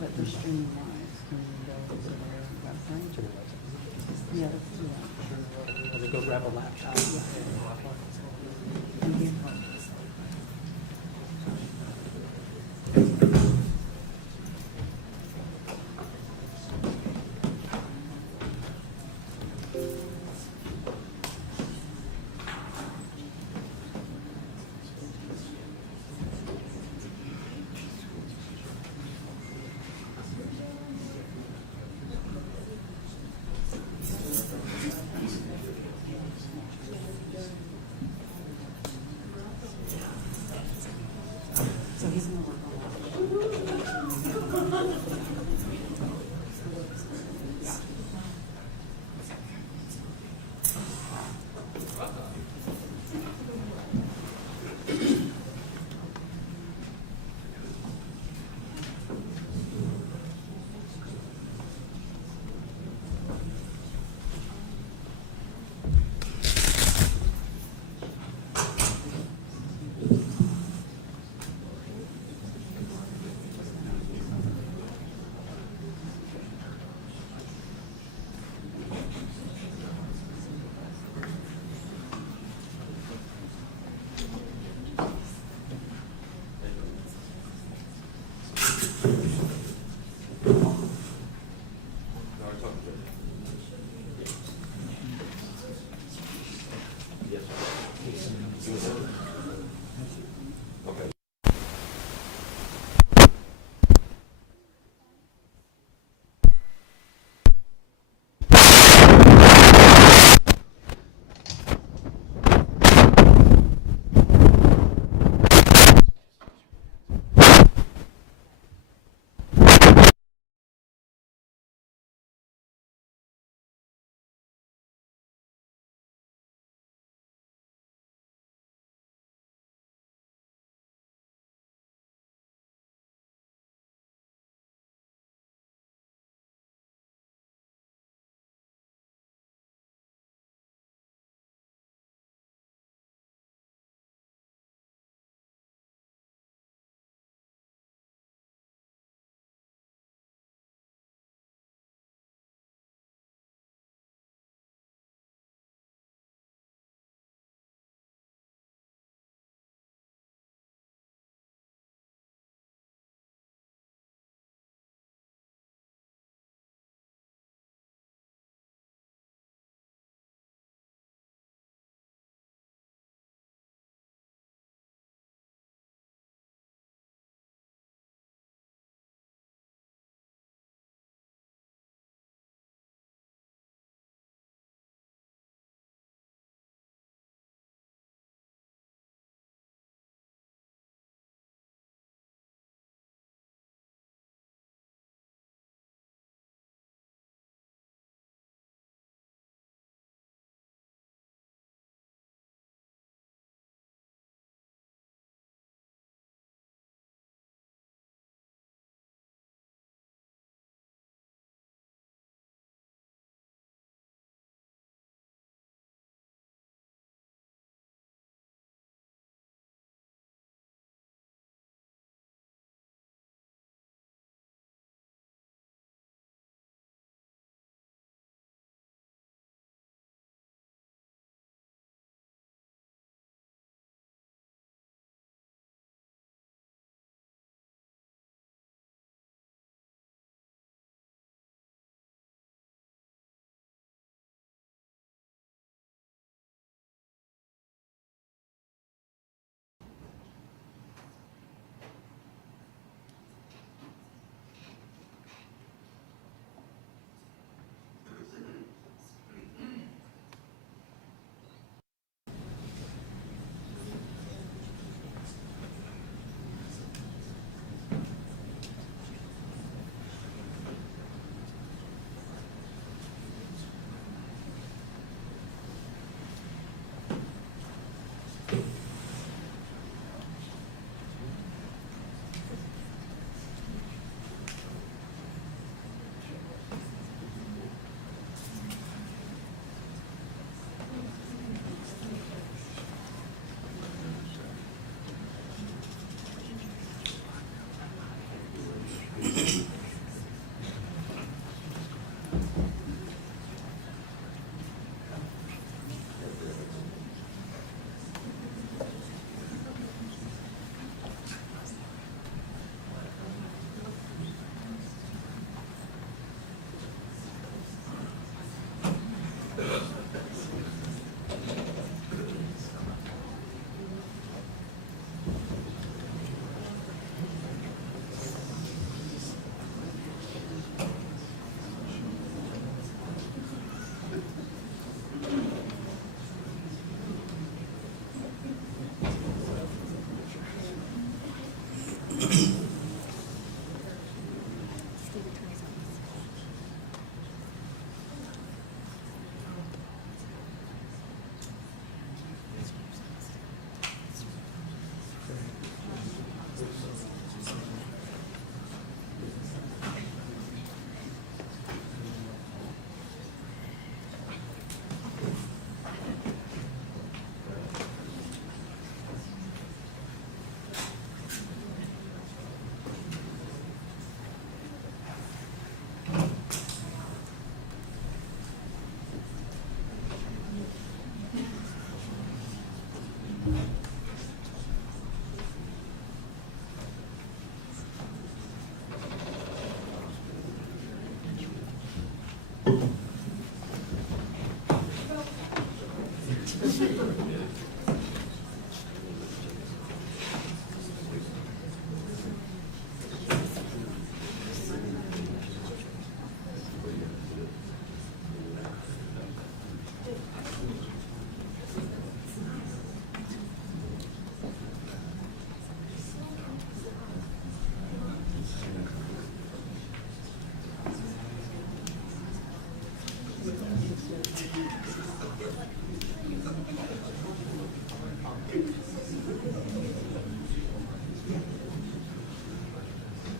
But they're streaming live. Can you go to their website? Yeah, let's do that. Let me go grab a laptop. Yeah.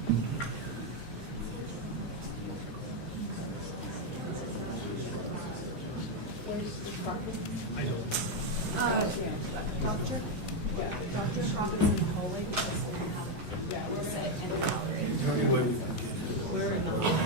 Dr. Krop is in the hallway because we're gonna have, we'll sit in the gallery. We're in the hallway.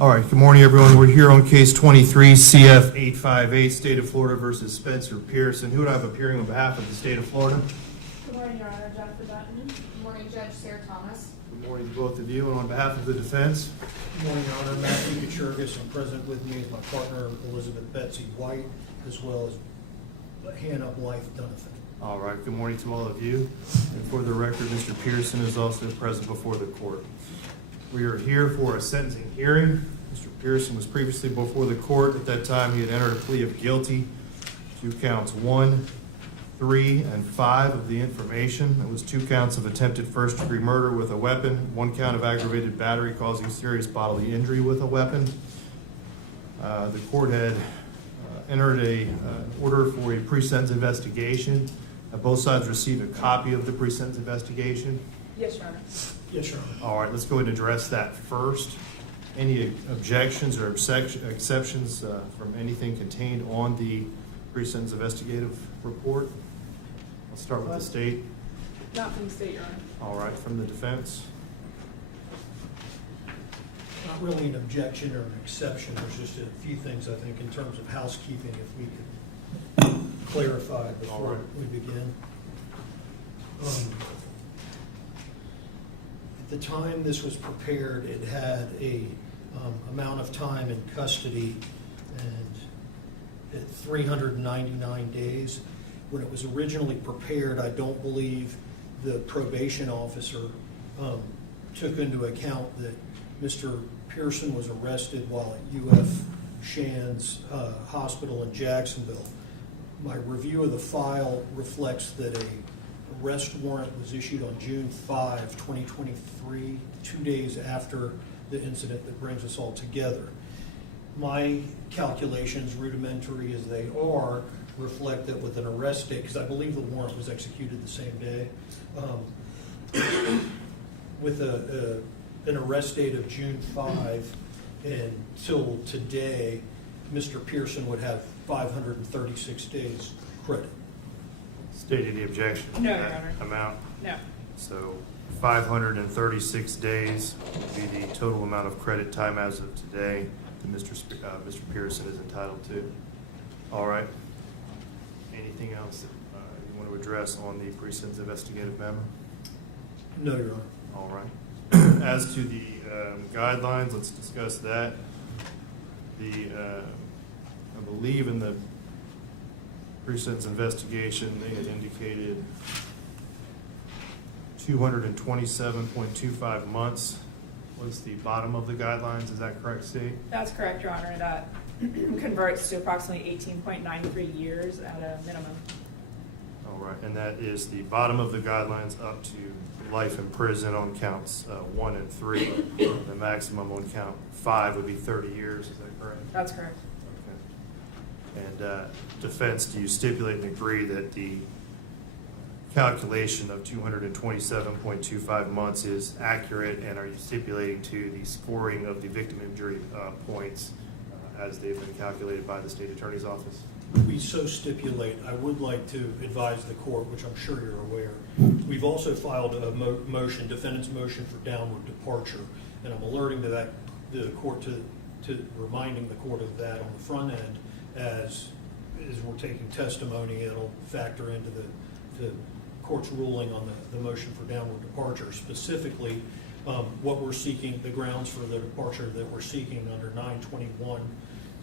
All right, good morning, everyone. We're here on case 23, CF 858, State of Florida versus Spencer Pearson. Who would I have appearing on behalf of the State of Florida? Good morning, Your Honor. Jennifer Dutton. Good morning, Judge Sarah Thomas. Good morning to both of you. And on behalf of the defense? Good morning, Your Honor. Matthew Kuchurgis, and present with me is my partner, Elizabeth Betsy White, as well as Hannah Blythe Donovan. All right, good morning to all of you. And for the record, Mr. Pearson is also present before the court. We are here for a sentencing hearing. Mr. Pearson was previously before the court. At that time, he had entered a plea of guilty to counts 1, 3, and 5 of the information. It was 2 counts of attempted first-degree murder with a weapon, 1 count of aggravated battery causing serious bodily injury with a weapon. The court had entered a order for a pre-sentence investigation. Both sides received a copy of the pre-sentence investigation. Yes, Your Honor. Yes, Your Honor. All right, let's go ahead and address that first. Any objections or exceptions from anything contained on the pre-sentence investigative report? Let's start with the state. Not from the state, Your Honor. All right, from the defense. Not really an objection or an exception. There's just a few things, I think, in terms of housekeeping, if we could clarify All before right. we begin. At the time this was prepared, it had a amount of time in custody and at 399 days. When it was originally prepared, I don't believe the probation officer took into account that Mr. Pearson was arrested while at UF Shands Hospital in Jacksonville. My review of the file reflects that a arrest warrant was issued on June 5, 2023, 2 days after the incident that brings us all together. My calculations, rudimentary as they are, reflect that with an arrest date, because I believe the warrant was executed the same day, with an arrest date of June 5 until today, Mr. Pearson would have 536 days credit. Stated the objection to No, Your that Honor. amount. No. So 536 days would be the total amount of credit time as of today that Mr. Pearson is entitled to. All right. Anything else that you want to address on the pre-sentence investigative memo? No, Your Honor. All right. As to the guidelines, let's discuss that. I believe in the pre-sentence investigation, they had indicated 227.25 months was the bottom of the guidelines. Is that correct, Steve? That's correct, Your Honor. That converts to approximately 18.93 years at a minimum. All right. And that is the bottom of the guidelines up to life in prison on counts 1 and 3. The maximum on count 5 would be 30 years. Is that correct? That's correct. Okay. And defense, do you stipulate and agree that the calculation of 227.25 months is accurate, and are you stipulating to the scoring of the victim injury points as they've been calculated by the state attorney's office? We so stipulate. I would like to advise the court, which I'm sure you're aware. We've also filed a motion, defendant's motion for downward departure, and I'm alerting to that the court to reminding the court of that on the front end as we're taking testimony. It'll factor into the court's ruling on the motion for downward departure. Specifically, what we're seeking, the grounds for the departure that we're seeking under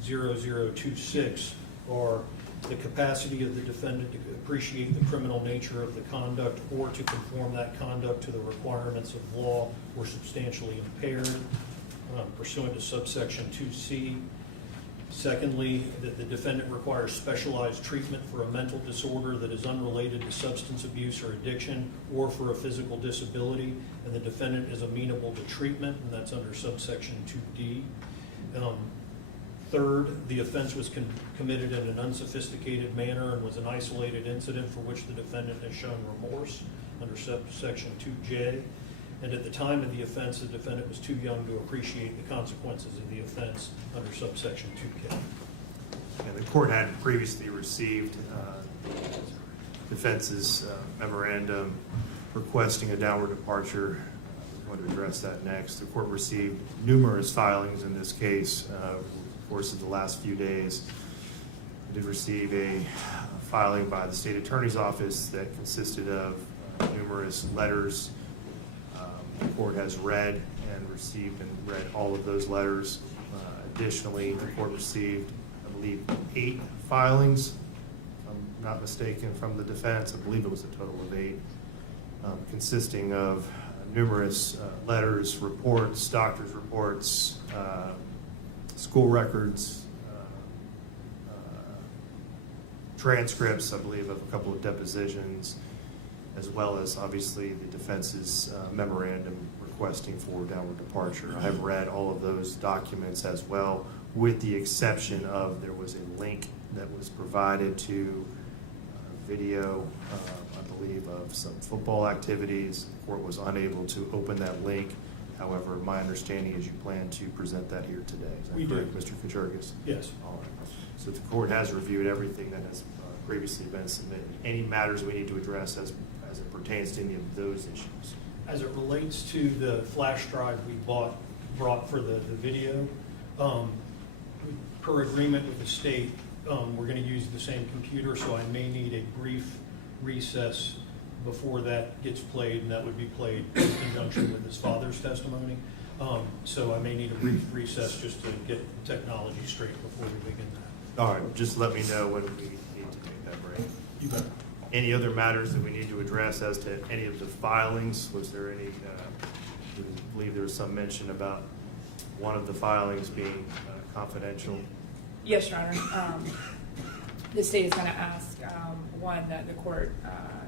921-0026 are the capacity of the defendant to appreciate the criminal nature of the conduct or to conform that conduct to the requirements of law or substantially impaired pursuant to subsection 2C. Secondly, that the defendant requires specialized treatment for a mental disorder that is unrelated to substance abuse or addiction or for a physical disability, and the defendant is amenable to treatment, and that's under subsection 2D. Third, the offense was committed in an unsophisticated manner and was an isolated incident for which the defendant has shown remorse under subsection 2J. And at the time of the offense, the defendant was too young to appreciate the consequences of the offense under subsection 2K. And the court had previously received defense's memorandum requesting a downward departure. wanted to address that next. The court received numerous filings in this case over the course of the last few days. We did receive a filing by the state attorney's office that consisted of numerous letters. The court has read and received and read all of those letters. Additionally, the court received, I believe, 8 filings, if I'm not mistaken, from the defense. I believe it was a total of 8, consisting of numerous letters, reports, doctor's reports, school records, transcripts, I believe, of a couple of depositions, as well as obviously the defense's memorandum requesting for downward departure. I have read all of those documents as well, with the exception of there was a link that was provided to video, I believe, of some football activities. The court was unable to open that link. However, my understanding is you plan to present that here today. Is that correct, Mr. Kuchergis? Yes. All right. So the court has reviewed everything that has previously been submitted. Any matters we need to address as it pertains to any of those issues? As it relates to the flash drive we brought for the video, per agreement with the state, we're going to use the same computer, so I may need a brief recess before that gets played, and that would be played in conjunction with his father's testimony. So I may need a brief recess just to get technology straight before we begin that. All right, just let me know when we need to take that break. You bet. Any other matters that we need to address as to any of the filings? Was there any, I believe there was some mention about one of the filings being confidential? Yes, Your Honor. The state is going to ask, one, that the court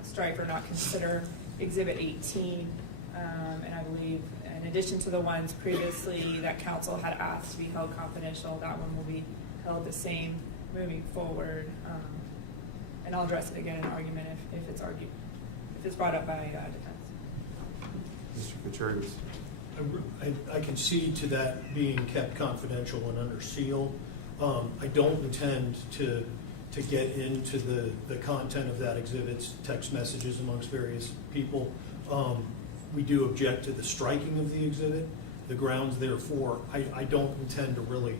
strike or not consider Exhibit 18. And I believe in addition to the ones previously that counsel had asked to be held confidential, that one will be held the same moving forward. And I'll address it again in argument if it's argued, if it's brought up by defense. Mr. Kuchergis? I concede to that being kept confidential and under seal. I don't intend to get into the content of that exhibit's text messages amongst various people. We do object to the striking of the exhibit. The grounds therefore, I don't intend to really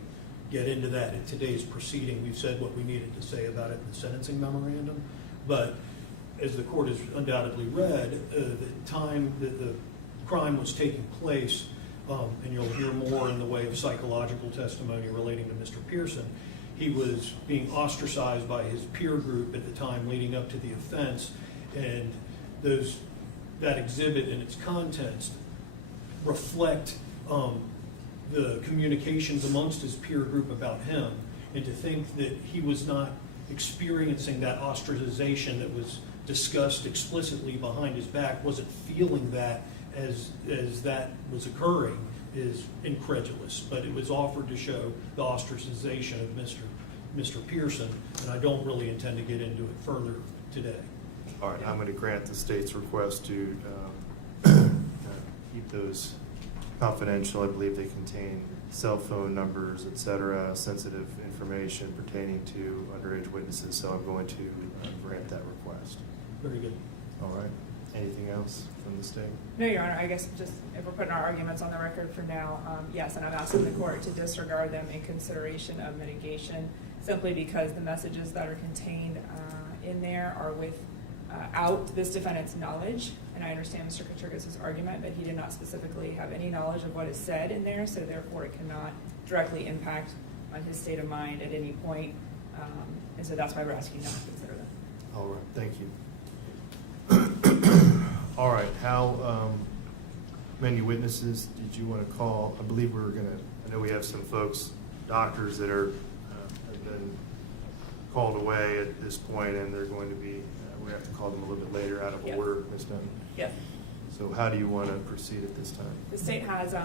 get into that in today's proceeding. We've said what we needed to say about it in the sentencing memorandum. But as the court has undoubtedly read, the time that the crime was taking place, and you'll hear more in the way of psychological testimony relating to Mr. Pearson, he was being ostracized by his peer group at the time leading up to the offense, and that exhibit and its contents reflect the communications amongst his peer group about him, and to think that he was not experiencing that ostracization that was discussed explicitly behind his back, wasn't feeling that as that was occurring, is incredulous. But it was offered to show the ostracization of Mr. Pearson, and I don't really intend to get into it further today. All right, I'm going to grant the state's request to keep those confidential. I believe they contain cell phone numbers, et cetera, sensitive information pertaining to underage witnesses, so I'm going to grant that request. Very good. All right. Anything else from the state? No, Your Honor, I guess just if we're putting our arguments on the record for now, yes, and I'm asking the court to disregard them in consideration of mitigation, simply because the messages that are contained in there are without this defendant's knowledge. And I understand Mr. Kuchergis' argument, but he did not specifically have any knowledge of what is said in there, so therefore it cannot directly impact on his state of mind at any point. And so that's why we're asking not to consider them. All right, thank you. All right, how many witnesses did you want to call? I believe I know we have some folks, doctors that have been called away at this point, and they're going to be, we have to call them a little bit later out of order, Ms. Dunn. Yes. So how do you want to proceed at this time? The state has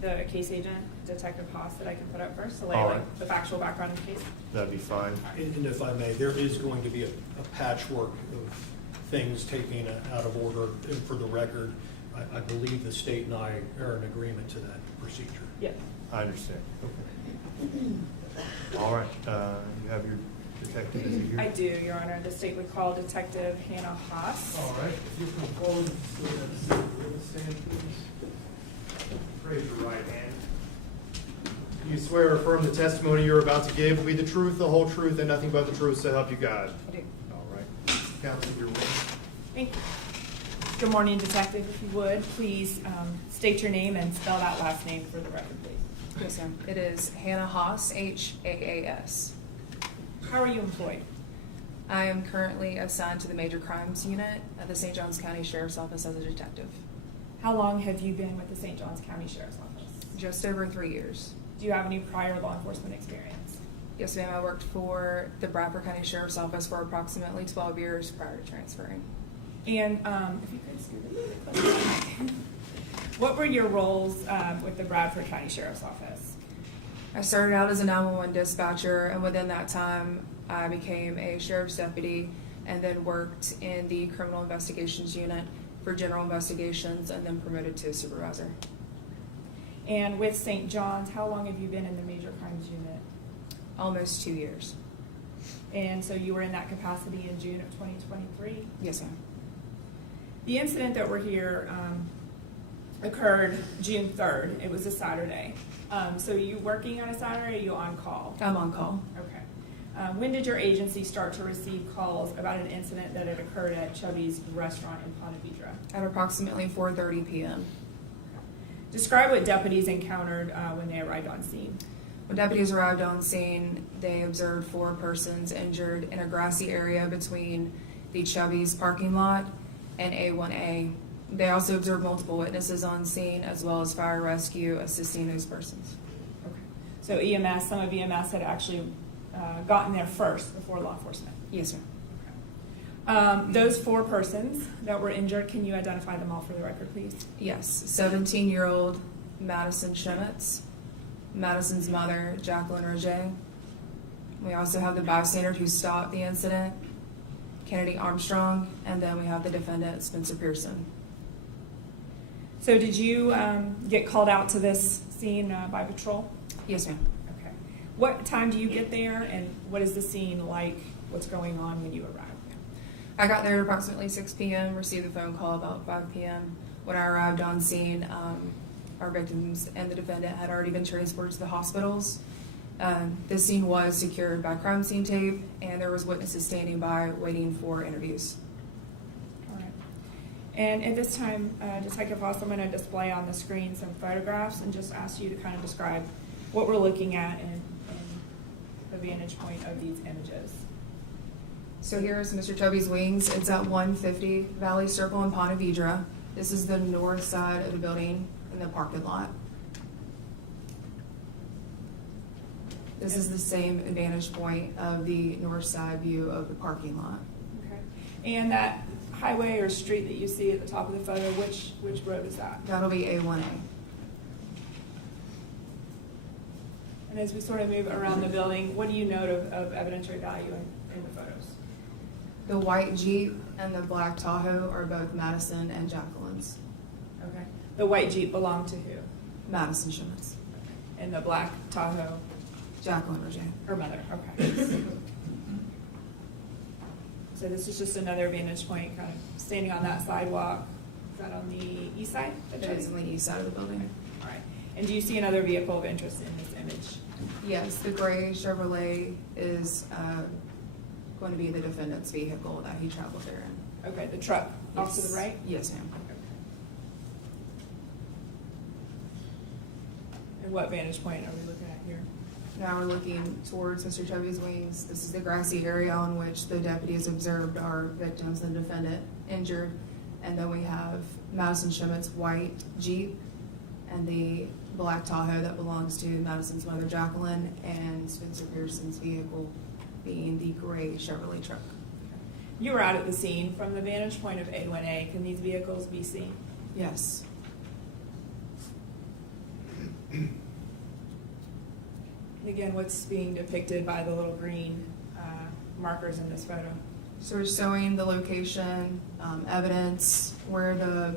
the case agent, Detective Haas, that I can put up first to lay All like right. the factual background of the case. That'd be fine. And if I may, there is going to be a patchwork of things taken out of order. And for the record, I believe the state and I are in agreement to that procedure. Yes. I understand. Okay. All right, you have your detective, is he here? I do, Your Honor. The state would call Detective Hannah Haas. All right, if you come forward, stand please. Raise your right hand. Do you swear or affirm the testimony you're about to give will be the truth, the whole truth, and nothing but the truth, so help you God? I do. All right. Counsel, your witness. Thank you. Good morning, Detective. If you would, please state your name and spell that last name for the record, please. Yes, ma'am. It is Hannah Haas, Haas. How are you employed? I am currently assigned to the Major Crimes Unit at the St. Johns County Sheriff's Office as a detective. How long have you been with the St. Johns County Sheriff's Office? Just over 3 years. Do you have any prior law enforcement experience? Yes, ma'am. I worked for the Bradford County Sheriff's Office for approximately 12 years prior to transferring. And if you could scoot a little bit closer. What were your roles with the Bradford County Sheriff's Office? I started out as a 911 dispatcher, and within that time, I became a sheriff's deputy and then worked in the criminal investigations unit for general investigations and then promoted to supervisor. And with St. John's, how long have you been in the Major Crimes Unit? Almost 2 years. And so you were in that capacity in June of 2023? Yes, ma'am. The incident that we're here occurred June 3rd. It was a Saturday. So are you working on a Saturday or are you on call? I'm on call. Okay. When did your agency start to receive calls about an incident that had occurred at Chubby's restaurant in Ponte Vedra? At approximately 4:30 p.m. Describe what deputies encountered when they arrived on scene. When deputies arrived on scene, they observed 4 persons injured in a grassy area between the Chubby's parking lot and A1A. They also observed multiple witnesses on scene as well as fire rescue assisting those persons. Okay. So EMS, some of EMS had actually gotten there first before law enforcement. Yes, ma'am. Those 4 persons that were injured, can you identify them all for the record, please? Yes, 17-year-old Madison Schemitz, Madison's mother, Jaclyn Rogê. We also have the bystander who stopped the incident, Kennedy Armstrong, and then we have the defendant, Spencer Pearson. So did you get called out to this scene by patrol? Yes, ma'am. Okay. What time do you get there, and what is the scene like? What's going on when you arrive? I got there at approximately 6 p.m., received a phone call about 5 p.m. When I arrived on scene, our victims and the defendant had already been transported to the hospitals. The scene was secured by crime scene tape, and there was witnesses standing by waiting for interviews. All right. And at this time, Detective Haas, I'm going to display on the screen some photographs and just ask you to kind of describe what we're looking at and the vantage point of these images. So here's Mr. Chubby's wings. It's at 150 Valley Circle in Ponte Vedra. This is the north side of the building in the parking lot. This is the same vantage point of the north side view of the parking lot. Okay. And that highway or street that you see at the top of the photo, which road is that? That'll be A1A. And as we sort of move around the building, what do you note of evidentiary value in the photos? The white Jeep and the black Tahoe are both Madison and Jaclyn's. Okay. The white Jeep belonged to who? Madison Schemitz. And the black Tahoe? Jaclyn Rogê. Her mother, okay. So this is just another vantage point, kind of standing on that sidewalk. Is that on the east side? It is on the east side of the building. All right. And do you see another vehicle of interest in this image? Yes, the gray Chevrolet is going to be the defendant's vehicle that he traveled there in. Okay, the truck off to Yes. the right? Yes, ma'am. And what vantage point are we looking at here? Now we're looking towards Mr. Chubby's wings. This is the grassy area on which the deputies observed our victims and defendant injured. And then we have Madison Schemitz's white Jeep and the black Tahoe that belongs to Madison's mother, Jaclyn, and Spencer Pearson's vehicle being the gray Chevrolet truck. You were out at the scene. From the vantage point of A1A, can these vehicles be seen? Yes. And again, what's being depicted by the little green markers in this photo? So we're showing the location, evidence where the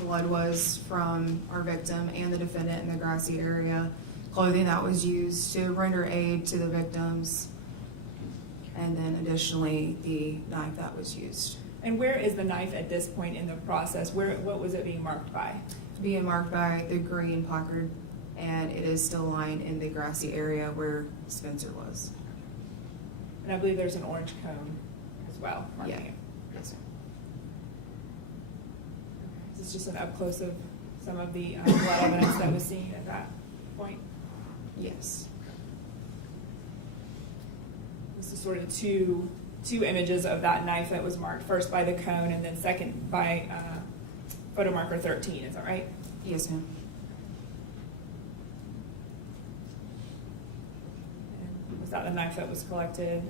blood was from our victim and the defendant in the grassy area, clothing that was used to render aid to the victims, and then additionally the knife that was used. And where is the knife at this point in the process? What was it being marked by? Being marked by the green placard, and it is still lying in the grassy area where Spencer was. And I believe there's an orange cone as well marking Yeah. it. Yes, sir. This is just an up close of some of the blood evidence that was seen at that point. Yes. This is sort of two images of that knife that was marked, first by the cone and then second by photo marker 13, is that right? Yes, ma'am. And was that the knife that was collected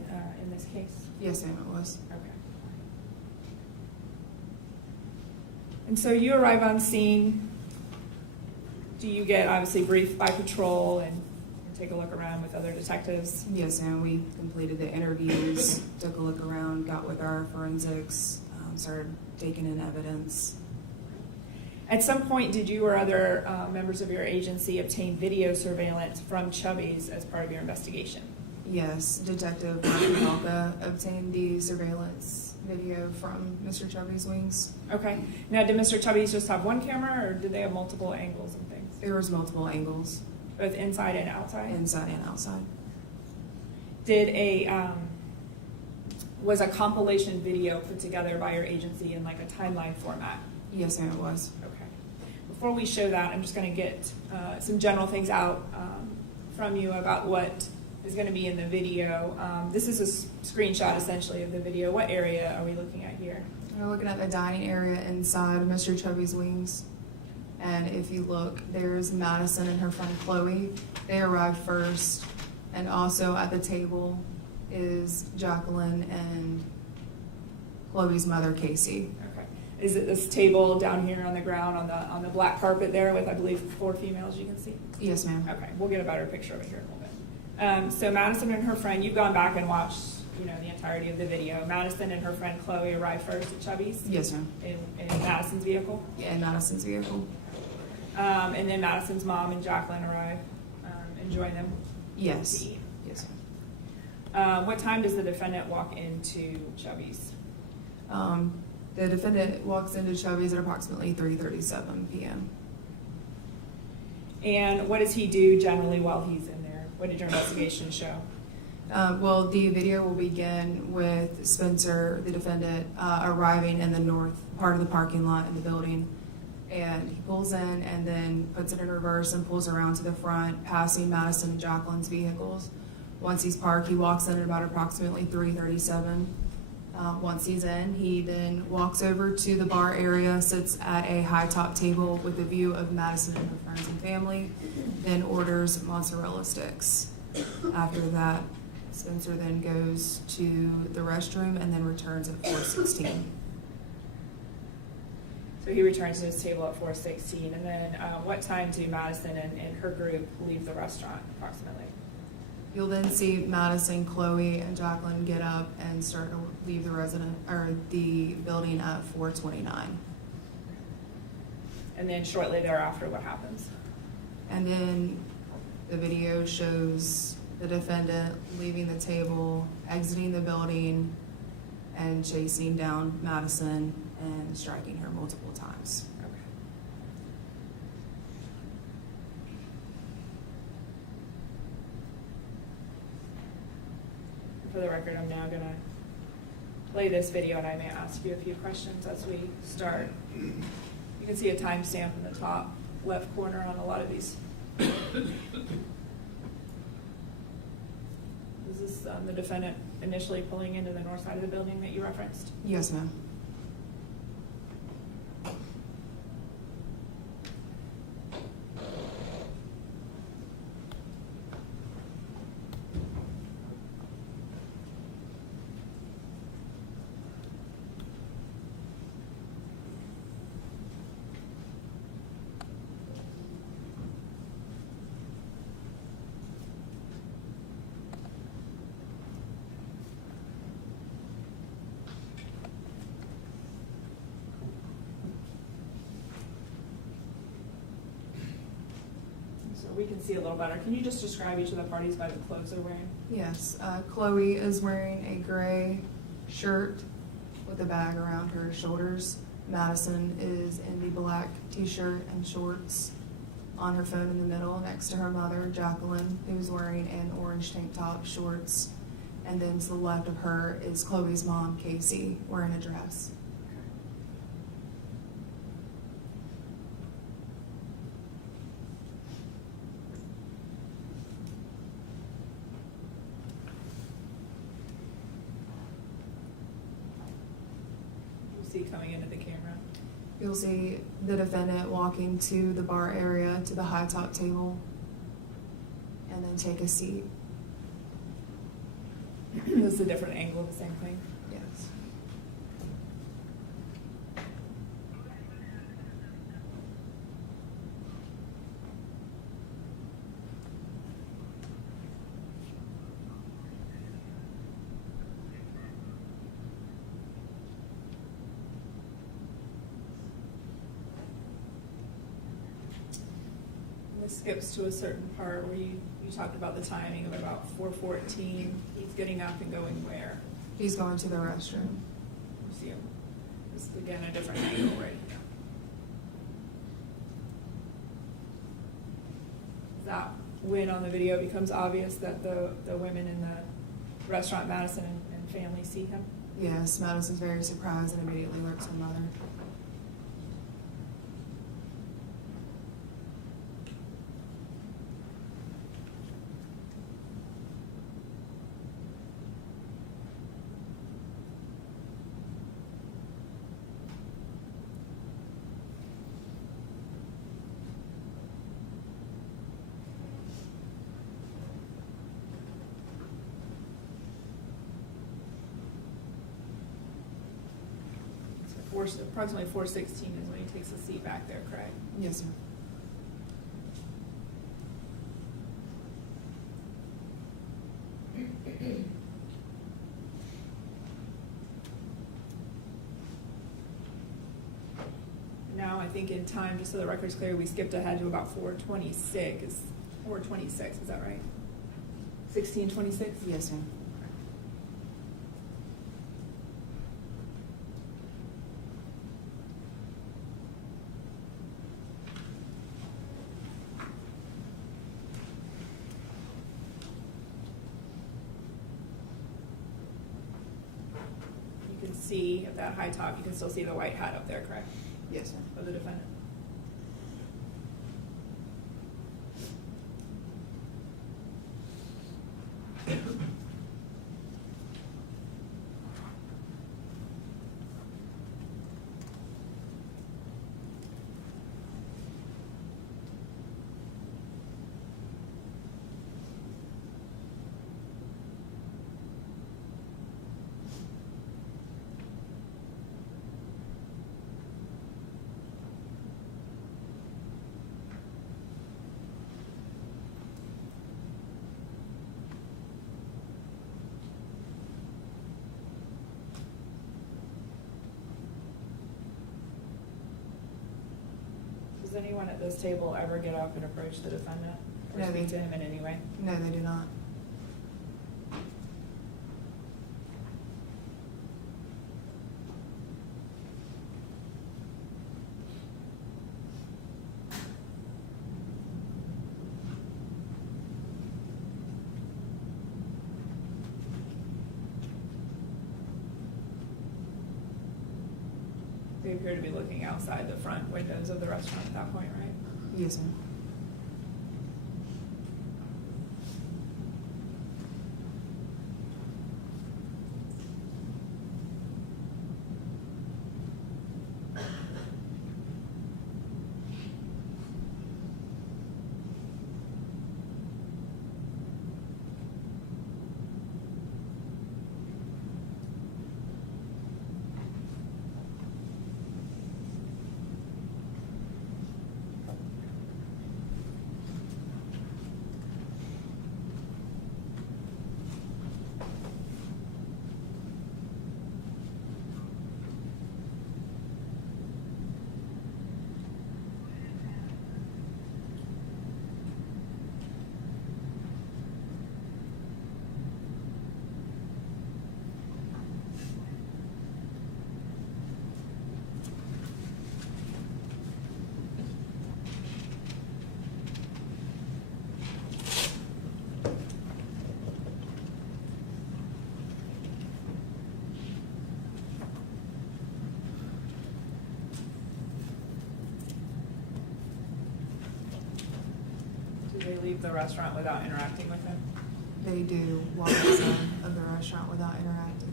in this case? Yes, ma'am, it was. Okay. And so you arrive on scene. Do you get obviously briefed by patrol and take a look around with other detectives? Yes, ma'am. We completed the interviews, took a look around, got with our forensics, started taking in evidence. At some point, did you or other members of your agency obtain video surveillance from Chubby's as part of your investigation? Yes, Detective Malka obtained the surveillance video from Mr. Chubby's wings. Okay. Now, did Mr. Chubby's just have one camera, or did they have multiple angles and things? There was multiple angles, Both inside and outside? inside and outside. Did was a compilation video put together by your agency in like a timeline format? Yes, ma'am, it was. Okay. Before we show that, I'm just going to get some general things out from you about what is going to be in the video. This is a screenshot essentially of the video. What area are we looking at here? We're looking at the dining area inside Mr. Chubby's wings. And if you look, there's Madison and her friend Chloe. They arrived first. And also at the table is Jaclyn and Chloe's mother, Casey. Okay. Is it this table down here on the ground on the black carpet there with, I believe, 4 females you can see? Yes, ma'am. Okay, we'll get a better picture of it here in a little bit. So Madison and her friend, you've gone back and watched, the entirety of the video. Madison and her friend Chloe arrived first at Chubby's? Yes, ma'am. In Madison's vehicle? Yeah, in Madison's vehicle. And then Madison's mom and Jaclyn arrive and join them? Yes. to eat. Yes, ma'am. What time does the defendant walk into Chubby's? The defendant walks into Chubby's at approximately 3:37 p.m. And what does he do generally while he's in there? What did your investigation show? Well, the video will begin with Spencer, the defendant, arriving in the north part of the parking lot in the building. And he pulls in and then puts it in reverse and pulls around to the front, passing Madison and Jaclyn's vehicles. Once he's parked, he walks in at about approximately 3:37. Once he's in, he then walks over to the bar area, sits at a high top table with a view of Madison and her friends and family, then orders mozzarella sticks. After that, Spencer then goes to the restroom and then returns at 4:16. So he returns to his table at 4:16, and then what time do Madison and her group leave the restaurant approximately? You'll then see Madison, Chloe, and Jaclyn get up and start to leave the building at 4:29. And then shortly thereafter, what happens? And then the video shows the defendant leaving the table, exiting the building, and chasing down Madison and striking her multiple times. Okay. For the record, I'm now going to play this video, and I may ask you a few questions as we start. You can see a timestamp in the top left corner on a lot of these. Is this the defendant initially pulling into the north side of the building that you referenced? Yes, ma'am. So we can see a little better. Can you just describe each of the parties by the clothes they're wearing? Yes. Chloe is wearing a gray shirt with a bag around her shoulders. Madison is in the black t-shirt and shorts on her phone in the middle next to her mother, Jaclyn, who's wearing an orange tank top, shorts. And then to the left of her is Chloe's mom, Casey, wearing a dress. You see coming into the camera. You'll see the defendant walking to the bar area, to the high top table, and then take a seat. This is a different angle of the same thing. Yes. This skips to a certain part where you talked about the timing of about 4:14. He's getting up and going where? He's going to the restroom. You see him. This is again a different angle right here. That when on the video it becomes obvious that the women in the restaurant, Madison and family, see him. Yes, Madison's very surprised and immediately alerts her mother. Approximately 4:16 is when he takes a seat back there, correct? Yes, sir. Now, I think in time, just so the record's clear, we skipped ahead to about 4:26. 4:26, is that right? 16:26? Yes, sir. You can see at that high top, you can still see the white hat up there, correct? Yes, sir. Of the defendant. Does anyone at this table ever get up and approach the defendant or No, speak they- to him in any way? No, they do not. They appear to be looking outside the front windows of the restaurant at that point, right? Yes, sir. leave the restaurant without interacting with him? They do walk outside of the restaurant without interacting.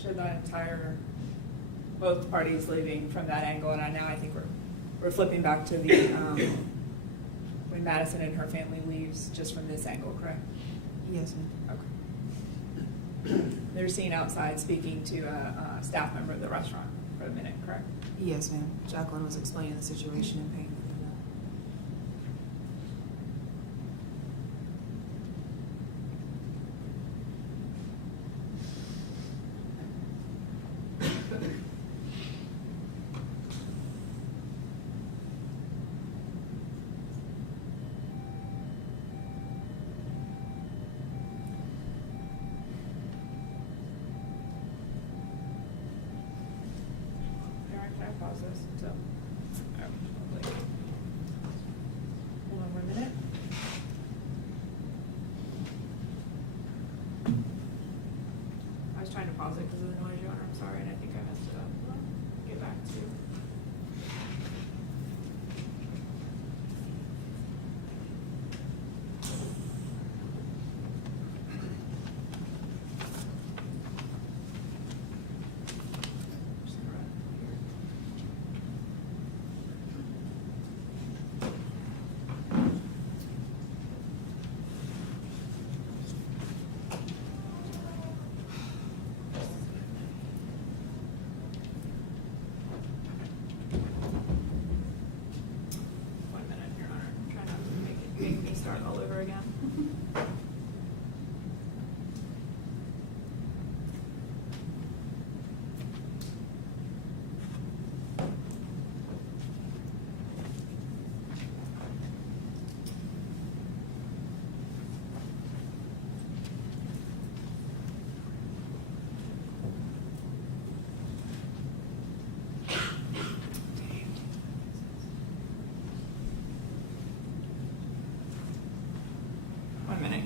Should that entire, both parties leaving from that angle, and now I think we're flipping back to the, when Madison and her family leaves just from this angle, correct? Yes, ma'am. Okay. They're seen outside speaking to a staff member of the restaurant for a minute, correct? Yes, ma'am. Jaclyn was explaining the situation in pain. Can I pause this? So, hold on 1 minute. I was trying to pause it because of the noise, Your Honor. I'm sorry, and I think I messed it up. Get back to. Start all over again.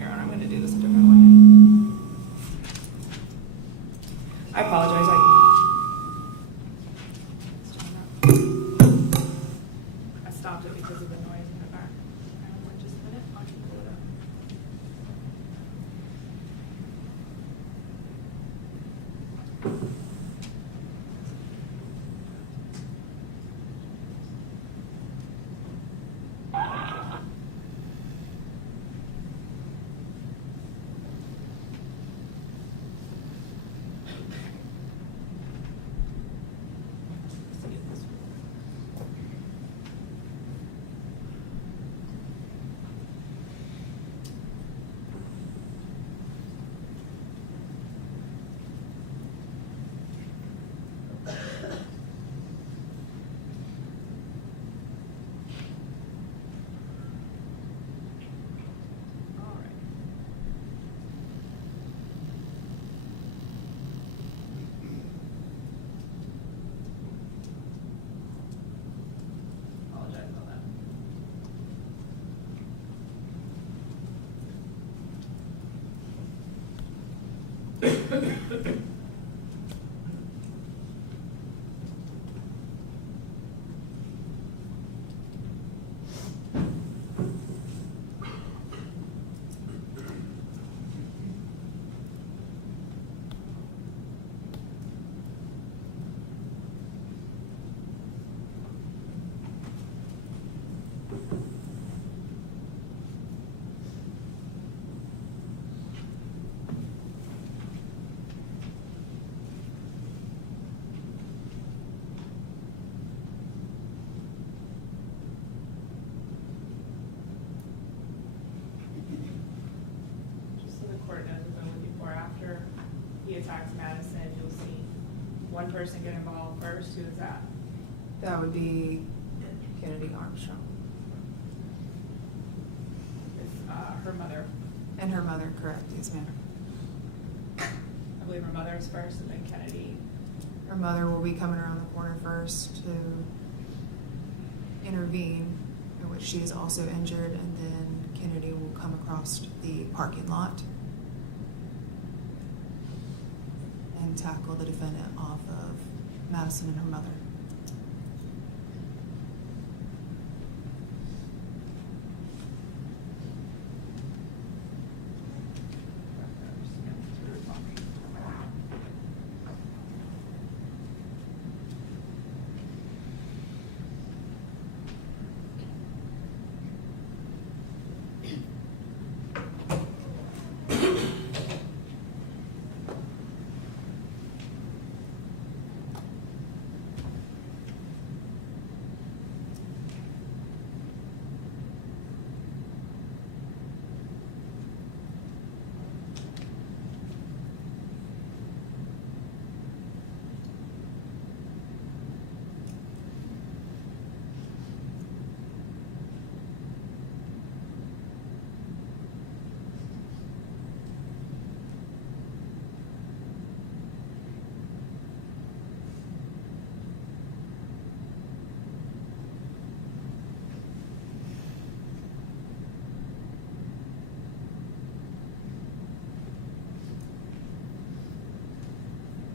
I'm going to do this a different way. I apologize. I stopped it because of the noise in the back. Just a minute. I'll just pull it up. one person get involved first? Who is that? That would be Kennedy Armstrong. Is her mother? And her mother, correct, yes ma'am. I believe her mother is first, and then Kennedy. Her mother will be coming around the corner first to intervene, in which she is also injured, and then Kennedy will come across the parking lot and tackle the defendant off of Madison and her mother.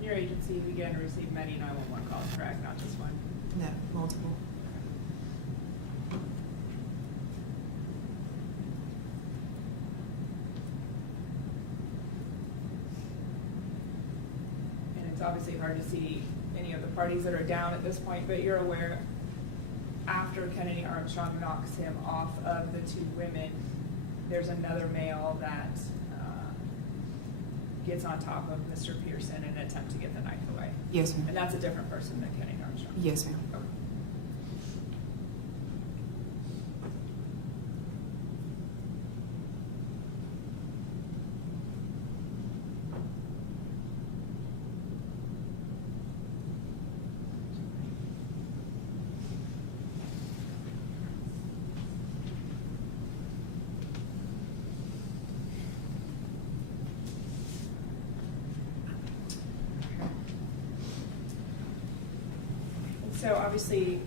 Your agency began to receive many 911 calls, correct? Not just one? No, multiple. And it's obviously hard to see any of the parties that are down at this point, but you're aware after Kennedy Armstrong knocks him off of the two women, there's another male that gets on top of Mr. Pearson in an attempt to get the knife away. Yes ma'am. And that's a different person than Kennedy Armstrong. Yes ma'am. Okay. So obviously,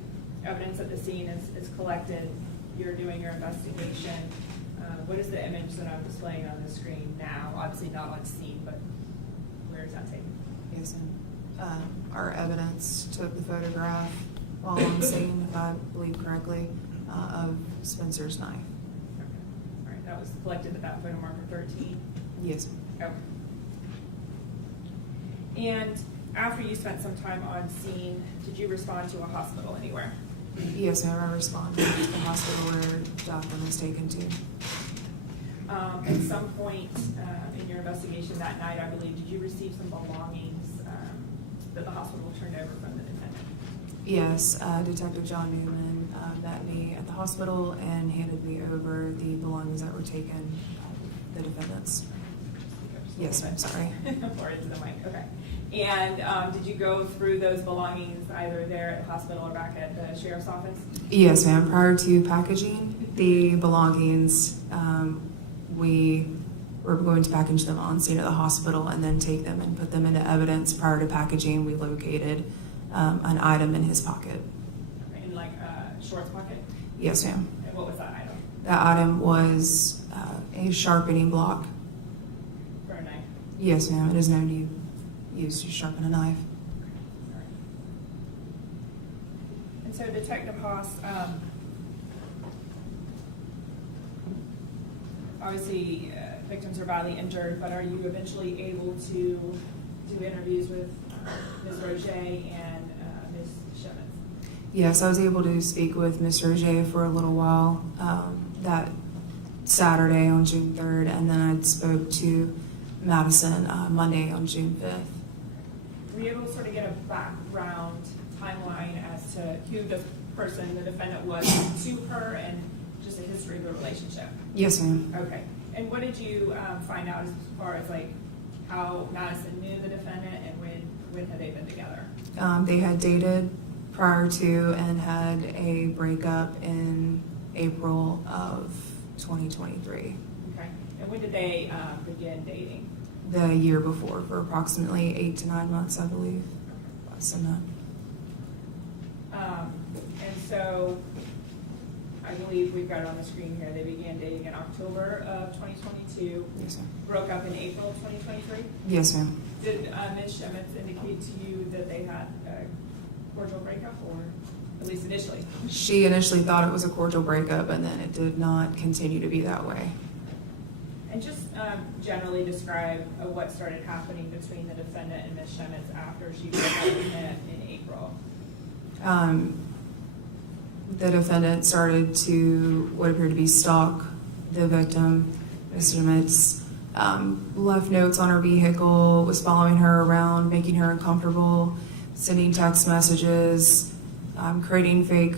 evidence at the scene is collected. You're doing your investigation. What is the image that I'm displaying on the screen now? Obviously not on scene, but where is that taken? Yes ma'am. Our evidence took the photograph while on scene, if I believe correctly, of Spencer's knife. Okay. All right, that was collected at that photo marker 13. Yes ma'am. Okay. And after you spent some time on scene, did you respond to a hospital anywhere? Yes ma'am, I responded to the hospital where Jaclyn was taken to. At some point in your investigation that night, I believe, did you receive some belongings that the hospital turned over from the defendant? Yes, Detective John Newman met me at the hospital and handed me over the belongings that were taken by the defendants. Yes ma'am, sorry. Or into the mic, okay. And did you go through those belongings either there at the hospital or back at the sheriff's office? Yes ma'am, prior to packaging the belongings, we were going to package them on scene at the hospital and then take them and put them into evidence. Prior to packaging, we located an item in his pocket. Okay, in like a shorts pocket? Yes ma'am. And what was that item? That item was a sharpening block. For a knife? Yes ma'am, it is known to used to sharpen a knife. All right. And so Detective Haas, obviously victims are badly injured, but are you eventually able to do interviews with Ms. Rogê and Ms. Schemitz? Yes, I was able to speak with Ms. Rogê for a little while that Saturday on June 3rd, and then I spoke to Madison Monday on June 5th. Were you able to sort of get a background timeline as to who the person, the defendant, was to her and just a history of the relationship? Yes, ma'am. Okay. And what did you find out as far as like how Madison knew the defendant and when had they been together? They had dated prior to and had a breakup in April of 2023, Okay. And when did they begin dating? the year before, for approximately 8 to 9 months, I believe. Less than that. And so, I believe we've got it on the screen here, they began dating in October of 2022, Yes, ma'am. broke up in April of 2023. Yes, ma'am. Did Ms. Schemitz indicate to you that they had a cordial breakup, or at least initially? She initially thought it was a cordial breakup, and then it did not continue to be that way. And just generally describe what started happening between the defendant and Ms. Schemitz after she broke up with him in April. The defendant started to what appeared to be stalk the victim, Ms. Schmeitz, left notes on her vehicle, was following her around, making her uncomfortable, sending text messages, creating fake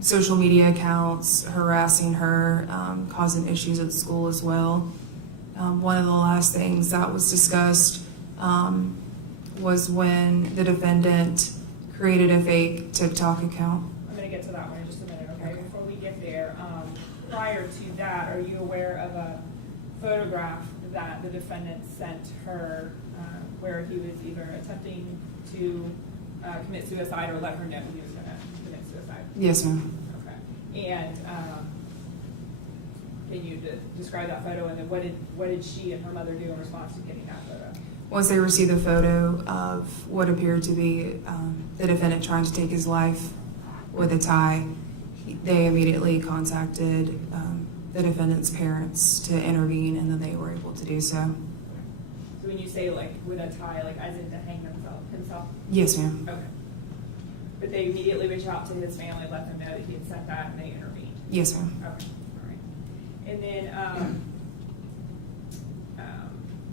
social media accounts, harassing her, causing issues at school as well. One of the last things that was discussed was when the defendant created a fake TikTok account. I'm going to get to that one in just a minute, okay? Before we get there, prior to that, are you aware of a photograph that the defendant sent her where he was either attempting to commit suicide or let her know he was going to commit suicide? Yes, ma'am. Okay. And can you describe that photo, and then what did she and her mother do in response to getting that photo? Once they received a photo of what appeared to be the defendant trying to take his life with a tie, they immediately contacted the defendant's parents to intervene, and then they were able to do so. So when you say like with a tie, like as in to hang himself? Yes, ma'am. Okay. But they immediately reached out to his family, let them know that he had sent that, and they intervened? Yes, ma'am. Okay, all right. And then,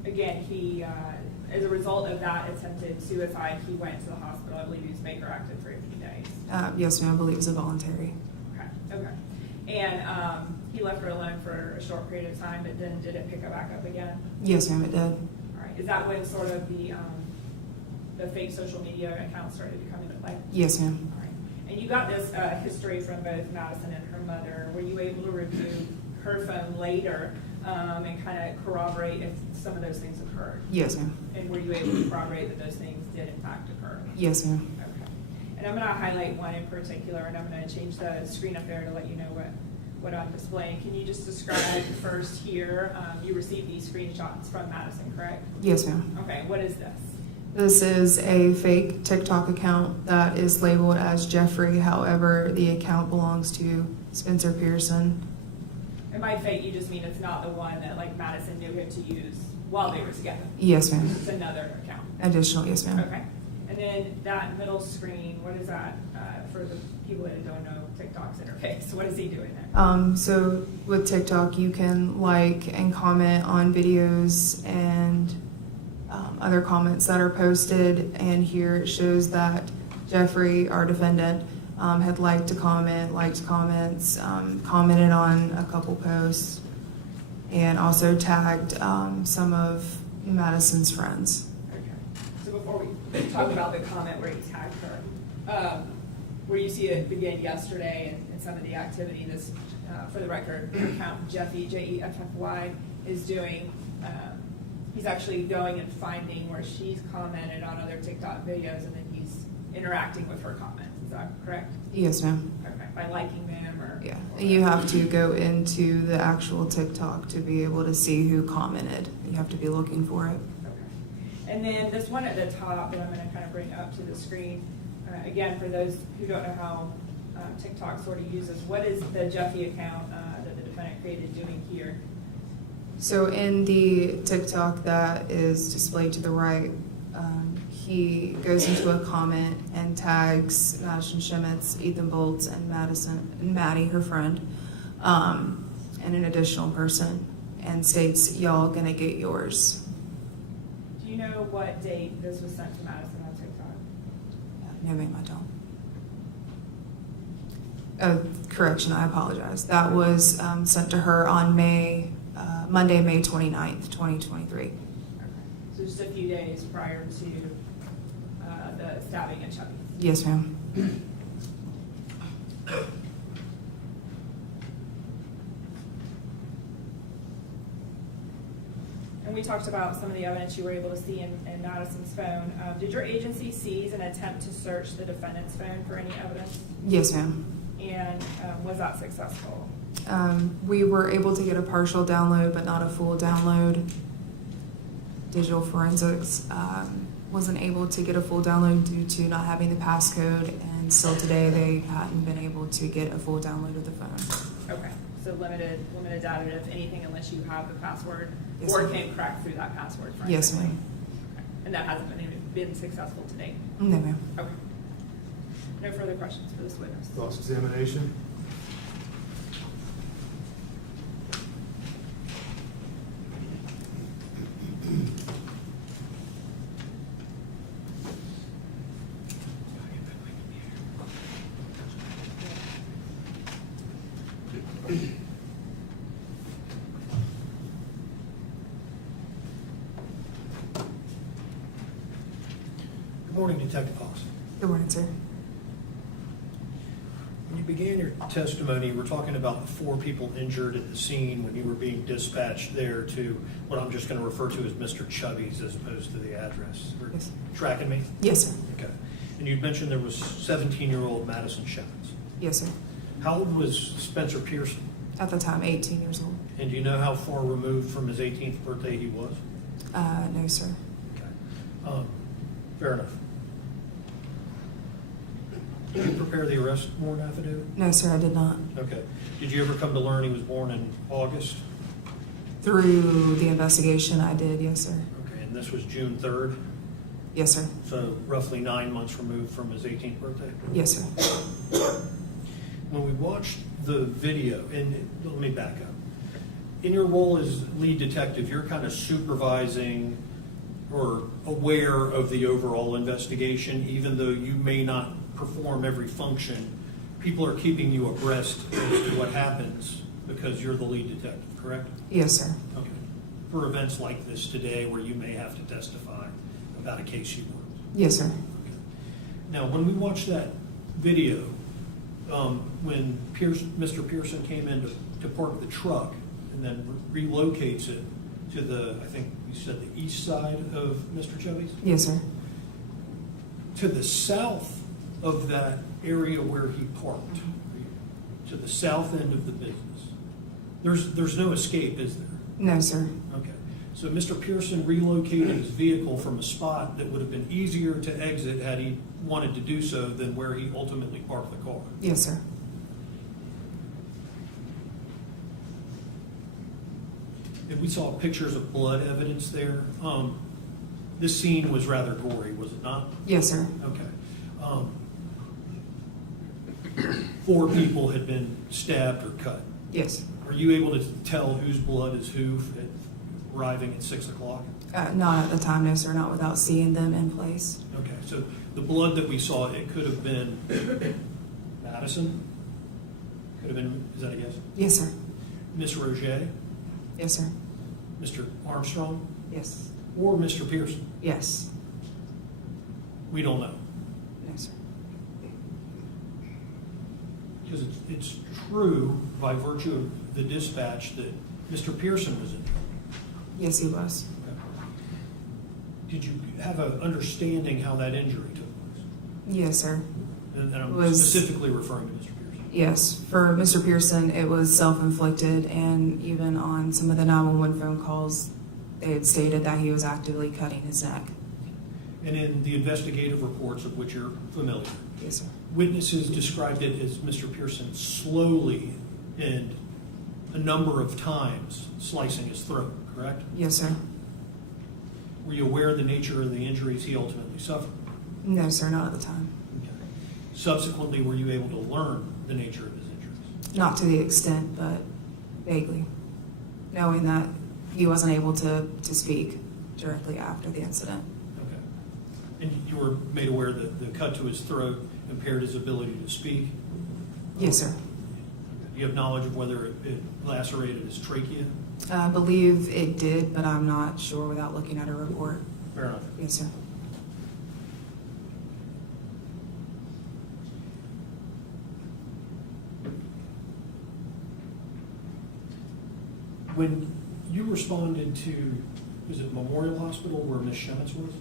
again, he, as a result of that attempted suicide, he went to the hospital. I believe he was Baker active for a few days. Yes, ma'am. I believe it was a voluntary. Okay. And he left her alone for a short period of time, but then did it pick back up again? Yes, ma'am. It did. All right. Is that when sort of the fake social media accounts started to come into play? Yes, ma'am. All right. And you got this history from both Madison and her mother. Were you able to review her phone later and kind of corroborate if some of those things occurred? Yes, ma'am. And were you able to corroborate that those things did in fact occur? Yes, ma'am. Okay. And I'm going to highlight one in particular, and I'm going to change the screen up there to let you know what I'm displaying. Can you just describe first here, you received these screenshots from Madison, correct? Yes, ma'am. Okay, what is this? This is a fake TikTok account that is labeled as Jeffrey. However, the account belongs to Spencer Pearson. And by fake, you just mean it's not the one that like Madison knew him to use while they were together. Yes, ma'am. It's another account. Additional, yes, ma'am. Okay. And then that middle screen, what is that for the people that don't know TikTok's interface? What is he doing there? So with TikTok, you can like and comment on videos and other comments that are posted. And here it shows that Jeffrey, our defendant, had liked comments, commented on a couple posts, and also tagged some of Madison's friends. Okay. So before we talk about the comment where he tagged her, where you see it begin yesterday and some of the activity this, for the record, your account Jeffy, Jeffy, is doing, he's actually going and finding where she's commented on other TikTok videos, and then he's interacting with her comments. Is that correct? Yes, ma'am. Okay, by liking them or? Yeah, or you have to go into the actual TikTok to be able to see who commented. You have to be looking for it. Okay. And then this one at the top that I'm going to kind of bring up to the screen, again, for those who don't know how TikTok sort of uses, what is the Jeffy account that the defendant created doing here? So in the TikTok that is displayed to the right, he goes into a comment and tags Madison Schemitz, Ethan Bolts, and Maddie, her friend, and an additional person, and states, "Y'all gonna get yours." Do you know what date this was sent to Madison on TikTok? No, ma'am, I don't. Oh, correction, I apologize. That was sent to her on Monday, May 29th, 2023. Okay. So just a few days prior to the stabbing at Chubby. Yes, ma'am. And we talked about some of the evidence you were able to see in Madison's phone. Did your agency seize and attempt to search the defendant's phone for any evidence? Yes, ma'am. And was that successful? We were able to get a partial download, but not a full download. Digital forensics wasn't able to get a full download due to not having the passcode, and still today they hadn't been able to get a full download of the phone. Okay, so limited data, if anything, unless you have the password, Yes, or ma'am. can crack through that password. Yes, forensically. ma'am. Okay. And that hasn't been successful to date? No, ma'am. Okay. No further questions for this witness? Cross-examination. Good morning, Detective Haas. Good morning, sir. When you began your testimony, you were talking about the 4 people injured at the scene when you were being dispatched there to what I'm just going to refer to as Mr. Chubby's as opposed to the address. Are Yes. tracking me? Yes, sir. Okay. And you mentioned there was 17-year-old Madison Schemitz. Yes, sir. How old was Spencer Pearson? At the time, 18 years old. And do you know how far removed from his 18th birthday he was? No, sir. Okay. Fair enough. Did you prepare the arrest warrant affidavit? No, sir, I did not. Okay. Did you ever come to learn he was born in August? Through the investigation, I did, yes, sir. Okay, and this was June 3rd, Yes, sir. so roughly 9 months removed from his 18th birthday? Yes, sir. When we watched the video, and let me back up. In your role as lead detective, you're kind of supervising or aware of the overall investigation, even though you may not perform every function. People are keeping you abreast as to what happens because you're the lead detective, correct? Yes, sir. Okay. For events like this today where you may have to testify about a case you worked. Yes, sir. Now, when we watched that video, when Mr. Pearson came in to park the truck and then relocates it to the, I think you said the east side of Mr. Chubby's? Yes, sir. To the south of that area where he parked, to the south end of the business, there's no escape, is there? No, sir. Okay. So Mr. Pearson relocated his vehicle from a spot that would have been easier to exit had he wanted to do so than where he ultimately parked the car. Yes, sir. And we saw pictures of blood evidence there. This scene was rather gory, was it not? Yes, sir. Okay. 4 people had been stabbed or cut. Yes. Are you able to tell whose blood is who at arriving at 6 o'clock? Not at the time, no, sir. Not without seeing them in place. Okay, so the blood that we saw, it could have been Madison? Could have been, is that a guess? Yes, sir. Miss Rogê, Yes, sir. Mr. Armstrong, Yes. or Mr. Pearson? Yes. We don't know. No, sir. Because it's true by virtue of the dispatch that Mr. Pearson was in trouble. Yes, he was. Did you have an understanding how that injury took place? Yes, sir. And I'm Was- specifically referring to Mr. Pearson. Yes. For Mr. Pearson, it was self-inflicted, and even on some of the 911 phone calls, they had stated that he was actively cutting his neck. And in the investigative reports of which you're familiar, Yes, sir. witnesses described it as Mr. Pearson slowly and a number of times slicing his throat, correct? Yes, sir. Were you aware of the nature of the injuries he ultimately suffered? No, sir, not at the time. Okay. Subsequently, were you able to learn the nature of his injuries? Not to the extent, but vaguely, knowing that he wasn't able to speak directly after the incident. Okay. And you were made aware that the cut to his throat impaired his ability to speak? Yes, sir. Do you have knowledge of whether it lacerated his trachea? I believe it did, but I'm not sure without looking at a report. Fair enough. Yes, sir. When you responded to, was it Memorial Hospital where Ms. Schemitz was?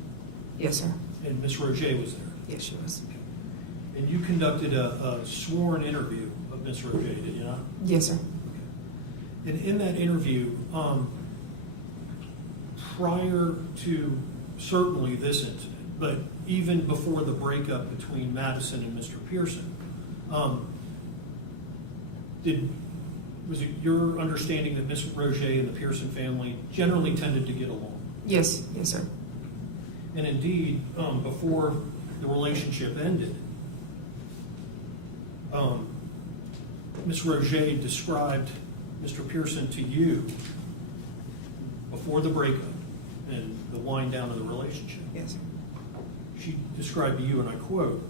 Yes, sir. And Ms. Rogê was there? Yes, she was. And you conducted a sworn interview of Ms. Rogê, did you not? Yes, sir. Okay. And in that interview, prior to certainly this incident, but even before the breakup between Madison and Mr. Pearson, was it your understanding that Ms. Rogê and the Pearson family generally tended to get along? Yes, yes, sir. And indeed, before the relationship ended, Ms. Rogê described Mr. Pearson to you before the breakup and the wind down of the relationship. Yes, sir. She described to you, and I quote,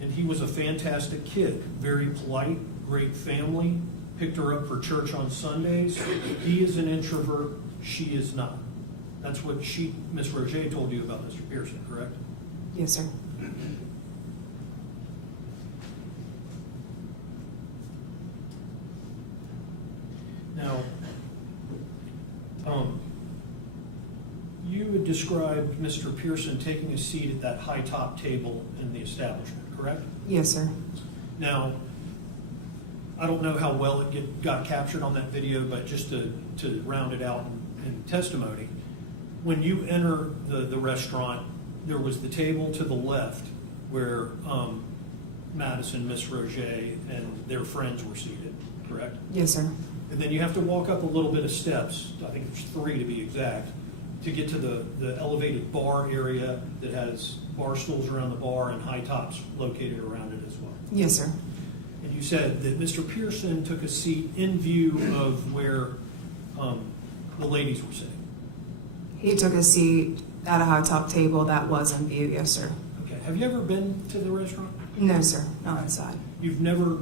"And he was a fantastic kid, very polite, great family, picked her up for church on Sundays. He is an introvert, she is not." That's what Ms. Rogê told you about Mr. Pearson, correct? Yes, sir. Now, you had described Mr. Pearson taking a seat at that high top table in the establishment, correct? Yes, sir. Now, I don't know how well it got captured on that video, but just to round it out in testimony, when you enter the restaurant, there was the table to the left where Madison, Miss Rogê, and their friends were seated, correct? Yes, sir. And then you have to walk up a little bit of steps, I think there's 3 to be exact, to get to the elevated bar area that has bar stools around the bar and high tops located around it as well. Yes, sir. And you said that Mr. Pearson took a seat in view of where the ladies were sitting. He took a seat at a high top table that was in view. Yes, sir. Okay. Have you ever been to the restaurant? No, sir. Not inside. You've never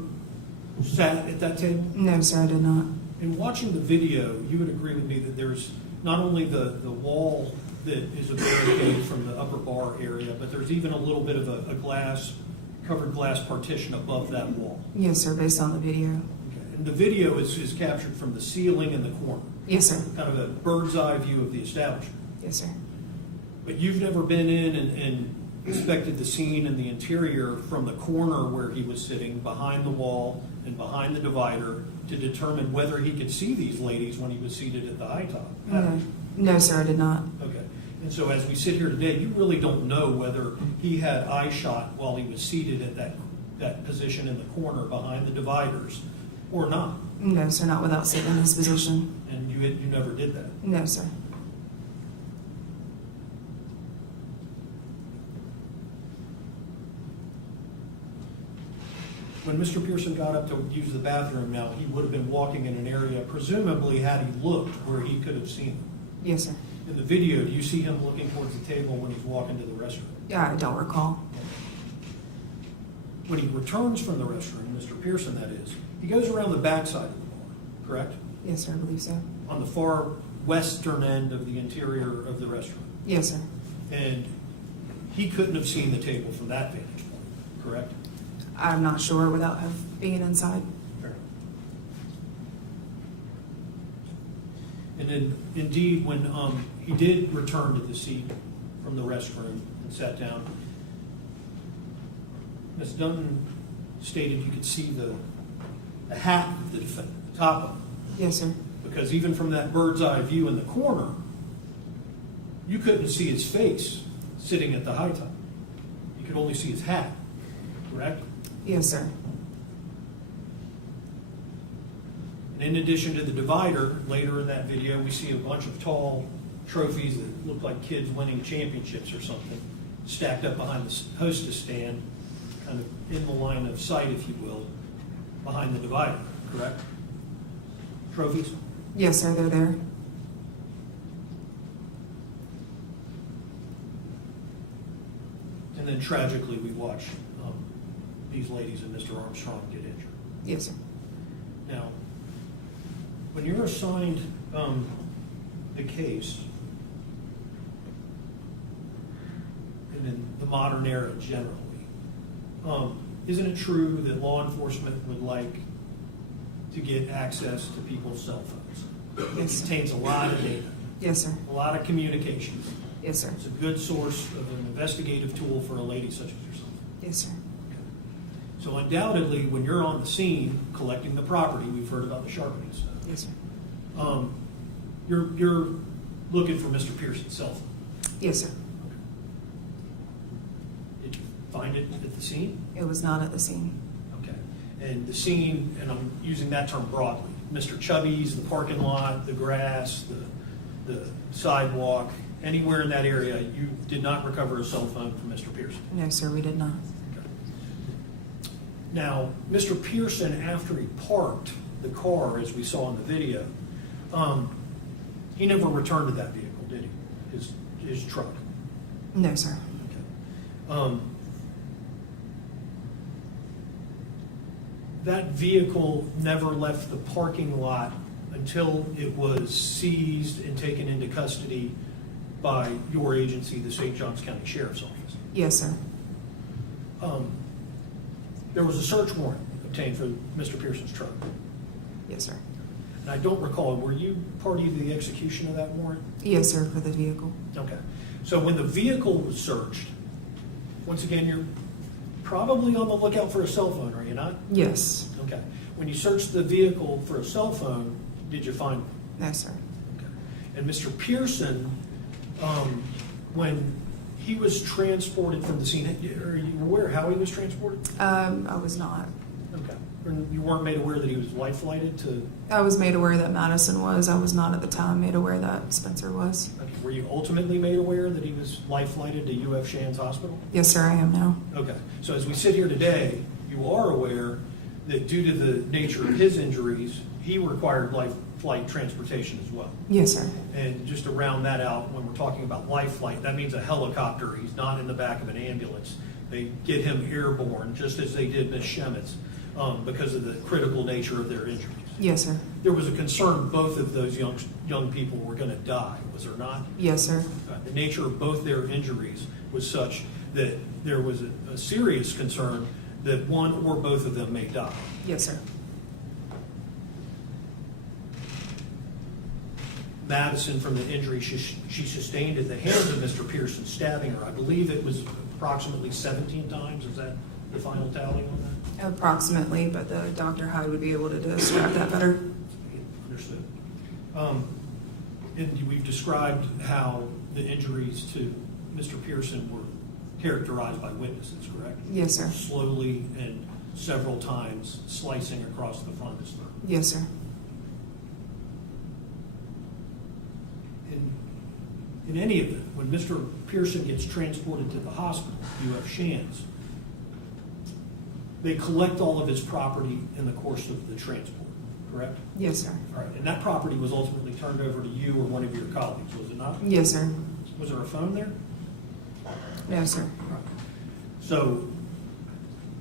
sat at that table? No, sir. I did not. In watching the video, you would agree with me that there's not only the wall that is a barricade from the upper bar area, but there's even a little bit of a covered glass partition above that wall. Yes, sir. Based on the video. Okay. And the video is captured from the ceiling in the corner, Yes, sir. kind of a bird's eye view of the establishment. Yes, sir. But you've never been in and inspected the scene in the interior from the corner where he was sitting, behind the wall and behind the divider, to determine whether he could see these ladies when he was seated at the high top. No. No, sir. I did not. Okay. And so as we sit here today, you really don't know whether he had eye shot while he was seated at that position in the corner behind the dividers or not. No, sir. Not without sitting in his position. And you never did that. No, sir. When Mr. Pearson got up to use the bathroom now, he would have been walking in an area, presumably had he looked, where he could have seen them. Yes, sir. In the video, do you see him looking towards the table when he's walking to the restroom? Yeah, I don't recall. When he returns from the restroom, Mr. Pearson that is, he goes around the backside of the bar, correct? Yes, sir. I believe so. On the far western end of the interior of the restaurant. Yes, sir. And he couldn't have seen the table from that vantage point, correct? I'm not sure without being inside. Fair enough. And then, indeed, when he did return to the seat from the restroom and sat down, Ms. Dunton stated you could see the hat of the defendant, the top of it. Yes, sir. Because even from that bird's eye view in the corner, you couldn't see his face sitting at the high top. You could only see his hat, correct? Yes, sir. And in addition to the divider, later in that video, we see a bunch of tall trophies that look like kids winning championships or something, stacked up behind the hostess stand, kind of in the line of sight, if you will, behind the divider, correct? Trophies? Yes, sir. They're there. And then tragically, we watch these ladies and Mr. Armstrong get injured. Yes, sir. Now, when you're assigned the case, and in the modern era generally, isn't it true that law enforcement would like to get access to people's cell phones? It Yes. contains a lot of data, Yes, sir. a lot of communication. Yes, sir. It's a good source of an investigative tool for a lady such as yourself. Yes, sir. So undoubtedly, when you're on the scene collecting the property, we've heard about the sharpening stuff. Yes, sir. You're looking for Mr. Pearson's cell phone. Yes, sir. Did you find it at the scene? It was not at the scene. Okay. And the scene, and I'm using that term broadly, Mr. Chubby's, the parking lot, the grass, the sidewalk, anywhere in that area, you did not recover a cell phone from Mr. Pearson. No, sir, we did not. Okay. Now, Mr. Pearson, after he parked the car, as we saw in the video, he never returned to that vehicle, did he? His truck. No, sir. Okay. That vehicle never left the parking lot until it was seized and taken into custody by your agency, the St. Johns County Sheriff's Office. Yes, sir. There was a search warrant obtained for Mr. Pearson's truck. Yes, sir. And I don't recall, were you party to the execution of that warrant? Yes, sir, for the vehicle. Okay. So when the vehicle was searched, once again, you're probably on the lookout for a cell phone, are you not? Yes. Okay. When you searched the vehicle for a cell phone, did you find one? No, sir. Okay. And Mr. Pearson, when he was transported from the scene, are you aware how he was transported? I was not. Okay. And you weren't made aware that he was life flighted to? I was made aware that Madison was. I was not at the time made aware that Spencer was. Okay. Were you ultimately made aware that he was life flighted to UF Shands Hospital? Yes, sir, I am now. Okay. So as we sit here today, you are aware that due to the nature of his injuries, he required life flight transportation as well. Yes, sir. And just to round that out, when we're talking about life flight, that means a helicopter. He's not in the back of an ambulance. They get him airborne, just as they did Ms. Schemitz, because of the critical nature of their injuries. Yes, sir. There was a concern both of those young people were going to die, was there not? Yes, sir. The nature of both their injuries was such that there was a serious concern that one or both of them may die. Yes, sir. Madison, from the injury she sustained at the hands of Mr. Pearson stabbing her, I believe it was approximately 17 times. Is that the final tally on that? Approximately, but the Dr. Heid would be able to describe that better. Understood. And we've described how the injuries to Mr. Pearson were characterized by witnesses, correct? Yes, sir. Slowly and several times slicing across the front of his throat. Yes, sir. In any event, when Mr. Pearson gets transported to the hospital, UF Shands, they collect all of his property in the course of the transport, correct? Yes, sir. All right, and that property was ultimately turned over to you or one of your colleagues, was it not? Yes, sir. Was there a phone there? No, sir. So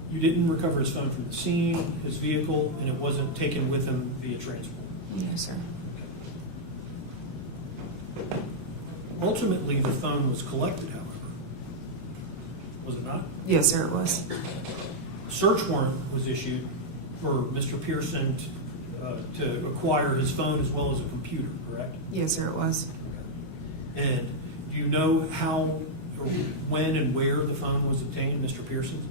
you didn't recover his phone from the scene, his vehicle, and it wasn't taken with him via transport? No, sir. Ultimately, the phone was collected, however. Was it not? Yes, sir, it was. A search warrant was issued for Mr. Pearson to acquire his phone as well as a computer, correct? Yes, sir, it was. Okay. And do you know how, or when and where the phone was obtained, Mr. Pearson?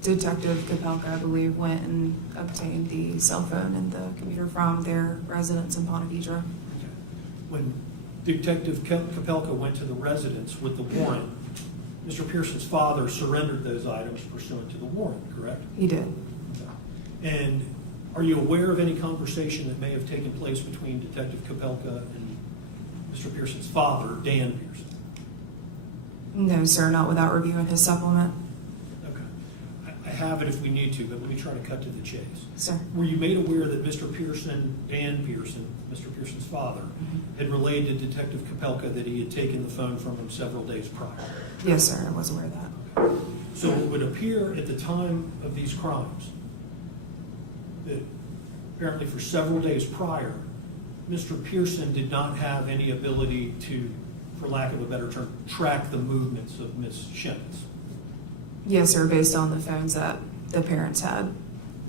Detective Kapelka, I believe, went and obtained the cell phone and the computer from their residence in Ponte Vedra. Okay. When Detective Kapelka went to the residence with the warrant, Mr. Pearson's father surrendered those items pursuant to the warrant, correct? He did. Okay. And are you aware of any conversation that may have taken place between Detective Kapelka and Mr. Pearson's father, Dan Pearson? No, sir, not without reviewing his supplement. Okay. I have it if we need to, but let me try to cut to the chase. Sir. Were you made aware that Mr. Pearson, Dan Pearson, Mr. Pearson's father, had relayed to Detective Kapelka that he had taken the phone from him several days prior? Yes, sir, I was aware of that. So it would appear at the time of these crimes that apparently for several days prior, Mr. Pearson did not have any ability to, for lack of a better term, track the movements of Ms. Schemitz. Yes, sir, based on the phones that the parents had.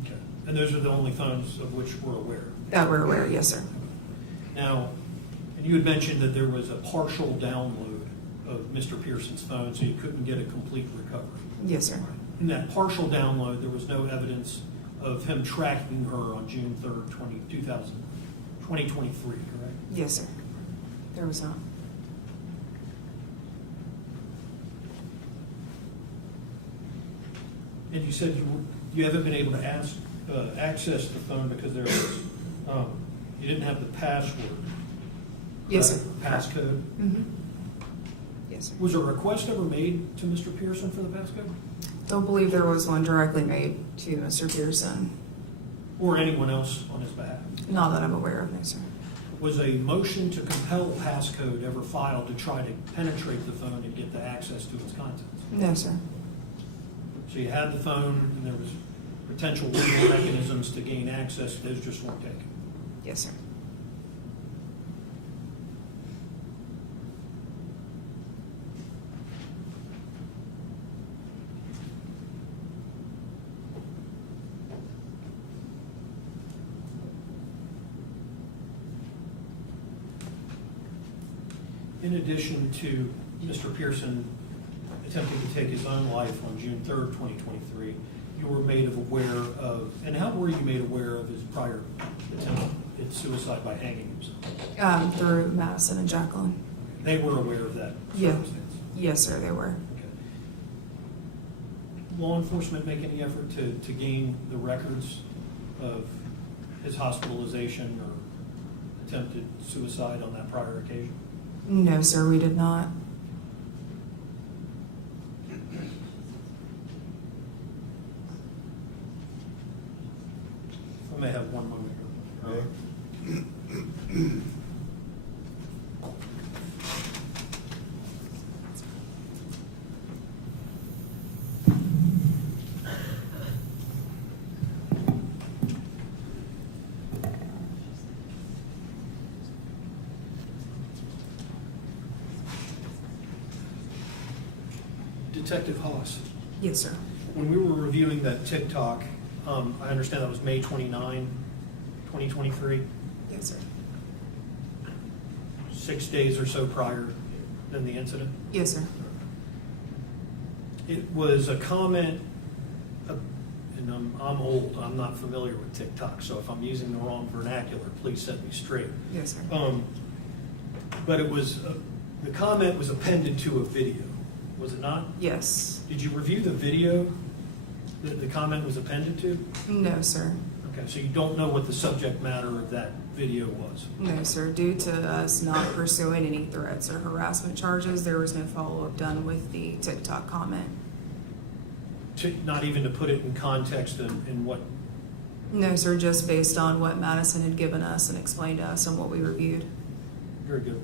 Okay. And those are the only phones of which we're aware. That we're aware, yes, sir. Now, and you had mentioned that there was a partial download of Mr. Pearson's phone, so you couldn't get a complete recovery. Yes, sir. In that partial download, there was no evidence of him tracking her on June 3rd, 2023, correct? Yes, sir. There was not. And you said you haven't been able to access the phone because there was, you didn't have the password. Yes, sir. Passcode. Mm-hmm. Yes, sir. Was a request ever made to Mr. Pearson for the passcode? Don't believe there was one directly made to Mr. Pearson. Or anyone else on his behalf? Not that I'm aware of, no, sir. Was a motion to compel passcode ever filed to try to penetrate the phone and get the access to its contents? No, sir. So you had the phone and there was potential legal mechanisms to gain access, those just weren't taken. Yes, sir. In addition to Mr. Pearson attempting to take his own life on June 3rd, 2023, you were made aware of, and how were you made aware of his prior attempt at suicide by hanging himself? Through Madison and Jaclyn. They were aware of that Yeah. circumstance? Yes, sir, they were. Okay. Law enforcement make any effort to gain the records of his hospitalization or attempted suicide on that prior occasion? No, sir, we did not. I may have one moment here. Detective Haas, Yes, sir. when we were reviewing that TikTok, I understand that was May 29, 2023, Yes, sir. 6 days or so prior than the incident. Yes, sir. It was a comment, and I'm old, I'm not familiar with TikTok, so if I'm using the wrong vernacular, please set me straight. Yes, sir. But it was, the comment was appended to a video, was it not? Yes. Did you review the video that the comment was appended to? No, sir. Okay, so you don't know what the subject matter of that video was? No, sir. Due to us not pursuing any threats or harassment charges, there was no follow-up done with the TikTok comment. Not even to put it in context in what, No, sir, just based on what Madison had given us and explained to us and what we reviewed. very good.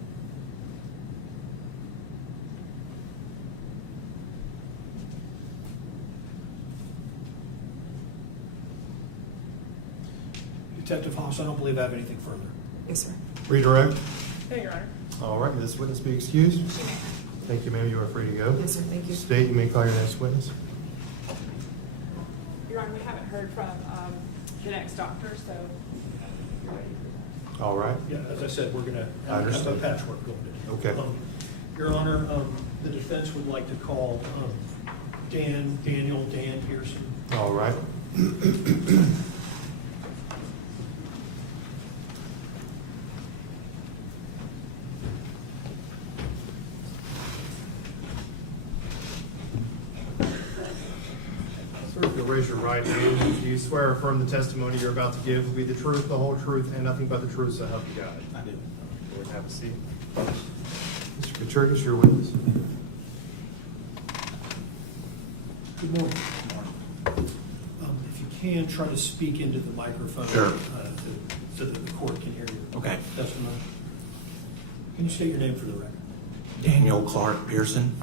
Detective Haas, I don't believe I have anything further. Yes, sir. Redirect. No, Your Honor. All right, this witness be excused. Thank you, ma'am. You are free to go. Yes, sir. Thank you. State, you may call your next witness. Your Honor, we haven't heard from the next doctor, so you're ready for that. All right. Yeah, as I said, we're going to I have a understand. patchwork going in. Okay. Your Honor, the defense would like to call Dan Pearson. All right. Sir, if you'll raise your right hand, do you swear or affirm the testimony you're about to give will be the truth, the whole truth, and nothing but the truth, so help you God? I do. Lord, have a seat. Mr. Katurgis, your witness. Good morning. If you can, try to speak into the microphone. Sure. So that the court can hear you. Okay. Testimony. Can you state your name for the record? Daniel Clark Pearson.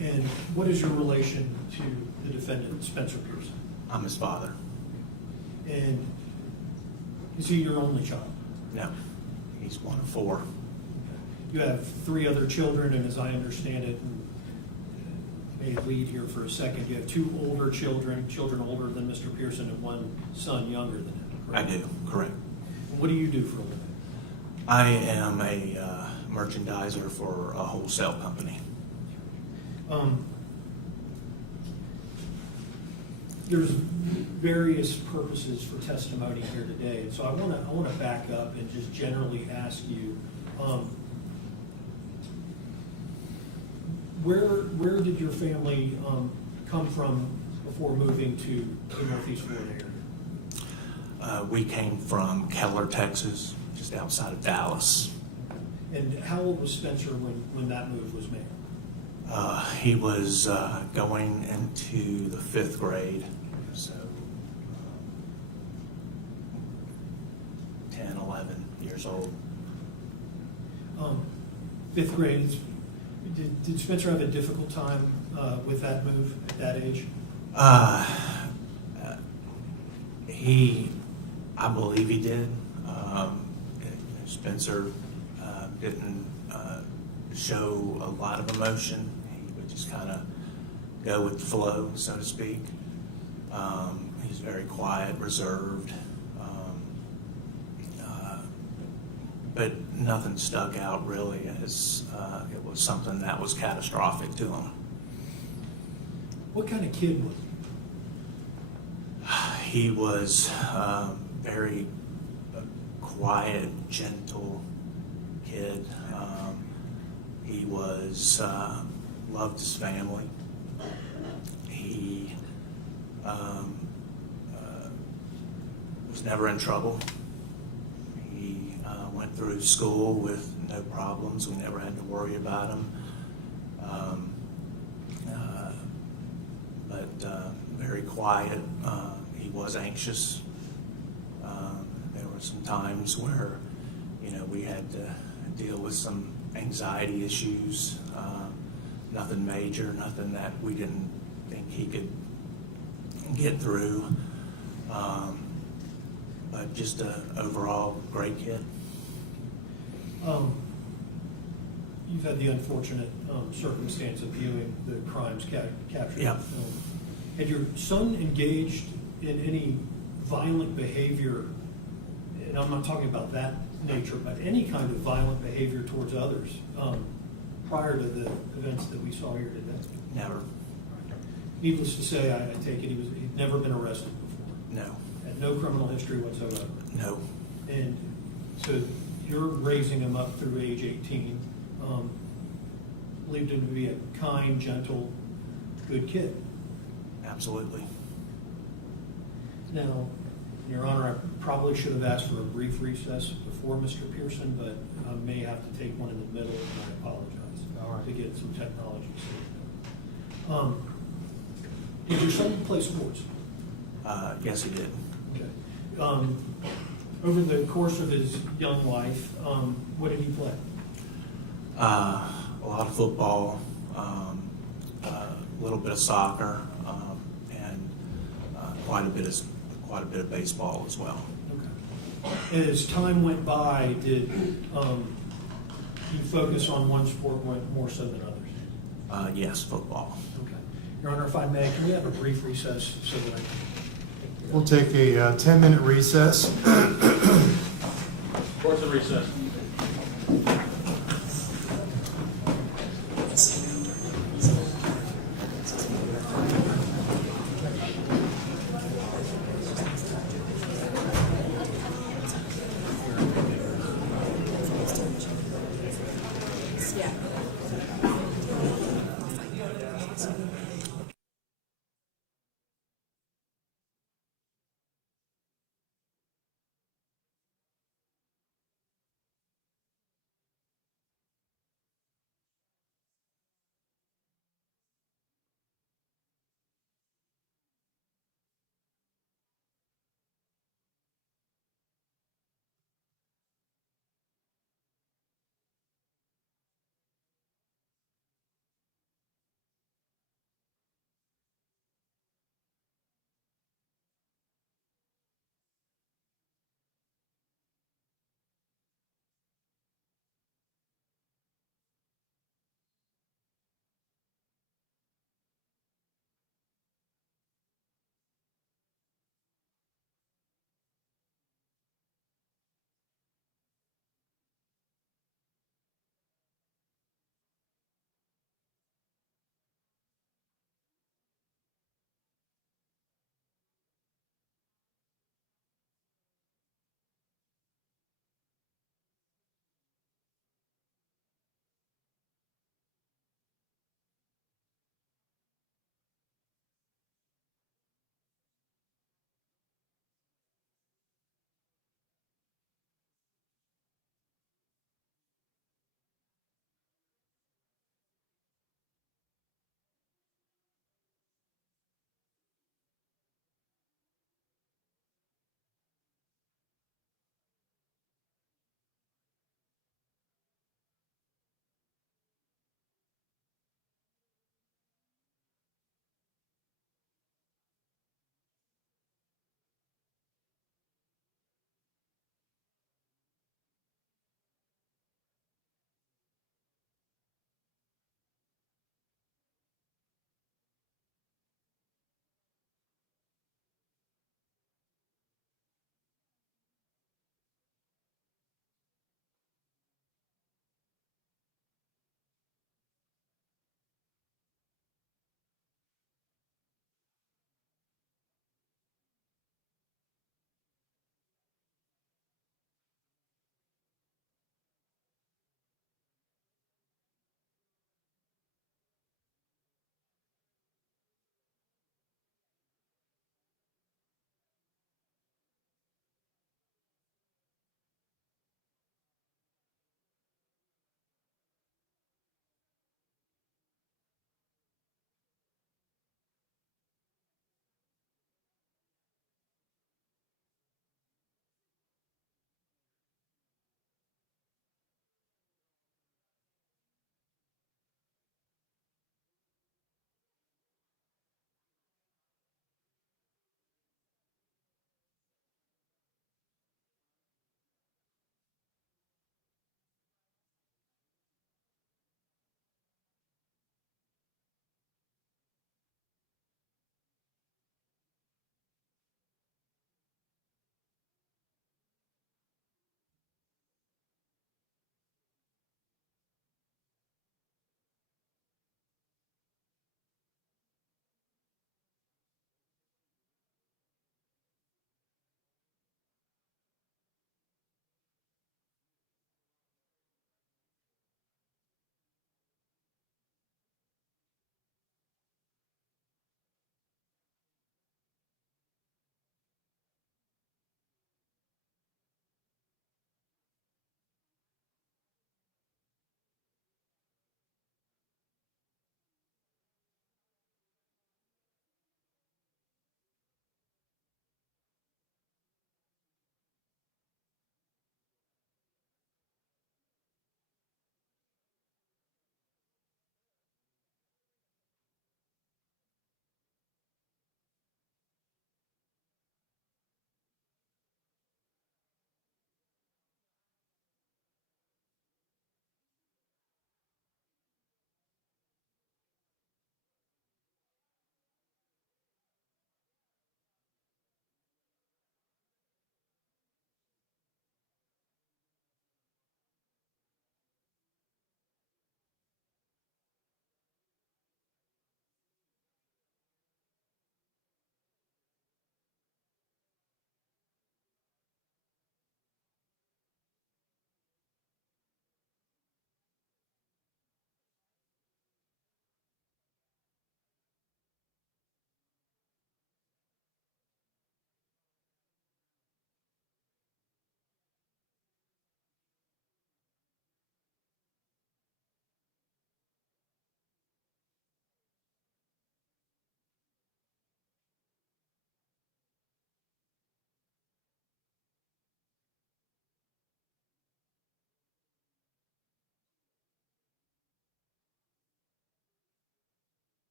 And what is your relation to the defendant, Spencer Pearson? I'm his father. And is he your only child? No, he's one of four. You have 3 other children, and as I understand it, may lead here for a second, you have 2 older children older than Mr. Pearson, and 1 son younger than him, I correct? do, correct. What do you do for a living? I am a merchandiser for a wholesale company. There's various purposes for testimony here today, and so I want to back up and just generally ask you, where did your family come from before moving to the Northeast Florida area? We came from Keller, Texas, just outside of Dallas. And how old was Spencer when that move was made? He was going into the 5th grade, so 10, 11 years old. 5th grade. Did Spencer have a difficult time with that move at that age? I believe he did. Spencer didn't show a lot of emotion. He would just kind of go with the flow, so to speak. He's very quiet, reserved, but nothing stuck out really as it was something that was catastrophic to him. What kind of kid was he? He was very quiet, gentle kid. He was loved his family. He was never in trouble. He went through school with no problems. We never had to worry about him. But very quiet. He was anxious. There were some times where, we had to deal with some anxiety issues. Nothing major, nothing that we didn't think he could get through. But just an overall great kid. You've had the unfortunate circumstance of viewing the crimes captured in Yeah. the film. Had your son engaged in any violent behavior, and I'm not talking about that nature, but any kind of violent behavior towards others prior to the events that we saw here today? Never. Needless to say, I take it he'd never been arrested before. No. Had no criminal history whatsoever. No. And so you're raising him up through age 18, believed him to be a kind, gentle, good kid. Absolutely. Now, Your Honor, I probably should have asked for a brief recess before Mr. Pearson, but I may have to take one in the middle, and I apologize. To get some technology. Did your son play sports? Yes, he did. Okay. Over the course of his young life, what did he play? A lot of football, a little bit of soccer, and quite a bit of baseball as well. Okay. As time went by, did you focus on one sport more so than others? Yes, football. Okay. Your Honor, if I may, can we have a brief recess so that I can... We'll take a 10-minute recess. Court's in recess.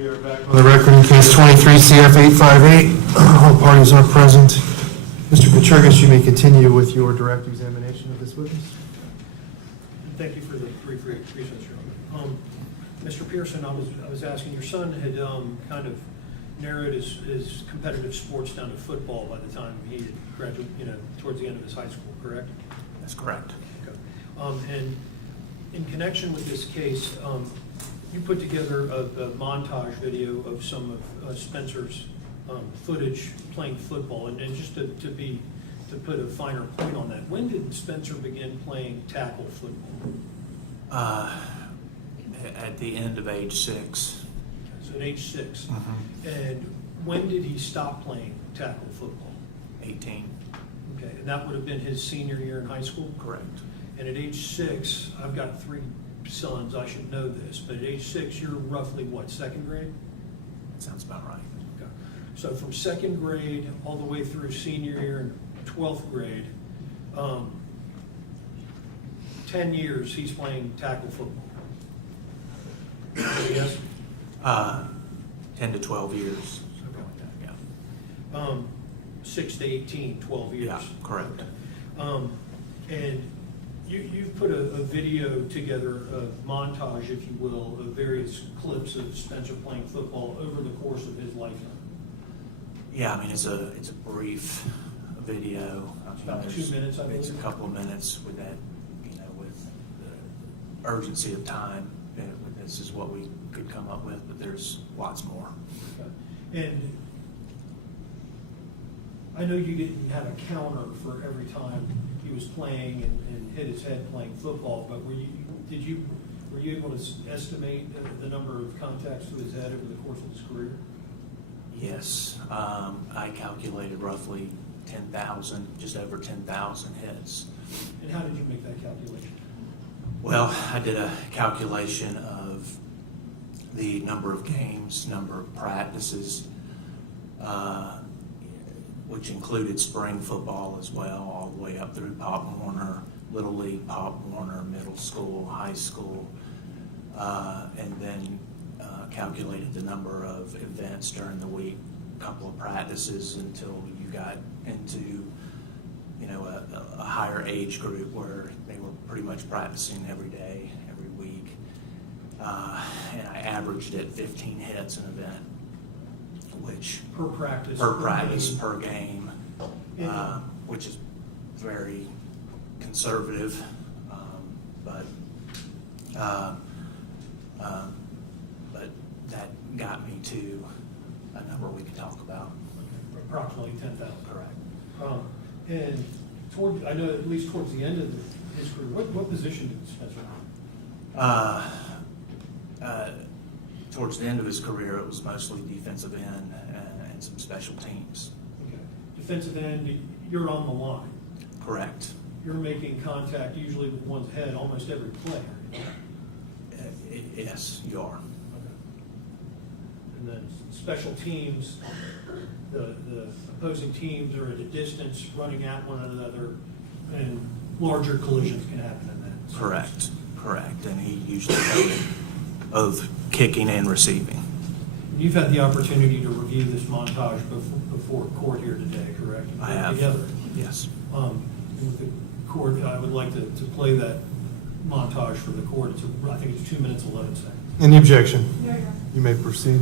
We are back on the record in case 23 CF 858. All parties are present. Mr. Petrugis, you may continue with your direct examination of this witness. Thank you for the brief research, Your Honor. Mr. Pearson, I was asking, your son had kind of narrowed his competitive sports down to football by the time he had graduated, towards the end of his high school, correct? That's correct. Okay. And in connection with this case, you put together a montage video of some of Spencer's footage playing football, and just to put a finer point on that, when did Spencer begin playing tackle football? At the end of age 6. So at age 6. Mm-hmm. And when did he stop playing tackle football? 18. Okay, and that would have been his senior year in high school? Correct. And at age 6, I've got 3 sons, I should know this, but at age 6, you're roughly what, second grade? That sounds about right. Okay. So from second grade all the way through senior year and 12th grade, 10 years he's playing tackle football. Yes? 10 to 12 years. Okay. Yeah. 6 to 18, 12 years. Yeah, correct. And you've put a video together, a montage, if you will, of various clips of Spencer playing football over the course of his lifetime. Yeah, I mean, it's a brief video. It's about 2 minutes, I believe. It's a couple of minutes with that, with the urgency of time. This is what we could come up with, but there's lots more. Okay. And I know you didn't have a counter for every time he was playing and hit his head playing football, but were you able to estimate the number of contacts to his head over the course of his career? Yes, I calculated roughly 10,000, just over 10,000 hits. And how did you make that calculation? Well, I did a calculation of the number of games, number of practices, which included spring football as well, all the way up through Pop Warner, Little League, Pop Warner, middle school, high school, and then calculated the number of events during the week, a couple of practices until you got into a higher age group where they were pretty much practicing every day, every week. And I averaged at 15 hits an event, which Per practice? per game, which is very conservative, but that got me to a number we could talk about. Approximately 10,000. Correct. And I know at least towards the end of his career, what position did Spencer have? Towards the end of his career, it was mostly defensive end and some special teams. Okay. Defensive end, you're on the line. Correct. You're making contact usually with one's head almost every play. Yes, you are. Okay. And then special teams, the opposing teams are at a distance, running at one another, and larger collisions can happen in that. Correct. And he usually does both kicking and receiving. You've had the opportunity to review this montage before court here today, correct? You put I it have. Together. Yes. And with the court, I would like to play that montage for the court. I think it's 2 minutes 11 seconds. Any objection? No, Your Honor. You may proceed.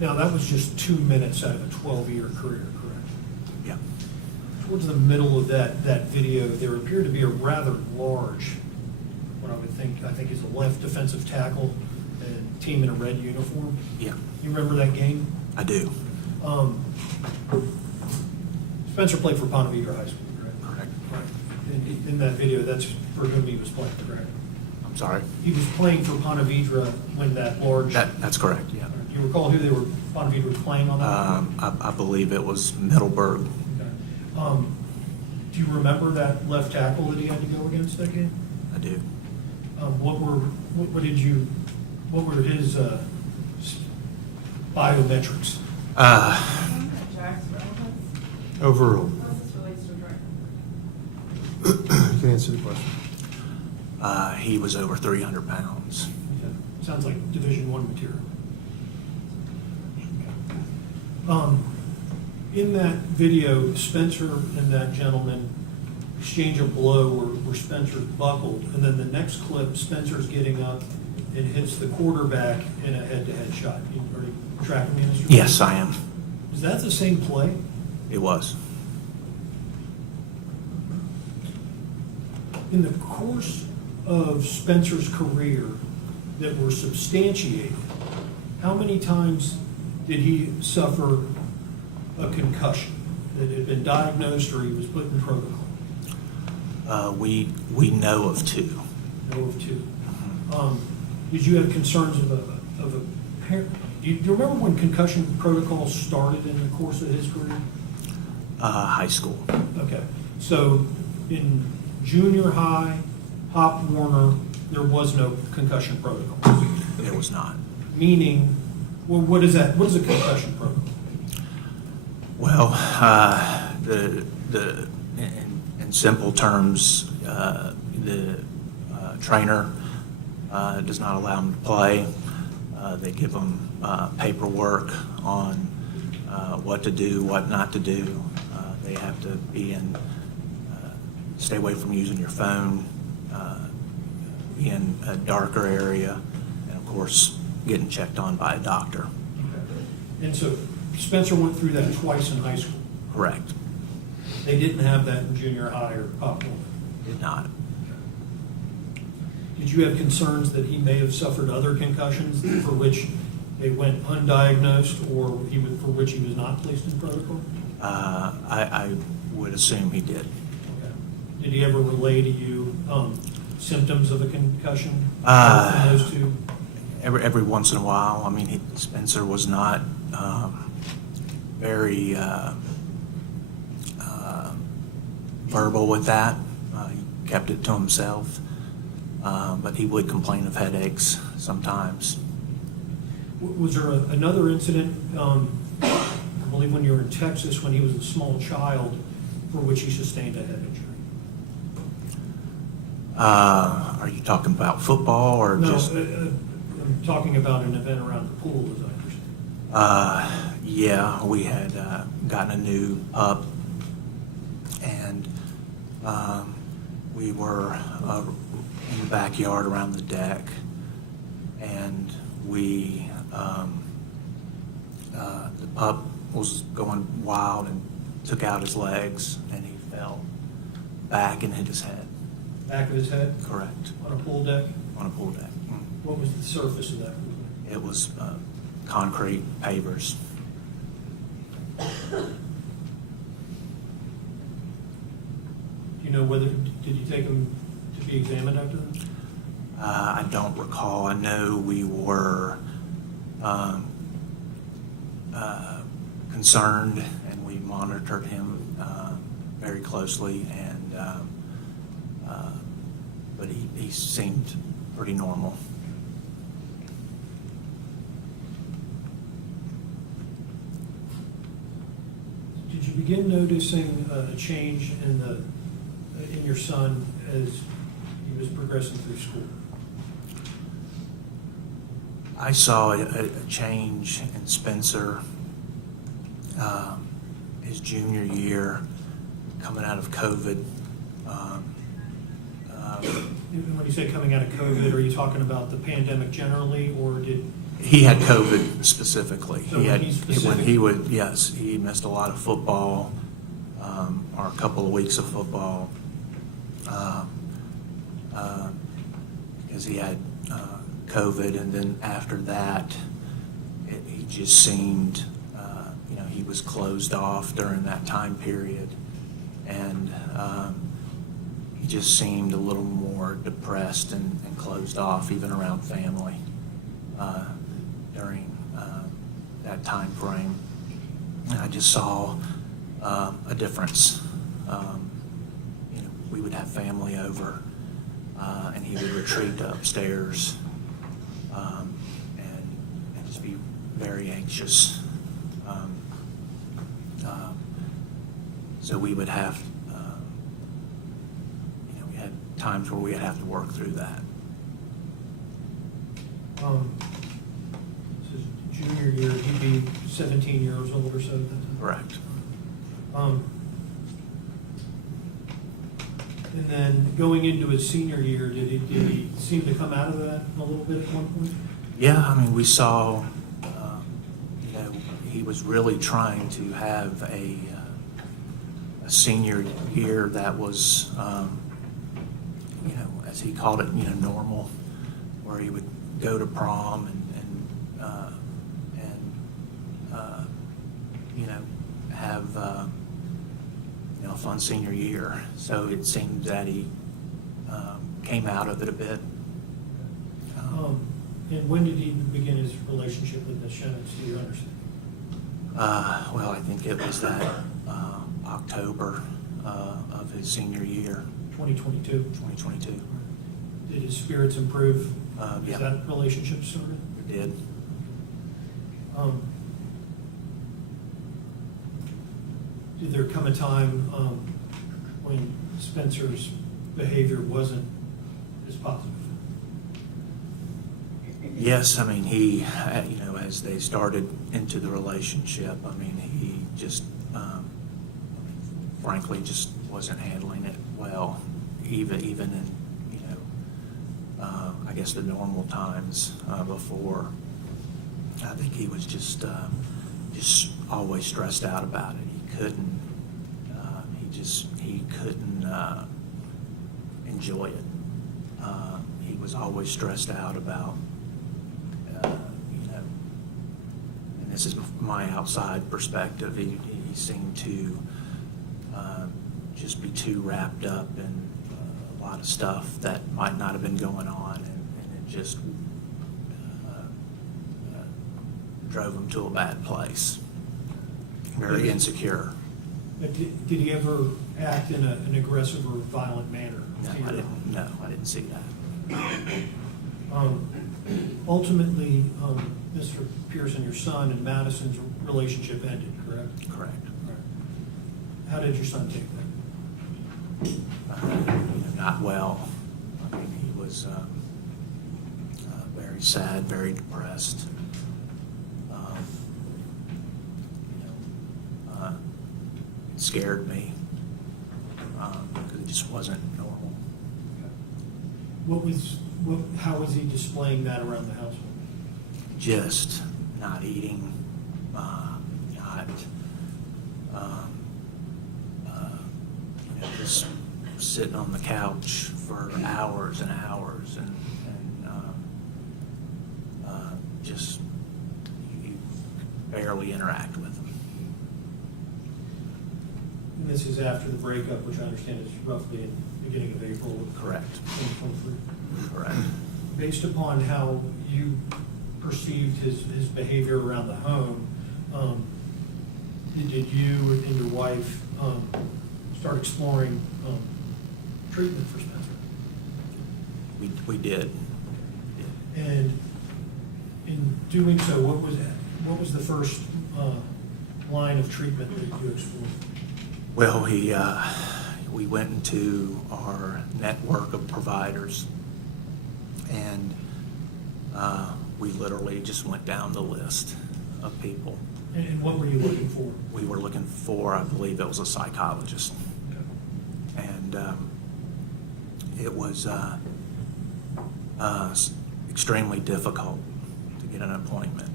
Now, that was just 2 minutes out of a 12-year career, correct? Yeah. Towards the middle of that video, there appeared to be a rather large, what I think is a left defensive tackle and team in a red uniform. Yeah, You remember that game? I do. Spencer played for Ponte Vedra High School, correct? Correct. Right. In that video, that's for whom he was playing, correct? I'm sorry. He was playing for Ponte Vedra when that large. That's correct, yeah. Do you recall who they were, Ponte Vedra was playing on that? I believe it was Middleburg. Okay. Do you remember that left tackle that he had to go against that game? I do. What were his biometrics? Overall. You can answer the question. He was over 300 pounds. Okay. Sounds like Division I material. In that video, Spencer and that gentleman exchange a blow where Spencer's buckled, and then the next clip, Spencer's getting up and hits the quarterback in a head-to-head shot. Are you tracking me, Mr. Yes, I am. Is that the same play? It was. In the course of Spencer's career that were substantiated, how many times did he suffer a concussion that had been diagnosed or he was put in protocol? We know of 2. Know of 2. Did you have concerns of a parent? Do you remember when concussion protocols started in the course of his career? High school. Okay, so in junior high, Pop Warner, there was no concussion protocol. There was not. Meaning, well, what is that? What is a concussion protocol? Well, in simple terms, the trainer does not allow them to play. They give them paperwork on what to do, what not to do. They have to stay away from using your phone, be in a darker area, and of course, getting checked on by a doctor. Okay. And so Spencer went through that twice in high school. Correct. They didn't have that in junior high or Pop Warner. Did not. Did you have concerns that he may have suffered other concussions for which they went undiagnosed or for which he was not placed in protocol? I would assume he did. Okay. Did he ever relay to you symptoms of a concussion Uh, from those 2? Every once in a while. I mean, Spencer was not very verbal with that. He kept it to himself, but he would complain of headaches sometimes. Was there another incident, I believe when you were in Texas, when he was a small child, for which he sustained a head injury? Are you talking about football or No, just? I'm talking about an event around the pool, as I understand. Yeah, we had gotten a new pup, and we were in the backyard around the deck, and the pup was going wild and took out his legs, and he fell back and hit his head. Back of his head? Correct. On a pool deck? On a pool deck. What was the surface of that pool deck? It was concrete pavers. Do you know whether, did you take him to be examined after that? I don't recall. I know we were concerned, and we monitored him very closely, and but he seemed pretty normal. Did you begin noticing a change in your son as he was progressing through school? I saw a change in Spencer his junior year, coming out of COVID. When you say coming out of COVID, are you talking about the pandemic generally, or did? He had COVID specifically. So He had, when he's when he would, yes, he missed a lot of football, or a couple of weeks of football, because he had COVID, and then after that, he just seemed, he was closed off during that time period, and he just seemed a little more depressed and closed off, even around family, during that time frame. And I just saw a difference. We would have family over, and he would retreat to upstairs, and just be very anxious. So we would have, we had times where we'd have to work through that. This is junior year, he'd be 17 years old or so at that time? Correct. And then going into his senior year, did he seem to come out of that a little bit at one point? Yeah, I mean, we saw, he was really trying to have a senior year that was, as he called it, normal, where he would go to prom and have a fun senior year. So it seemed that he came out of it a bit. And when did he begin his relationship with Ms. Schemitz, do you understand? Well, I think it was that October of his senior year, 2022? 2022. Did his spirits improve Yeah. as that relationship started? It did. Did there come a time when Spencer's behavior wasn't as positive? Yes, I mean, he, as they started into the relationship, I mean, he just, frankly, just wasn't handling it well, even in, I guess the normal times before. I think he was just always stressed out about it. He couldn't enjoy it. He was always stressed out about, and this is my outside perspective, he seemed to just be too wrapped up in a lot of stuff that might not have been going on, and it just drove him to a bad place. Very insecure. Did he ever act in an aggressive or violent manner? No, I didn't see that. Ultimately, Mr. Pearson, your son, and Madison's relationship ended, correct? Correct. How did your son take that? Not well. I mean, he was very sad, very depressed. It scared me because it just wasn't normal. How was he displaying that around the household? Just not eating, just sitting on the couch for hours and hours, and just you barely interact with him. And this is after the breakup, which I understand is roughly in the beginning of April of Correct. 2023. Correct. Based upon how you perceived his behavior around the home, did you and your wife start exploring treatment for Spencer? We did. And in doing so, what was the first line of treatment that you explored? Well, we went into our network of providers, and we literally just went down the list of people. And what were you looking for? We were looking for, I believe it was a psychologist. And it was extremely difficult to get an appointment.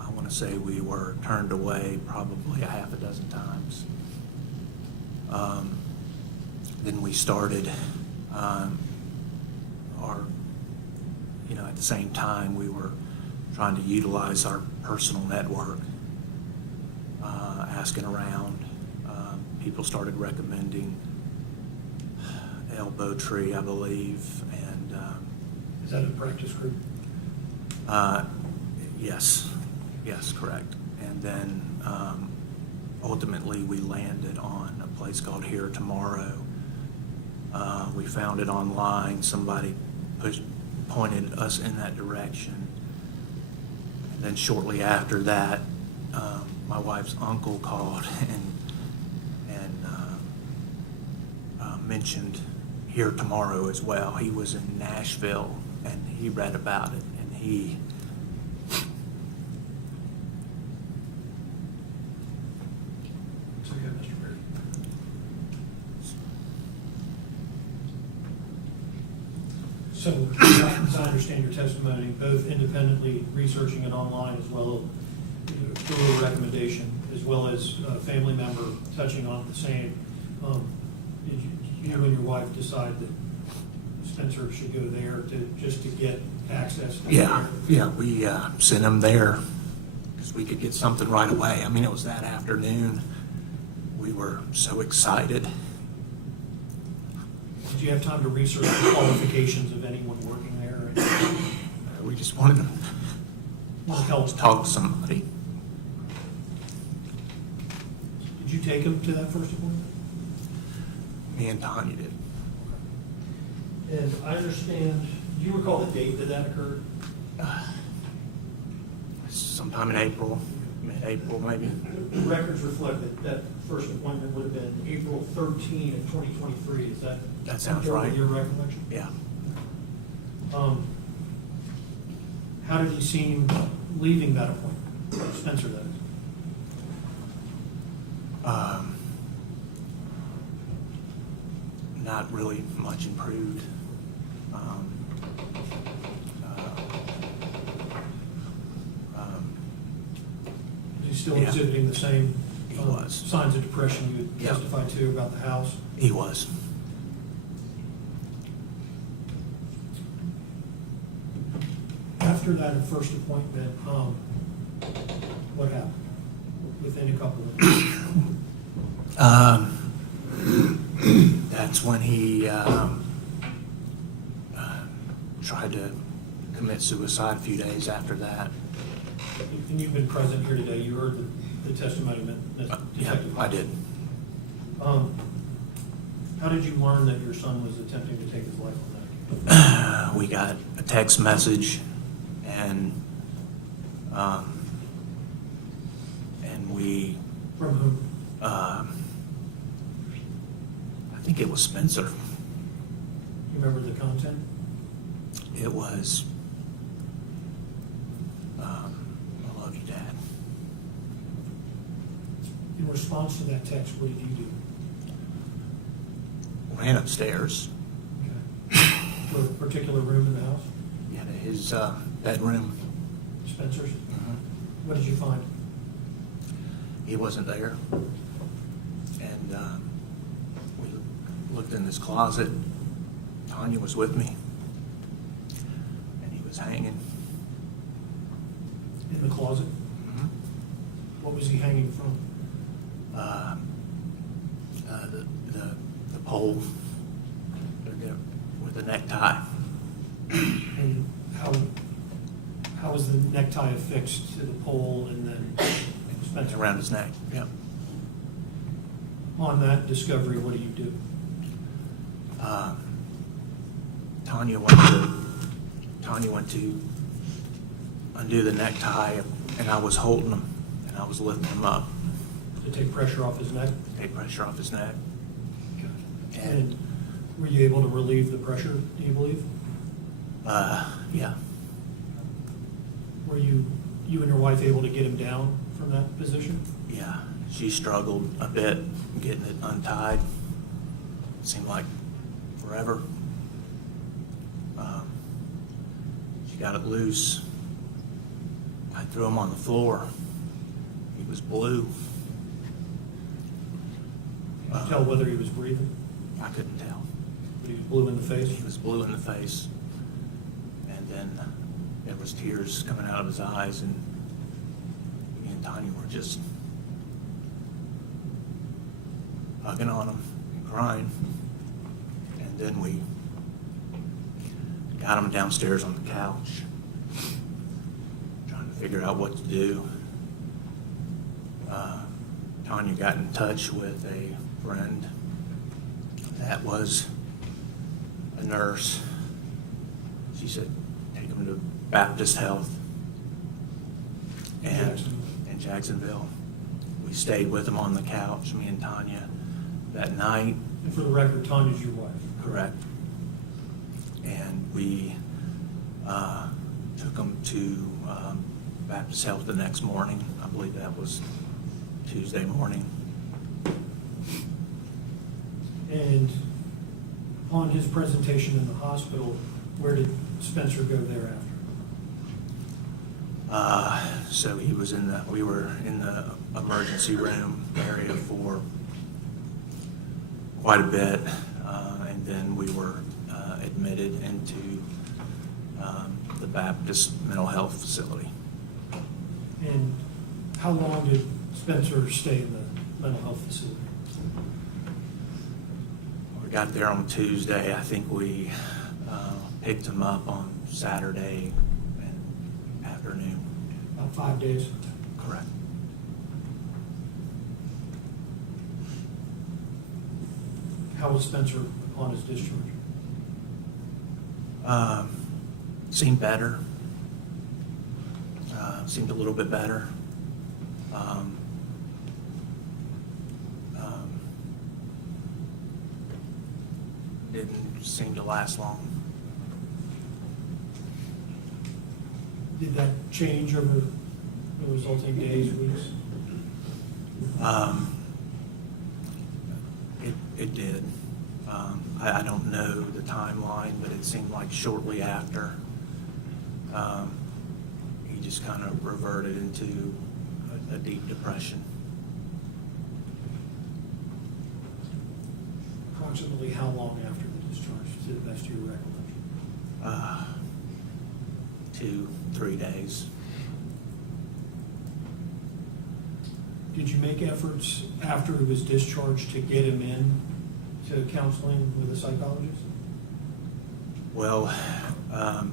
I want to say we were turned away probably a half a dozen times. Then we started at the same time we were trying to utilize our personal network, asking around. People started recommending Elbow Tree, I believe, and Is that a practice group? yes, correct. And then ultimately we landed on a place called Here Tomorrow. We found it online. Somebody pointed us in that direction. And then shortly after that, my wife's uncle called and mentioned Here Tomorrow as well. He was in Nashville and he read about it, and he It's okay, Mr. Perry. So, as I understand your testimony, both independently researching it online as well as through a recommendation, as well as a family member touching on the same, did you and your wife decide that Spencer should go there just to get access? Yeah, we sent him there because we could get something right away. I mean, it was that afternoon. We were so excited. Did you have time to research the qualifications of anyone working there? We just wanted to Help. talk to somebody. Did you take him to that first appointment? Me and Tonya did. And I understand, do you recall the date that occurred? Sometime in April, mid-April maybe. The records reflect that first appointment would have been April 13 of 2023, is that? That sounds compared right. with your recollection? Yeah. How did he seem leaving that appointment? Spencer, that is. Not really much improved. Is he still Yeah. exhibiting the same He was. signs of depression you Yeah. testified to about the house? He was. After that first appointment, what happened? Within a couple of weeks? That's when he tried to commit suicide a few days after that. And you've been present here today, you heard the testimony of Yeah, Detective I Haas. did. How did you learn that your son was attempting to take his life on that occasion? We got a text message, and we, From whom? I think it was Spencer. You remember the content? It was, I love you, Dad. In response to that text, what did you do? Ran upstairs, Okay. To a particular room in the house? yeah, to his bedroom. Spencer's? What did you find? He wasn't there. And we looked in his closet. Tonya was with me. And he was hanging. In the closet? What was he hanging from? The pole with the necktie. And how was the necktie affixed to the pole and then Spencer? Around his neck, yep. On that discovery, what do you do? Tonya went to undo the necktie, and I was holding him, and I was lifting him up, To take pressure off his neck? take pressure off his neck. And were you able to relieve the pressure, do you believe? Yeah, Were you and your wife able to get him down from that position? yeah. She struggled a bit getting it untied. Seemed like forever. She got it loose. I threw him on the floor. He was blue. Could you tell whether he was breathing? I couldn't tell. But he was blue in the face? He was blue in the face. And then there was tears coming out of his eyes, and me and Tonya were just hugging on him and crying. And then we got him downstairs on the couch, trying to figure out what to do. Tonya got in touch with a friend that was a nurse. She said, take him to Baptist Health and in Jacksonville. We stayed with him on the couch, me and Tonya, that night. And for the record, Tonya's your wife? Correct. And we took him to Baptist Health the next morning. I believe that was Tuesday morning. And upon his presentation in the hospital, where did Spencer go thereafter? So we were in the emergency room area for quite a bit, and then we were admitted into the Baptist mental health facility. And how long did Spencer stay in the mental health facility? We got there on Tuesday. I think we picked him up on Saturday afternoon. About 5 days? Correct. How was Spencer upon his discharge? Seemed better. Seemed a little bit better. Didn't seem to last long. Did that change over the resulting days, weeks? It did. I don't know the timeline, but it seemed like shortly after, he just kind of reverted into a deep depression. Approximately how long after the discharge, to the best of your recollection? 2-3 days. Did you make efforts after he was discharged to get him in to counseling with a psychologist? Well, and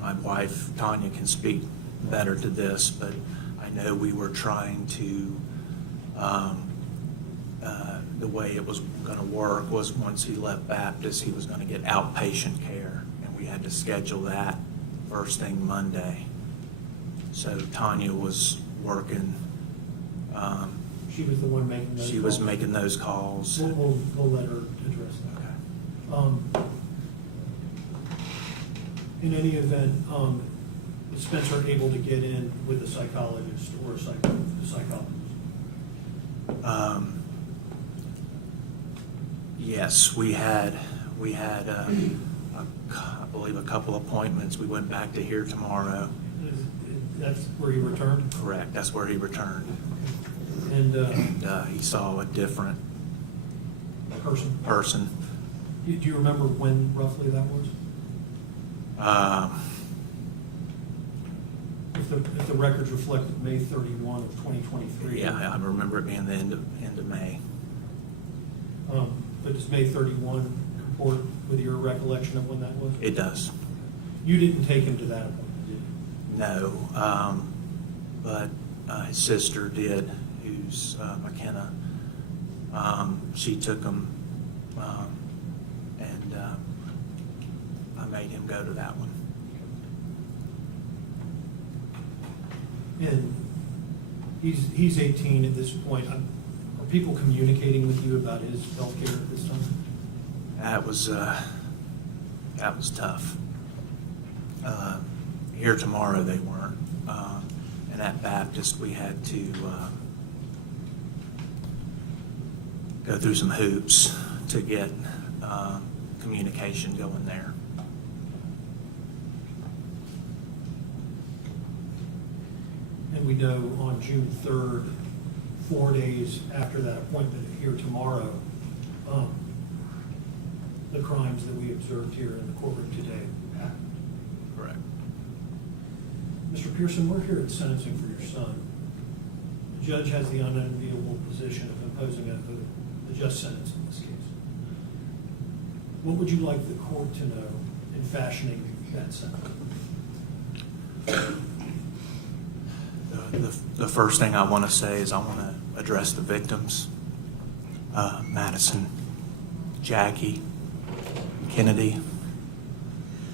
my wife, Tonya, can speak better to this, but I know we were trying to, the way it was going to work was once he left Baptist, he was going to get outpatient care, and we had to schedule that first thing Monday. So Tonya was working. She was the one making those She was calls? making those calls. We'll let her address that. Okay. In any event, was Spencer able to get in with a psychologist or a psychologist? Yes, we had I believe a couple appointments. We went back to here tomorrow. That's where he returned? Correct, that's where he returned. And And he saw a different person. Do you remember when roughly that was? If the records reflected May 31 of 2023. Yeah, I remember it being the end of May. But does May 31 comport with your recollection of when that was? It does. You didn't take him to that appointment, did you? No, but his sister did, who's McKenna. She took him, and I made him go to that one. And he's 18 at this point. Are people communicating with you about his health care at this time? That was tough. Here tomorrow they weren't, and at Baptist we had to go through some hoops to get communication going there. we know on June 3rd, 4 days after that appointment here tomorrow, the crimes that we observed here in the courtroom today happened. Correct. Mr. Pearson, we're here at sentencing for your son. The judge has the unenviable position of imposing a just sentence in this case. What would you like the court to know in fashioning that sentence? The first thing I want to say is I want to address the victims, Madison, Jackie, Kennedy.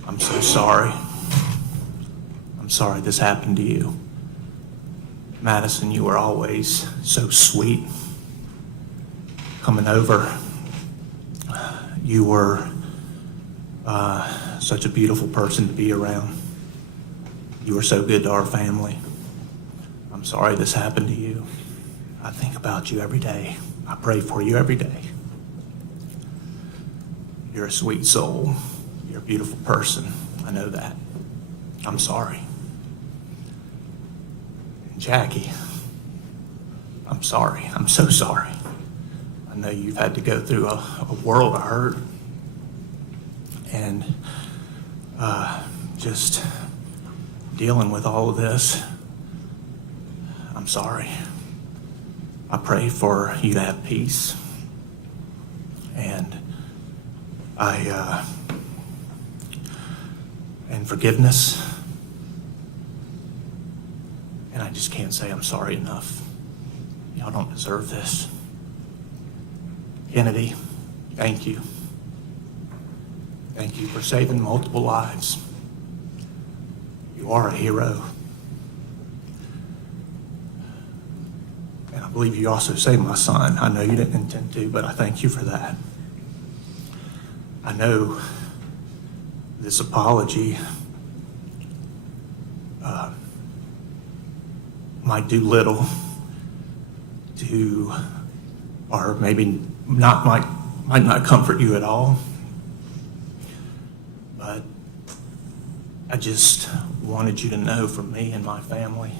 I'm so sorry. I'm sorry this happened to you. Madison, you were always so sweet. Coming over, you were such a beautiful person to be around. You were so good to our family. I'm sorry this happened to you. I think about you every day. I pray for you every day. You're a sweet soul. You're a beautiful person. I know that. I'm sorry. Jackie, I'm sorry. I'm so sorry. I know you've had to go through a world of hurt and just dealing with all of this. I'm sorry. I pray for you to have peace, and and forgiveness. And I just can't say I'm sorry enough. Y'all don't deserve this. Kennedy, thank you. Thank you for saving multiple lives. You are a hero. And I believe you also saved my son. I know you didn't intend to, but I thank you for that. I know this apology might do little to, or maybe not, might not comfort you at all. But I just wanted you to know from me and my family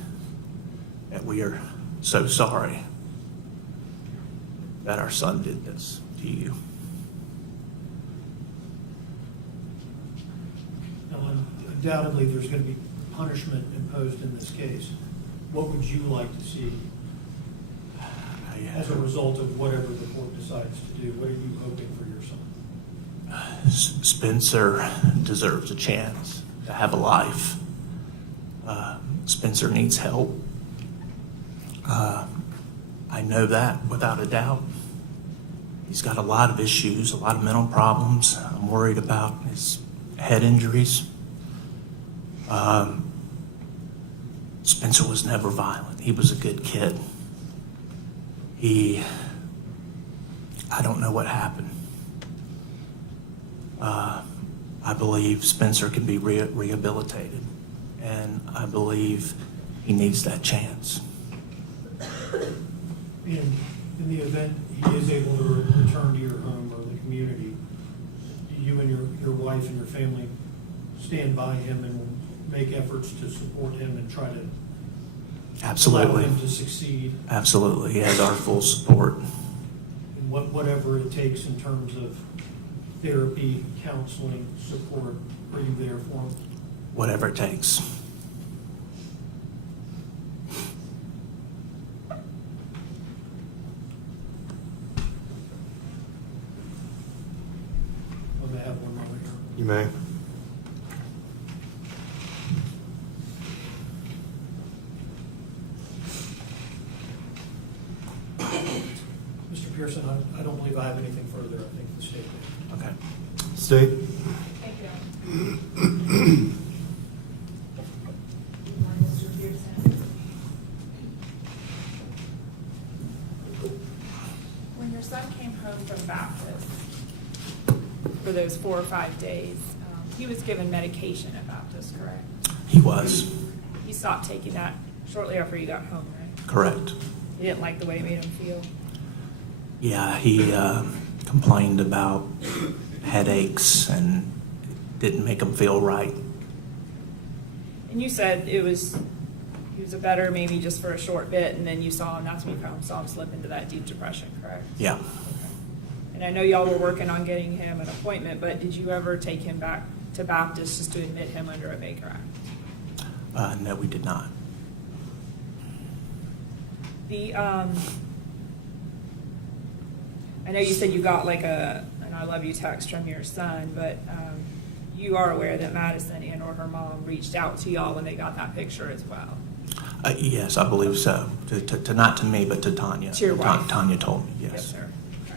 that we are so sorry that our son did this to you. Now, undoubtedly, there's going to be punishment imposed in this case. What would you like to see as a result of whatever the court decides to do? What are you hoping for your son? Spencer deserves a chance to have a life. Spencer needs help. I know that without a doubt. He's got a lot of issues, a lot of mental problems. I'm worried about his head injuries. Spencer was never violent. He was a good kid. I don't know what happened. I believe Spencer can be rehabilitated, and I believe he needs that chance. In the event he is able to return to your home or the community, you and your wife and your family stand by him and will make efforts to support him and try to Absolutely. allow him to succeed. Absolutely. He has our full support. And whatever it takes in terms of therapy, counseling, support, are you there for him? Whatever it takes. I may have one moment here. You may. Mr. Pearson, I don't believe I have anything further. I think the state did. Okay. State. Thank you. Good morning, Mr. Pearson. When your son came home from Baptist for those 4 or 5 days, he was given medication at Baptist, correct? He was. He stopped taking that shortly after you got home, right? Correct. You didn't like the way it made him feel? Yeah, he complained about headaches and didn't make him feel right. And you said he he was a better maybe just for a short bit, and then you saw him, that's when you saw him slip into that deep depression, correct? Yeah. And I know y'all were working on getting him an appointment, but did you ever take him back to Baptist just to admit him under a Baker Act? No, we did not. I know you said you got like an I love you text from your son, but you are aware that Madison and or her mom reached out to y'all when they got that picture as well. Yes, I believe so. To not to me, but to Tonya. To your wife. Tonya told me, yes. Yes, sir. Okay.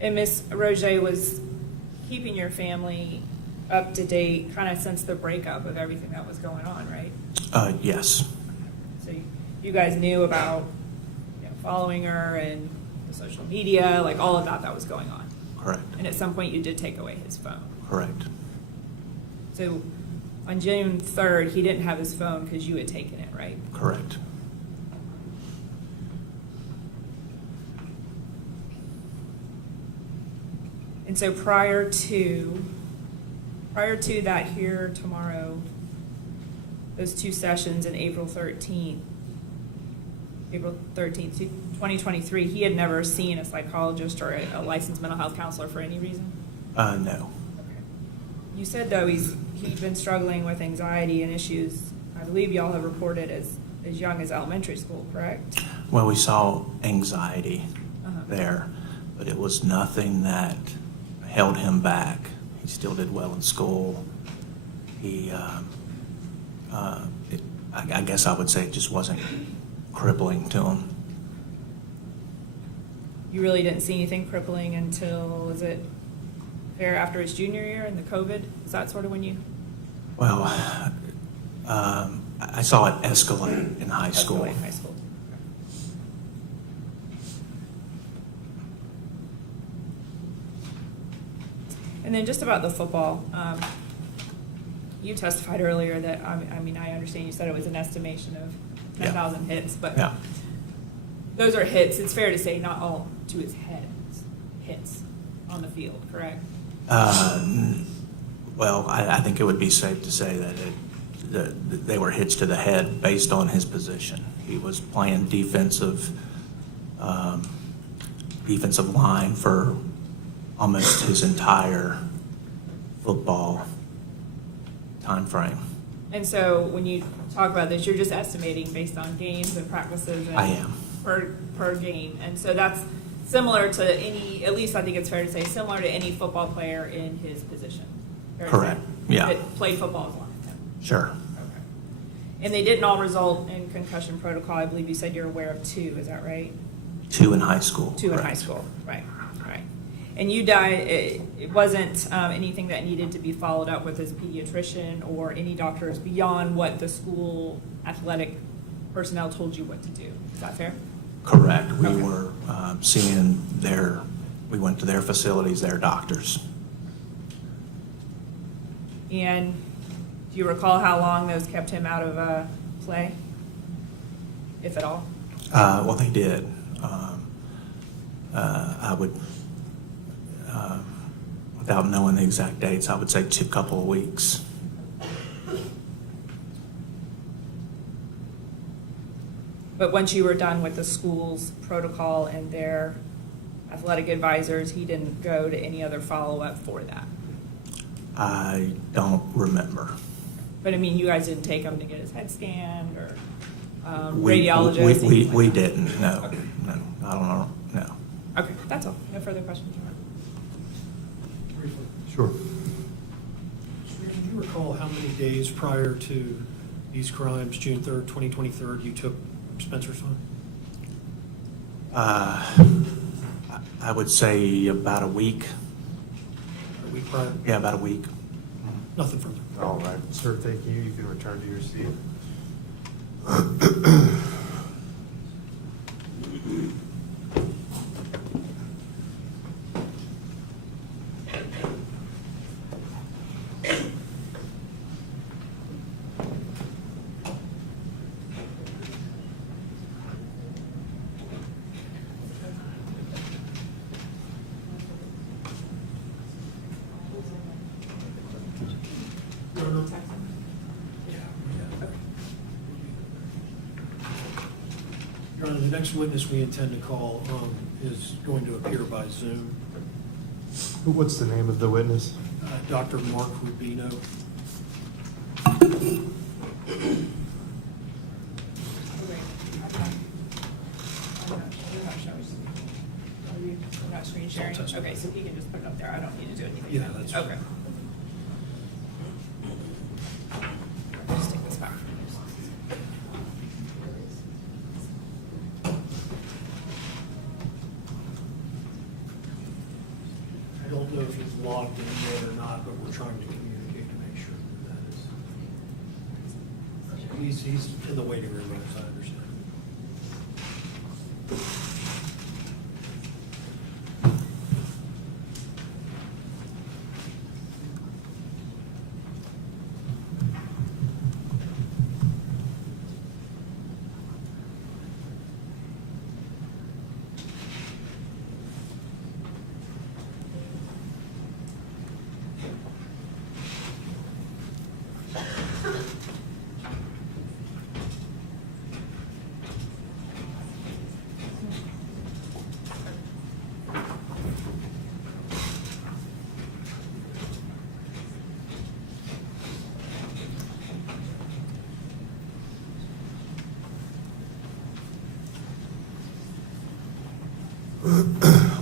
And Miss Rogê was keeping your family up to date kind of since the breakup of everything that was going on, right? Yes. So you guys knew about following her and the social media, like all of that was going on. Correct. And at some point you did take away his phone. Correct. So on June 3rd, he didn't have his phone because you had taken it, right? Correct. And so prior to that here tomorrow, those two sessions in April 13th, 2023, he had never seen a psychologist or a licensed mental health counselor for any reason? No. Okay. You said, though, he'd been struggling with anxiety and issues, I believe y'all have reported as young as elementary school, correct? Well, we saw anxiety Uh-huh. there, but it was nothing that held him back. He still did well in school. I guess I would say it just wasn't crippling to him. You really didn't see anything crippling until, was it fair after his junior year and the COVID? Is that sort of when you? Well, I saw it escalate in high school. Escalate in high school. And then just about the football, you testified earlier that, I mean, I understand you said it was an estimation of 10,000 hits, but Yeah. those are hits. It's fair to say not all to his head hits on the field, correct? Well, I think it would be safe to say that they were hits to the head based on his position. He was playing defensive line for almost his entire football time frame. And so when you talk about this, you're just estimating based on games and practices and I am. per game. And so that's similar to any, at least I think it's fair to say, similar to any football player in his position. Fair to Correct. say? Yeah. That played football as long as him. Sure. Okay. And they didn't all result in concussion protocol. I believe you said you're aware of 2, is that right? 2 in high school. 2 in high correct. school, right. And you died, it wasn't anything that needed to be followed up with his pediatrician or any doctors beyond what the school athletic personnel told you what to do. Is that fair? Correct. We Okay. were we went to their facilities, their doctors. And do you recall how long those kept him out of play, if at all? Well, they did. I would, without knowing the exact dates, I would say a couple of weeks. But once you were done with the school's protocol and their athletic advisors, he didn't go to any other follow-up for that? I don't remember. But I mean, you guys didn't take him to get his head scanned or We radiologist? anything like We that? didn't, no. Okay. No, I don't know, no. Okay, that's all. No further questions. Briefly. Sure. Sir, can you recall how many days prior to these crimes, June 3rd, 2023, you took Spencer's phone? I would say about a week. A week prior? Yeah, about a week. Nothing further. All right, sir, thank you. You can return to your seat. the next witness we intend to call is going to appear by Zoom. What's the name of the witness? Dr. Mark Rubino. You're not screen sharing? It's all tested. Okay, so he can just put it up there. I don't need to do anything. Yeah, that's fine. Okay. Just take this back. I don't know if he's logged in yet or not, but we're trying to communicate to make sure that is. He's in the waiting room, as I understand.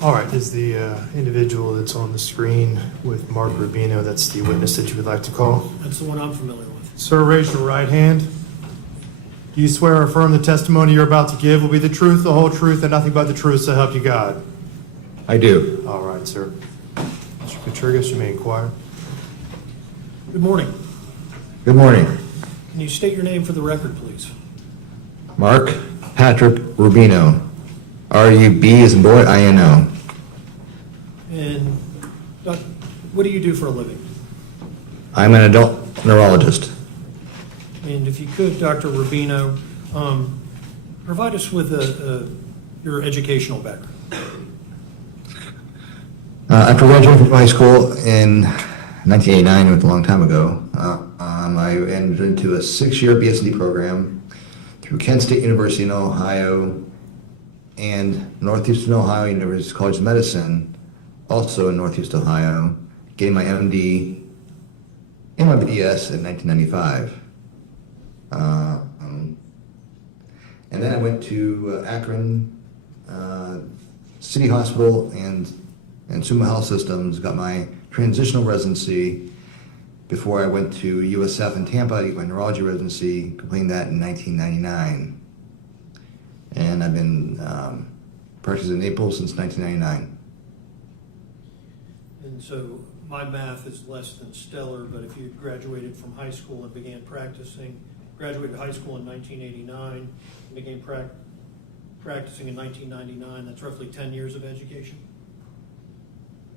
All right, is the individual that's on the screen with Mark Rubino, that's the witness that you would like to call? That's the one I'm familiar with. Sir, raise your right hand. Do you swear or affirm the testimony you're about to give will be the truth, the whole truth, and nothing but the truth, so help you God? I do. All right, sir. Mr. Katrigas, you may inquire. Good morning. Good morning. Can you state your name for the record, please? Mark Patrick Rubino. R-U-B as in boy, I-N-O. And what do you do for a living? I'm an adult neurologist. And if you could, Dr. Rubino, provide us with your educational background. After graduating from high school in 1989, it was a long time ago, I entered into a 6-year BS&D program through Kent State University in Ohio and Northeastern Ohio University College of Medicine, also in Northeast Ohio, getting my MD and my BS in 1995. And then I went to Akron City Hospital and Summa Health Systems, got my transitional residency before I went to USF in Tampa to get my neurology residency, completing that in 1999. And I've been practicing in Naples since 1999. And so my math is less than stellar, but if you graduated from high school and began practicing, graduated high school in 1989, and began practicing in 1999, that's roughly 10 years of education?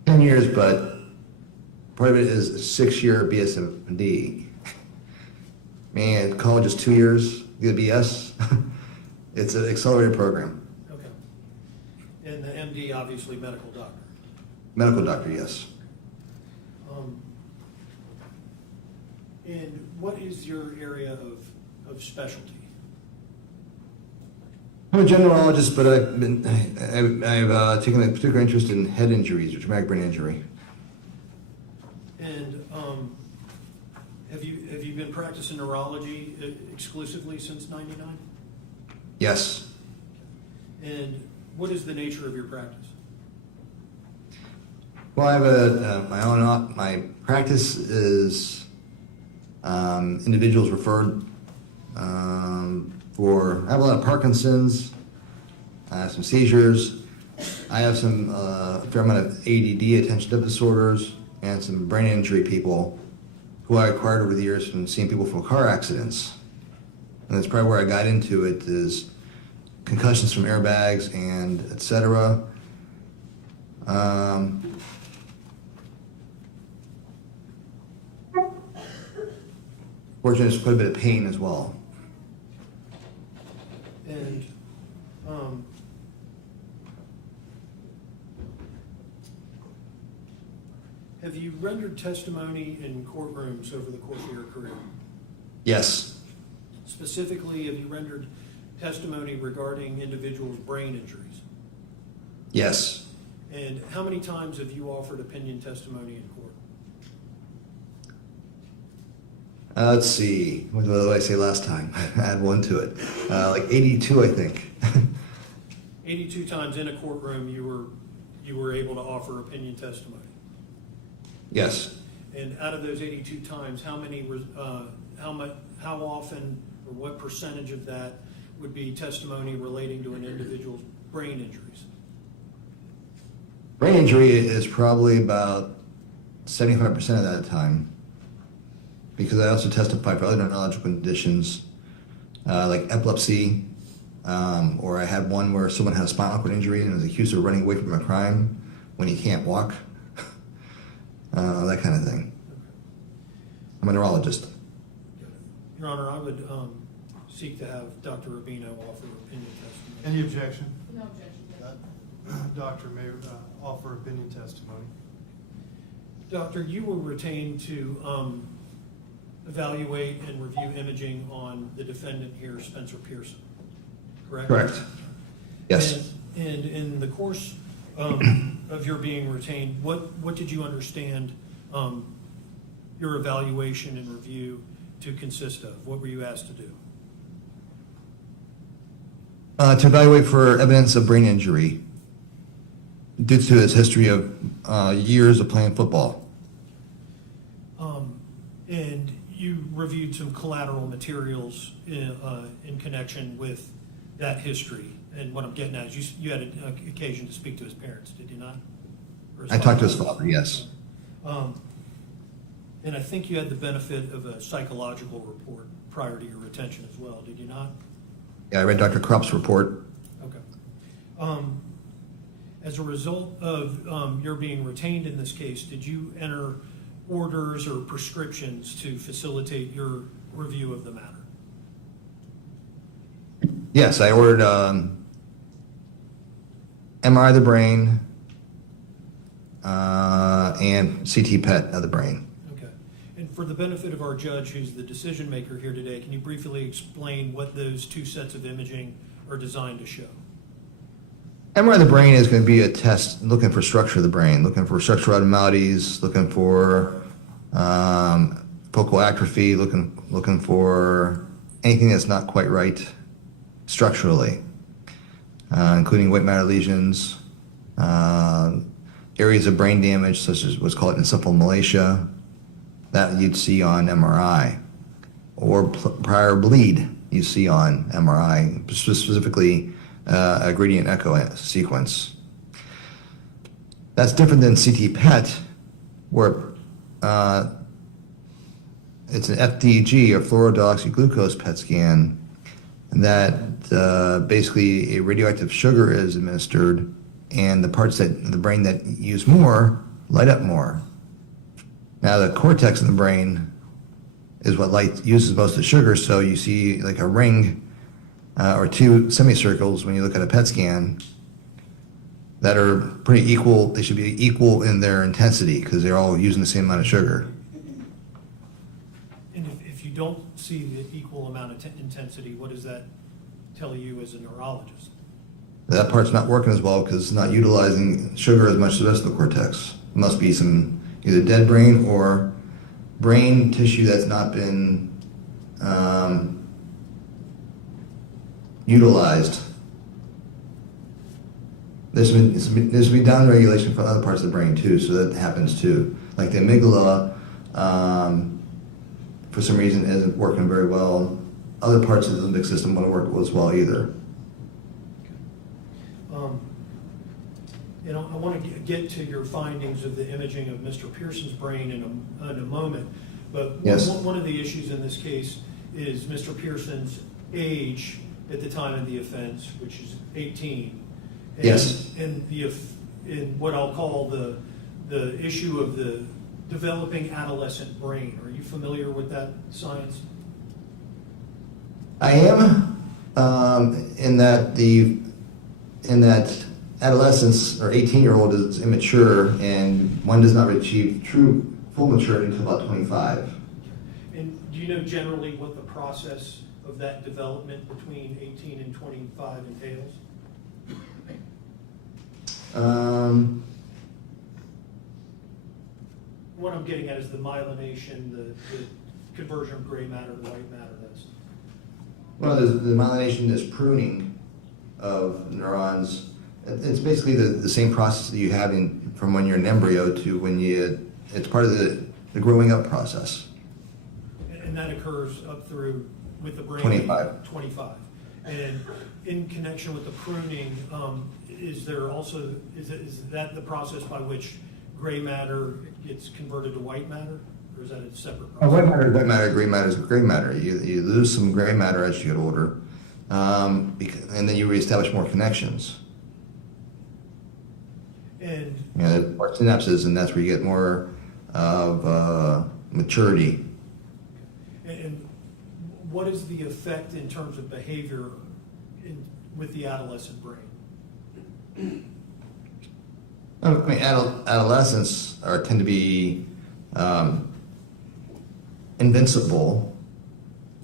10 years, but part of it is a 6-year BSMD. Man, college is 2 years, get a BS. It's an accelerated program. Okay. And the MD, obviously medical doctor. Medical doctor, yes. And what is your area of specialty? I'm a generalist, but I've taken a particular interest in head injuries or traumatic brain injury. And have you been practicing neurology exclusively since '99? Yes. And what is the nature of your practice? Well, I have my practice is individuals referred I have a lot of Parkinson's, I have some seizures, I have some a fair amount of ADD, attention deficit disorders, and some brain injury people who I acquired over the years from seeing people from car accidents. And that's probably where I got into it, is concussions from airbags and et cetera. Fortunately, there's quite a bit of pain as well. And have you rendered testimony in courtrooms over the course of your career? Yes. Specifically, have you rendered testimony regarding individuals' brain injuries? Yes. And how many times have you offered opinion testimony in court? Let's see. What did I say last time? Add one to it. Like 82, I think. 82 times in a courtroom you were able to offer opinion testimony. Yes. And out of those 82 times, how often or what percentage of that would be testimony relating to an individual's brain injuries? Brain injury is probably about 75% of that time, because I also testify for other neurological conditions like epilepsy, or I had one where someone had a spinal cord injury and was accused of running away from a crime when he can't walk, that kind of thing. I'm a neurologist. Your Honor, I would seek to have Dr. Rubino offer opinion testimony. Any objection? No objection. Doctor may offer opinion testimony. Doctor, you were retained to evaluate and review imaging on the defendant here, Spencer Pearson, correct? Correct. Yes. And in the course of your being retained, what did you understand your evaluation and review to consist of? What were you asked to do? To evaluate for evidence of brain injury due to his history of years of playing football. And you reviewed some collateral materials in connection with that history. And what I'm getting at is you had an occasion to speak to his parents, did you not? I talked to his father, yes. And I think you had the benefit of a psychological report prior to your retention as well, did you not? Yeah, I read Dr. Krop's report. Okay. As a result of your being retained in this case, did you enter orders or prescriptions to facilitate your review of the matter? Yes, I ordered MRI of the brain and CT PET of the brain. Okay. And for the benefit of our judge, who's the decision maker here today, can you briefly explain what those two sets of imaging are designed to show? MRI of the brain is going to be a test looking for structure of the brain, looking for structural abnormalities, looking for focal atrophy, looking for anything that's not quite right structurally, including white matter lesions, areas of brain damage such as what's called encephalomalacia that you'd see on MRI, or prior bleed you see on MRI, specifically a gradient echo sequence. That's different than CT PET, where it's an FDG, or fluorodeoxyglucose PET scan, that basically a radioactive sugar is administered, and the parts of the brain that use more light up more. Now the cortex in the brain is what uses most of the sugar, so you see like a ring or two semicircles when you look at a PET scan that are pretty equal. They should be equal in their intensity because they're all using the same amount of sugar. And if you don't see the equal amount of intensity, what does that tell you as a neurologist? That part's not working as well because it's not utilizing sugar as much as the rest of the cortex. It must be some either dead brain or brain tissue that's not been utilized. There's been down regulation for other parts of the brain too, so that happens too. Like the amygdala, for some reason, isn't working very well. Other parts of the limbic system won't work as well either. I want to get to your findings of the imaging of Mr. Pearson's brain in a moment, but yes. One of the issues in this case is Mr. Pearson's age at the time of the offense, which is 18. And, yes. And in what I'll call the issue of the developing adolescent brain. Are you familiar with that science? I am, in that adolescence or 18-year-old is immature, and one does not achieve full maturity until about 25. And do you know generally what the process of that development between 18 and 25 entails? What I'm getting at is the myelination, the conversion of gray matter to white matter. Well, the myelination is pruning of neurons. It's basically the same process that you have from when you're an embryo to when it's part of the growing up process. And that occurs up through, with the brain? 25. 25. And in connection with the pruning, is that the process by which gray matter gets converted to white matter? Or is that a separate process? White matter is white matter, gray matter is gray matter. You lose some gray matter as you get older, and then you reestablish more connections. And More synapses, and that's where you get more of maturity. And what is the effect in terms of behavior with the adolescent brain? I mean, adolescents tend to be invincible.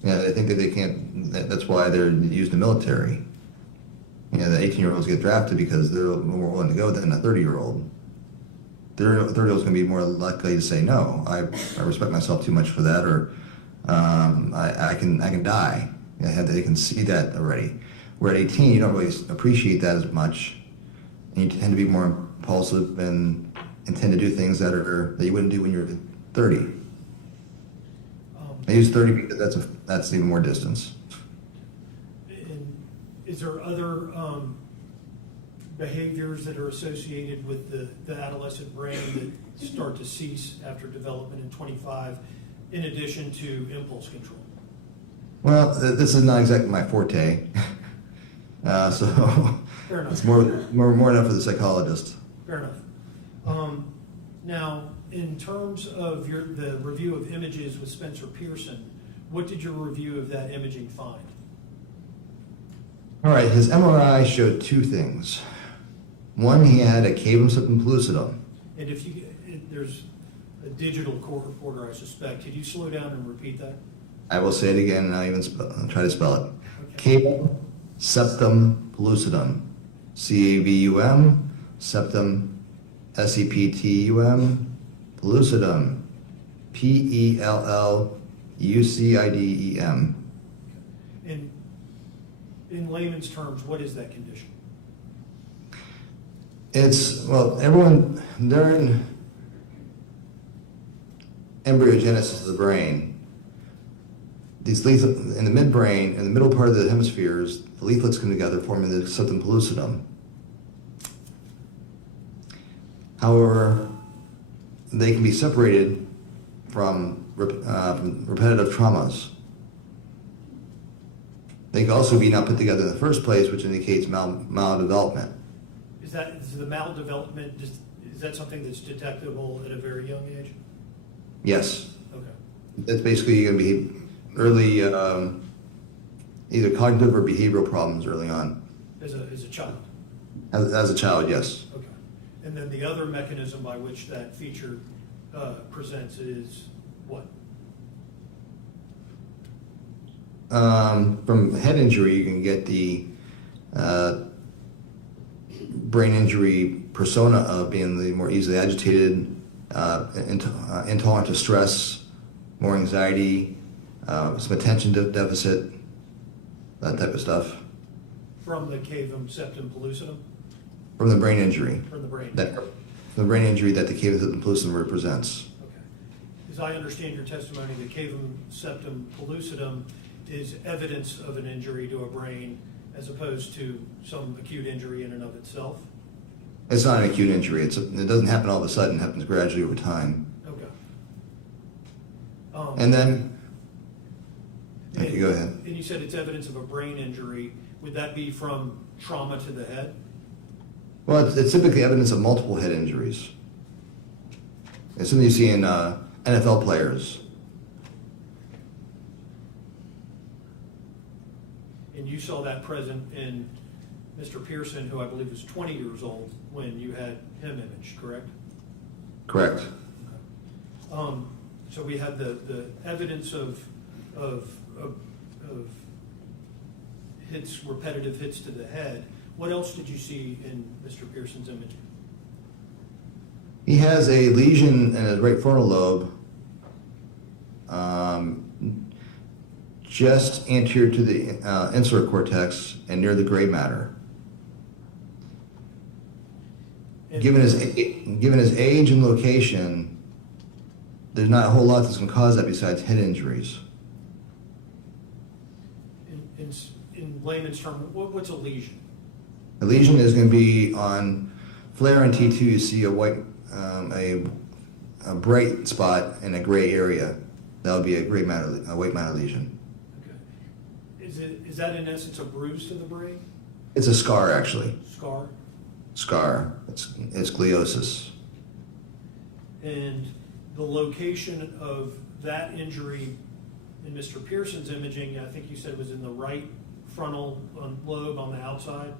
They think that they can't. That's why they're used in the military. The 18-year-olds get drafted because they're more willing to go than a 30-year-old. The 30-year-old's going to be more likely to say no. I respect myself too much for that, or I can die. They can see that already. Where at 18, you don't really appreciate that as much, and you tend to be more impulsive and tend to do things that you wouldn't do when you're 30. I use 30 because that's even more distance. And is there other behaviors that are associated with the adolescent brain that start to cease after development in 25, in addition to impulse control? Well, this is not exactly my forte, so Fair enough. it's more enough for the psychologist. Fair enough. Now, in terms of the review of images with Spencer Pearson, what did your review of that imaging find? All right, his MRI showed two things. One, he had a cavum septum pellucidum. And there's a digital court reporter, I suspect. Could you slow down and repeat that? I will say it again, and I'll even try to spell it. Okay. Cavum septum pellucidum. C-A-V-U-M, septum, S-E-P-T-U-M, pellucidum, P-E-L-L-U-C-I-D-E-M. In layman's terms, what is that condition? Everyone, during embryogenesis of the brain, these leaflets in the midbrain, in the middle part of the hemispheres, the leaflets come together, forming the septum pellucidum. However, they can be separated from repetitive traumas. They can also be not put together in the first place, which indicates maldevelopment. Is the maldevelopment, is that something that's detectable at a very young age? Yes. Okay. That's basically going to be early, either cognitive or behavioral problems early on. As a child? As a child, yes. Okay. And then the other mechanism by which that feature presents is what? From head injury, you can get the brain injury persona of being the more easily agitated, intolerant to stress, more anxiety, some attention deficit, that type of stuff. From the cavum septum pellucidum? From the brain injury. From the brain? The brain injury that the cavum septum pellucidum represents. Okay. As I understand your testimony, the cavum septum pellucidum is evidence of an injury to a brain as opposed to some acute injury in and of itself? It's not an acute injury. It doesn't happen all of a sudden. It happens gradually over time. Okay. And then, okay, go ahead. And you said it's evidence of a brain injury. Would that be from trauma to the head? Well, it's typically evidence of multiple head injuries. It's something you see in NFL players. And you saw that present in Mr. Pearson, who I believe was 20 years old when you had him imaged, correct? Correct. So we had the evidence of hits, repetitive hits to the head. What else did you see in Mr. Pearson's imaging? He has a lesion in his right frontal lobe, just anterior to the insular cortex and near the gray matter. And Given his age and location, there's not a whole lot that's going to cause that besides head injuries. in layman's terms, what's a lesion? A lesion is going to be on flare and T2. You see a white, a bright spot in a gray area. That would be a white matter lesion. Okay. Is that in essence a bruise to the brain? It's a scar, actually. Scar? Scar. It's gliosis. And the location of that injury in Mr. Pearson's imaging, I think you said it was in the right frontal lobe on the outside?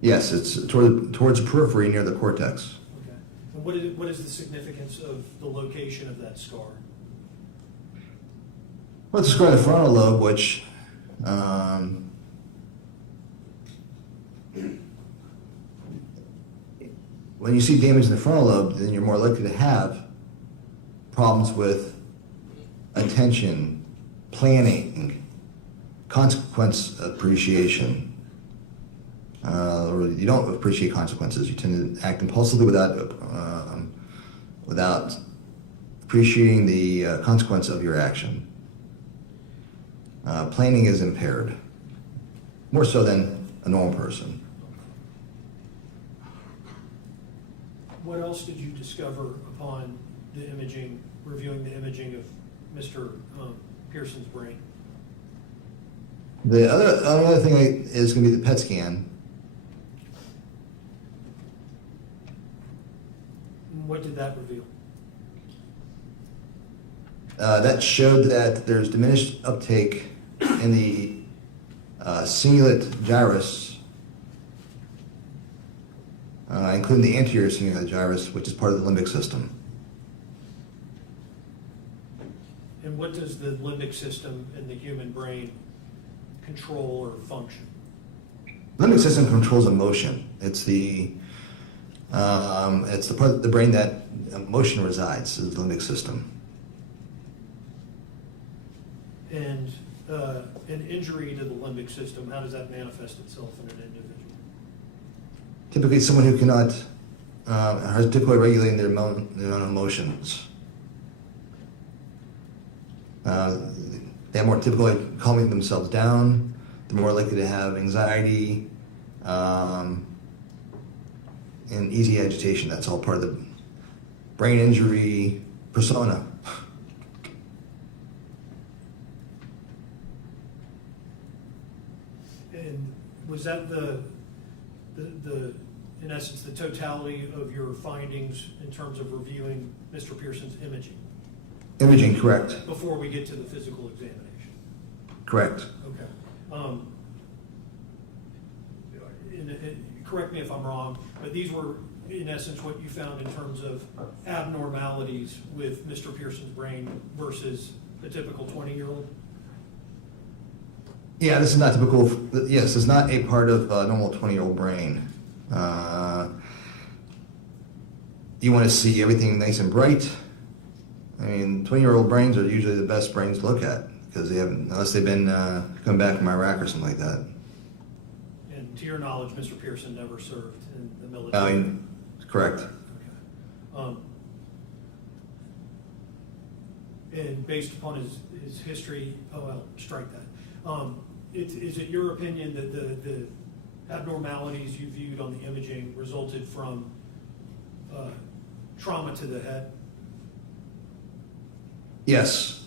Yes, it's towards the periphery near the cortex. Okay. And what is the significance of the location of that scar? Well, it's a scar in the frontal lobe, which when you see damage in the frontal lobe, then you're more likely to have problems with attention, planning, consequence appreciation. Or you don't appreciate consequences. You tend to act impulsively without appreciating the consequence of your action. Planning is impaired, more so than a normal person. What else did you discover upon the imaging, reviewing the imaging of Mr. Pearson's brain? The other thing is going to be the PET scan. What did that reveal? That showed that there's diminished uptake in the cingulate gyrus, including the anterior cingulate gyrus, which is part of the limbic system. And what does the limbic system in the human brain control or function? Limbic system controls emotion. It's the part of the brain that emotion resides, is the limbic system. And an injury to the limbic system, how does that manifest itself in an individual? Typically, someone who cannot articulate regulating their own emotions. They're more typically calming themselves down. They're more likely to have anxiety and easy agitation. That's all part of the brain injury persona. And was that the in essence the totality of your findings in terms of reviewing Mr. Pearson's imaging? Imaging, correct. Before we get to the physical examination. Correct. Okay. Correct me if I'm wrong, but these were in essence what you found in terms of abnormalities with Mr. Pearson's brain versus the typical 20-year-old? Yeah, this is not typical. Yes, it's not a part of a normal 20-year-old brain. You want to see everything nice and bright. I mean, 20-year-old brains are usually the best brains to look at because they haven't, unless they've been come back from Iraq or something like that. And to your knowledge, Mr. Pearson never served in the military? Correct. Okay. And based upon his history, strike that. Is it your opinion that the abnormalities you viewed on the imaging resulted from trauma to the head? Yes.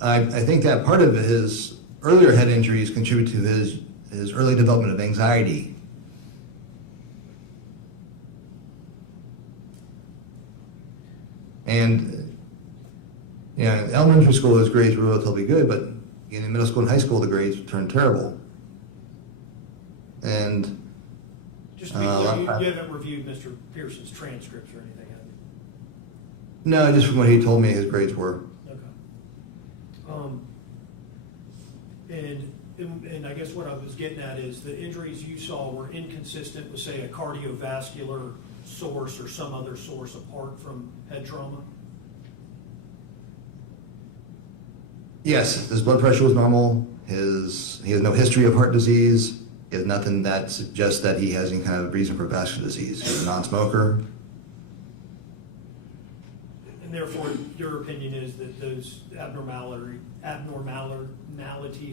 I think that part of his earlier head injuries contribute to his early development of anxiety. And in elementary school his grades were relatively good, but in middle school and high school the grades turned terrible. And Just to be clear, you haven't reviewed Mr. Pearson's transcripts or anything, have you? no, just from what he told me his grades were. Okay. And I guess what I was getting at is the injuries you saw were inconsistent with, say, a cardiovascular source or some other source apart from head trauma? Yes, his blood pressure was normal. He has no history of heart disease. He has nothing that suggests that he has any kind of reason for vascular disease. He's a non-smoker. And therefore, your opinion is that those abnormalities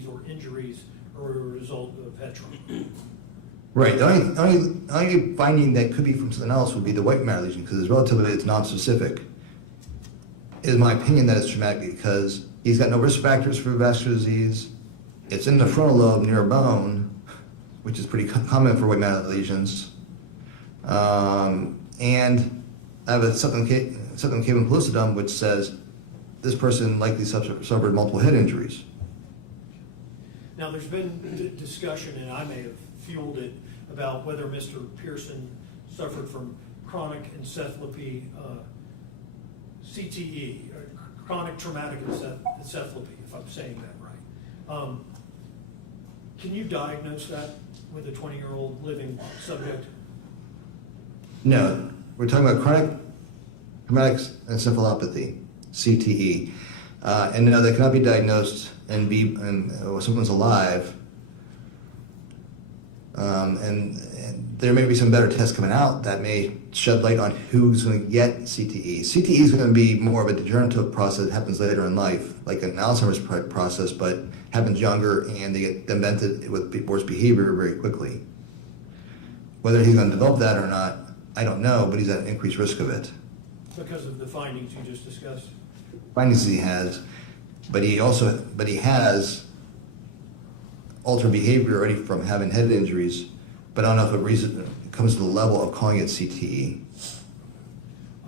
or injuries are a result of head trauma? Right. The only finding that could be from something else would be the white matter lesion, because it's non-specific. It is my opinion that it's traumatic because he's got no risk factors for vascular disease. It's in the frontal lobe near a bone, which is pretty common for white matter lesions. And I have a septum cavum pellucidum, which says this person likely suffered multiple head injuries. Now, there's been discussion, and I may have fueled it, about whether Mr. Pearson suffered from chronic encephalopathy, CTE, or chronic traumatic encephalopathy, if I'm saying that right. Can you diagnose that with a 20-year-old living subject? No, we're talking about chronic traumatic encephalopathy, CTE, and no, that cannot be diagnosed and when someone's alive. And there may be some better tests coming out that may shed light on who's going to get CTE. CTE is going to be more of a degenerative process that happens later in life, like an Alzheimer's process, but happens younger, and they get demented with worse behavior very quickly. Whether he's going to develop that or not, I don't know, but he's at increased risk of it. Because of the findings you just discussed? Findings he has, but he has altered behavior already from having head injuries, but I don't know if it comes to the level of calling it CTE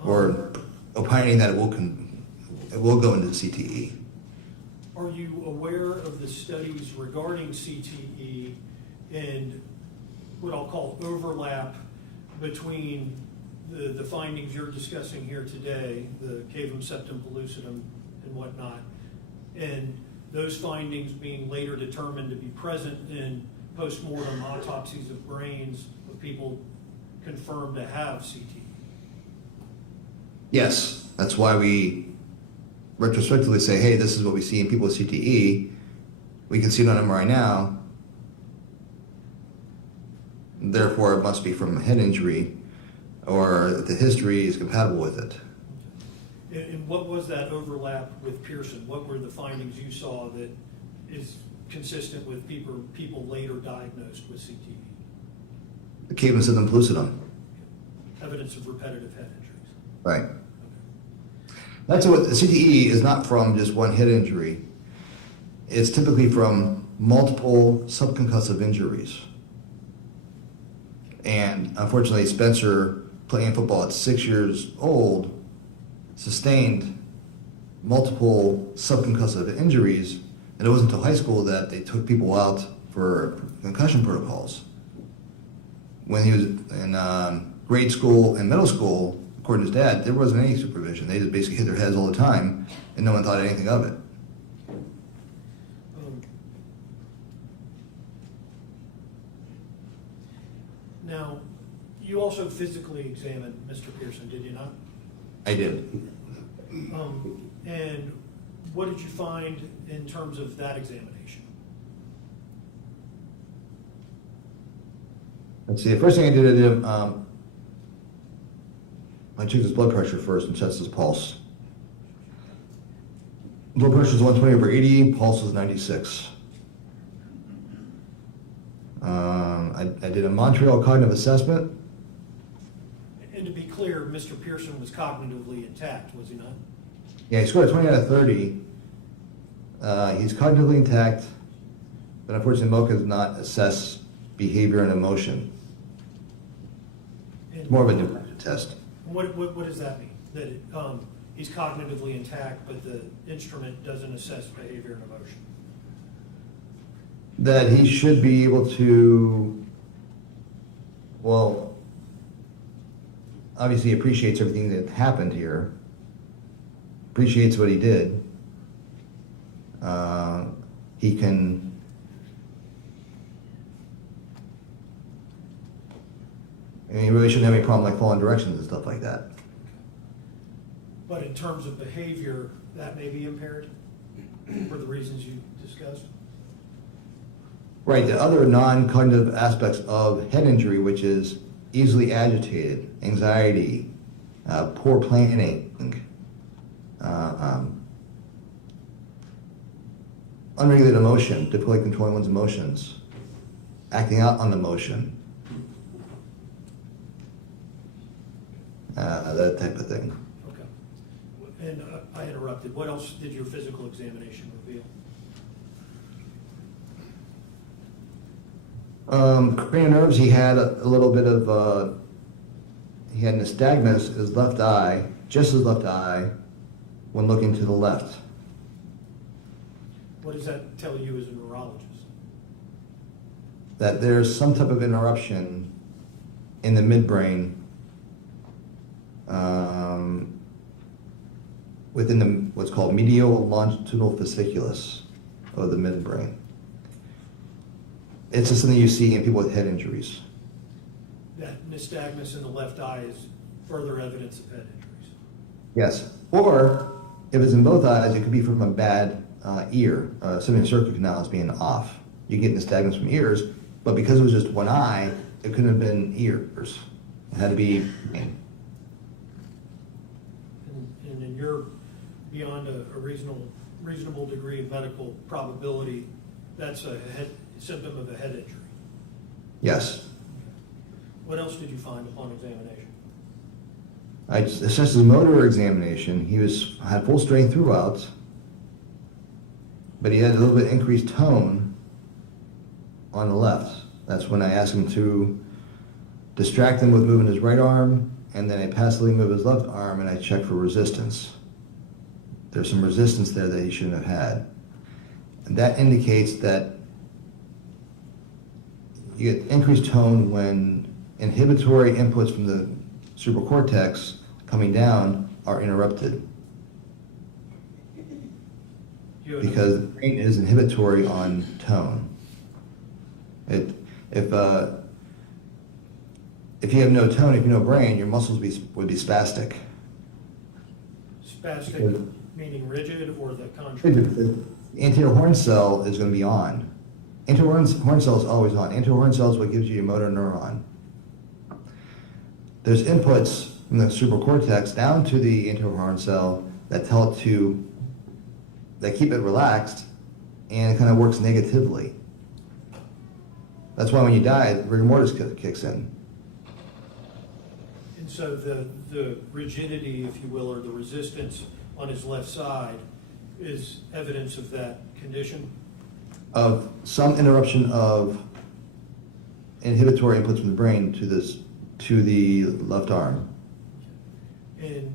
or opining that it will go into CTE. Are you aware of the studies regarding CTE and what I'll call overlap between the findings you're discussing here today, the cavum septum pellucidum and whatnot, and those findings being later determined to be present in post-mortem autopsies of brains of people confirmed to have CTE? Yes, that's why we retrospectively say, hey, this is what we see in people with CTE. We can see it on MRI now. Therefore, it must be from a head injury, or the history is compatible with it. And what was that overlap with Pearson? What were the findings you saw that is consistent with people later diagnosed with CTE? The cavum septum pellucidum. Evidence of repetitive head injuries. Right. Okay. That's what CTE is, not from just one head injury. It's typically from multiple subconcussive injuries. And unfortunately, Spencer, playing football at 6 years old, sustained multiple subconcussive injuries, and it wasn't until high school that they took people out for concussion protocols. When he was in grade school and middle school, according to his dad, there wasn't any supervision. They just basically hit their heads all the time, and no one thought anything of it. Now, you also physically examined Mr. Pearson, did you not? I did. And what did you find in terms of that examination? Let's see, the first thing I did, I checked his blood pressure first and checked his pulse. Blood pressure is 120/80, pulse is 96. I did a Montreal cognitive assessment. And to be clear, Mr. Pearson was cognitively intact, was he not? Yeah, he scored a 20 out of 30. He's cognitively intact, but unfortunately MOCA does not assess behavior and emotion. It's more of a different test. What does that mean? That he's cognitively intact, but the instrument doesn't assess behavior and emotion? That he should be able to, well, obviously appreciates everything that happened here, appreciates what he did. He can And he really shouldn't have any problem like following directions and stuff like that. But in terms of behavior, that may be impaired for the reasons you discussed? Right, the other non-cognitive aspects of head injury, which is easily agitated, anxiety, poor planning, unregulated emotion, difficulty controlling one's emotions, acting out on emotion, that type of thing. Okay. And I interrupted. What else did your physical examination reveal? Cranial nerves, he had a little bit of, he had nystagmus in his left eye, just his left eye, when looking to the left. What does that tell you as a neurologist? That there's some type of interruption in the midbrain within the what's called medial longitudinal fasciculus of the midbrain. It's just something you see in people with head injuries. That nystagmus in the left eye is further evidence of head injuries. Yes. Or if it's in both eyes, it could be from a bad ear. Something circuit canal is being off. You get nystagmus from ears, but because it was just one eye, it couldn't have been ears. It had to be. And in your, beyond a reasonable degree of medical probability, that's a symptom of a head injury. Yes. What else did you find upon examination? I assessed his motor examination. He had full strength throughout, but he had a little bit increased tone on the left. That's when I asked him to distract him with moving his right arm, and then I passively move his left arm, and I checked for resistance. There's some resistance there that he shouldn't have had. And that indicates that you get increased tone when inhibitory inputs from the cerebral cortex coming down are interrupted. Because the brain is inhibitory on tone. If you have no tone, if you have no brain, your muscles would be spastic. Spastic meaning rigid, or the contrary? The anterior horn cell is going to be on. Anterior horn cell is always on. Anterior horn cell is what gives you your motor neuron. There's inputs from the cerebral cortex down to the anterior horn cell that keep it relaxed, and it kind of works negatively. That's why when you die, rigor mortis kicks in. And so the rigidity, if you will, or the resistance on his left side is evidence of that condition? Of some interruption of inhibitory inputs from the brain to the left arm. And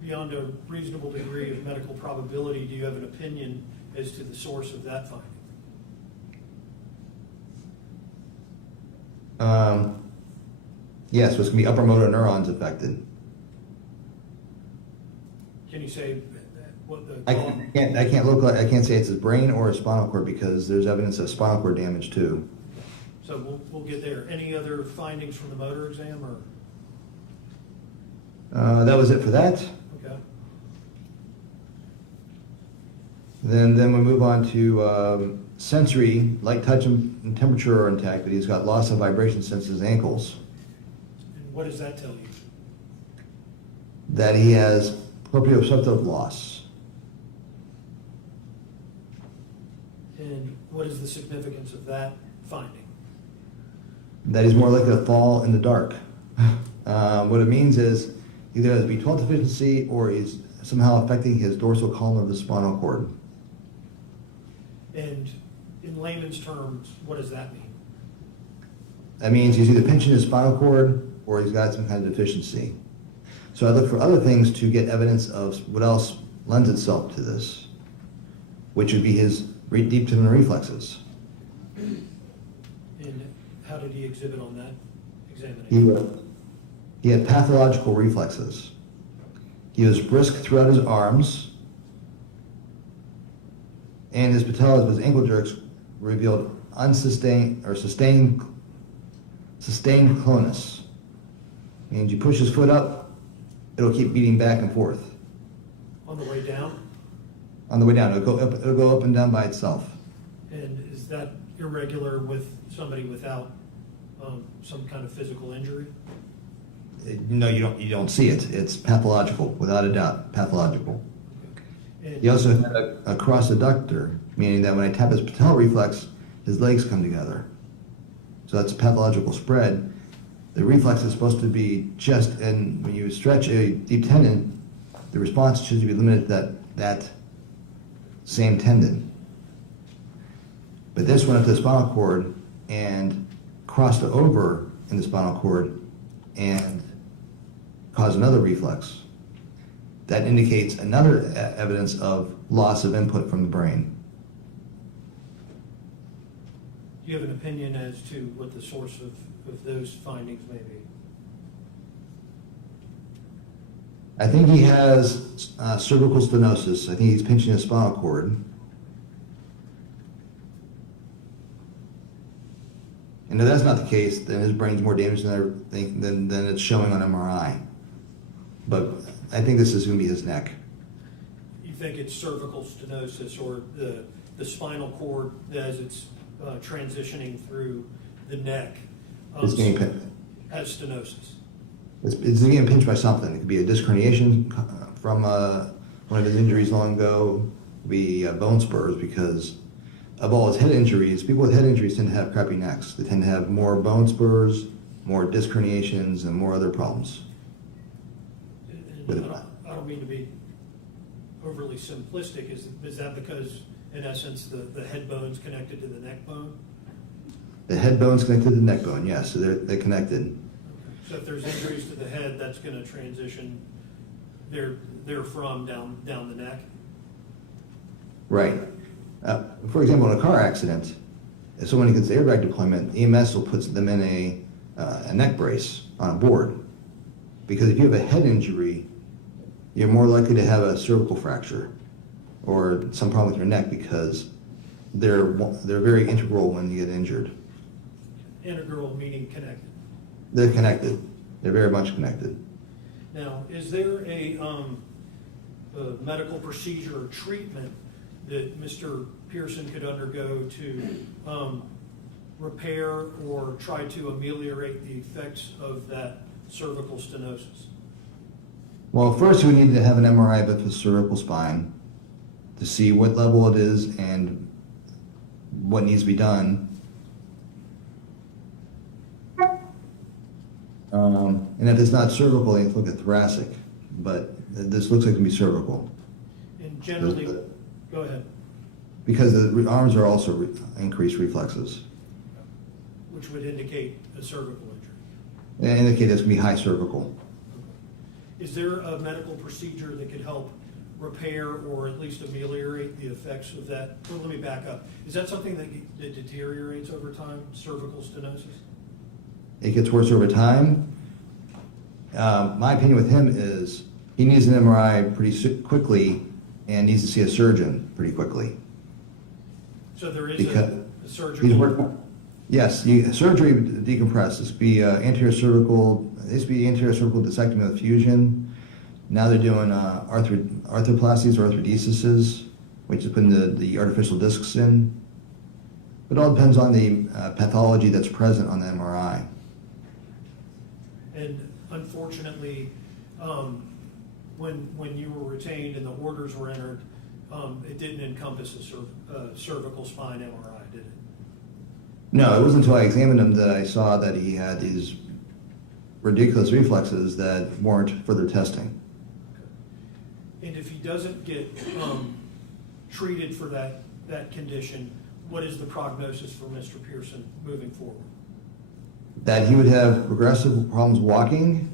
beyond a reasonable degree of medical probability, do you have an opinion as to the source of that finding? Yes, so it's going to be upper motor neurons affected. Can you say what the... I can't say it's his brain or his spinal cord because there's evidence of spinal cord damage too. So we'll get there. Any other findings from the motor exam, or? That was it for that. Okay. Then we move on to sensory, light touch and temperature are intact, but he's got loss of vibration sense in his ankles. And what does that tell you? That he has proprioceptive loss. And what is the significance of that finding? That he's more likely to fall in the dark. What it means is either has B12 deficiency or he's somehow affecting his dorsal column of the spinal cord. And in layman's terms, what does that mean? That means he's either pinching his spinal cord or he's got some kind of deficiency. So I look for other things to get evidence of what else lends itself to this, which would be his deep tendon reflexes. And how did he exhibit on that examination? He had pathological reflexes. He was brisk throughout his arms, and his patellas with his ankle jerks revealed sustained clonus, means you push his foot up, it'll keep beating back and forth. On the way down? On the way down, it'll go up and down by itself. And is that irregular with somebody without some kind of physical injury? No, you don't see it. It's pathological, without a doubt, pathological. And He also had a cross adductor, meaning that when I tap his patellar reflex, his legs come together. So that's a pathological spread. The reflex is supposed to be just, and when you stretch a deep tendon, the response should be limited to that same tendon. But this went up to the spinal cord and crossed over in the spinal cord and caused another reflex. That indicates another evidence of loss of input from the brain. do you have an opinion as to what the source of those findings may be? I think he has cervical stenosis. I think he's pinching his spinal cord. And if that's not the case, then his brain's more damaged than it's showing on MRI. But I think this is going to be his neck. You think it's cervical stenosis or the spinal cord as it's transitioning through the neck It's getting pinched. has stenosis? It's getting pinched by something. It could be a disc herniation from one of his injuries long ago. It could be bone spurs because of all his head injuries. People with head injuries tend to have crappy necks. They tend to have more bone spurs, more disc herniations, and more other problems. And I don't mean to be overly simplistic. Is that because, in essence, the head bone's connected to the neck bone? The head bone's connected to the neck bone, yes, so they're connected. Okay. So if there's injuries to the head, that's going to transition therefrom down the neck? Right. For example, in a car accident, if someone gets airbag deployment, EMS will put them in a neck brace on a board. Because if you have a head injury, you're more likely to have a cervical fracture or some problem with your neck because they're very integral when you get injured. Integral meaning connected. They're connected. They're very much connected. Now, is there a medical procedure or treatment that Mr. Pearson could undergo to repair or try to ameliorate the effects of that cervical stenosis? Well, first we need to have an MRI of his cervical spine to see what level it is and what needs to be done. And if it's not cervical, they have to look at thoracic. But this looks like it can be cervical. And generally, go ahead. Because the arms are also increased reflexes. Which would indicate a cervical injury. They indicate this can be high cervical. Is there a medical procedure that could help repair or at least ameliorate the effects of that? Well, let me back up. Is that something that deteriorates over time, cervical stenosis? It gets worse over time. My opinion with him is he needs an MRI pretty quickly and needs to see a surgeon pretty quickly. So there is Because a surgical... Yes, surgery would decompress. This would be anterior cervical. This would be anterior cervical discectomy with fusion. Now they're doing arthroplasties or arthrodesis, which is putting the artificial discs in. It all depends on the pathology that's present on the MRI. And unfortunately, when you were retained and the orders were entered, it didn't encompass a cervical spine MRI, did it? No, it wasn't until I examined him that I saw that he had these ridiculous reflexes that warrant further testing. And if he doesn't get treated for that condition, what is the prognosis for Mr. Pearson moving forward? That he would have progressive problems walking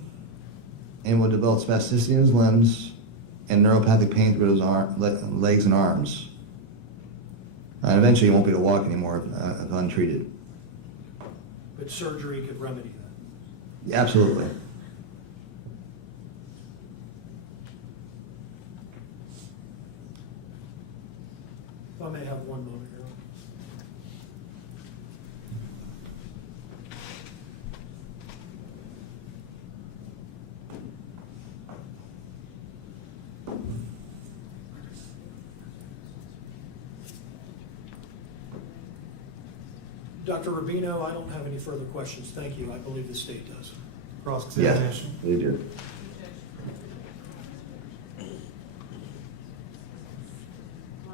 and would develop spasticity in his limbs and neuropathic pain through his legs and arms. And eventually he won't be able to walk anymore if untreated. But surgery could remedy that. Yeah, absolutely. If I may have one moment here. Dr. Rubino, I don't have any further questions. Thank you. I believe the state does. Cross-examination. They do.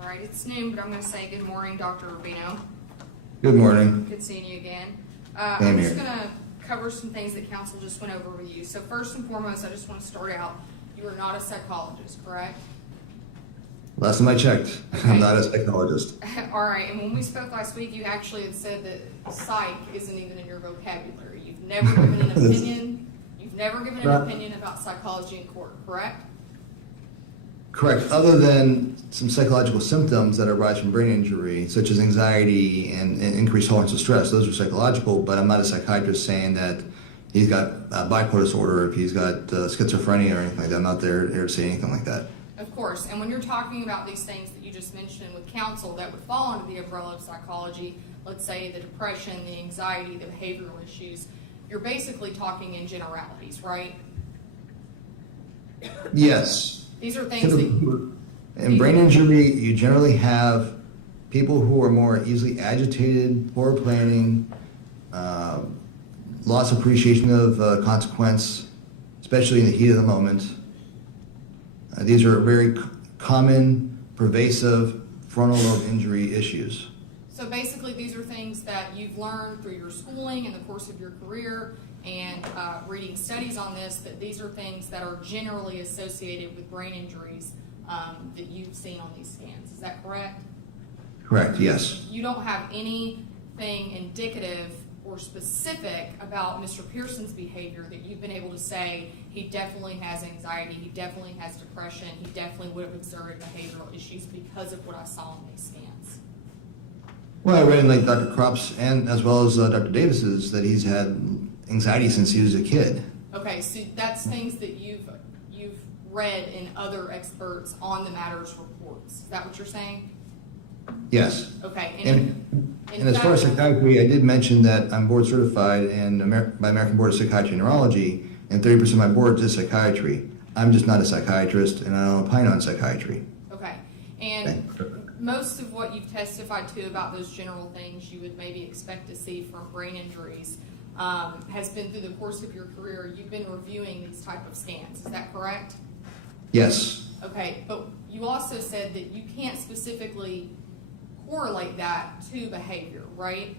All right, it's noon, but I'm going to say good morning, Dr. Rubino. Good morning. Good seeing you again. Same I'm just here. going to cover some things that council just went over with you. So first and foremost, I just want to start out, you are not a psychologist, correct? Last time I checked, I'm not a psychologist. All right, and when we spoke last week, you actually had said that psych isn't even in your vocabulary. You've never given an opinion. You've never given an opinion about psychology in court, correct? Correct. Other than some psychological symptoms that arise from brain injury, such as anxiety and increased tolerance of stress, those are psychological, but I'm not a psychiatrist saying that he's got bipolar disorder, or if he's got schizophrenia or anything like that. I'm not there to say anything like that. Of course, and when you're talking about these things that you just mentioned with counsel that would fall under the umbrella of psychology, let's say the depression, the anxiety, the behavioral issues, you're basically talking in generalities, right? Yes. These are things that... In brain injury, you generally have people who are more easily agitated, poor planning, loss of appreciation of consequence, especially in the heat of the moment. These are very common, pervasive frontal lobe injury issues. So basically, these are things that you've learned through your schooling in the course of your career and reading studies on this, that these are things that are generally associated with brain injuries that you've seen on these scans. Is that correct? Correct, yes. You don't have anything indicative or specific about Mr. Pearson's behavior that you've been able to say he definitely has anxiety, he definitely has depression, he definitely would have exerted behavioral issues because of what I saw in these scans. Well, I read in like Dr. Krop's and as well as Dr. Davis's that he's had anxiety since he was a kid. Okay, so that's things that you've read in other experts on the matters reports. Is that what you're saying? Yes. Okay. And as far as psychiatry, I did mention that I'm board certified by American Board of Psychiatry and Neurology, and 30% of my board is psychiatry. I'm just not a psychiatrist, and I don't opine on psychiatry. Okay. And most of what you've testified to about those general things you would maybe expect to see from brain injuries has been through the course of your career. You've been reviewing these type of scans. Is that correct? Yes. Okay, but you also said that you can't specifically correlate that to behavior, right?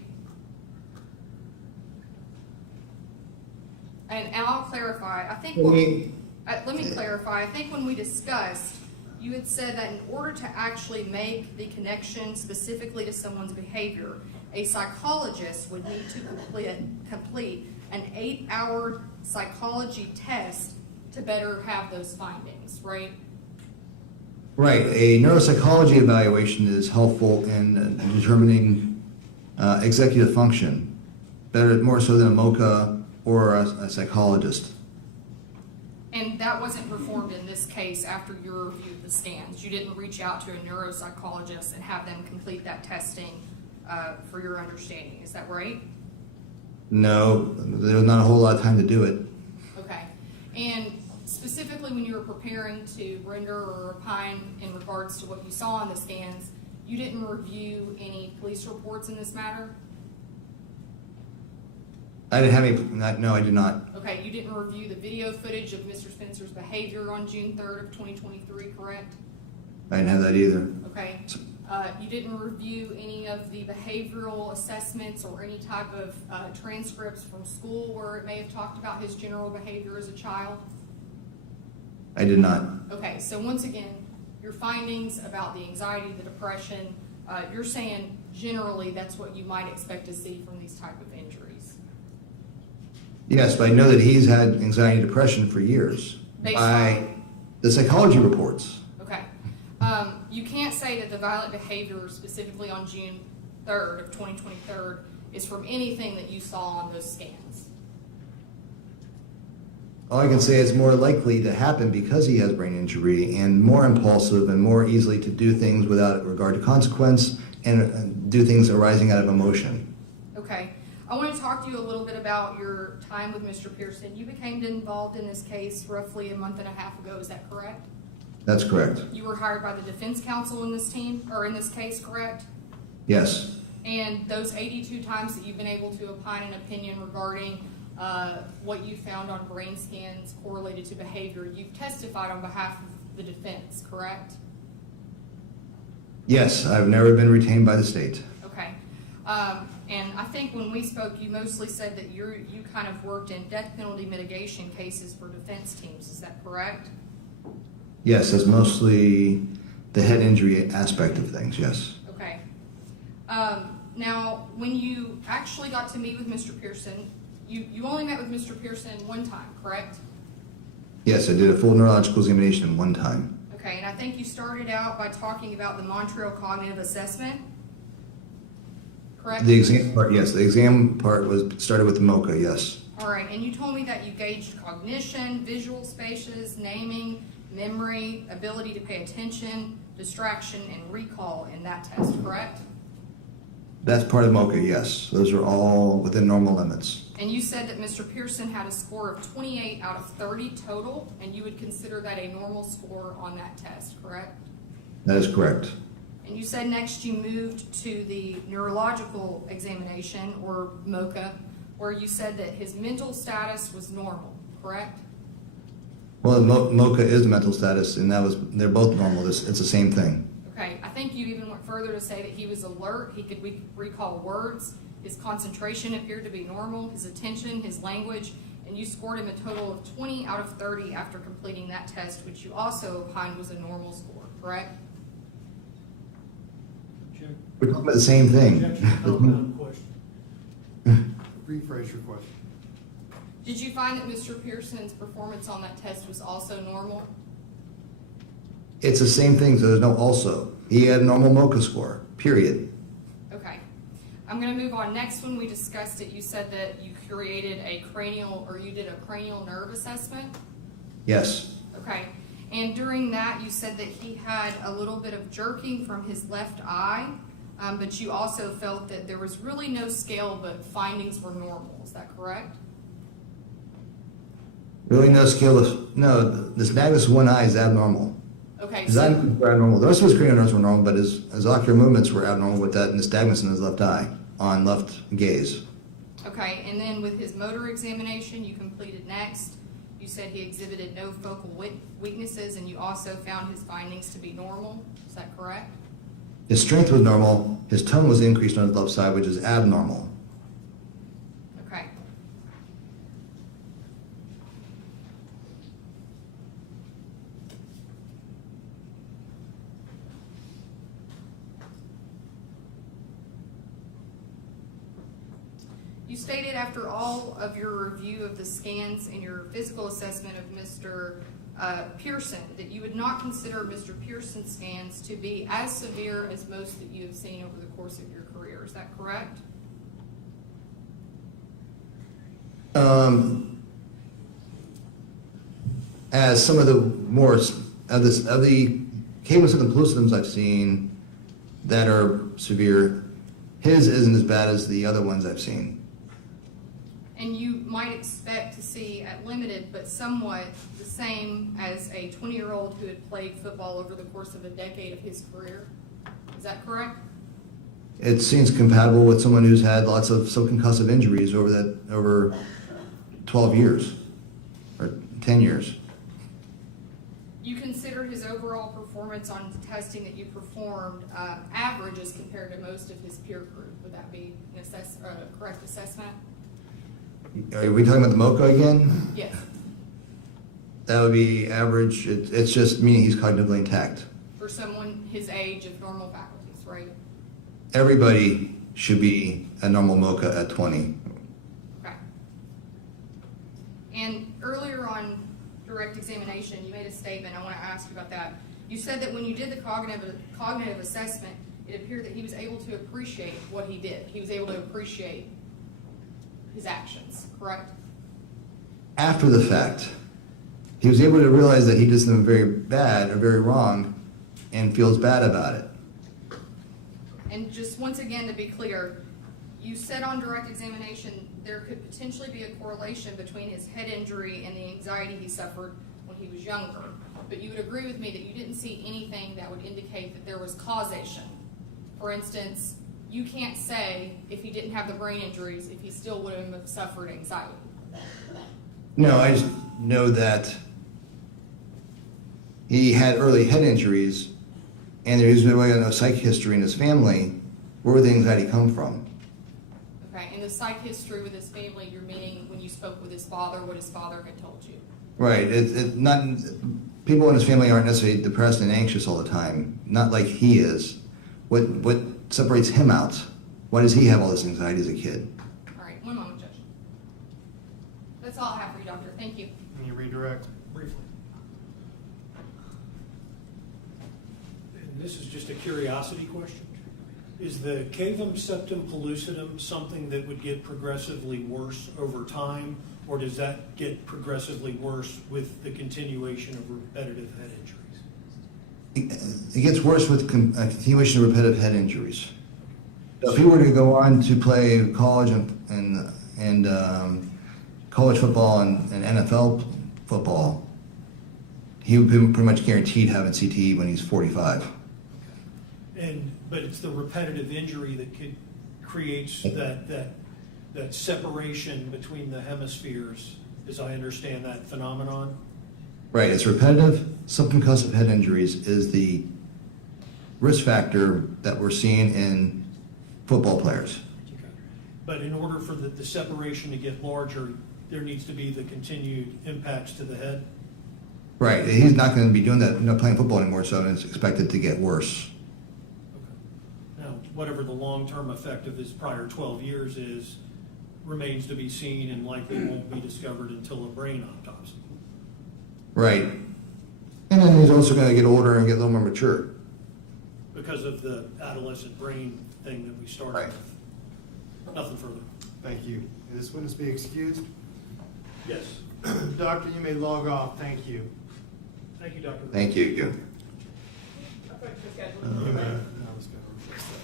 And I'll clarify. I think let me clarify. I think when we discussed, you had said that in order to actually make the connection specifically to someone's behavior, a psychologist would need to complete an 8-hour psychology test to better have those findings, right? Right. A neuropsychology evaluation is helpful in determining executive function, more so than a MOCA or a psychologist. And that wasn't performed in this case after you reviewed the scans. You didn't reach out to a neuropsychologist and have them complete that testing for your understanding. Is that right? No, there was not a whole lot of time to do it. Okay. And specifically when you were preparing to render or opine in regards to what you saw on the scans, you didn't review any police reports in this matter? I didn't have any, no, I did not. Okay, you didn't review the video footage of Mr. Spencer's behavior on June 3rd of 2023, correct? I didn't have that either. Okay. You didn't review any of the behavioral assessments or any type of transcripts from school where it may have talked about his general behavior as a child? I did not. Okay, so once again, your findings about the anxiety, the depression, you're saying generally that's what you might expect to see from these type of injuries. Yes, but I know that he's had anxiety and depression for years. Based by on? the psychology reports. Okay. You can't say that the violent behavior specifically on June 3rd of 2023 is from anything that you saw on those scans. All I can say is more likely to happen because he has brain injury and more impulsive and more easily to do things without regard to consequence and do things arising out of emotion. Okay. I want to talk to you a little bit about your time with Mr. Pearson. You became involved in this case roughly a month and a half ago, is that correct? That's correct. You were hired by the defense counsel in this team, or in this case, correct? Yes. And those 82 times that you've been able to opine an opinion regarding what you found on brain scans correlated to behavior, you've testified on behalf of the defense, correct? Yes, I've never been retained by the state. Okay. And I think when we spoke, you mostly said that you kind of worked in death penalty mitigation cases for defense teams. Is that correct? Yes, that's mostly the head injury aspect of things, yes. Okay. Now, when you actually got to meet with Mr. Pearson, you only met with Mr. Pearson one time, correct? Yes, I did a full neurological examination one time. Okay, and I think you started out by talking about the Montreal Cognitive Assessment, correct? The exam part, yes, the exam part started with the MOCA, yes. All right, and you told me that you gauged cognition, visual spaces, naming, memory, ability to pay attention, distraction, and recall in that test, correct? That's part of MOCA, yes. Those are all within normal limits. And you said that Mr. Pearson had a score of 28 out of 30 total, and you would consider that a normal score on that test, correct? That is correct. And you said next you moved to the neurological examination, or MOCA, where you said that his mental status was normal, correct? Well, MOCA is the mental status, and they're both normal. It's the same thing. Okay, I think you even went further to say that he was alert, he could recall words, his concentration appeared to be normal, his attention, his language, and you scored him a total of 20 out of 30 after completing that test, which you also opined was a normal score, correct? We're talking about the same thing. Objection, question. Rephrase your question. Did you find that Mr. Pearson's performance on that test was also normal? It's the same thing, so there's no also. He had a normal MOCA score, period. Okay. I'm going to move on. Next one, we discussed it. You said that you created a cranial, or you did a cranial nerve assessment? Yes. Okay. And during that, you said that he had a little bit of jerking from his left eye, but you also felt that there was really no scale, but findings were normal. Is that correct? Really no scale. No, this nystagmus one eye is abnormal. Okay. His eyes were abnormal. The rest of his cranial nerves were normal, but his ocular movements were abnormal with that nystagmus in his left eye, on left gaze. Okay, and then with his motor examination you completed next, you said he exhibited no focal weaknesses, and you also found his findings to be normal. Is that correct? His strength was normal. His tone was increased on his left side, which is abnormal. Okay. You stated after all of your review of the scans and your physical assessment of Mr. Pearson that you would not consider Mr. Pearson's scans to be as severe as most that you have seen over the course of your career. Is that correct? As some of the more of the cables and pellucidums I've seen that are severe, his isn't as bad as the other ones I've seen. And you might expect to see at limited, but somewhat the same as a 20-year-old who had played football over the course of a decade of his career. Is that correct? It seems compatible with someone who's had lots of subconcussive injuries over 12 years or 10 years. You consider his overall performance on the testing that you performed average as compared to most of his peer group. Would that be a correct assessment? Are we talking about the MOCA again? Yes. That would be average. It's just meaning he's cognitively intact. For someone his age of normal faculties, right? Everybody should be a normal MOCA at 20. Okay. And earlier on direct examination, you made a statement. I want to ask you about that. You said that when you did the cognitive assessment, it appeared that he was able to appreciate what he did. He was able to appreciate his actions, correct? After the fact, he was able to realize that he did something very bad or very wrong and feels bad about it. And just once again, to be clear, you said on direct examination there could potentially be a correlation between his head injury and the anxiety he suffered when he was younger. But you would agree with me that you didn't see anything that would indicate that there was causation. For instance, you can't say if he didn't have the brain injuries, if he still would have suffered anxiety. No, I just know that he had early head injuries, and there's no psych history in his family. Where would the anxiety come from? Okay, and the psych history with his family, you're meaning when you spoke with his father, what his father had told you. Right. It not people in his family aren't necessarily depressed and anxious all the time. Not like he is. What separates him out? Why does he have all this anxiety as a kid? All right, one moment, Judge. That's all I have for you, Doctor. Thank you. Can you redirect? Briefly. And this is just a curiosity question. Is the cavum septum pellucidum something that would get progressively worse over time, or does that get progressively worse with the continuation of repetitive head injuries? It gets worse with a continuation of repetitive head injuries. So if he were to go on to play college and college football and NFL football, he would be pretty much guaranteed having CTE when he's 45. But it's the repetitive injury that creates that separation between the hemispheres, as I understand that phenomenon. Right, it's repetitive subconcussive head injuries is the risk factor that we're seeing in football players. Okay. But in order for the separation to get larger, there needs to be the continued impacts to the head. Right, he's not going to be doing that, playing football anymore, so it's expected to get worse. Now, whatever the long-term effect of his prior 12 years is, remains to be seen and likely won't be discovered until a brain autopsy. Right. And then he's also going to get older and get a little more mature. Because of the adolescent brain thing that we started Right. with. Nothing further. Thank you. May this witness be excused? Yes. Doctor, you may log off. Thank you. Thank you, Dr. Thank you. You may. I was going to request that.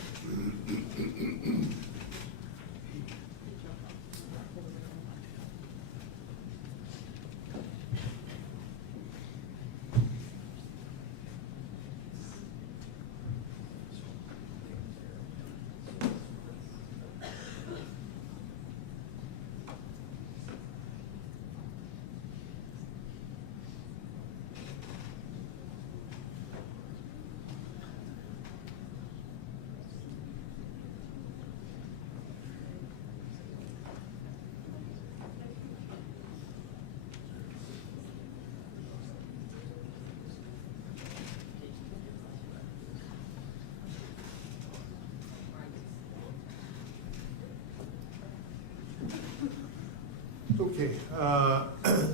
Okay,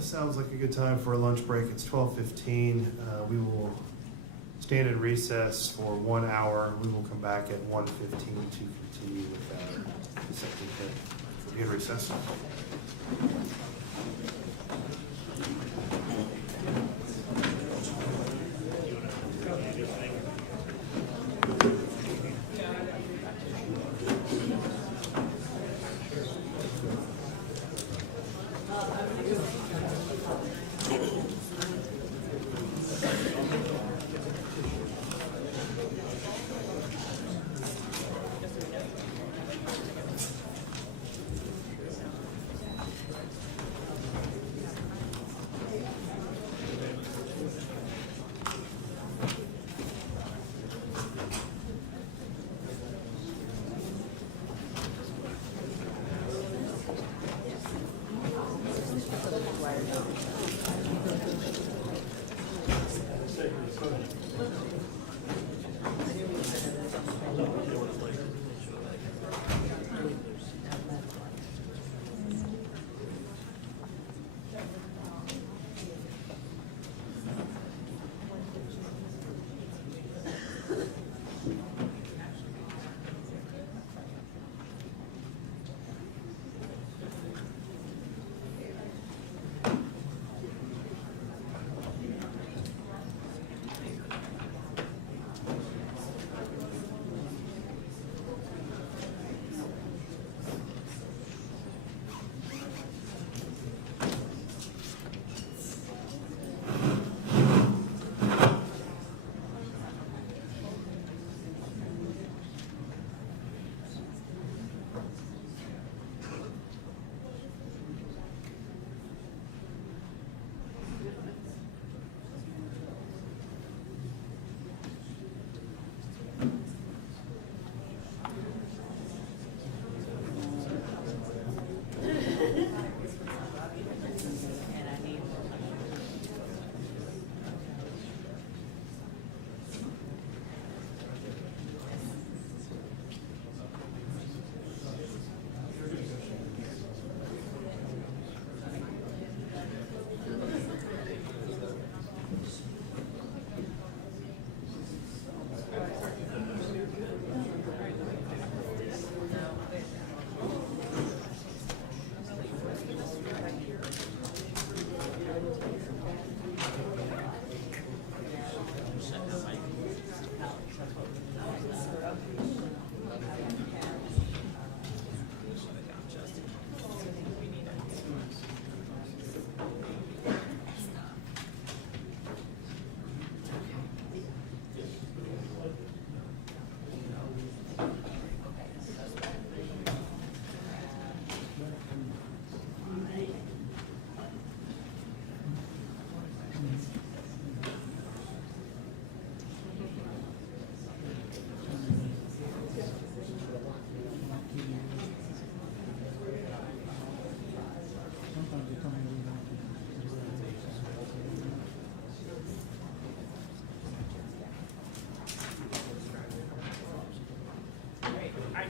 sounds like a good time for a lunch break. It's 12:15. We will stand in recess for 1 hour. We will come back at 1:15 to continue with our second hit. We're in recess.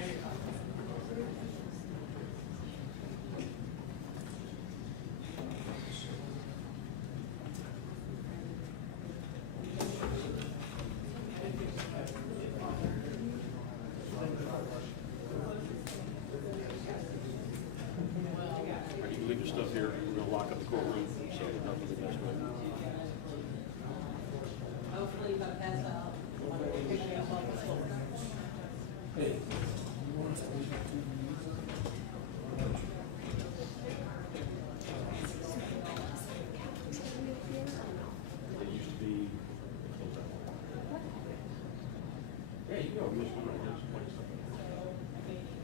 You can leave your stuff here. We're gonna lock up the courtroom, so nothing to mess with. Hopefully, if I pass out, pick me up off the floor. It used to be. Yeah, you go. Which one? There's plenty of stuff.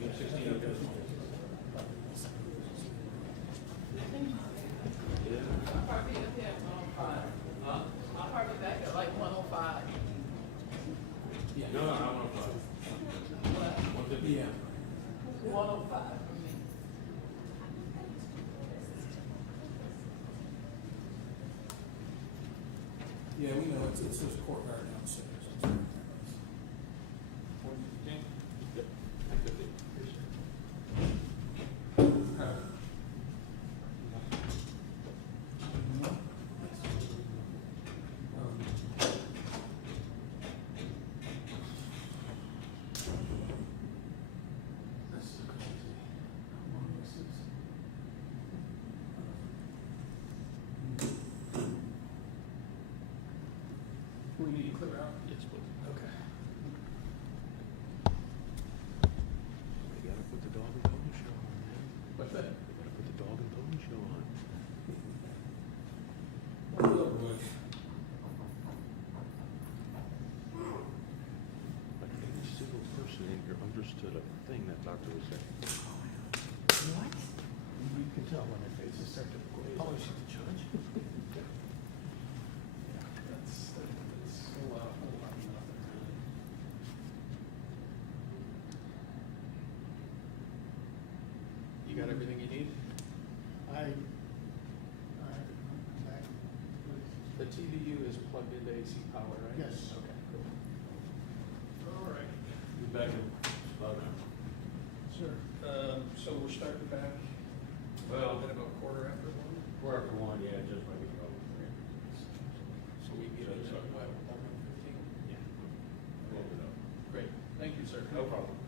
You have 16 of those. I'll probably be back at like 105. No, I don't know. 150. Yeah. 105 for me. Yeah, we know, it's this courtyard downstairs. We need to clear out? Yes, please. Okay. You gotta put the dog and pony show on, man. What's that? You gotta put the dog and pony show on. Like any single person in here understood a thing that doctor was saying. What? You can tell when their faces start to glaze. Oh, is she the judge? That's a lot of nothing. You got everything you need? The TVU is plugged into AC power, right? Yes. Okay, cool. All right. Be back in about an hour. Sure. So we're starting back, Well, at about 1:15. we're after one, yeah, just might be probably three. So we get it So- at what, 11:15? Yeah. Well, we know. Great, thank you, sir. No problem.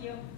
Thank you.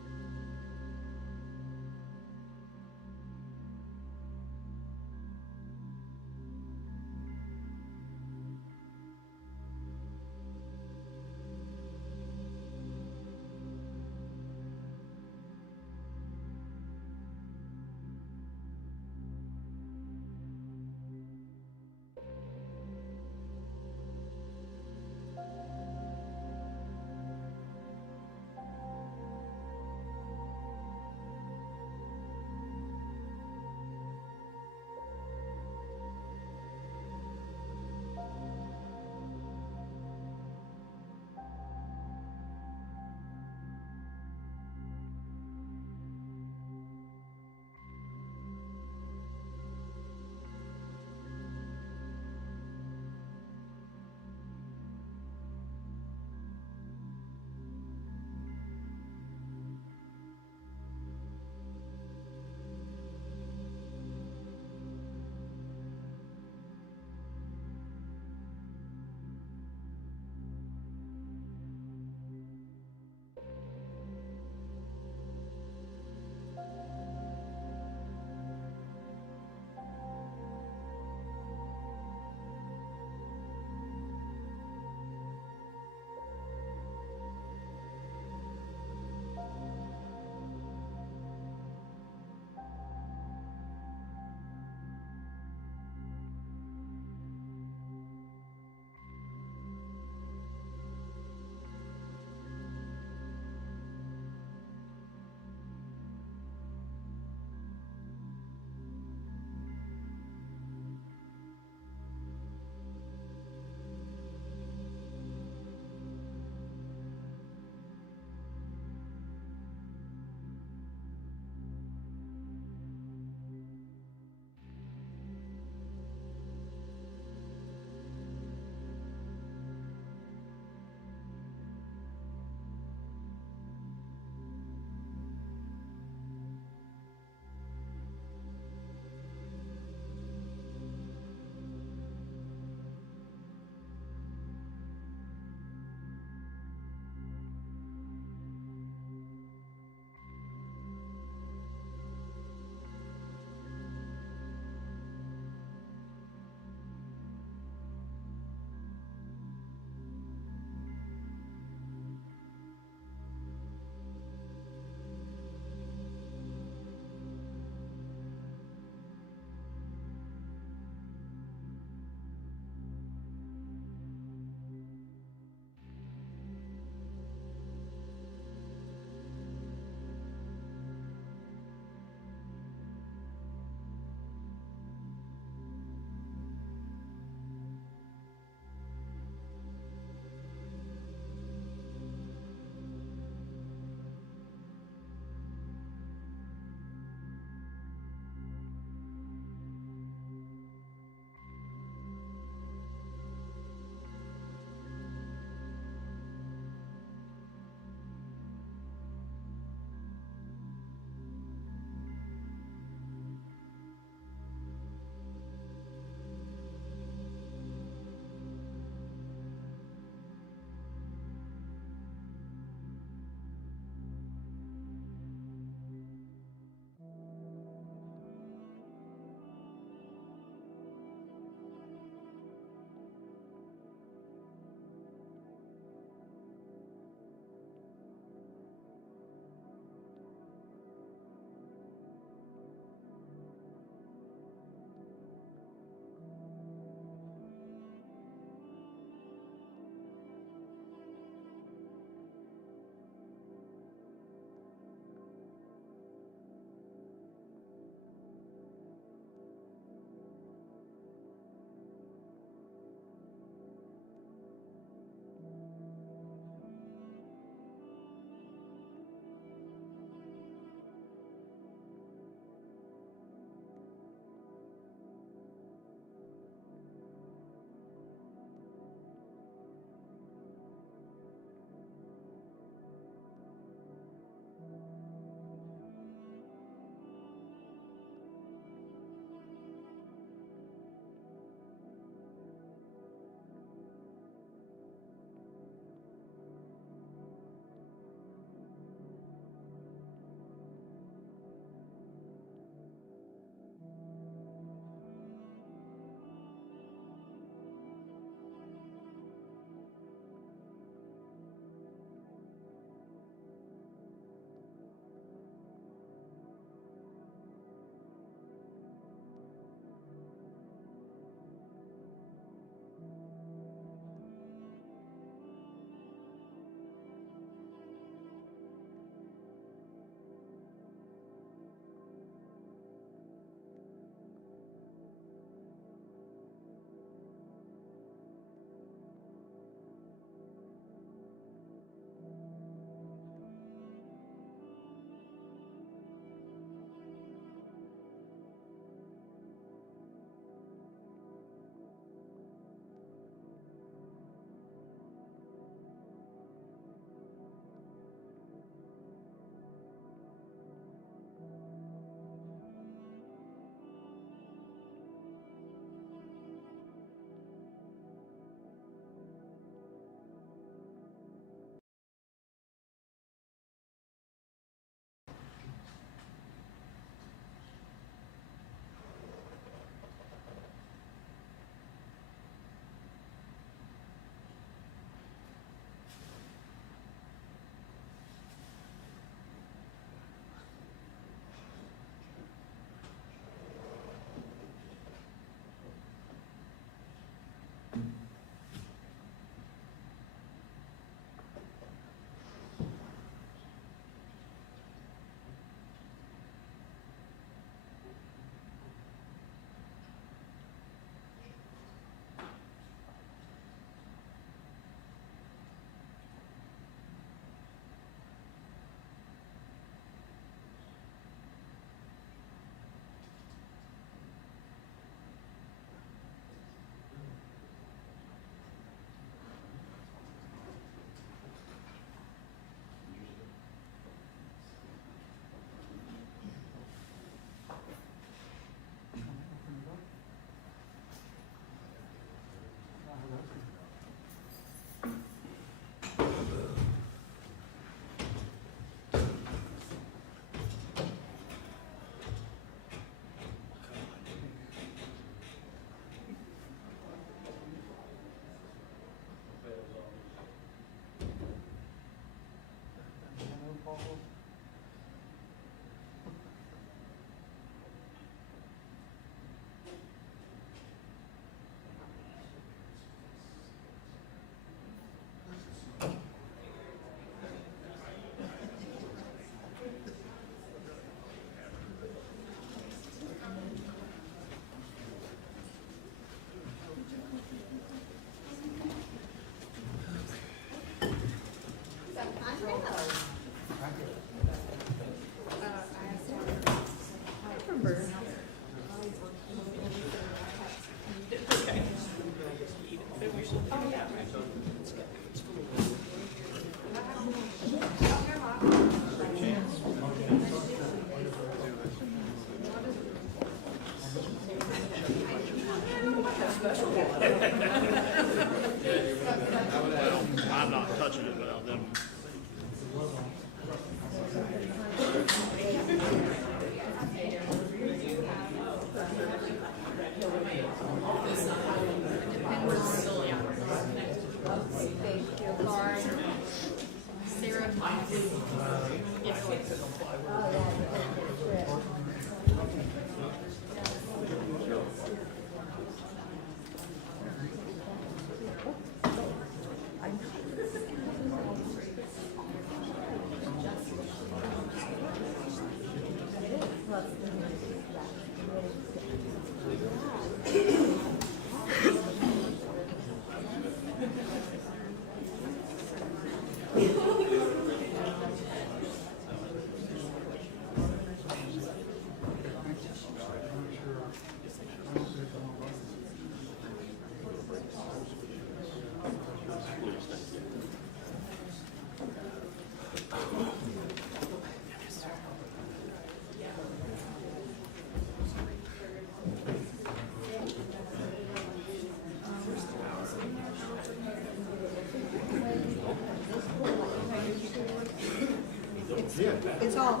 It's all,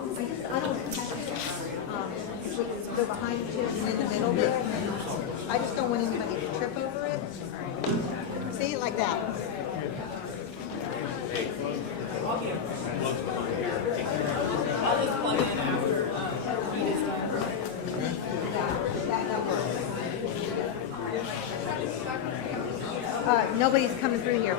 I don't go behind each other and in the middle there. I just don't want anybody to trip over it. See, like that. Nobody's coming through here.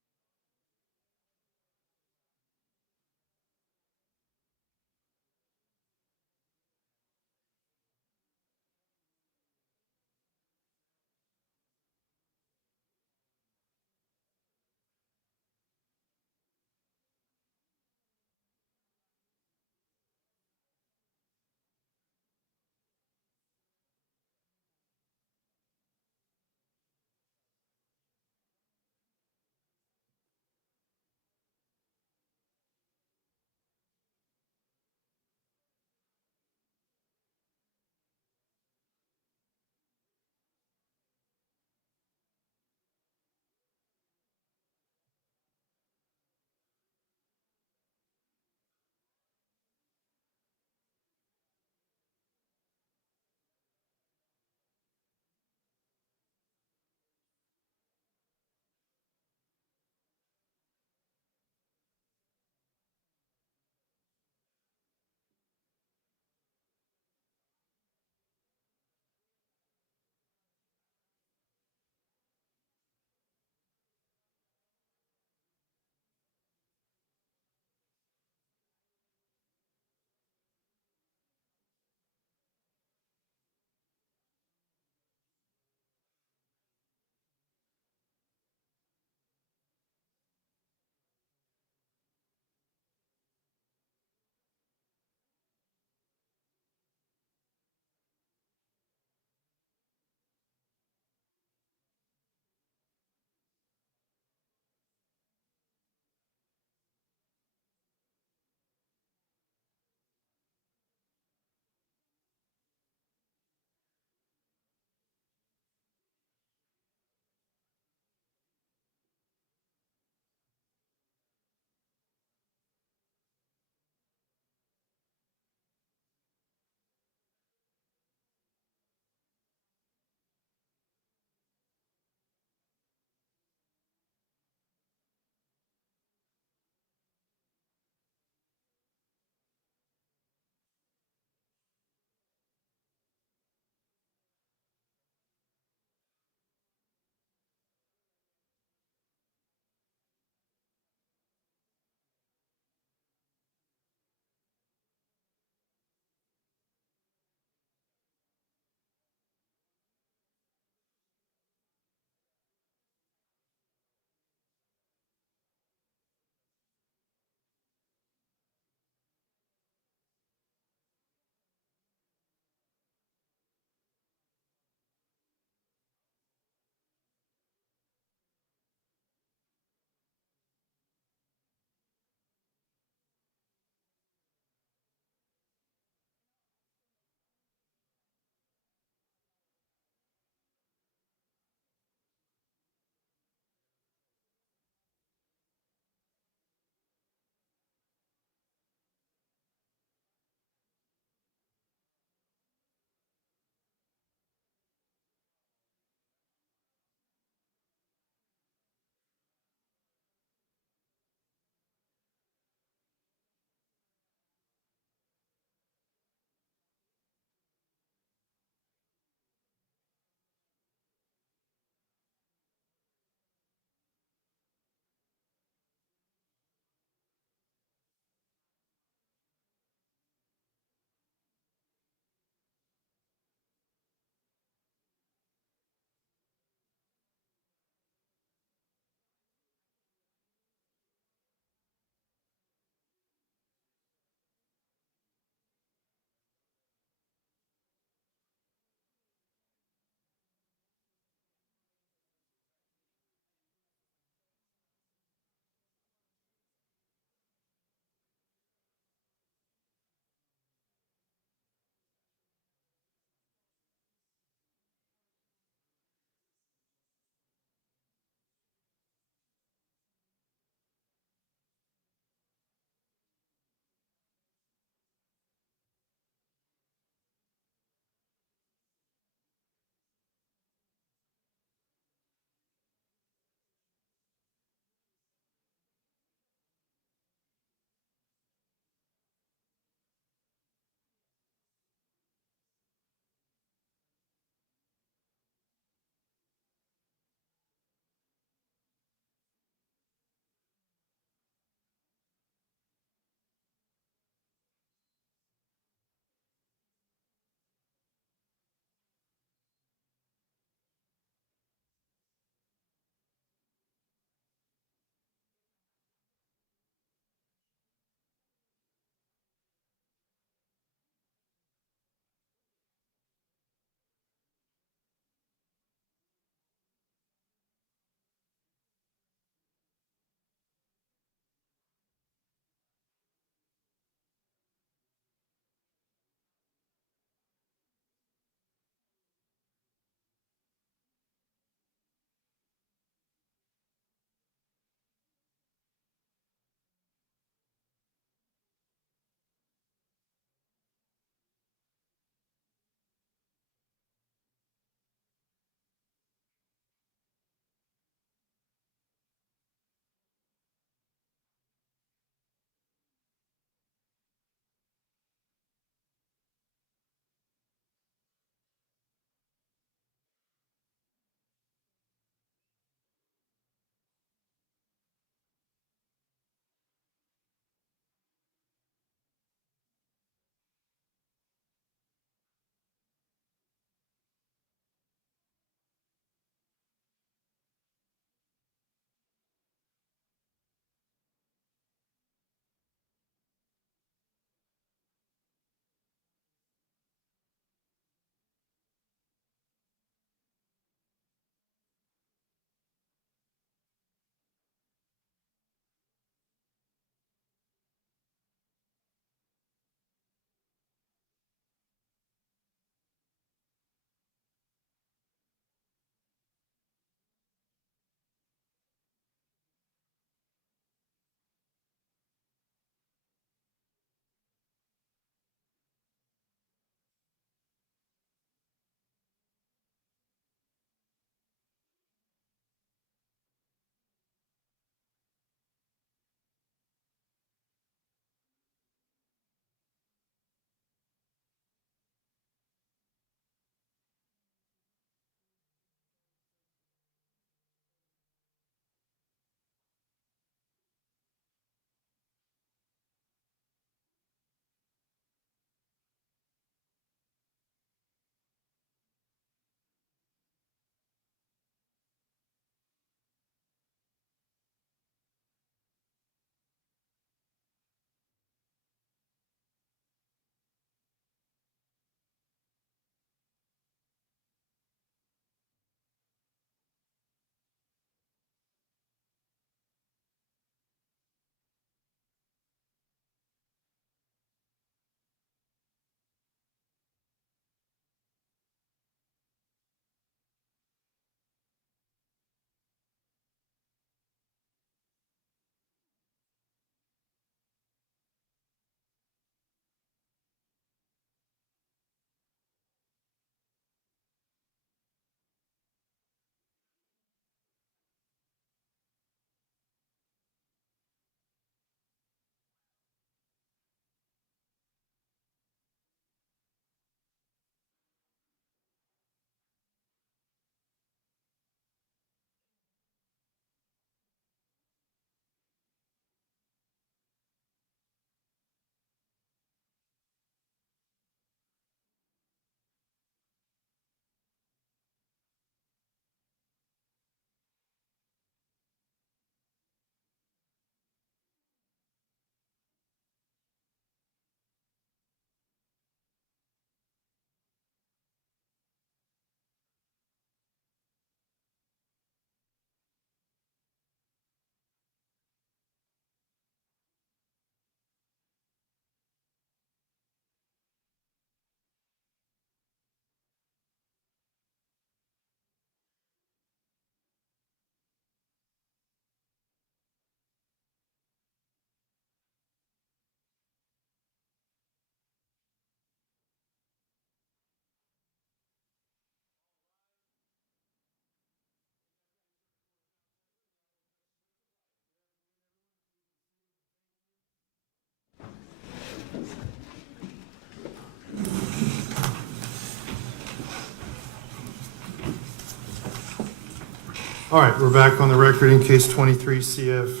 All right, we're back on the record in case 23 CF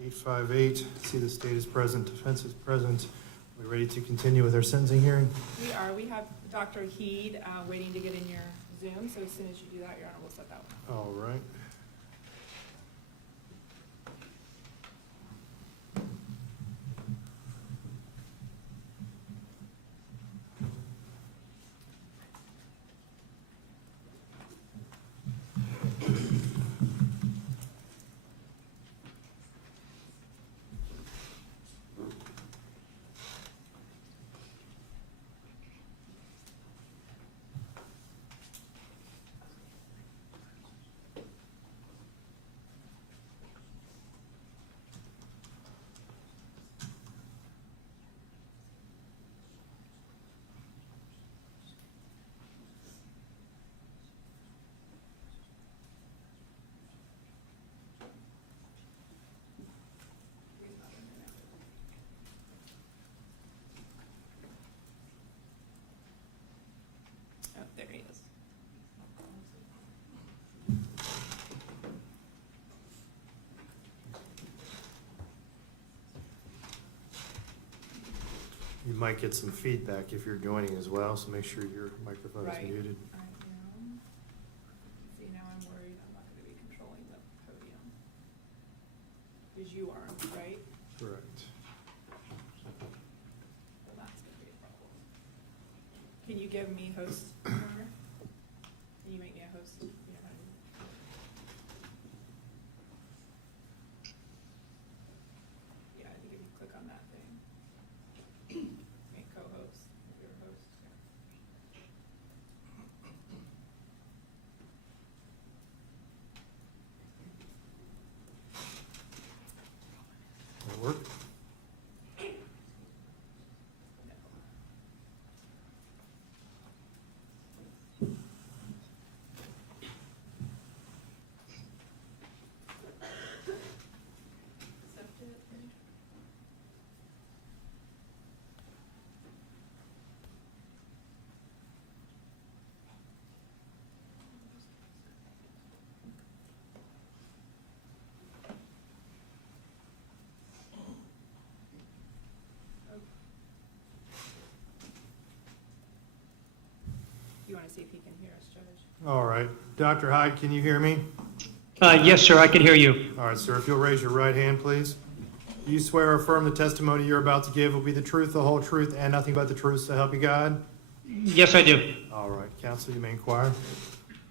858. See, the state is present, defense is present. We're ready to continue with our sentencing hearing. We are. We have Dr. Heid waiting to get in your Zoom, so as soon as you do that, Your Honor, we'll set that one. All right. Oh, there he is. You might get some feedback if you're joining as well, so make sure your microphone Right. is muted. I am. See, now I'm worried I'm not going to be controlling the podium. Because you are, right? Correct. Well, that's going to be a problem. Can you give me host? Your Honor? Can you make me a host? You know how to do that? Yeah, I think if you click on that thing. Make co-host, your host. That work? Accept it. You want to see if he can hear us, Judge? All right. Dr. Heid, can you hear me? Yes, sir, I can hear you. All right, sir, if you'll raise your right hand, please. Do you swear or affirm the testimony you're about to give will be the truth, the whole truth, and nothing but the truth, so help you God? Yes, I do. All right, counsel, you may inquire.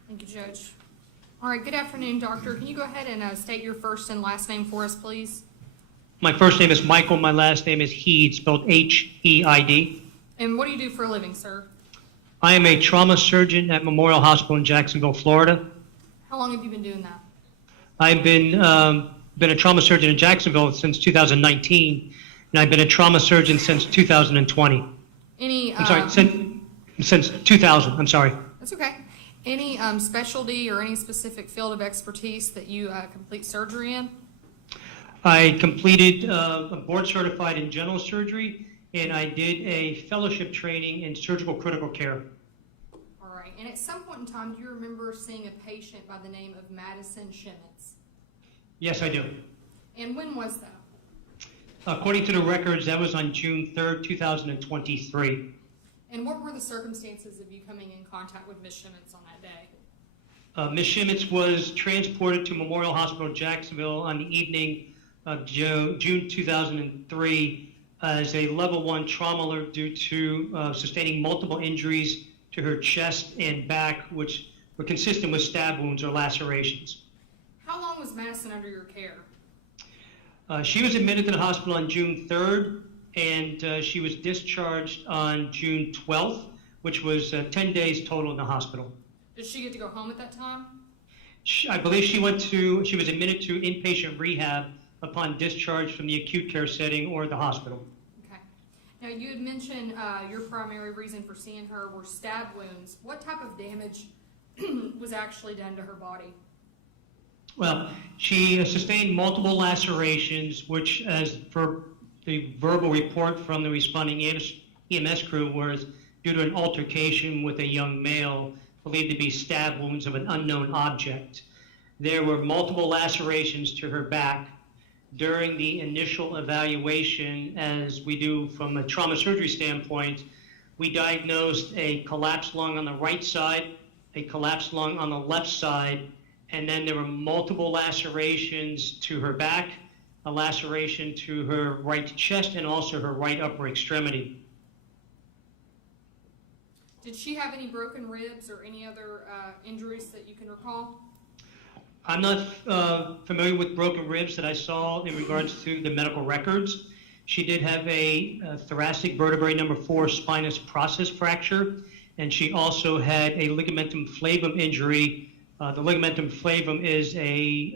Thank you, Judge. All right, good afternoon, Doctor. Can you go ahead and state your first and last name for us, please? My first name is Michael. My last name is Heid, spelled H-E-I-D. And what do you do for a living, sir? I am a trauma surgeon at Memorial Hospital in Jacksonville, Florida. How long have you been doing that? I've been a trauma surgeon in Jacksonville since 2019, and I've been a trauma surgeon since 2020. Any? I'm sorry, since 2000. I'm sorry. That's okay. Any specialty or any specific field of expertise that you complete surgery in? I completed a board certified in general surgery, and I did a fellowship training in surgical critical care. All right. And at some point in time, do you remember seeing a patient by the name of Madison Schemitz? Yes, I do. And when was that? According to the records, that was on June 3rd, 2023. And what were the circumstances of you coming in contact with Ms. Schemitz on that day? Ms. Schemitz was transported to Memorial Hospital, Jacksonville on the evening of June 2003 as a level 1 trauma alert due to sustaining multiple injuries to her chest and back, which were consistent with stab wounds or lacerations. How long was Madison under your care? She was admitted to the hospital on June 3rd, and she was discharged on June 12th, which was 10 days total in the hospital. Did she get to go home at that time? I believe she was admitted to inpatient rehab upon discharge from the acute care setting or the hospital. Okay. Now, you had mentioned your primary reason for seeing her were stab wounds. What type of damage was actually done to her body? Well, she sustained multiple lacerations, which, as per the verbal report from the responding EMS crew, was due to an altercation with a young male believed to be stab wounds of an unknown object. There were multiple lacerations to her back. During the initial evaluation, as we do from a trauma surgery standpoint, we diagnosed a collapsed lung on the right side, a collapsed lung on the left side, and then there were multiple lacerations to her back, a laceration to her right chest, and also her right upper extremity. Did she have any broken ribs or any other injuries that you can recall? I'm not familiar with broken ribs that I saw in regards to the medical records. She did have a thoracic vertebrae number 4 spinous process fracture, and she also had a ligamentum flavum injury. The ligamentum flavum is a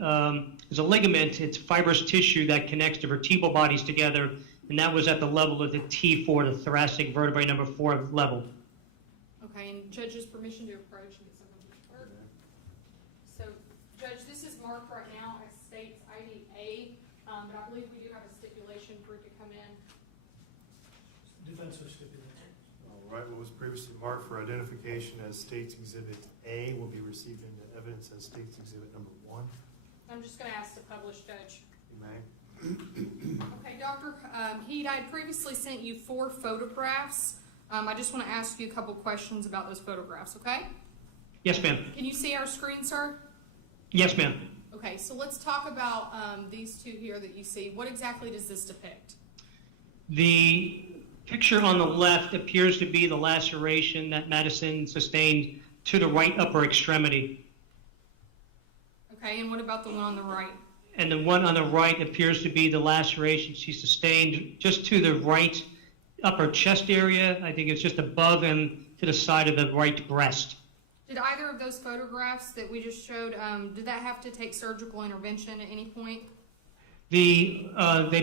ligament. It's fibrous tissue that connects the vertebral bodies together, and that was at the level of the T4, the thoracic vertebrae number 4 level. Okay, and judge's permission to approach and get some of this work. So, Judge, this is marked right now as states ID A, but I believe we do have a stipulation for it to come in. Defensive stipulation. All right, what was previously marked for identification as State's Exhibit A will be received into evidence as State's Exhibit number 1. I'm just going to ask the published judge. You may. Okay, Dr. Heid, I had previously sent you 4 photographs. I just want to ask you a couple questions about those photographs, okay? Yes, ma'am. Can you see our screen, sir? Yes, ma'am. Okay, so let's talk about these 2 here that you see. What exactly does this depict? The picture on the left appears to be the laceration that Madison sustained to the right upper extremity. Okay, and what about the one on the right? And the one on the right appears to be the laceration she sustained just to the right upper chest area. I think it's just above and to the side of the right breast. Did either of those photographs that we just showed, did that have to take surgical intervention at any point? They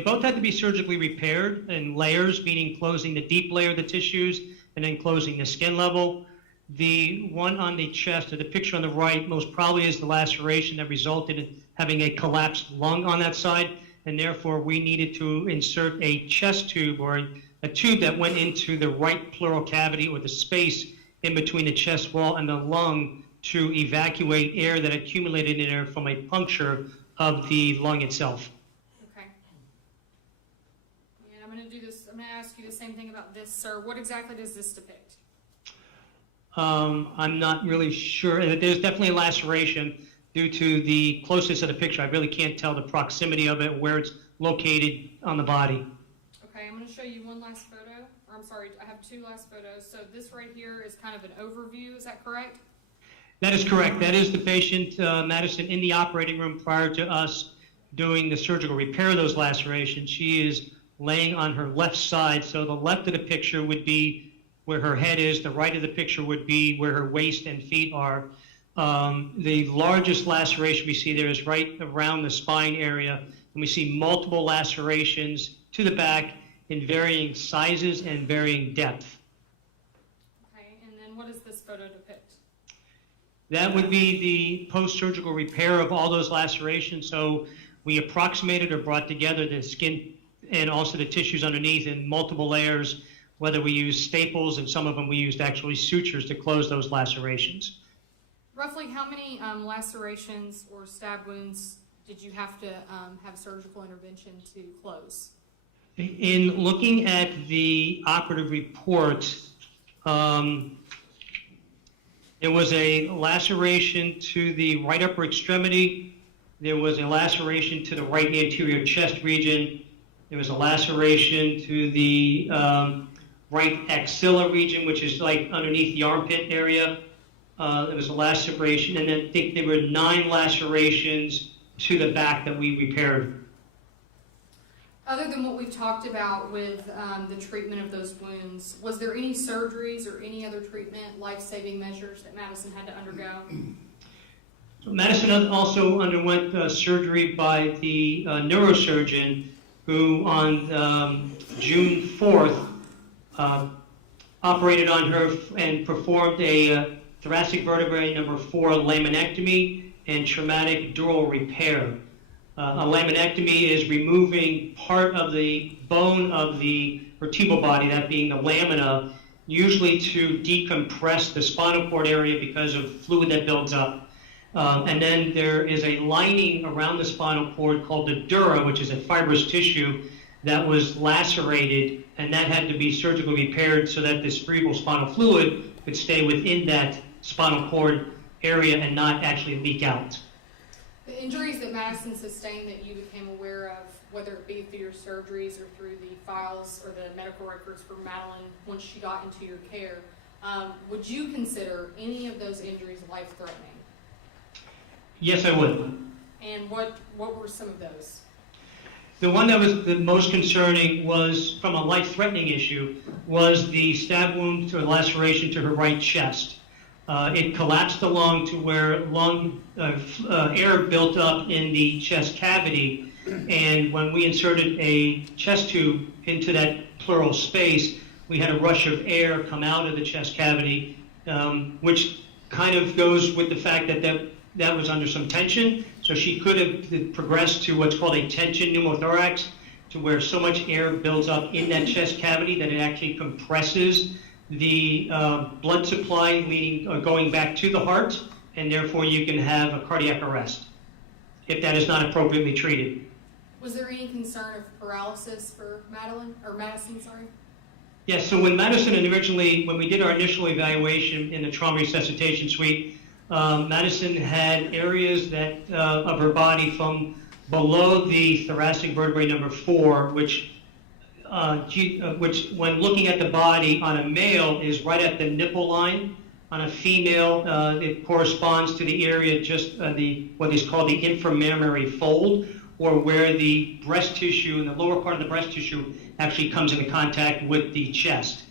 both had to be surgically repaired in layers, meaning closing the deep layer of the tissues and then closing the skin level. The one on the chest, or the picture on the right, most probably is the laceration that resulted in having a collapsed lung on that side, and therefore we needed to insert a chest tube or a tube that went into the right pleural cavity or the space in between the chest wall and the lung to evacuate air that accumulated in there from a puncture of the lung itself. Okay. And I'm going to do this, I'm going to ask you the same thing about this, sir. What exactly does this depict? I'm not really sure. There's definitely a laceration due to the closeness of the picture. I really can't tell the proximity of it, where it's located on the body. Okay, I'm going to show you one last photo. Or I'm sorry, I have 2 last photos. So this right here is kind of an overview, is that correct? That is correct. That is the patient, Madison, in the operating room prior to us doing the surgical repair of those lacerations. She is laying on her left side, so the left of the picture would be where her head is, the right of the picture would be where her waist and feet are. The largest laceration we see there is right around the spine area, and we see multiple lacerations to the back in varying sizes and varying depth. Okay, and then what does this photo depict? That would be the post-surgical repair of all those lacerations. So we approximated or brought together the skin and also the tissues underneath in multiple layers, whether we used staples, and some of them we used actually sutures to close those lacerations. Roughly how many lacerations or stab wounds did you have to have surgical intervention to close? In looking at the operative report, there was a laceration to the right upper extremity. There was a laceration to the right anterior chest region. There was a laceration to the right axilla region, which is like underneath the armpit area. There was a laceration, and then I think there were 9 lacerations to the back that we repaired. Other than what we've talked about with the treatment of those wounds, was there any surgeries or any other treatment, life-saving measures that Madison had to undergo? Madison also underwent surgery by the neurosurgeon who on June 4th operated on her and performed a thoracic vertebrae number 4 laminectomy and traumatic dural repair. A laminectomy is removing part of the bone of the vertebral body, that being the lamina, usually to decompress the spinal cord area because of fluid that builds up. And then there is a lining around the spinal cord called the dura, which is a fibrous tissue that was lacerated, and that had to be surgically repaired so that the cerebral spinal fluid could stay within that spinal cord area and not actually leak out. The injuries that Madison sustained that you became aware of, whether it be through your surgeries or through the files or the medical records for Madeline once she got into your care, would you consider any of those injuries life-threatening? Yes, I would. And what were some of those? The one that was the most concerning was, from a life-threatening issue, was the stab wound or laceration to her right chest. It collapsed the lung to where air built up in the chest cavity, and when we inserted a chest tube into that pleural space, we had a rush of air come out of the chest cavity, which kind of goes with the fact that was under some tension. So she could have progressed to what's called a tension pneumothorax, to where so much air builds up in that chest cavity that it actually compresses the blood supply going back to the heart, and therefore you can have a cardiac arrest if that is not appropriately treated. Was there any concern of paralysis for Madison, sorry? Yes, so when we did our initial evaluation in the trauma resuscitation suite, Madison had areas of her body from below the thoracic vertebrae number 4, which when looking at the body on a male is right at the nipple line. On a female, it corresponds to the area just what is called the inframammary fold, or where the breast tissue and the lower part of the breast tissue actually comes into contact with the chest.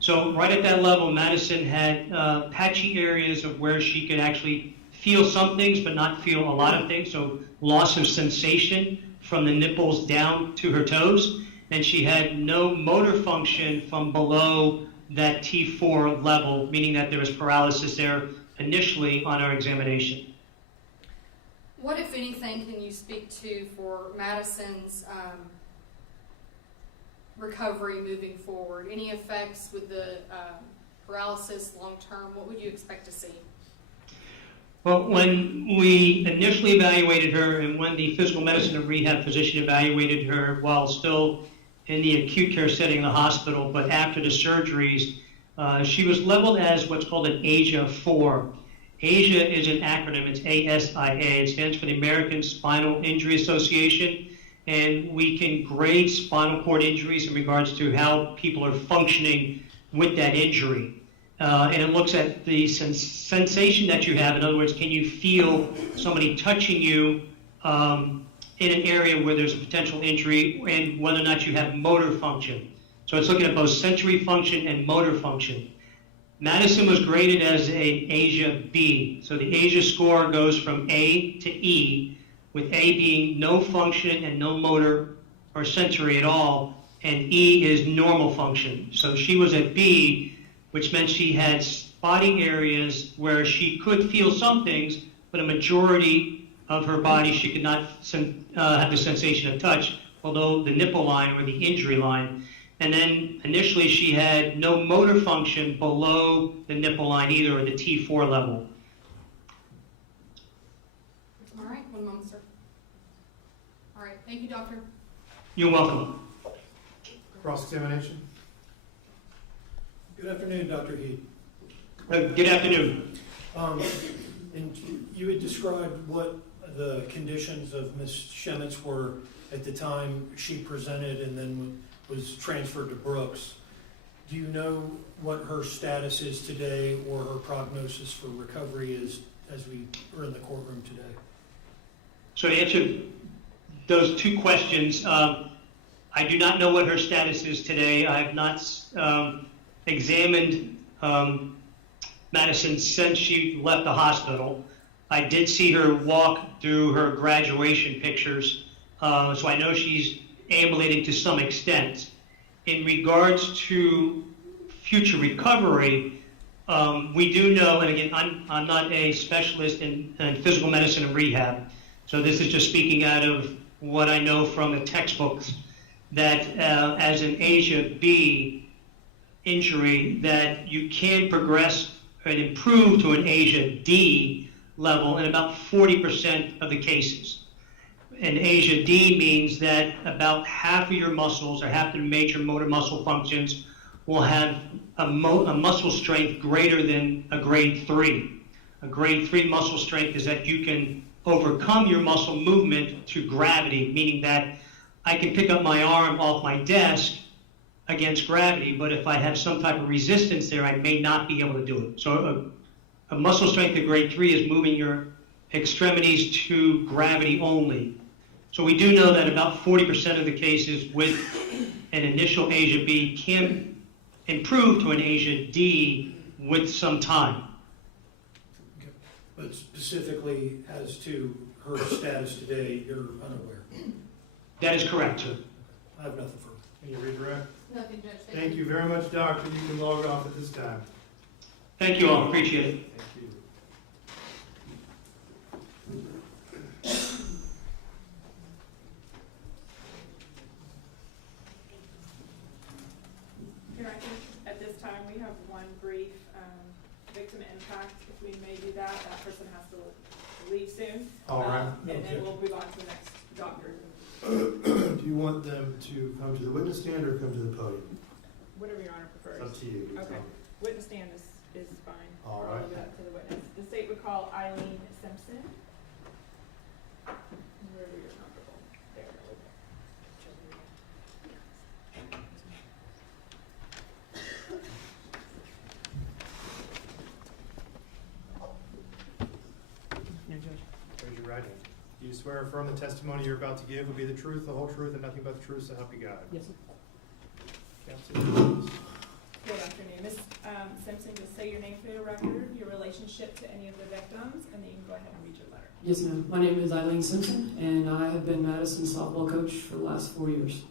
So right at that level, Madison had patchy areas of where she could actually feel some things but not feel a lot of things, so loss of sensation from the nipples down to her toes, and she had no motor function from below that T4 level, meaning that there was paralysis there initially on our examination. What, if anything, can you speak to for Madison's recovery moving forward? Any effects with the paralysis long term? What would you expect to see? Well, when we initially evaluated her and when the physical medicine and rehab physician evaluated her while still in the acute care setting in the hospital, but after the surgeries, she was leveled as what's called an ASIA 4. ASIA is an acronym, it's ASIA. It stands for the American Spinal Injury Association, and we can grade spinal cord injuries in regards to how people are functioning with that injury. And it looks at the sensation that you have. In other words, can you feel somebody touching you in an area where there's a potential injury, and whether or not you have motor function. So it's looking at both sensory function and motor function. Madison was graded as an ASIA B. So the ASIA score goes from A to E, with A being no function and no motor or sensory at all, and E is normal function. So she was at B, which meant she had spotty areas where she could feel some things, but a majority of her body she could not have the sensation of touch, although the nipple line or the injury line. And then initially she had no motor function below the nipple line either, or the T4 level. All right, one moment, sir. All right, thank you, doctor. You're welcome. Cross-examination. Good afternoon, Dr. Heid. Good afternoon. And you had described what the conditions of Ms. Schemitz were at the time she presented and then was transferred to Brooks. Do you know what her status is today or her prognosis for recovery is as we are in the courtroom today? So to answer those two questions, I do not know what her status is today. I have not examined Madison since she left the hospital. I did see her walk through her graduation pictures, so I know she's ambulating to some extent. In regards to future recovery, we do know, and again, I'm not a specialist in physical medicine and rehab, so this is just speaking out of what I know from the textbooks, that as an ASIA B injury, that you can progress and improve to an ASIA D level in about 40% of the cases. And Asia D means that about half of your muscles or half the major motor muscle functions will have a muscle strength greater than a grade 3. A grade 3 muscle strength is that you can overcome your muscle movement through gravity, meaning that I can pick up my arm off my desk against gravity, but if I have some type of resistance there, I may not be able to do it. So a muscle strength of grade 3 is moving your extremities to gravity only. So we do know that about 40% of the cases with an initial Asia B can improve to an Asia D with some time. Okay. But specifically as to her status today, you're unaware? That is correct, sir. I have nothing further. Can you redirect? Nothing, Judge. Thank you very much, Doctor. You can log off at this time. Thank you all, appreciate it. Thank you. Here, I think at this time, we have one brief victim impact. If we may do that, that person has to leave soon. All right. And then we'll move on to the next doctor. Do you want them to come to the witness stand or come to the podium? Whatever your honor prefers. Up to you. You Okay. tell me. Witness stand is fine. All We'll right. leave that to the witness. The state would call Eileen Simpson. Wherever you're comfortable. There, really. Raise your right hand. Do you swear or affirm the testimony you're about to give will be the truth, the whole truth, and nothing but the truth, so help you God? Yes, sir. Counsel. Good afternoon. Ms. Simpson, just say your name for the record, your relationship to any of the victims, and then you can go ahead and read your letter. Yes, ma'am. My name is Eileen Simpson, and I have been Madison's softball coach for the last 4 years.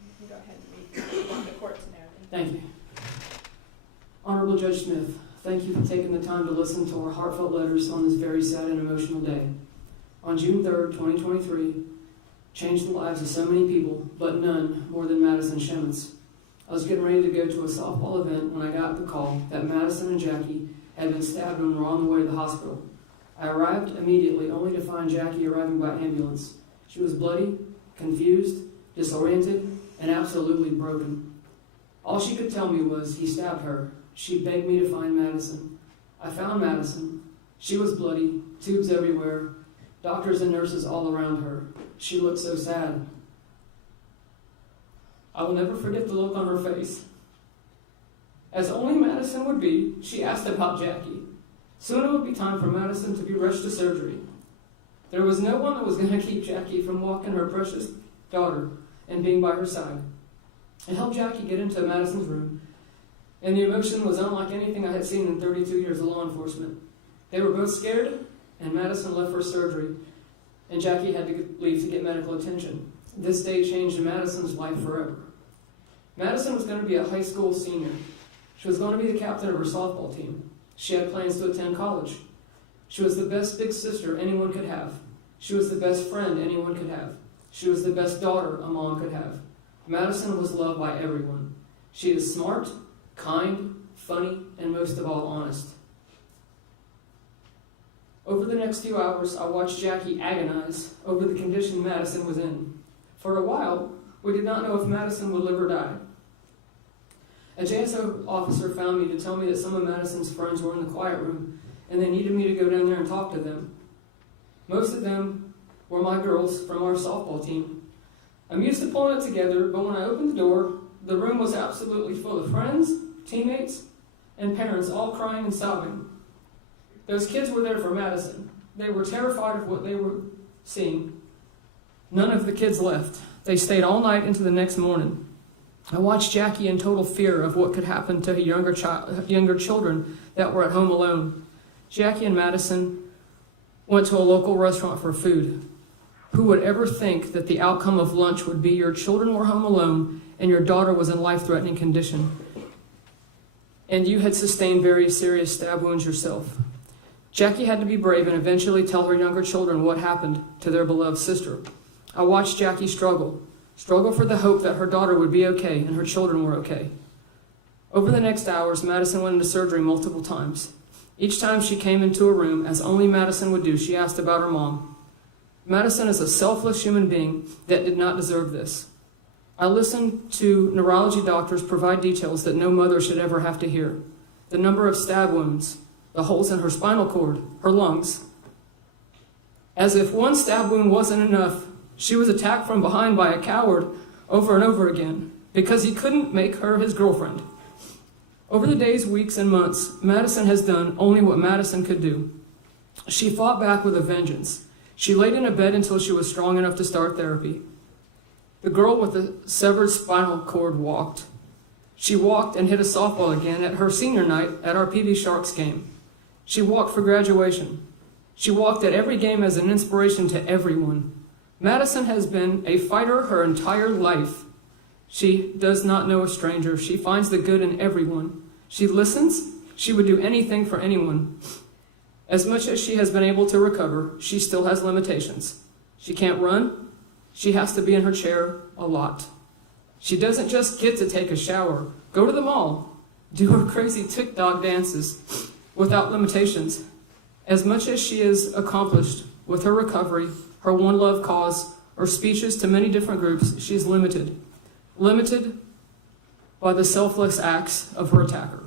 You can go ahead and read what you want the court to know. Thank you. Honorable Judge Smith, thank you for taking the time to listen to our heartfelt letters on this very sad and emotional day. On June 3rd, 2023, changed the lives of so many people, but none more than Madison Schemitz. I was getting ready to go to a softball event when I got the call that Madison and Jackie had been stabbed and were on the way to the hospital. I arrived immediately, only to find Jackie arriving by ambulance. She was bloody, confused, disoriented, and absolutely broken. All she could tell me was he stabbed her. She begged me to find Madison. I found Madison. She was bloody, tubes everywhere, doctors and nurses all around her. She looked so sad. I will never forget the look on her face. As only Madison would be, she asked about Jackie. Soon it would be time for Madison to be rushed to surgery. There was no one that was going to keep Jackie from walking her precious daughter and being by her side. I helped Jackie get into Madison's room, and the emotion was unlike anything I had seen in 32 years of law enforcement. They were both scared, and Madison left for surgery, and Jackie had to leave to get medical attention. This day changed Madison's life forever. Madison was going to be a high school senior. She was going to be the captain of her softball team. She had plans to attend college. She was the best big sister anyone could have. She was the best friend anyone could have. She was the best daughter a mom could have. Madison was loved by everyone. She is smart, kind, funny, and most of all, honest. Over the next few hours, I watched Jackie agonize over the condition Madison was in. For a while, we did not know if Madison would live or die. A JSO officer found me to tell me that some of Madison's friends were in the quiet room, and they needed me to go down there and talk to them. Most of them were my girls from our softball team. I'm used to pulling it together, but when I opened the door, the room was absolutely full of friends, teammates, and parents all crying and sobbing. Those kids were there for Madison. They were terrified of what they were seeing. None of the kids left. They stayed all night into the next morning. I watched Jackie in total fear of what could happen to younger children that were at home alone. Jackie and Madison went to a local restaurant for food. Who would ever think that the outcome of lunch would be your children were home alone and your daughter was in life-threatening condition, and you had sustained very serious stab wounds yourself? Jackie had to be brave and eventually tell her younger children what happened to their beloved sister. I watched Jackie struggle for the hope that her daughter would be okay and her children were okay. Over the next hours, Madison went into surgery multiple times. Each time she came into a room, as only Madison would do, she asked about her mom. Madison is a selfless human being that did not deserve this. I listened to neurology doctors provide details that no mother should ever have to hear. The number of stab wounds, the holes in her spinal cord, her lungs. As if one stab wound wasn't enough, she was attacked from behind by a coward over and over again because he couldn't make her his girlfriend. Over the days, weeks, and months, Madison has done only what Madison could do. She fought back with a vengeance. She laid in a bed until she was strong enough to start therapy. The girl with the severed spinal cord walked. She walked and hit a softball again at her senior night at our PV Sharks game. She walked for graduation. She walked at every game as an inspiration to everyone. Madison has been a fighter her entire life. She does not know a stranger. She finds the good in everyone. She listens. She would do anything for anyone. As much as she has been able to recover, she still has limitations. She can't run. She has to be in her chair a lot. She doesn't just get to take a shower, go to the mall, do her crazy TikTok dances without limitations. As much as she has accomplished with her recovery, her One Love cause, or speeches to many different groups, she is limited. Limited by the selfless acts of her attacker.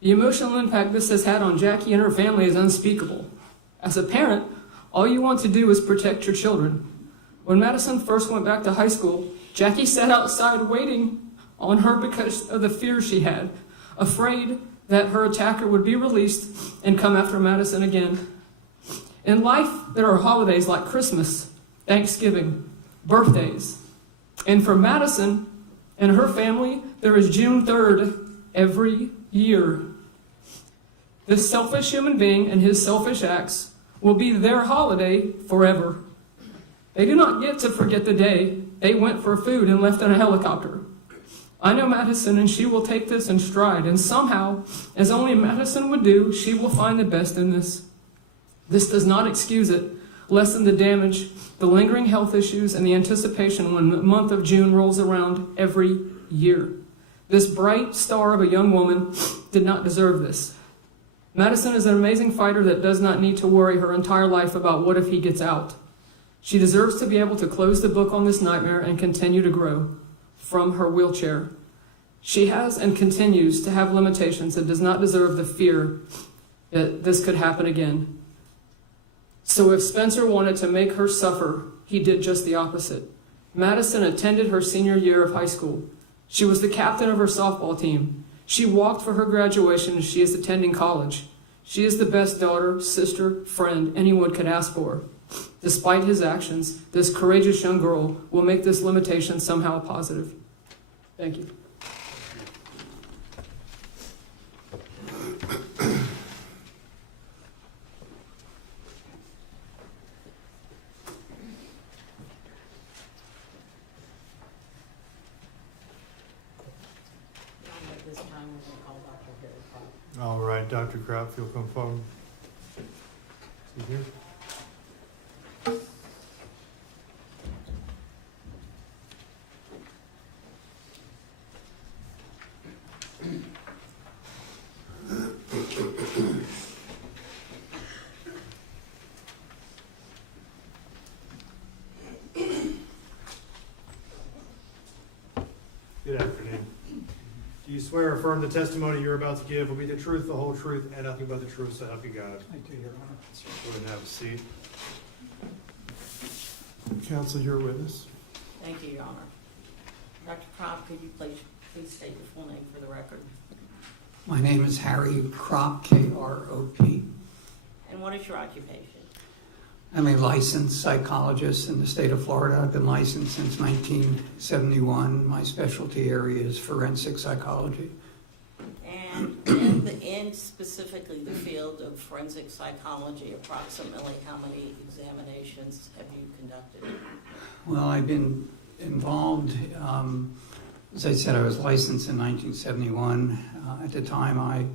The emotional impact this has had on Jackie and her family is unspeakable. As a parent, all you want to do is protect your children. When Madison first went back to high school, Jackie sat outside waiting on her because of the fear she had, afraid that her attacker would be released and come after Madison again. In life, there are holidays like Christmas, Thanksgiving, birthdays. And for Madison and her family, there is June 3rd every year. This selfish human being and his selfish acts will be their holiday forever. They do not get to forget the day they went for food and left in a helicopter. I know Madison, and she will take this in stride, and somehow, as only Madison would do, she will find the best in this. This does not excuse it, lessen the damage, the lingering health issues, and the anticipation when the month of June rolls around every year. This bright star of a young woman did not deserve this. Madison is an amazing fighter that does not need to worry her entire life about what if he gets out. She deserves to be able to close the book on this nightmare and continue to grow from her wheelchair. She has and continues to have limitations and does not deserve the fear that this could happen again. So if Spencer wanted to make her suffer, he did just the opposite. Madison attended her senior year of high school. She was the captain of her softball team. She walked for her graduation and she is attending college. She is the best daughter, sister, friend anyone could ask for. Despite his actions, this courageous young girl will make this limitation somehow positive. Thank you. This time we're going to call Dr. Harry Krop. All right, Dr. Krop, you'll come forward. See here. Good afternoon. Do you swear or affirm the testimony you're about to give will be the truth, the whole truth, and nothing but the truth, so help you God? I do, Your Honor. Go ahead and have a seat. Counsel, your witness. Thank you, Your Honor. Dr. Krop, could you please state your full name for the record? My name is Harry Krop, K-R-O-P. And what is your occupation? I'm a licensed psychologist in the state of Florida. I've been licensed since 1971. My specialty area is forensic psychology. And in specifically the field of forensic psychology, approximately how many examinations have you conducted? Well, I've been involved, as I said, I was licensed in 1971. At the time, I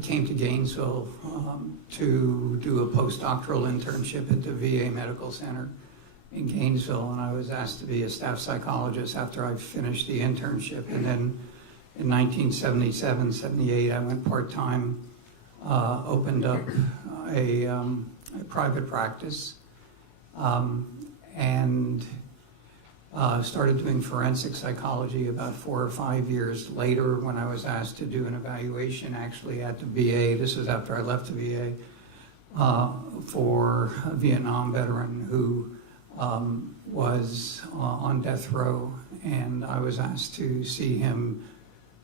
came to Gainesville to do a postdoctoral internship at the VA Medical Center in Gainesville, and I was asked to be a staff psychologist after I finished the internship. And then In 1977, 78, I went part-time, opened up a private practice, and started doing forensic psychology about 4 or 5 years later when I was asked to do an evaluation actually at the VA. This was after I left the VA, for a Vietnam veteran who was on death row, and I was asked to see him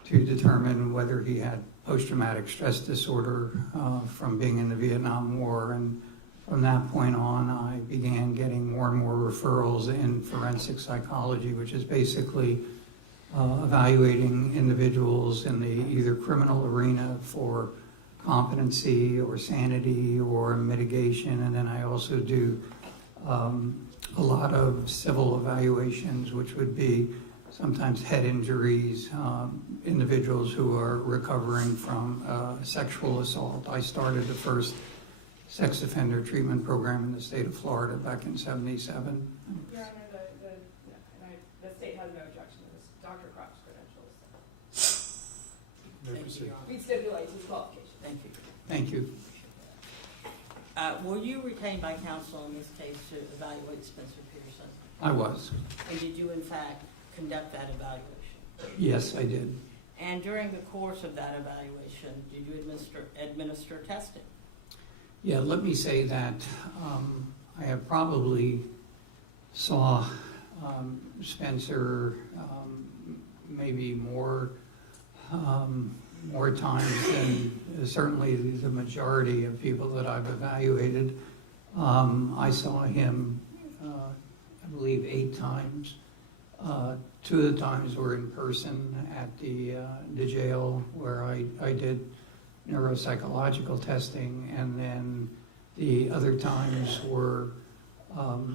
to determine whether he had post-traumatic stress disorder from being in the Vietnam War. And from that point on, I began getting more and more referrals in forensic psychology, which is basically evaluating individuals in the either criminal arena for competency or sanity or mitigation. And then I also do a lot of civil evaluations, which would be sometimes head injuries, individuals who are recovering from sexual assault. I started the first sex offender treatment program in the state of Florida back in '77. Your Honor, the state has no objection to this, Dr. Krop's credentials. We stipulate his qualifications. Thank you. Thank you. Were you retained by counsel in this case to evaluate Spencer Pearson? I was. And did you in fact conduct that evaluation? Yes, I did. And during the course of that evaluation, did you administer testing? Yeah, let me say that I have probably saw Spencer maybe more times than certainly the majority of people that I've evaluated. I saw him, I believe, 8 times. 2 of the times were in person at the jail where I did neuropsychological testing, and then the other times were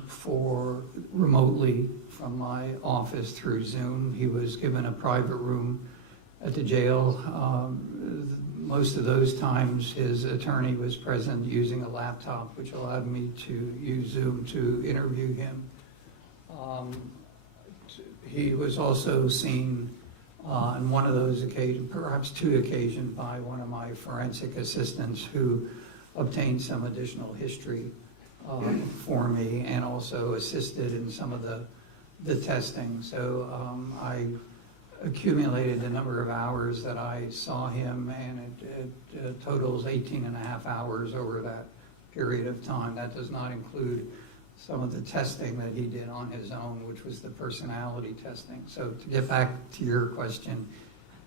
for remotely from my office through Zoom. He was given a private room at the jail. Most of those times his attorney was present using a laptop, which allowed me to use Zoom to interview him. He was also seen on one of those occasions, perhaps 2 occasions, by one of my forensic assistants who obtained some additional history for me and also assisted in some of the testing. So I accumulated the number of hours that I saw him, and it totals 18 and a half hours over that period of time. That does not include some of the testing that he did on his own, which was the personality testing. So to get back to your question,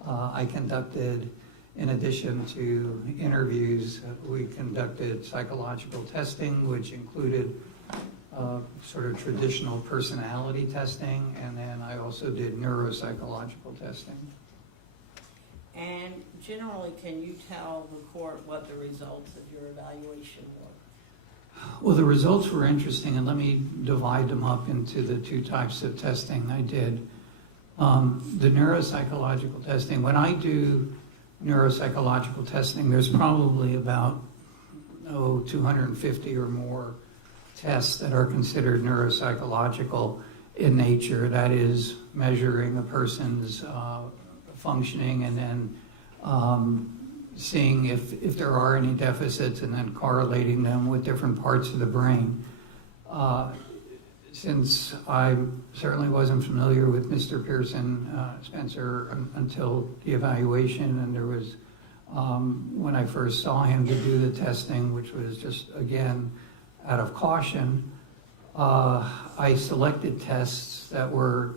I conducted, in addition to interviews, we conducted psychological testing, which included sort of traditional personality testing, and then I also did neuropsychological testing. And generally, can you tell the court what the results of your evaluation were? Well, the results were interesting, and let me divide them up into the 2 types of testing I did. The neuropsychological testing, when I do neuropsychological testing, there's probably about 250 or more tests that are considered neuropsychological in nature. That is, measuring a person's functioning and then seeing if there are any deficits and then correlating them with different parts of the brain. Since I certainly wasn't familiar with Mr. Pearson, Spencer, until the evaluation, and there was, when I first saw him to do the testing, which was just, again, out of caution, I selected tests that were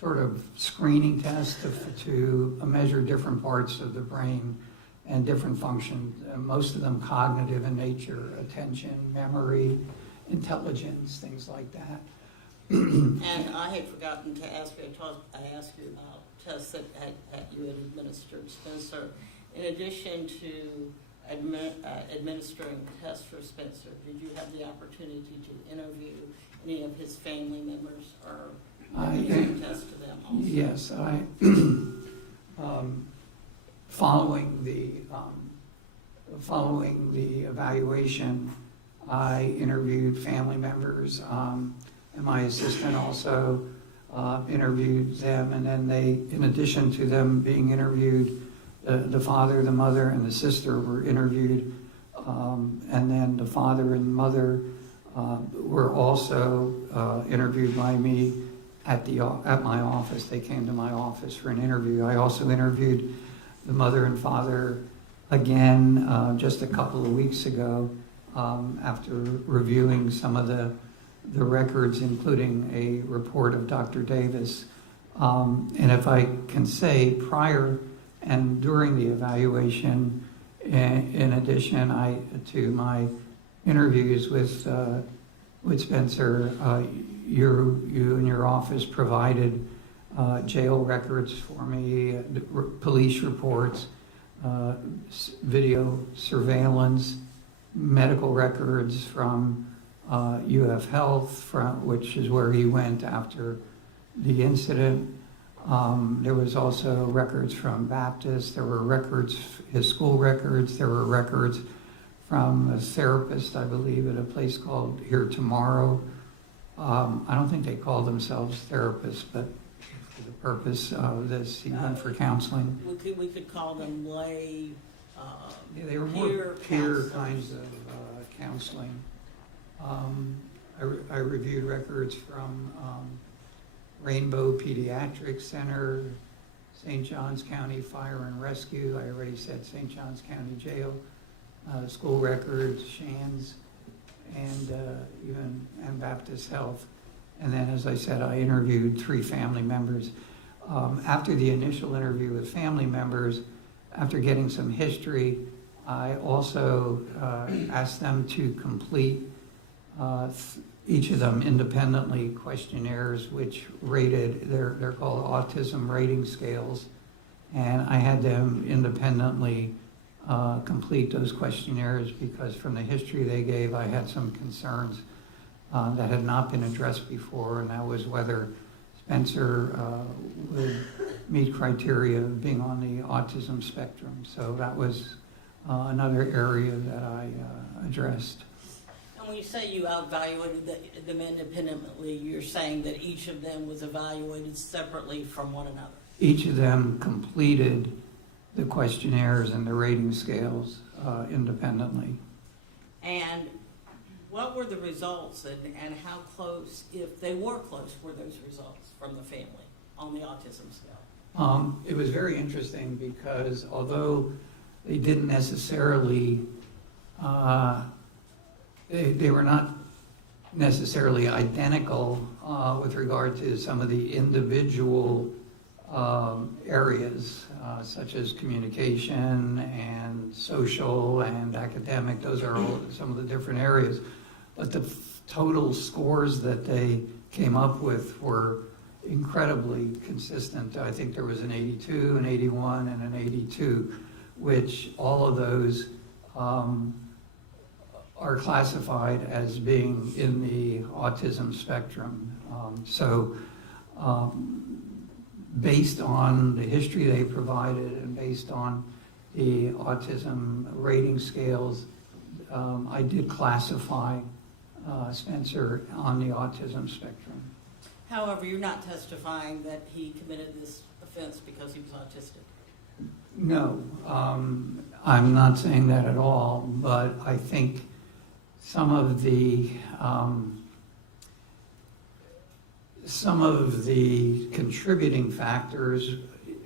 sort of screening tests to measure different parts of the brain and different functions, most of them cognitive in nature, attention, memory, intelligence, things like that. And I had forgotten to ask you, I asked you about tests that you had administered, Spencer. In addition to administering tests for Spencer, did you have the opportunity to interview any of his family members or administer tests to them also? Yes, following the evaluation, I interviewed family members, and my assistant also interviewed them, and then they, in addition to them being interviewed, the father, the mother, and the sister were interviewed, and then the father and mother were also interviewed by me at my office. They came to my office for an interview. I also interviewed the mother and father again just a couple of weeks ago after reviewing some of the records, including a report of Dr. Davis. And if I can say, prior and during the evaluation, in addition to my interviews with Spencer, you and your office provided jail records for me, police reports, video surveillance, medical records from UF Health, which is where he went after the incident. There was also records from Baptist. There were records, his school records. There were records from a therapist, I believe, at a place called Here Tomorrow. I don't think they call themselves therapists, but for the purpose of this, he went for counseling. We could call them lay, Yeah, they were more peer kinds of counseling. I reviewed records from Rainbow Pediatric Center, St. Johns County Fire and Rescue. I already said St. Johns County Jail, school records, Shands, and Baptist Health. And then, as I said, I interviewed 3 family members. After the initial interview with family members, after getting some history, I also asked them to complete each of them independently questionnaires which rated, they're called autism rating scales, and I had them independently complete those questionnaires because from the history they gave, I had some concerns that had not been addressed before, and that was whether Spencer would meet criteria of being on the autism spectrum. So that was another area that I addressed. And when you say you evaluated them independently, you're saying that each of them was evaluated separately from one another? Each of them completed the questionnaires and the rating scales independently. And what were the results, and how close, if they were close, were those results from the family on the autism scale? It was very interesting because although they didn't necessarily, they were not necessarily identical with regard to some of the individual areas, such as communication and social and academic. Those are all some of the different areas. But the total scores that they came up with were incredibly consistent. I think there was an 82, an 81, and an 82, which all of those are classified as being in the autism spectrum. Based on the history they provided and based on the autism rating scales, I did classify Spencer on the autism spectrum. However, you're not testifying that he committed this offense because he was autistic? No, I'm not saying that at all, but I think some of the contributing factors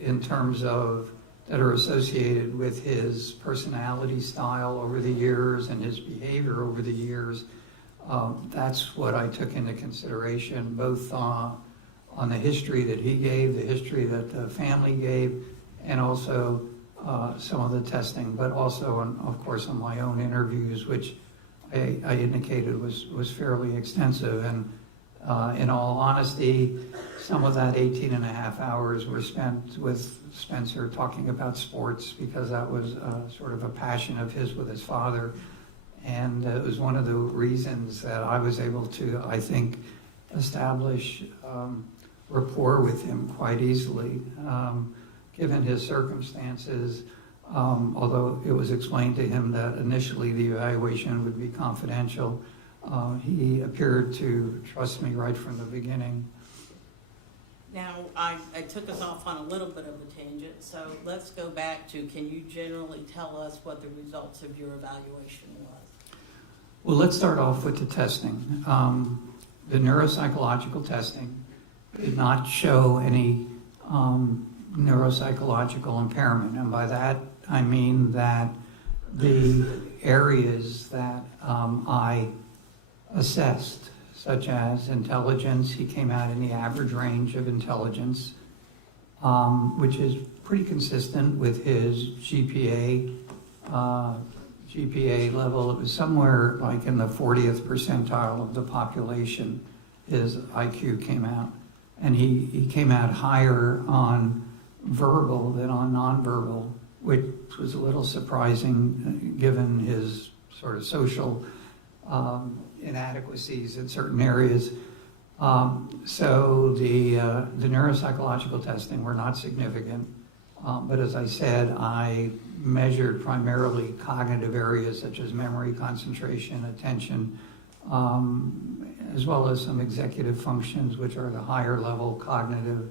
in terms of that are associated with his personality style over the years and his behavior over the years, that's what I took into consideration, both on the history that he gave, the history that the family gave, and also some of the testing, but also, of course, on my own interviews, which I indicated was fairly extensive. And in all honesty, some of that 18 and a half hours were spent with Spencer talking about sports because that was sort of a passion of his with his father. And it was one of the reasons that I was able to, I think, establish rapport with him quite easily, given his circumstances. Although it was explained to him that initially the evaluation would be confidential, he appeared to trust me right from the beginning. Now, I took us off on a little bit of a tangent, so let's go back to, can you generally tell us what the results of your evaluation was? Well, let's start off with the testing. The neuropsychological testing did not show any neuropsychological impairment, and by that I mean that the areas that I assessed, such as intelligence, he came out in the average range of intelligence, which is pretty consistent with his GPA level. It was somewhere like in the 40th percentile of the population, his IQ came out. And he came out higher on verbal than on nonverbal, which was a little surprising given his sort of social inadequacies in certain areas. So the neuropsychological testing were not significant. But as I said, I measured primarily cognitive areas such as memory, concentration, attention, as well as some executive functions, which are the higher level cognitive.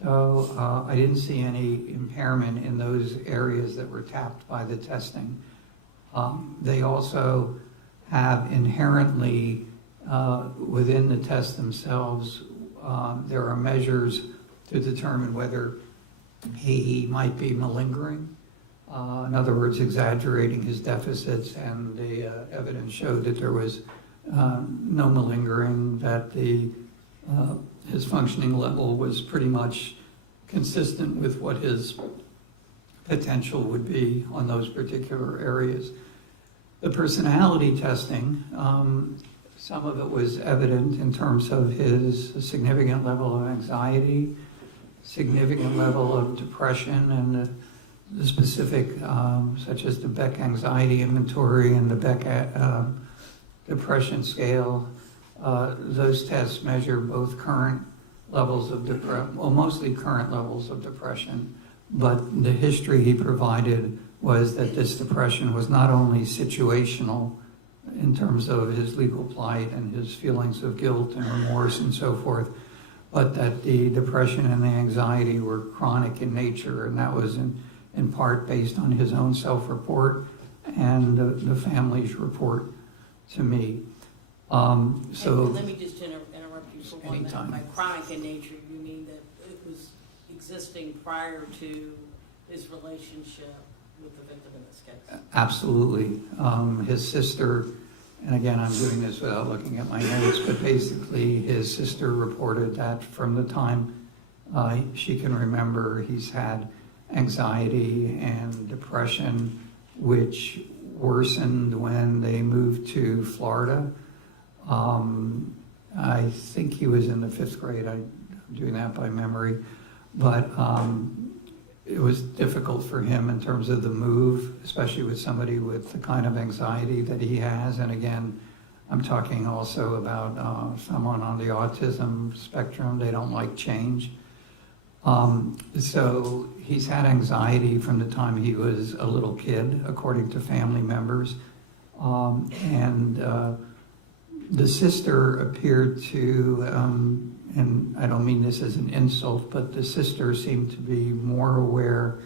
So I didn't see any impairment in those areas that were tapped by the testing. They also have inherently, within the test themselves, there are measures to determine whether he might be malingering. In other words, exaggerating his deficits, and the evidence showed that there was no malingering, that his functioning level was pretty much consistent with what his potential would be on those particular areas. The personality testing, some of it was evident in terms of his significant level of anxiety, significant level of depression, and the specific, such as the Beck Anxiety Inventory and the Beck Depression Scale. Those tests measure both current levels of depression, well, mostly current levels of depression, but the history he provided was that this depression was not only situational in terms of his legal plight and his feelings of guilt and remorse and so forth, but that the depression and the anxiety were chronic in nature, and that was in part based on his own self-report and the family's report to me. So let me just interrupt you for 1 minute. By chronic in nature, you mean that it was existing prior to his relationship with the victim in this case? Absolutely. His sister, and again, I'm doing this without looking at my notes, but basically his sister reported that from the time she can remember, he's had anxiety and depression, which worsened when they moved to Florida. I think he was in the 5th grade. I'm doing that by memory. But it was difficult for him in terms of the move, especially with somebody with the kind of anxiety that he has. And again, I'm talking also about someone on the autism spectrum. They don't like change. So he's had anxiety from the time he was a little kid, according to family members. The sister appeared to, and I don't mean this as an insult, but the sister seemed to be more aware,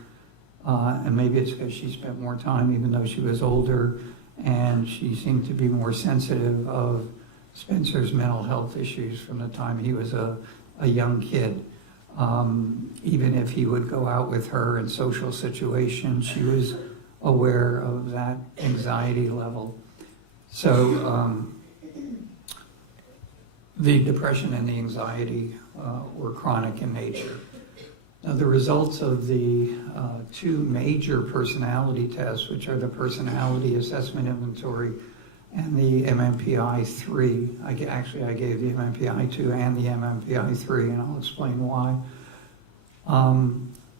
and maybe it's because she spent more time, even though she was older, and she seemed to be more sensitive of Spencer's mental health issues from the time he was a young kid. Even if he would go out with her in social situations, she was aware of that anxiety level. So the depression and the anxiety were chronic in nature. Now, the results of the 2 major personality tests, which are the Personality Assessment Inventory and the MMPI-3. I gave the MMPI-2 and the MMPI-3, and I'll explain why.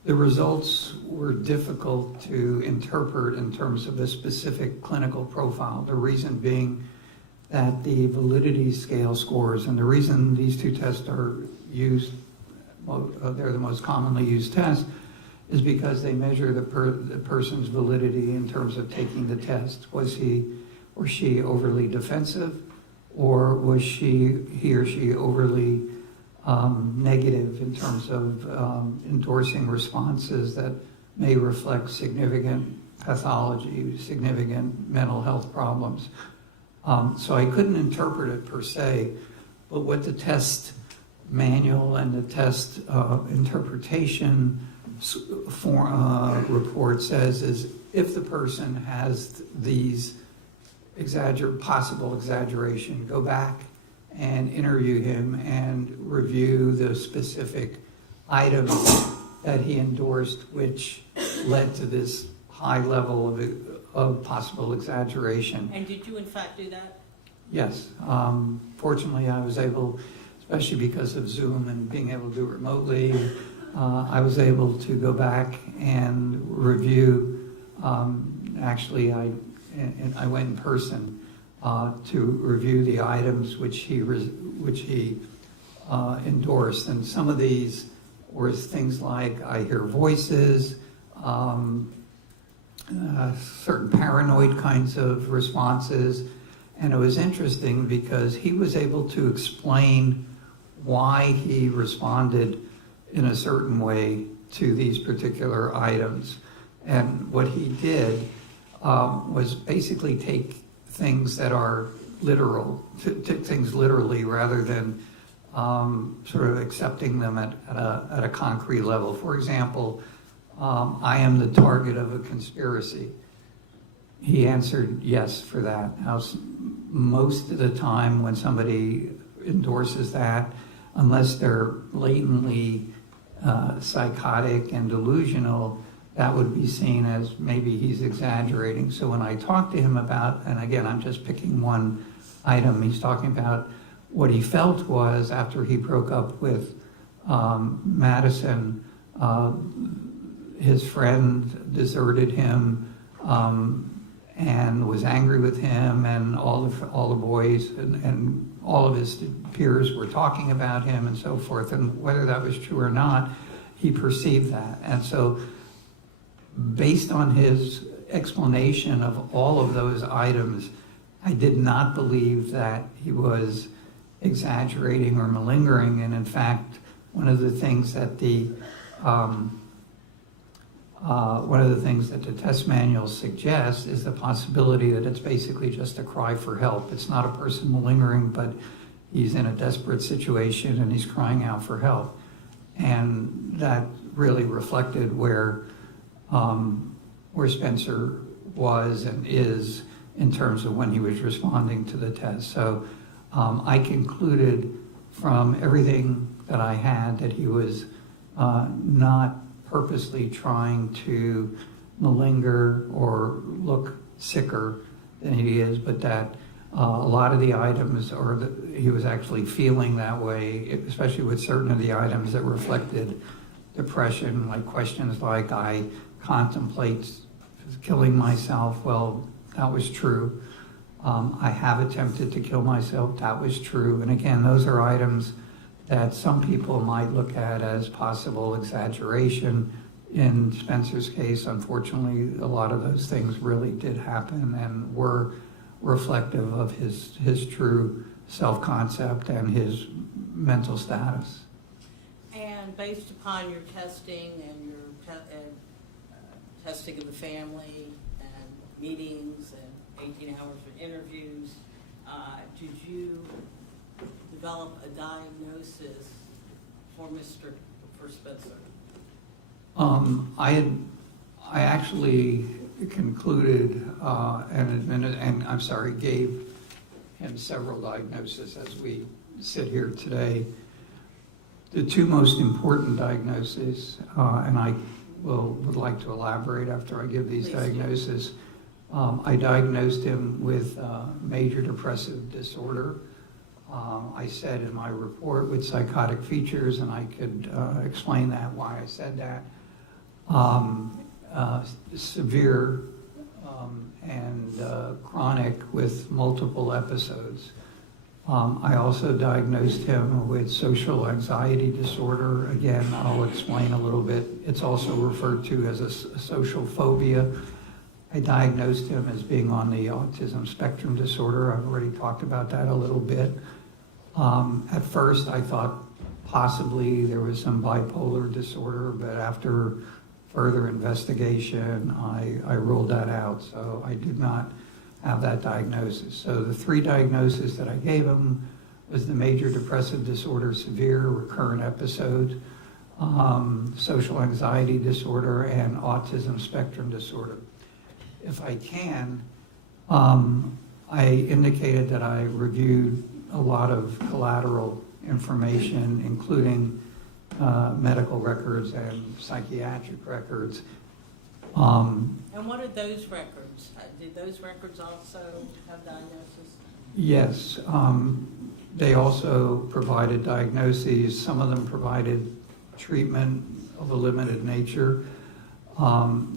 The results were difficult to interpret in terms of a specific clinical profile. The reason being that the validity scale scores, and the reason these 2 tests are used, they're the most commonly used tests, is because they measure the person's validity in terms of taking the test. Was he or she overly defensive, or was he or she overly negative in terms of endorsing responses that may reflect significant pathology, significant mental health problems. So I couldn't interpret it per se, but what the test manual and the test interpretation report says is if the person has these possible exaggeration, go back and interview him and review the specific items that he endorsed, which led to this high level of possible exaggeration. And did you in fact do that? Yes. Fortunately, I was able, especially because of Zoom and being able to do it remotely, I was able to go back and review. Actually, I went in person to review the items which he endorsed, and some of these were things like I hear voices, certain paranoid kinds of responses, and it was interesting because he was able to explain why he responded in a certain way to these particular items. And what he did was basically take things that are literal, take things literally rather than sort of accepting them at a concrete level. For example, I am the target of a conspiracy. He answered yes for that. Now, most of the time when somebody endorses that, unless they're blatantly psychotic and delusional, that would be seen as maybe he's exaggerating. So when I talked to him about, and again, I'm just picking one item, he's talking about what he felt was after he broke up with Madison, his friend deserted him and was angry with him, and all the boys and all of his peers were talking about him and so forth. And whether that was true or not, he perceived that. And so based on his explanation of all of those items, I did not believe that he was exaggerating or malingering. And in fact, one of the things that the test manual suggests is the possibility that it's basically just a cry for help. It's not a person malingering, but he's in a desperate situation and he's crying out for help. And that really reflected where Spencer was and is in terms of when he was responding to the test. So I concluded from everything that I had that he was not purposely trying to malinger or look sicker than he is, but that a lot of the items, he was actually feeling that way, especially with certain of the items that reflected depression, like questions like, I contemplate killing myself. Well, that was true. I have attempted to kill myself. That was true. And again, those are items that some people might look at as possible exaggeration. In Spencer's case, unfortunately, a lot of those things really did happen and were reflective of his true self-concept and his mental status. And based upon your testing and your testing of the family and meetings and 18 hours of interviews, did you develop a diagnosis for Spencer? I actually concluded and gave him several diagnoses as we sit here today. The two most important diagnoses, and I would like to elaborate after I give these diagnoses. I diagnosed him with major depressive disorder. I said in my report with psychotic features, and I could explain that, why I said that. Severe and chronic with multiple episodes. I also diagnosed him with social anxiety disorder. Again, I'll explain a little bit. It's also referred to as a social phobia. I diagnosed him as being on the autism spectrum disorder. I've already talked about that a little bit. At first, I thought possibly there was some bipolar disorder, but after further investigation, I ruled that out. So I did not have that diagnosis. So the 3 diagnoses that I gave him was the major depressive disorder, severe recurrent episode, social anxiety disorder, and autism spectrum disorder. If I can, I indicated that I reviewed a lot of collateral information, including medical records and psychiatric records. And what are those records? Did those records also have diagnosis? Yes, they also provided diagnoses. Some of them provided treatment of a limited nature.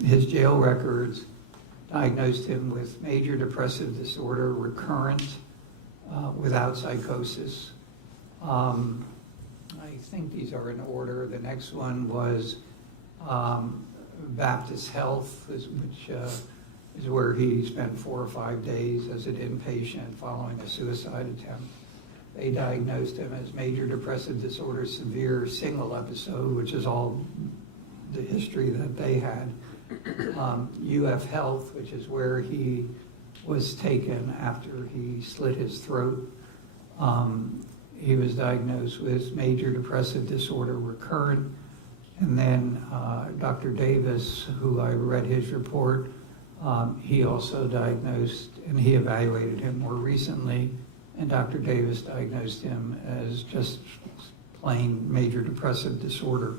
His jail records diagnosed him with major depressive disorder, recurrent, without psychosis. I think these are in order. The next one was Baptist Health, which is where he spent 4 or 5 days as an inpatient following a suicide attempt. They diagnosed him as major depressive disorder, severe single episode, which is all the history that they had. UF Health, which is where he was taken after he slit his throat. He was diagnosed with major depressive disorder, recurrent. And then Dr. Davis, who I read his report, he also diagnosed, and he evaluated him more recently, and Dr. Davis diagnosed him as just plain major depressive disorder.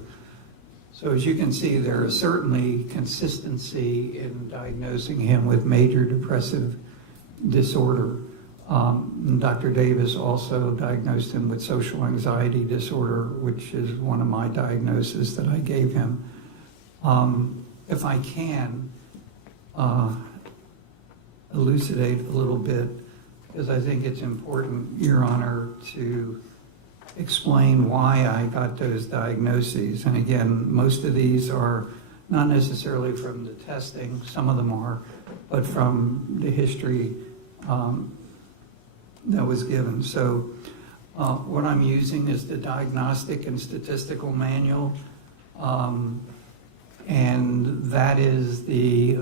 So as you can see, there is certainly consistency in diagnosing him with major depressive disorder. Dr. Davis also diagnosed him with social anxiety disorder, which is one of my diagnoses that I gave him. If I can elucidate a little bit, because I think it's important, Your Honor, to explain why I got those diagnoses. And again, most of these are not necessarily from the testing, some of them are, but from the history that was given. So what I'm using is the Diagnostic and Statistical Manual, and that is the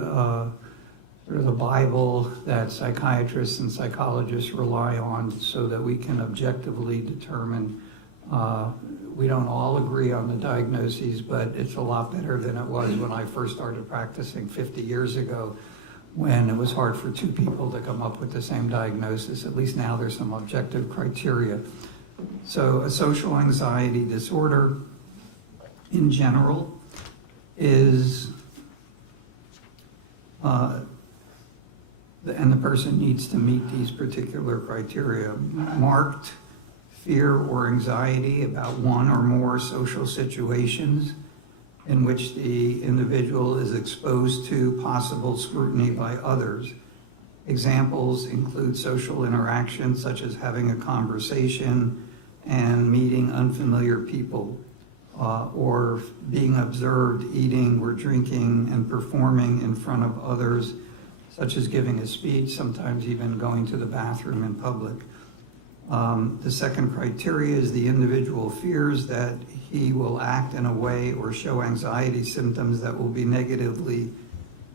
sort of the Bible that psychiatrists and psychologists rely on so that we can objectively determine. We don't all agree on the diagnoses, but it's a lot better than it was when I first started practicing 50 years ago, when it was hard for 2 people to come up with the same diagnosis. At least now there's some objective criteria. So a social anxiety disorder in general is, and the person needs to meet these particular criteria: marked fear or anxiety about one or more social situations in which the individual is exposed to possible scrutiny by others. Examples include social interactions such as having a conversation and meeting unfamiliar people, or being observed eating or drinking and performing in front of others, such as giving a speech, sometimes even going to the bathroom in public. The second criteria is the individual fears that he will act in a way or show anxiety symptoms that will be negatively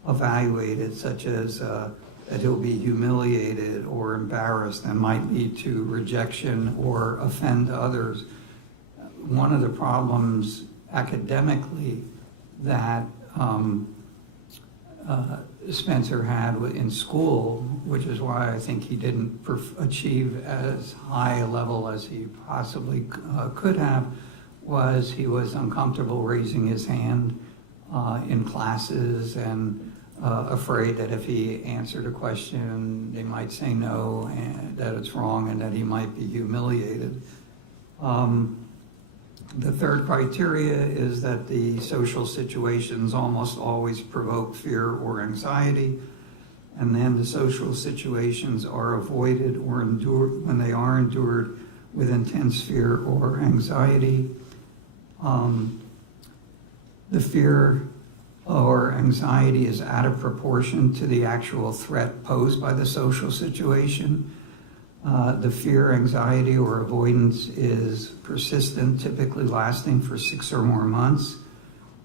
evaluated, such as that he'll be humiliated or embarrassed and might lead to rejection or offend others. One of the problems academically that Spencer had in school, which is why I think he didn't achieve as high a level as he possibly could have, was he was uncomfortable raising his hand in classes and afraid that if he answered a question, they might say no, and that it's wrong, and that he might be humiliated. The third criteria is that the social situations almost always provoke fear or anxiety, and then the social situations are avoided or endured when they are endured with intense fear or anxiety. The fear or anxiety is out of proportion to the actual threat posed by the social situation. The fear, anxiety, or avoidance is persistent, typically lasting for 6 or more months.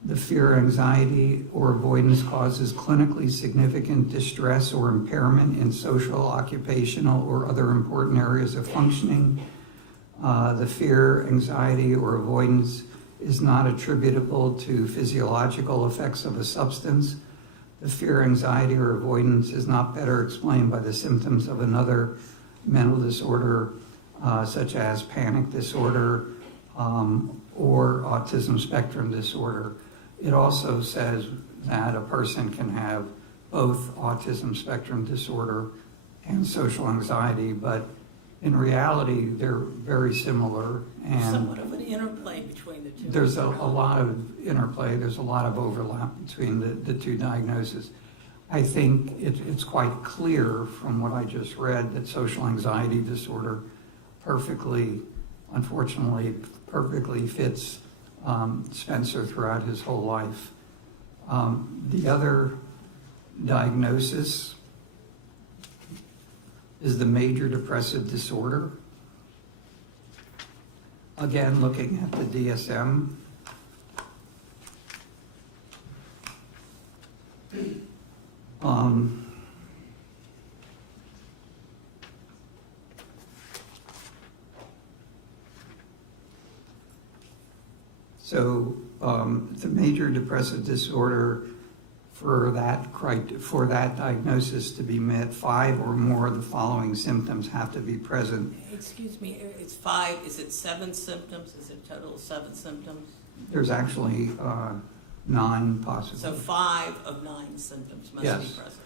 The fear, anxiety, or avoidance causes clinically significant distress or impairment in social, occupational, or other important areas of functioning. The fear, anxiety, or avoidance is not attributable to physiological effects of a substance. The fear, anxiety, or avoidance is not better explained by the symptoms of another mental disorder, such as panic disorder or autism spectrum disorder. It also says that a person can have both autism spectrum disorder and social anxiety, but in reality, they're very similar. And Somewhat of an interplay between the two. there's a lot of interplay, there's a lot of overlap between the two diagnoses. I think it's quite clear from what I just read that social anxiety disorder unfortunately, perfectly fits Spencer throughout his whole life. The other diagnosis is the major depressive disorder. Again, looking at the DSM, the major depressive disorder, for that diagnosis to be met, 5 or more of the following symptoms have to be present. Excuse me, it's 5, is it 7 symptoms? Is it a total of 7 symptoms? There's actually 9 possible. So 5 of 9 symptoms must be present.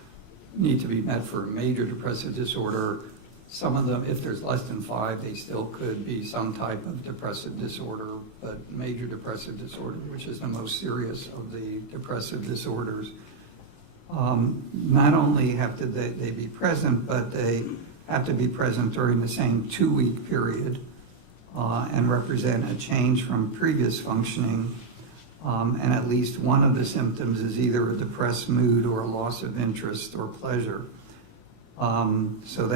Need to be met for a major depressive disorder. Some of them, if there's less than 5, they still could be some type of depressive disorder, but major depressive disorder, which is the most serious of the depressive disorders, not only have to they be present, but they have to be present during the same 2-week period and represent a change from previous functioning. And at least one of the symptoms is either a depressed mood or a loss of interest or pleasure. So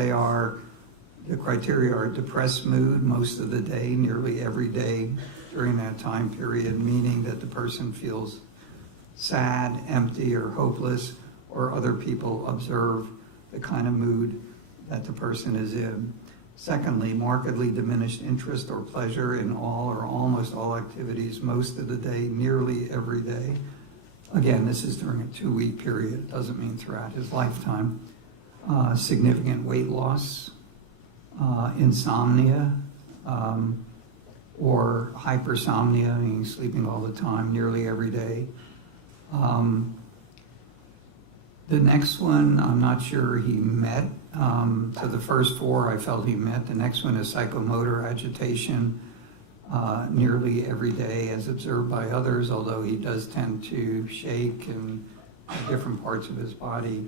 the criteria are depressed mood most of the day, nearly every day during that time period, meaning that the person feels sad, empty, or hopeless, or other people observe the kind of mood that the person is in. Secondly, markedly diminished interest or pleasure in all or almost all activities most of the day, nearly every day. Again, this is during a 2-week period. It doesn't mean throughout his lifetime. Significant weight loss, insomnia, or hypersomnia, meaning sleeping all the time, nearly every day. The next one, I'm not sure he met. So the first 4 I felt he met. The next one is psychomotor agitation, nearly every day as observed by others, although he does tend to shake and different parts of his body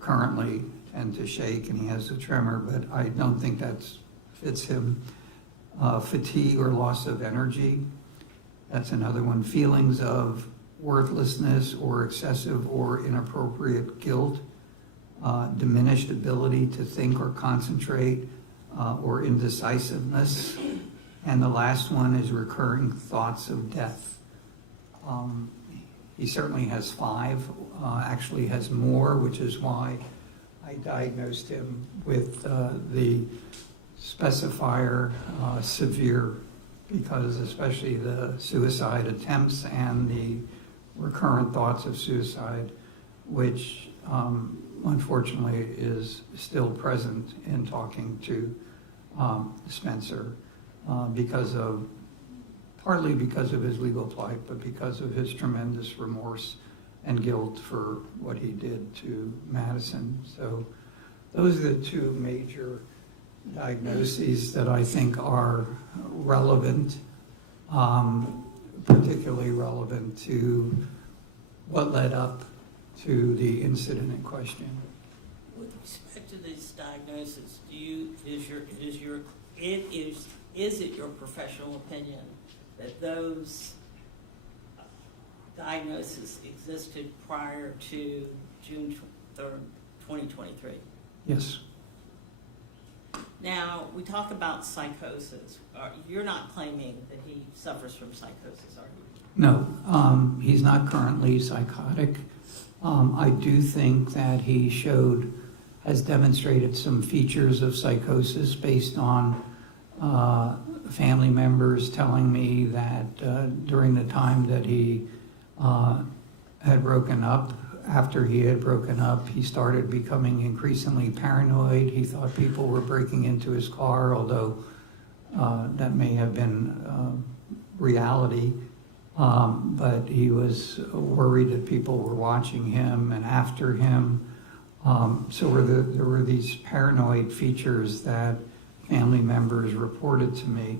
currently tend to shake, and he has a tremor, but I don't think that fits him. Fatigue or loss of energy, that's another one. Feelings of worthlessness or excessive or inappropriate guilt, diminished ability to think or concentrate, or indecisiveness. And the last one is recurring thoughts of death. He certainly has 5, actually has more, which is why I diagnosed him with the specifier severe, because especially the suicide attempts and the recurrent thoughts of suicide, which unfortunately is still present in talking to Spencer partly because of his legal plight, but because of his tremendous remorse and guilt for what he did to Madison. So those are the 2 major diagnoses that I think are relevant, particularly relevant to what led up to the incident in question. With respect to these diagnoses, is it your professional opinion that those diagnoses existed prior to June 3rd, 2023? Yes. Now, we talk about psychosis. You're not claiming that he suffers from psychosis, are you? No, he's not currently psychotic. I do think that he has demonstrated some features of psychosis based on family members telling me that during the time that he had broken up, after he had broken up, he started becoming increasingly paranoid. He thought people were breaking into his car, although that may have been reality. But he was worried that people were watching him and after him. So there were these paranoid features that family members reported to me.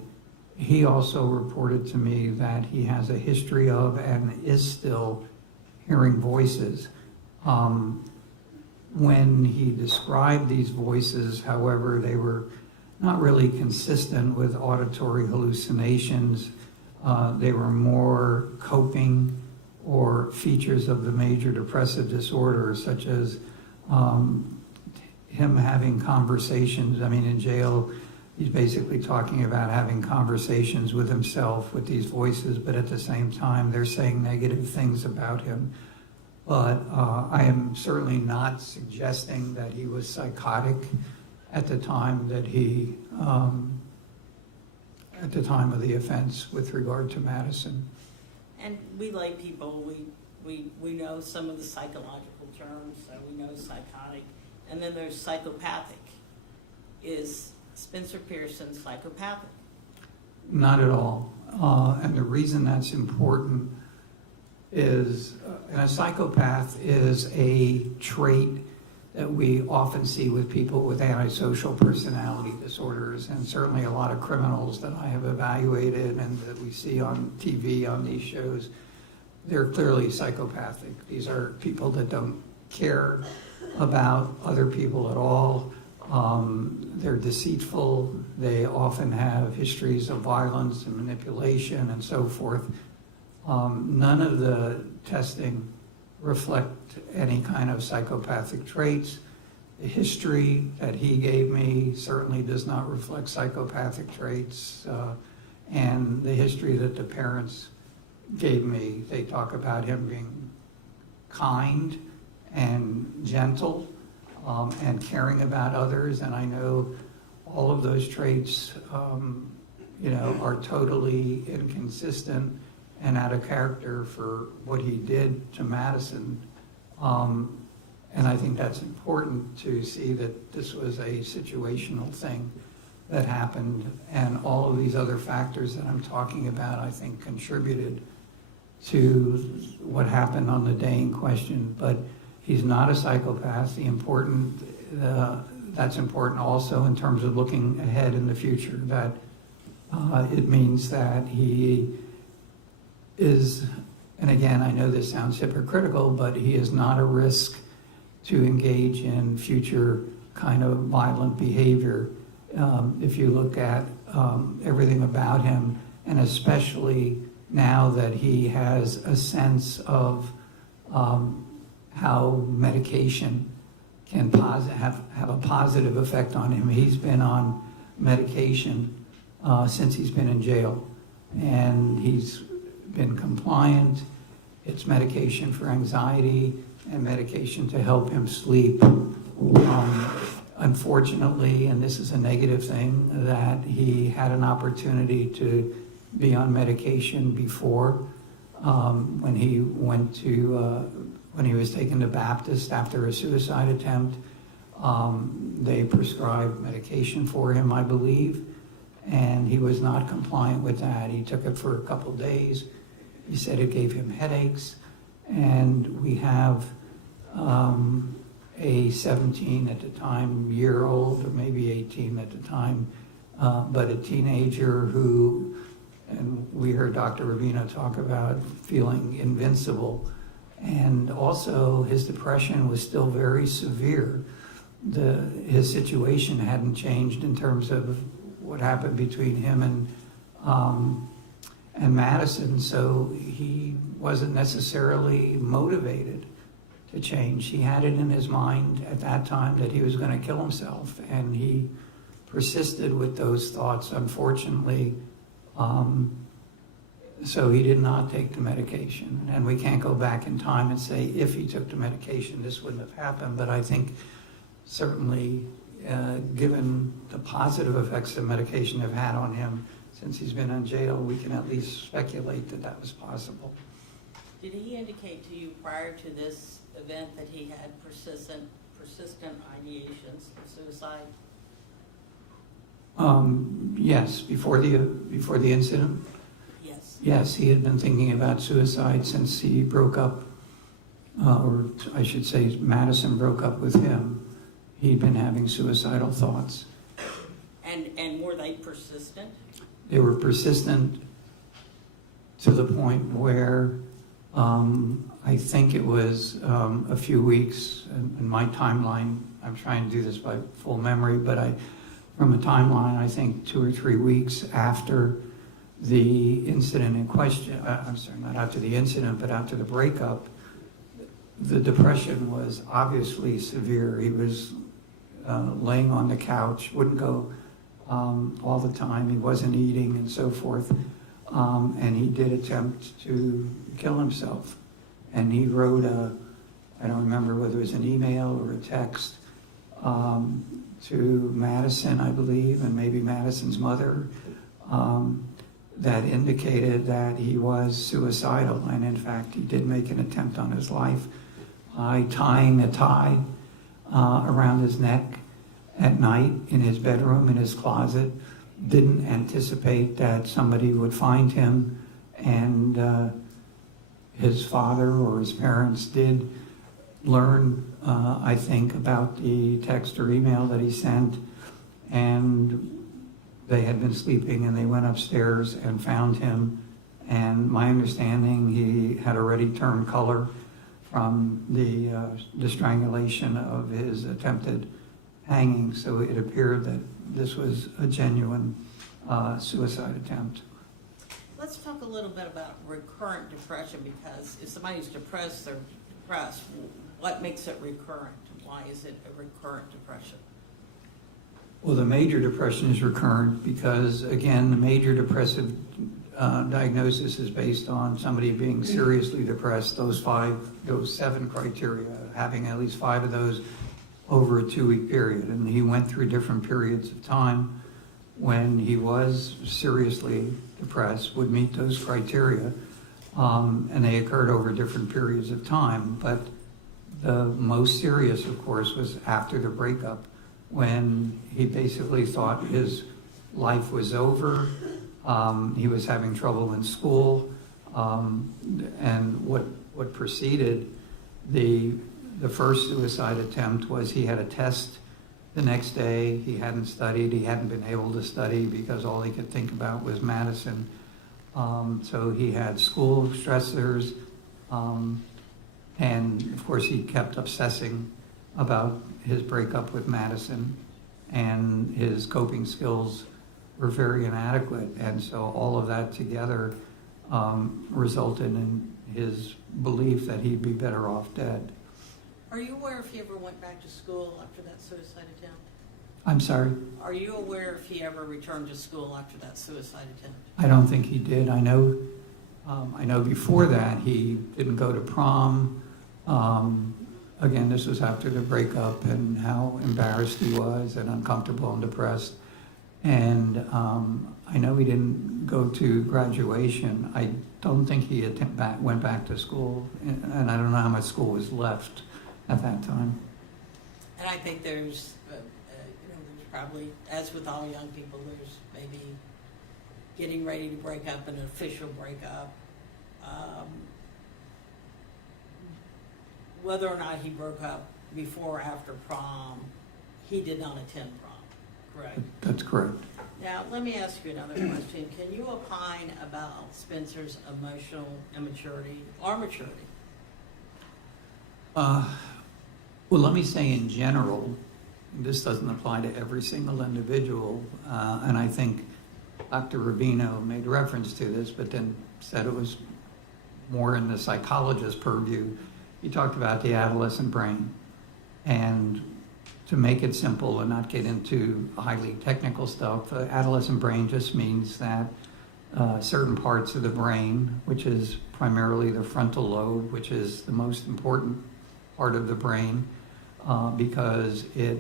He also reported to me that he has a history of and is still hearing voices. When he described these voices, however, they were not really consistent with auditory hallucinations. They were more coping or features of the major depressive disorder, such as him having conversations. I mean, in jail, he's basically talking about having conversations with himself with these voices, but at the same time, they're saying negative things about him. But I am certainly not suggesting that he was psychotic at the time that he, at the time of the offense with regard to Madison. And we lay people, we know some of the psychological terms, so we know psychotic, and then there's psychopathic. Is Spencer Pearson psychopathic? Not at all. And the reason that's important is, and a psychopath is a trait that we often see with people with antisocial personality disorders, and certainly a lot of criminals that I have evaluated and that we see on TV on these shows, they're clearly psychopathic. These are people that don't care about other people at all. They're deceitful. They often have histories of violence and manipulation and so forth. None of the testing reflect any kind of psychopathic traits. The history that he gave me certainly does not reflect psychopathic traits. And the history that the parents gave me, they talk about him being kind and gentle and caring about others. And I know all of those traits, are totally inconsistent and out of character for what he did to Madison. And I think that's important to see that this was a situational thing that happened, and all of these other factors that I'm talking about, I think, contributed to what happened on the day in question. But he's not a psychopath. That's important also in terms of looking ahead in the future, that it means that he is, and again, I know this sounds hypocritical, but he is not a risk to engage in future kind of violent behavior. If you look at everything about him, and especially now that he has a sense of how medication can have a positive effect on him. He's been on medication since he's been in jail, and he's been compliant. It's medication for anxiety and medication to help him sleep. Unfortunately, and this is a negative thing, that he had an opportunity to be on medication before when he was taken to Baptist after a suicide attempt. They prescribed medication for him, I believe, and he was not compliant with that. He took it for a couple days. He said it gave him headaches, and we have a 17 at the time year old, or maybe 18 at the time, but a teenager who, and we heard Dr. Rubino talk about feeling invincible, and also his depression was still very severe. His situation hadn't changed in terms of what happened between him and Madison, so he wasn't necessarily motivated to change. He had it in his mind at that time that he was going to kill himself, and he persisted with those thoughts, unfortunately. So he did not take the medication. And we can't go back in time and say if he took the medication, this wouldn't have happened. But I think certainly, given the positive effects the medication have had on him since he's been in jail, we can at least speculate that that was possible. Did he indicate to you prior to this event that he had persistent ideations of suicide? Yes, before the incident. Yes. Yes, he had been thinking about suicide since he broke up, or I should say Madison broke up with him. He'd been having suicidal thoughts. And were they persistent? They were persistent to the point where I think it was a few weeks, in my timeline, I'm trying to do this by full memory, but from a timeline, I think 2 or 3 weeks after the incident in question, I'm sorry, not after the incident, but after the breakup, the depression was obviously severe. He was laying on the couch, wouldn't go all the time. He wasn't eating and so forth. And he did attempt to kill himself. And he wrote I don't remember whether it was an email or a text, to Madison, I believe, and maybe Madison's mother, that indicated that he was suicidal. And in fact, he did make an attempt on his life by tying a tie around his neck at night in his bedroom, in his closet. Didn't anticipate that somebody would find him, and his father or his parents did learn, I think, about the text or email that he sent, and they had been sleeping, and they went upstairs and found him. And my understanding, he had already turned color from the strangulation of his attempted hanging, so it appeared that this was a genuine suicide attempt. Let's talk a little bit about recurrent depression, because if somebody's depressed, they're depressed. What makes it recurrent? Why is it a recurrent depression? Well, the major depression is recurrent because, again, the major depressive diagnosis is based on somebody being seriously depressed, those 7 criteria, having at least 5 of those over a 2-week period. And he went through different periods of time when he was seriously depressed, would meet those criteria, and they occurred over different periods of time. But the most serious, of course, was after the breakup, when he basically thought his life was over. He was having trouble in school, and what preceded the first suicide attempt was he had a test the next day. He hadn't studied. He hadn't been able to study because all he could think about was Madison. So he had school stressors, and of course he kept obsessing about his breakup with Madison, and his coping skills were very inadequate. And so all of that together resulted in his belief that he'd be better off dead. Are you aware if he ever went back to school after that suicide attempt? I'm sorry? Are you aware if he ever returned to school after that suicide attempt? I don't think he did. I know before that he didn't go to prom. Again, this was after the breakup and how embarrassed he was and uncomfortable and depressed. And I know he didn't go to graduation. I don't think he went back to school, and I don't know how much school was left at that time. And I think there's probably, as with all young people, there's maybe getting ready to break up, an official breakup. Whether or not he broke up before or after prom, he did not attend prom, correct? That's correct. Now, let me ask you another question. Can you opine about Spencer's emotional immaturity or maturity? Well, let me say in general, this doesn't apply to every single individual, and I think Dr. Rubino made reference to this, but then said it was more in the psychologist's purview. He talked about the adolescent brain, and to make it simple and not get into highly technical stuff, adolescent brain just means that certain parts of the brain, which is primarily the frontal lobe, which is the most important part of the brain, because it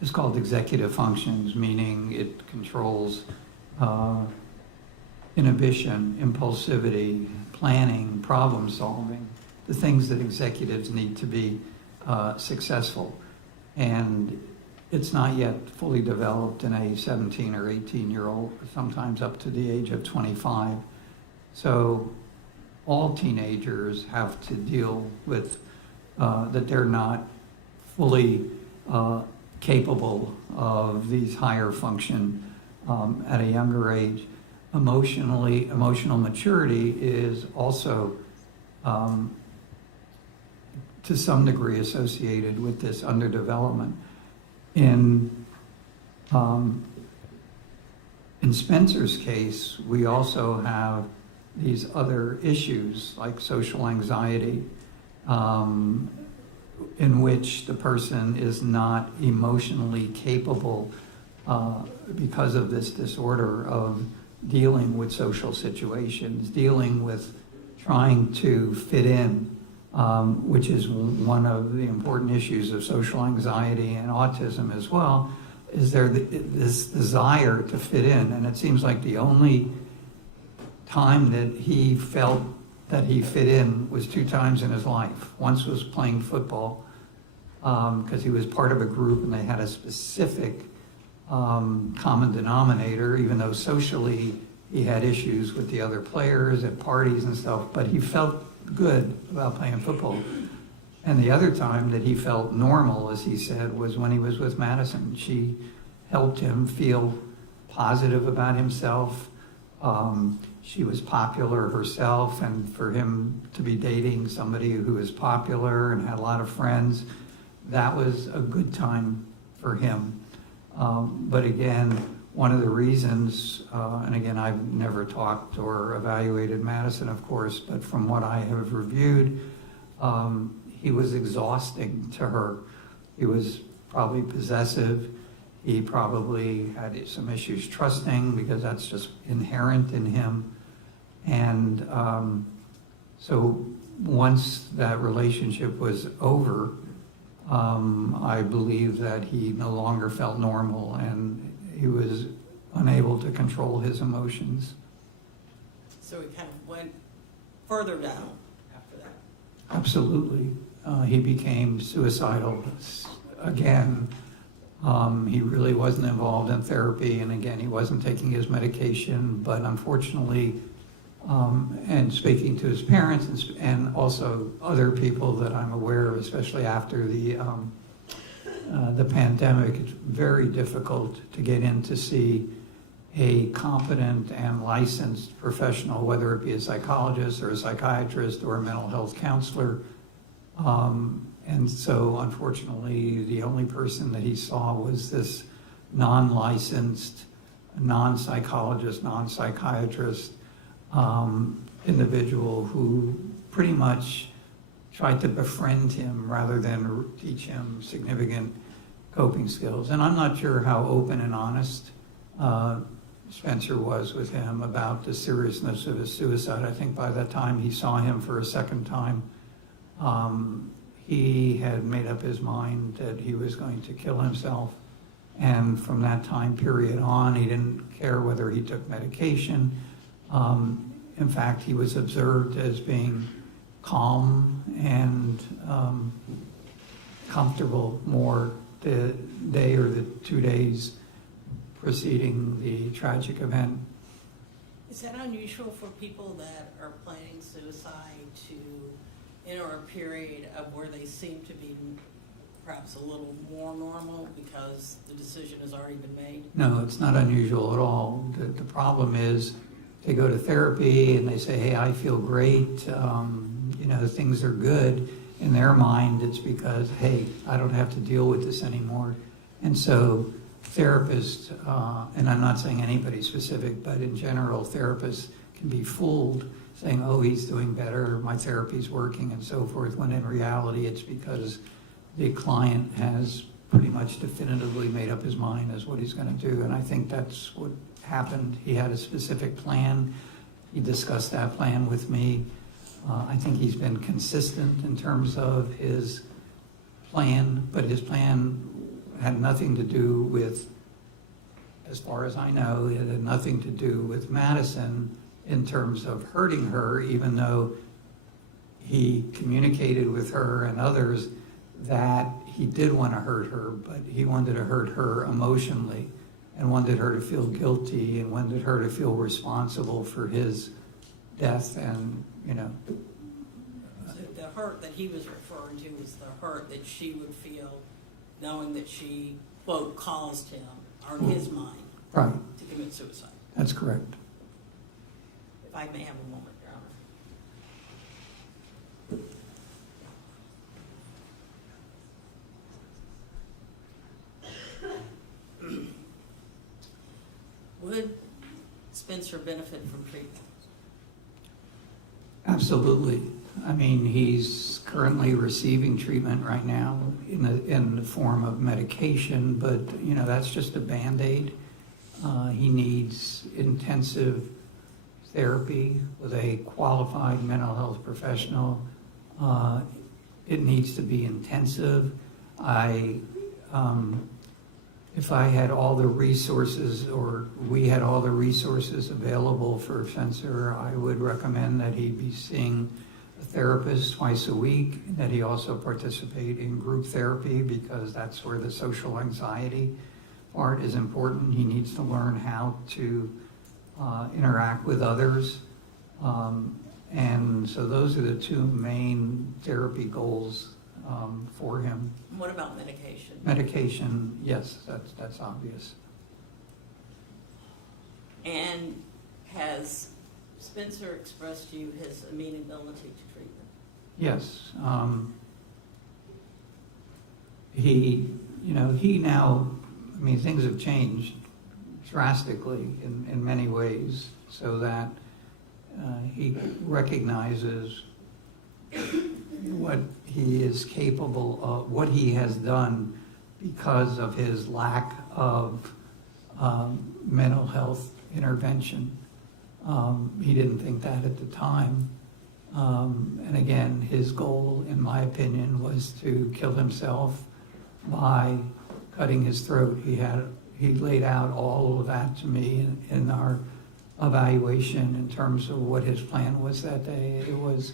is called executive functions, meaning it controls inhibition, impulsivity, planning, problem solving, the things that executives need to be successful. And it's not yet fully developed in a 17 or 18-year-old, sometimes up to the age of 25. So all teenagers have to deal with that they're not fully capable of these higher function at a younger age. Emotional maturity is also to some degree associated with this underdevelopment. In Spencer's case, we also have these other issues like social anxiety, in which the person is not emotionally capable because of this disorder of dealing with social situations, dealing with trying to fit in, which is one of the important issues of social anxiety and autism as well, is there this desire to fit in. And it seems like the only time that he felt that he fit in was 2 times in his life. Once was playing football, because he was part of a group and they had a specific common denominator, even though socially he had issues with the other players at parties and stuff, but he felt good about playing football. And the other time that he felt normal, as he said, was when he was with Madison. She helped him feel positive about himself. She was popular herself, and for him to be dating somebody who was popular and had a lot of friends, that was a good time for him. But again, one of the reasons, and again, I've never talked or evaluated Madison, of course, but from what I have reviewed, he was exhausting to her. He was probably possessive. He probably had some issues trusting, because that's just inherent in him. And so once that relationship was over, I believe that he no longer felt normal and he was unable to control his emotions. So he kind of went further down after that. Absolutely. He became suicidal again. He really wasn't involved in therapy, and again, he wasn't taking his medication, but unfortunately, and speaking to his parents and also other people that I'm aware of, especially after the pandemic, it's very difficult to get in to see a competent and licensed professional, whether it be a psychologist or a psychiatrist or a mental health counselor. And so, unfortunately, the only person that he saw was this non-licensed, non-psychologist, non-psychiatrist individual who pretty much tried to befriend him rather than teach him significant coping skills. And I'm not sure how open and honest Spencer was with him about the seriousness of his suicide. I think by the time he saw him for a second time, he had made up his mind that he was going to kill himself. And from that time period on, he didn't care whether he took medication. In fact, he was observed as being calm and comfortable more the day or the 2 days preceding the tragic event. Is that unusual for people that are planning suicide to enter a period of where they seem to be perhaps a little more normal because the decision has already been made? No, it's not unusual at all. The problem is they go to therapy and they say, hey, I feel great, things are good. In their mind, it's because, hey, I don't have to deal with this anymore. And so therapists, and I'm not saying anybody specific, but in general, therapists can be fooled saying, oh, he's doing better, my therapy's working and so forth, when in reality it's because the client has pretty much definitively made up his mind as what he's going to do, and I think that's what happened. He had a specific plan. He discussed that plan with me. I think he's been consistent in terms of his plan, but his plan had nothing to do with, as far as I know, it had nothing to do with Madison in terms of hurting her, even though he communicated with her and others that he did want to hurt her, but he wanted to hurt her emotionally and wanted her to feel guilty and wanted her to feel responsible for his death. And, you know, So the hurt that he was referring to was the hurt that she would feel knowing that she, quote, caused him, or in his mind, right, to commit suicide. that's correct. If I may have a moment, Your Honor. Would Spencer benefit from treatment? Absolutely. I mean, he's currently receiving treatment right now in the form of medication, but, you know, that's just a Band-Aid. He needs intensive therapy with a qualified mental health professional. It needs to be intensive. If I had all the resources, or we had all the resources available for Spencer, I would recommend that he be seeing a therapist twice a week, that he also participate in group therapy, because that's where the social anxiety part is important. He needs to learn how to interact with others. And so those are the two main therapy goals for him. What about medication? Medication, yes, that's obvious. And has Spencer expressed to you his amenability to treatment? Yes. He now, I mean, things have changed drastically in many ways, so that he recognizes what he is capable of, what he has done because of his lack of mental health intervention. He didn't think that at the time. And again, his goal, in my opinion, was to kill himself by cutting his throat. He laid out all of that to me in our evaluation in terms of what his plan was that day. It was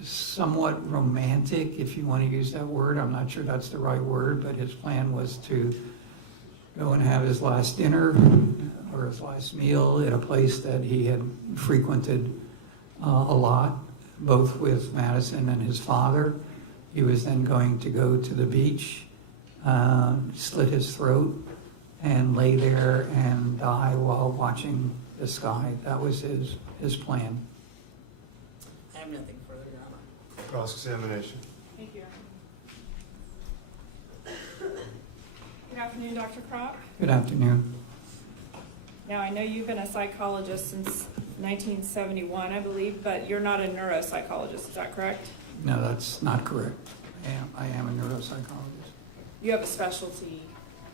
somewhat romantic, if you want to use that word. I'm not sure that's the right word, but his plan was to go and have his last dinner or his last meal at a place that he had frequented a lot, both with Madison and his father. He was then going to go to the beach, slit his throat, and lay there and die while watching the sky. That was his plan. I have nothing further, Your Honor. Cross-examination. Thank you. Good afternoon, Dr. Krop. Good afternoon. Now, I know you've been a psychologist since 1971, I believe, but you're not a neuropsychologist, is that correct? No, that's not correct. I am a neuropsychologist. You have a specialty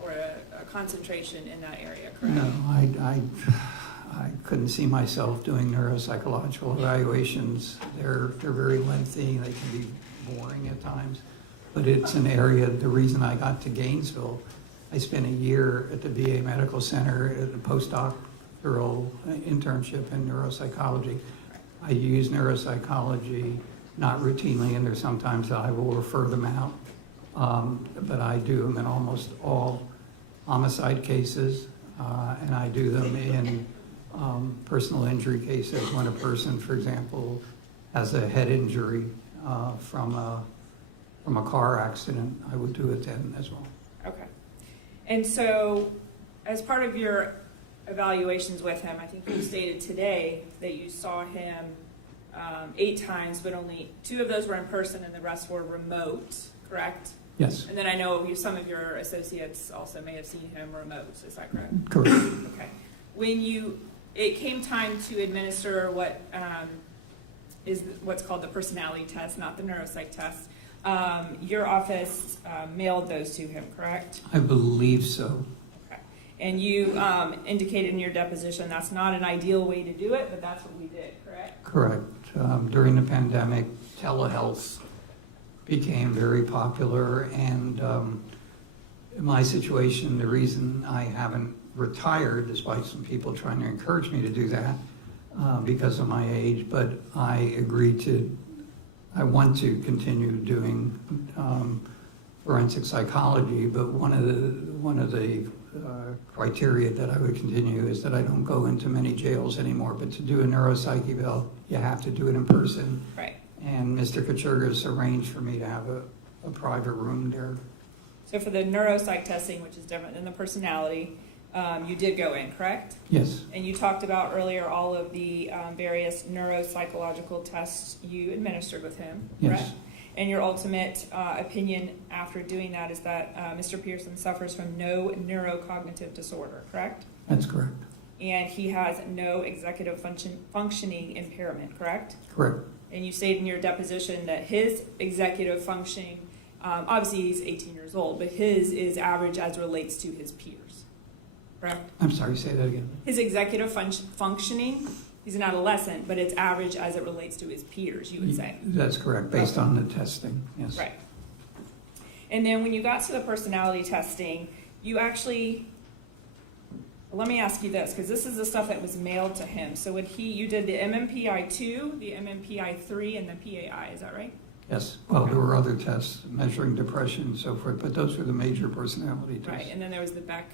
or a concentration in that area, correct? No, I couldn't see myself doing neuropsychological evaluations. They're very lengthy. They can be boring at times. But it's an area, the reason I got to Gainesville, I spent a year at the VA Medical Center at a postdoctoral internship in neuropsychology. I use neuropsychology, not routinely, and there's sometimes that I will refer them out, but I do them in almost all homicide cases, and I do them in personal injury cases when a person, for example, has a head injury from a car accident. I would do it then as well. Okay. And so, as part of your evaluations with him, I think you stated today that you saw him 8 times, but only 2 of those were in person and the rest were remote, correct? Yes. And then I know some of your associates also may have seen him remote, is that correct? Correct. Okay. When it came time to administer what is what's called the personality test, not the neuropsych test. Your office mailed those to him, correct? I believe so. Okay. And you indicated in your deposition that's not an ideal way to do it, but that's what we did, correct? Correct. During the pandemic, telehealth became very popular, and in my situation, the reason I haven't retired, despite some people trying to encourage me to do that because of my age, but I want to continue doing forensic psychology, but one of the criteria that I would continue is that I don't go into many jails anymore, but to do a neuropsych eval, you have to do it in person. Right. And Mr. Kachergis arranged for me to have a private room there. So for the neuropsych testing, which is different than the personality, you did go in, correct? Yes. And you talked about earlier all of the various neuropsychological tests you administered with him, correct? Yes. And your ultimate opinion after doing that is that Mr. Pearson suffers from no neurocognitive disorder, correct? That's correct. And he has no executive functioning impairment, correct? Correct. And you stated in your deposition that his executive functioning, obviously he's 18 years old, but his is average as relates to his peers, correct? I'm sorry, say that again. His executive functioning, he's an adolescent, but it's average as it relates to his peers, you would say. That's correct, based on the testing, yes. Right. And then when you got to the personality testing, you actually, let me ask you this, because this is the stuff that was mailed to him. So you did the MMPI-2, the MMPI-3, and the PAI, is that right? Yes, well, there were other tests measuring depression and so forth, but those were the major personality tests. Right, and then there was the Beck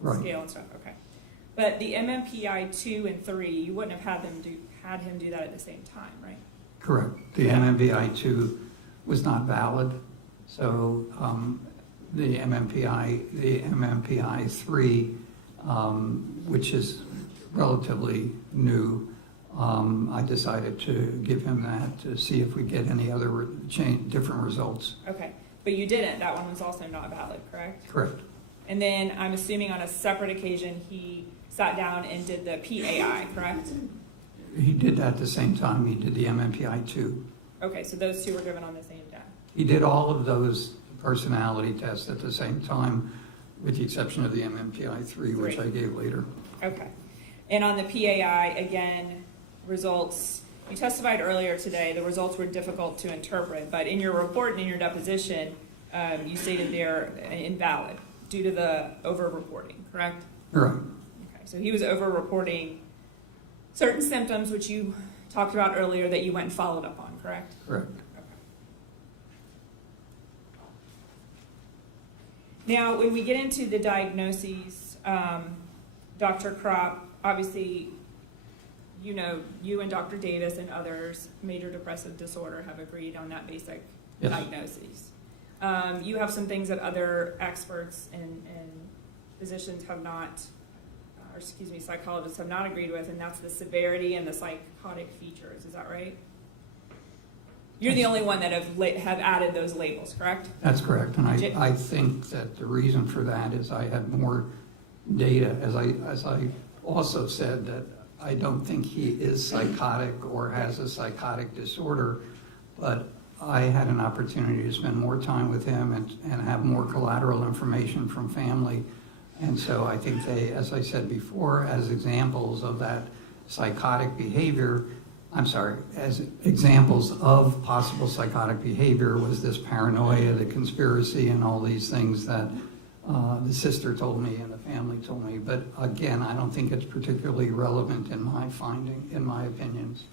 Right. scale and stuff, okay. But the MMPI-2 and 3, you wouldn't have had him do that at the same time, right? Correct. The MMPI-2 was not valid, so the MMPI-3, which is relatively new, I decided to give him that to see if we get any other different results. Okay, but you didn't. That one was also not valid, correct? Correct. And then I'm assuming on a separate occasion he sat down and did the PAI, correct? He did that at the same time he did the MMPI-2. Okay, so those two were given on the same day. He did all of those personality tests at the same time, with the exception of the MMPI-3, which I gave later. Okay. And on the PAI, again, results, you testified earlier today, the results were difficult to interpret, but in your report and in your deposition, you stated they're invalid due to the over-reporting, correct? Right. Okay, so he was over-reporting certain symptoms, which you talked about earlier that you went and followed up on, correct? Correct. Now, when we get into the diagnoses, Dr. Krop, obviously, you know, you and Dr. Davis and others, major depressive disorder, have agreed on that basic diagnosis. You have some things that other experts and physicians have not, or excuse me, psychologists have not agreed with, and that's the severity and the psychotic features. Is that right? You're the only one that have added those labels, correct? That's correct, and I think that the reason for that is I had more data, as I also said, that I don't think he is psychotic or has a psychotic disorder, but I had an opportunity to spend more time with him and have more collateral information from family, and so I think they, as I said before, as examples of that psychotic behavior, as examples of possible psychotic behavior was this paranoia, the conspiracy, and all these things that the sister told me and the family told me. But again, I don't think it's particularly relevant in my opinions.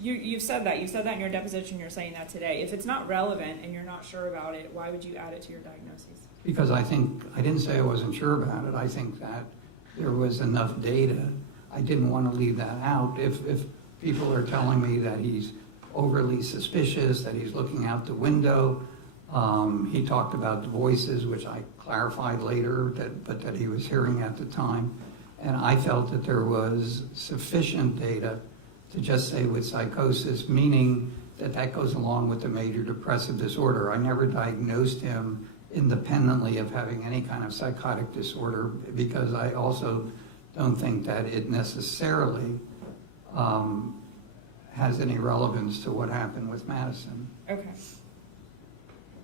You've said that. You said that in your deposition. You're saying that today. If it's not relevant and you're not sure about it, why would you add it to your diagnosis? Because I didn't say I wasn't sure about it. I think that there was enough data. I didn't want to leave that out. If people are telling me that he's overly suspicious, that he's looking out the window. He talked about the voices, which I clarified later, but that he was hearing at the time. And I felt that there was sufficient data to just say with psychosis, meaning that goes along with the major depressive disorder. I never diagnosed him independently of having any kind of psychotic disorder, because I also don't think that it necessarily has any relevance to what happened with Madison. Okay.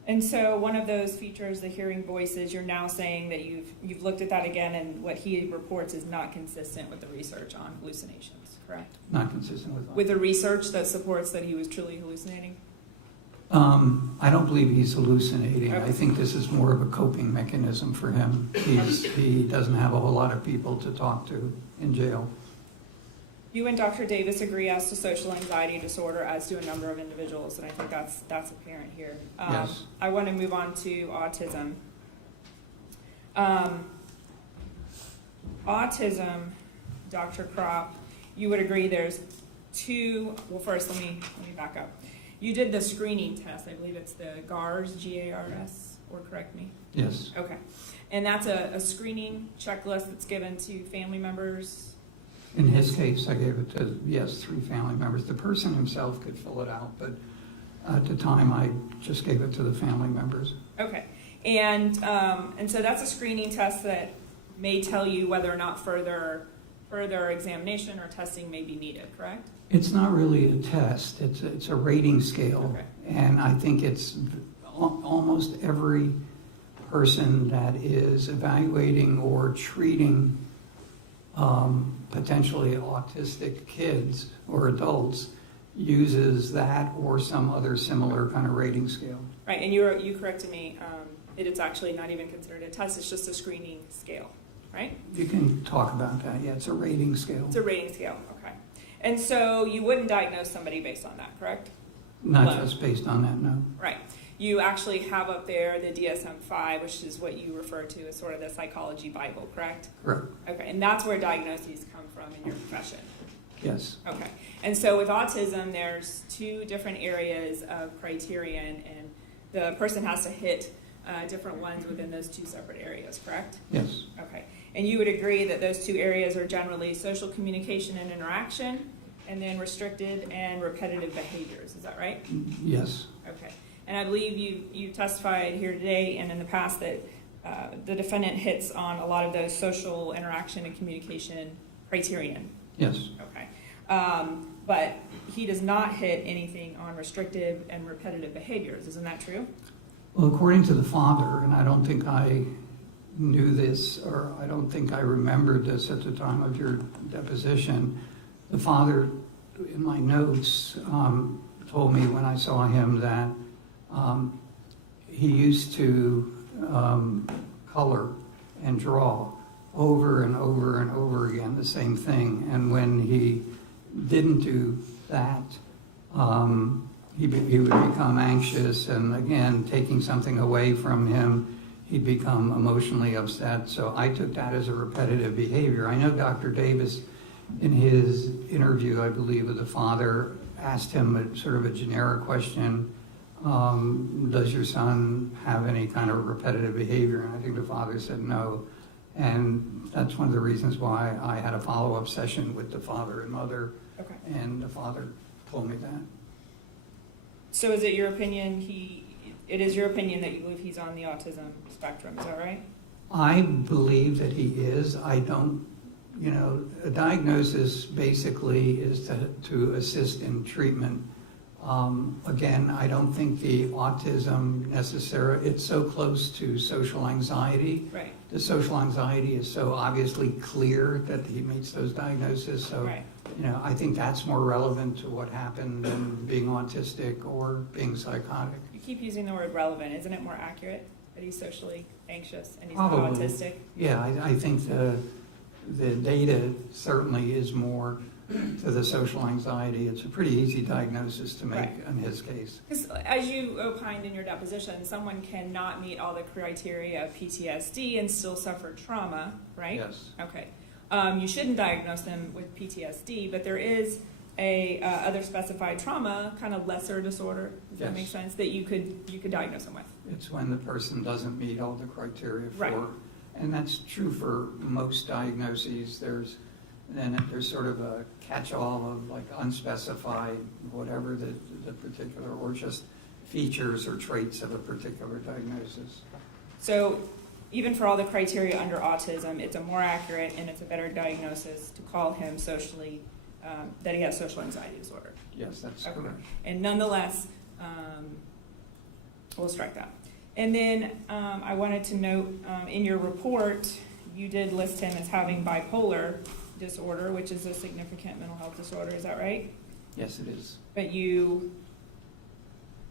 And so one of those features, the hearing voices, you're now saying that you've looked at that again, and what he reports is not consistent with the research on hallucinations, correct? Not consistent with what? With the research that supports that he was truly hallucinating? I don't believe he's hallucinating. Okay. I think this is more of a coping mechanism for him. He doesn't have a whole lot of people to talk to in jail. You and Dr. Davis agree as to social anxiety disorder, as do a number of individuals, and I think that's apparent here. Yes. I want to move on to autism. Autism, Dr. Krop, you would agree there's two. Well, first let me back up. You did the screening test. I believe it's the GARS, G-A-R-S, or correct me? Yes. Okay. And that's a screening checklist that's given to family members? In his case, I gave it to, yes, 3 family members. The person himself could fill it out, but at the time, I just gave it to the family members. Okay. And so that's a screening test that may tell you whether or not further examination or testing may be needed, correct? It's not really a test. It's a rating scale. Okay. And I think it's almost every person that is evaluating or treating potentially autistic kids or adults uses that or some other similar kind of rating scale. Right, and you corrected me. It's actually not even considered a test. It's just a screening scale, right? You can talk about that. Yeah, it's a rating scale. It's a rating scale, okay. And so you wouldn't diagnose somebody based on that, correct? Not just based on that, no. Right. You actually have up there the DSM-5, which is what you refer to as sort of the psychology Bible, correct? Correct. Okay, and that's where diagnoses come from in your profession. Yes. Okay. And so with autism, there's 2 different areas of criterion, and the person has to hit different ones within those 2 separate areas, correct? Yes. Okay. And you would agree that those 2 areas are generally social communication and interaction, and then restricted and repetitive behaviors. Is that right? Yes. Okay. And I believe you testified here today and in the past that the defendant hits on a lot of those social interaction and communication criterion. Yes. Okay. But he does not hit anything on restrictive and repetitive behaviors. Isn't that true? Well, according to the father, and I don't think I knew this, or I don't think I remembered this at the time of your deposition, the father, in my notes, told me when I saw him that he used to color and draw over and over and over again the same thing. And when he didn't do that, he would become anxious, and again, taking something away from him, he'd become emotionally upset. So I took that as a repetitive behavior. I know Dr. Davis, in his interview, I believe, with the father, asked him a sort of a generic question, does your son have any kind of repetitive behavior? And I think the father said no. And that's one of the reasons why I had a follow-up session with the father and mother. Okay. And the father told me that. So is it your opinion it is your opinion that you believe he's on the autism spectrum, is that right? I believe that he is. I don't, a diagnosis basically is to assist in treatment. Again, I don't think the autism necessarily, it's so close to social anxiety. Right. The social anxiety is so obviously clear that he meets those diagnoses. So, right. I think that's more relevant to what happened than being autistic or being psychotic. You keep using the word relevant. Isn't it more accurate that he's socially anxious and he's Probably. not autistic? Yeah, I think the data certainly is more to the social anxiety. It's a pretty easy diagnosis to make in his case. Because as you opined in your deposition, someone cannot meet all the criteria of PTSD and still suffer trauma, right? Yes. Okay. You shouldn't diagnose them with PTSD, but there is a other specified trauma, kind of lesser disorder. Does that make sense? That you could diagnose them with. It's when the person doesn't meet all the criteria for, right. And that's true for most diagnoses. There's sort of a catch-all of like unspecified, whatever the particular, or just features or traits of a particular diagnosis. So even for all the criteria under autism, it's a more accurate and it's a better diagnosis to call him socially that he has social anxiety disorder. Yes, that's Okay. correct. And nonetheless, we'll strike that. And then I wanted to note, in your report, you did list him as having bipolar disorder, which is a significant mental health disorder. Is that right? Yes, it is. But you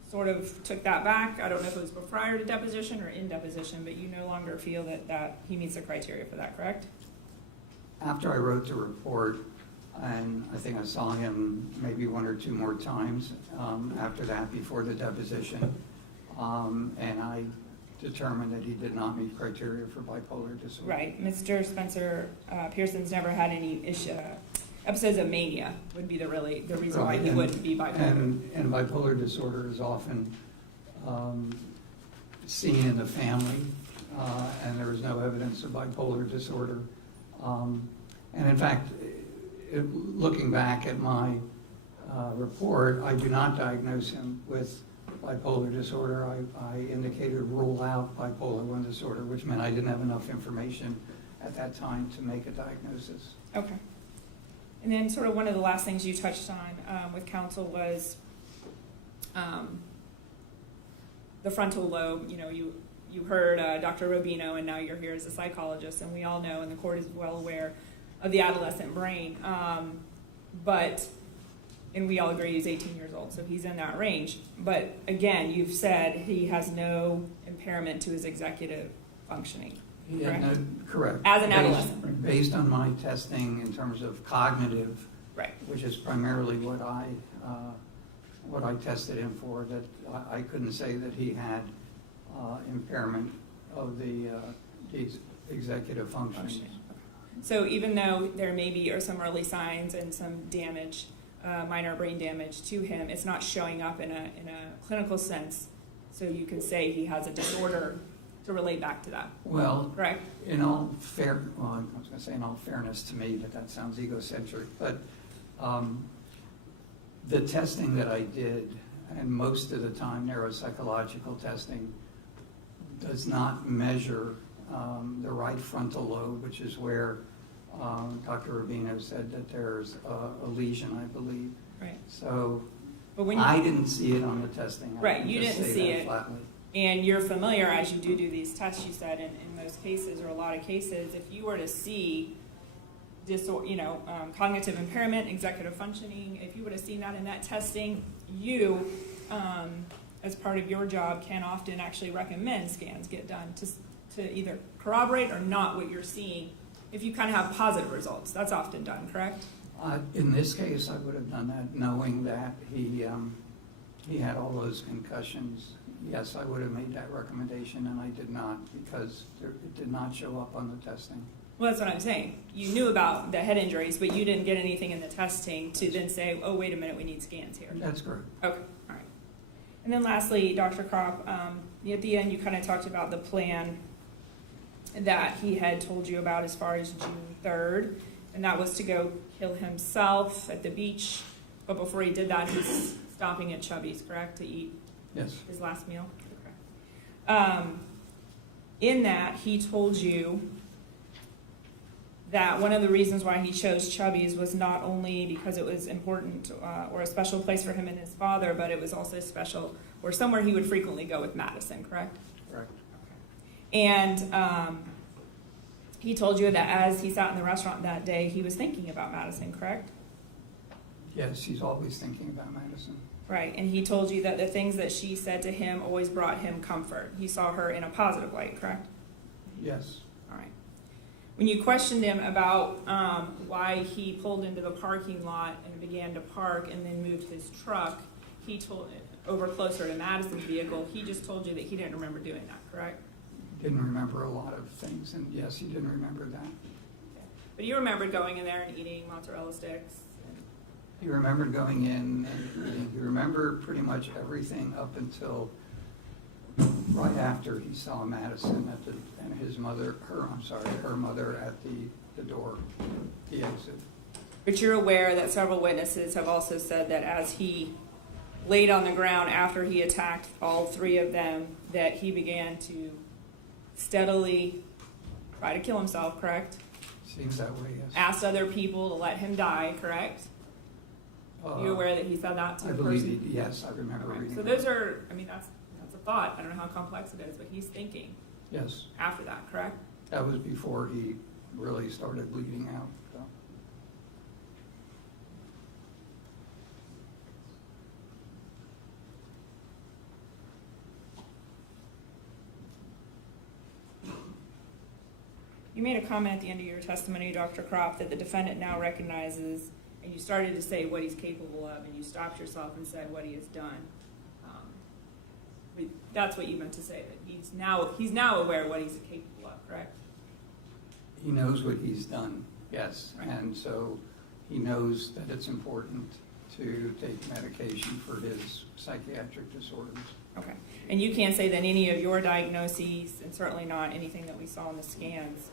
sort of took that back. I don't know if it was prior to deposition or in deposition, but you no longer feel that he meets the criteria for that, correct? After I wrote the report, and I think I saw him maybe one or two more times after that, before the deposition, and I determined that he did not meet criteria for bipolar disorder. Right. Mr. Spencer Pearson's never had any episodes of mania would be the reason why he wouldn't be bipolar. And bipolar disorder is often seen in the family, and there is no evidence of bipolar disorder. And in fact, looking back at my report, I do not diagnose him with bipolar disorder. I indicated rule out bipolar 1 disorder, which meant I didn't have enough information at that time to make a diagnosis. Okay. And then sort of one of the last things you touched on with counsel was the frontal lobe. You know, you heard Dr. Rubino, and now you're here as a psychologist, and we all know, and the court is well aware of the adolescent brain. And we all agree he's 18 years old, so he's in that range. But again, you've said he has no impairment to his executive functioning. He had no, correct. As an adolescent. Based on my testing in terms of cognitive, right, which is primarily what I tested him for, that I couldn't say that he had impairment of the executive functioning. So even though there maybe are some early signs and some damage, minor brain damage to him, it's not showing up in a clinical sense. So you can say he has a disorder to relate back to that. Well, correct. In all I was going to say in all fairness to me, but that sounds egocentric. But the testing that I did, and most of the time neuropsychological testing, does not measure the right frontal lobe, which is where Dr. Rubino said that there's a lesion, I believe. Right. So but when I didn't see it on the testing. Right, you didn't see it. Flatly. And you're familiar, as you do these tests, you said, in most cases, or a lot of cases, if you were to see cognitive impairment, executive functioning, if you would have seen that in that testing, you, as part of your job, can often actually recommend scans get done to either corroborate or not what you're seeing if you kind of have positive results. That's often done, correct? In this case, I would have done that knowing that he had all those concussions. Yes, I would have made that recommendation, and I did not, because it did not show up on the testing. Well, that's what I'm saying. You knew about the head injuries, but you didn't get anything in the testing to then say, oh, wait a minute, we need scans here. That's correct. Okay, all right. And then lastly, Dr. Krop, at the end you kind of talked about the plan that he had told you about as far as June 3rd, and that was to go kill himself at the beach. But before he did that, he's stopping at Chubby's, correct, to eat Yes. his last meal? Okay. In that, he told you that one of the reasons why he chose Chubby's was not only because it was important or a special place for him and his father, but it was also special or somewhere he would frequently go with Madison, correct? Correct. And he told you that as he sat in the restaurant that day, he was thinking about Madison, correct? Yes, he's always thinking about Madison. Right, and he told you that the things that she said to him always brought him comfort. He saw her in a positive light, correct? Yes. All right. When you questioned him about why he pulled into the parking lot and began to park and then moved his truck, he told over closer to Madison's vehicle, he just told you that he didn't remember doing that, correct? Didn't remember a lot of things, and yes, he didn't remember that. Okay. But you remembered going in there and eating mozzarella sticks? He remembered going in and eating. He remembered pretty much everything up until right after he saw Madison and his mother, her mother at the door, the exit. But you're aware that several witnesses have also said that as he laid on the ground after he attacked all three of them, that he began to steadily try to kill himself, correct? Seems that way, yes. Asked other people to let him die, correct? You aware that he said that to I the believe person? yes, I remember Okay. reading So that. those are, I mean, that's a thought. I don't know how complex it is, but he's thinking Yes, after that, correct? that was before he really started bleeding out. So. You made a comment at the end of your testimony, Dr. Krop, that the defendant now recognizes, and you started to say what he's capable of, and you stopped yourself and said what he has done. But that's what you meant to say, that he's now aware of what he's capable of, correct? He knows what he's done, yes, Right. and so he knows that it's important to take medication for his psychiatric disorders. Okay. And you can't say that any of your diagnoses, and certainly not anything that we saw in the scans,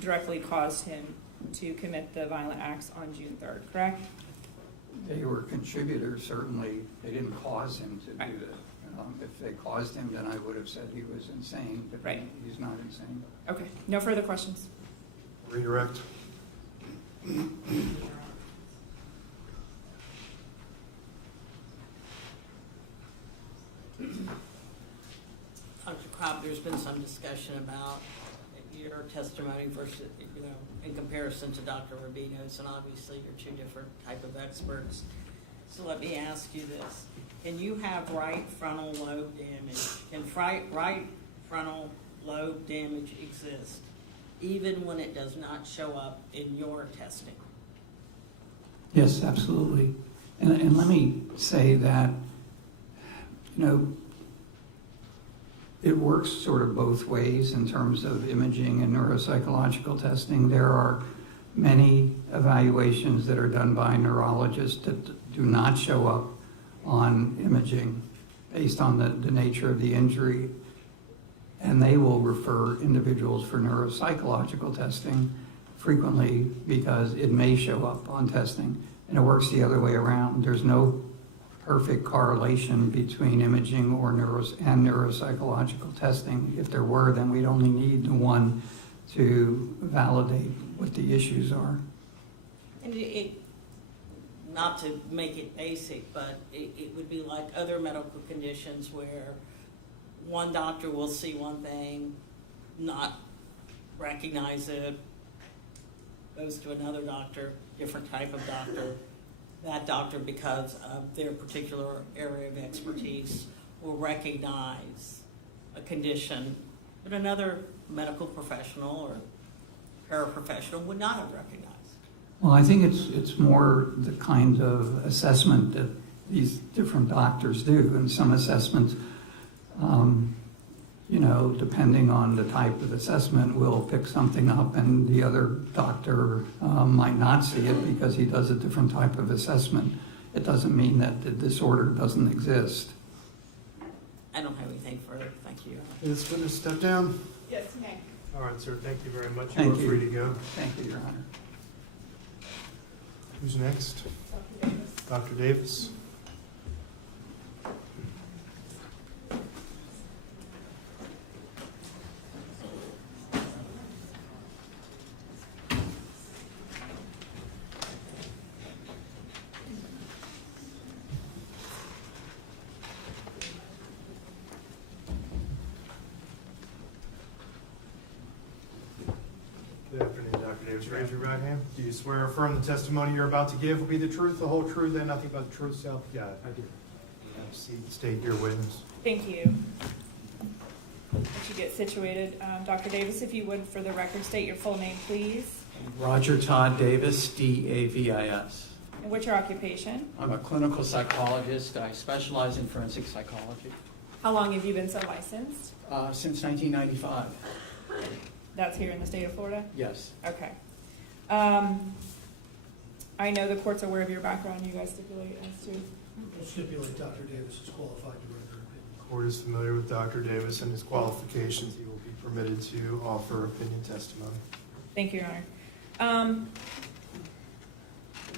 directly caused him to commit the violent acts on June 3rd, correct? They were contributors, certainly. They didn't cause him to Right. do that. If they caused him, then I would have said he was insane, but Right. he's not insane. Okay. No further questions? Redirect. Dr. Krop, there's been some discussion about your testimony versus, in comparison to Dr. Rubino's, and obviously you're two different type of experts. So let me ask you this. Can you have right frontal lobe damage? Can right frontal lobe damage exist even when it does not show up in your testing? Yes, absolutely. And let me say that, it works sort of both ways in terms of imaging and neuropsychological testing. There are many evaluations that are done by neurologists that do not show up on imaging based on the nature of the injury. And they will refer individuals for neuropsychological testing frequently because it may show up on testing. And it works the other way around. There's no perfect correlation between imaging or and neuropsychological testing. If there were, then we'd only need the one to validate what the issues are. And not to make it basic, but it would be like other medical conditions where one doctor will see one thing, not recognize it, goes to another doctor, different type of doctor. That doctor, because of their particular area of expertise, will recognize a condition, but another medical professional or paraprofessional would not have recognized. Well, I think it's more the kind of assessment that these different doctors do, and some assessments, depending on the type of assessment, will pick something up, and the other doctor might not see it because he does a different type of assessment. It doesn't mean that the disorder doesn't exist. I don't have anything further. Thank you. Ms. Witness, step down. Yes, may. All right, sir, thank you very much. Thank You are you. free to go. Thank you, Your Honor. Who's next? Dr. Davis. Dr. Davis. Good afternoon, Dr. Davis. Raise your right hand. Do you swear or affirm the testimony you're about to give will be the truth, the whole truth, and nothing but the truth, so help you God? I do. Have a seat. State your witness. Thank you. Once you get situated, Dr. Davis, if you would, for the record, state your full name, please, Roger Todd Davis, D-A-V-I-S. and what's your occupation? I'm a clinical psychologist. I specialize in forensic psychology. How long have you been so licensed? Since 1995, That's here in the state of Florida? yes. Okay. I know the court's aware of your background. You guys stipulate as to? We'll stipulate Dr. Davis is qualified to render opinion. The court is familiar with Dr. Davis and his qualifications. He will be permitted to offer opinion testimony. Thank you, Your Honor.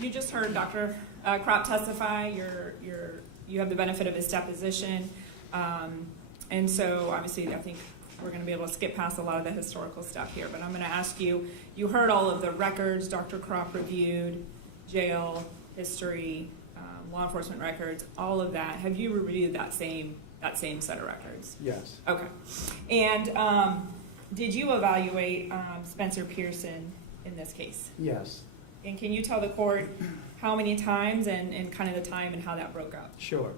You just heard Dr. Krop testify. You have the benefit of his deposition. And so obviously I think we're going to be able to skip past a lot of the historical stuff here. But I'm going to ask you, you heard all of the records Dr. Krop reviewed, jail, history, law enforcement records, all of that. Have you reviewed that same set of records? Yes. Okay. And did you evaluate Spencer Pearson in this case? Yes. And can you tell the court how many times and kind of the time and how that broke up? Sure.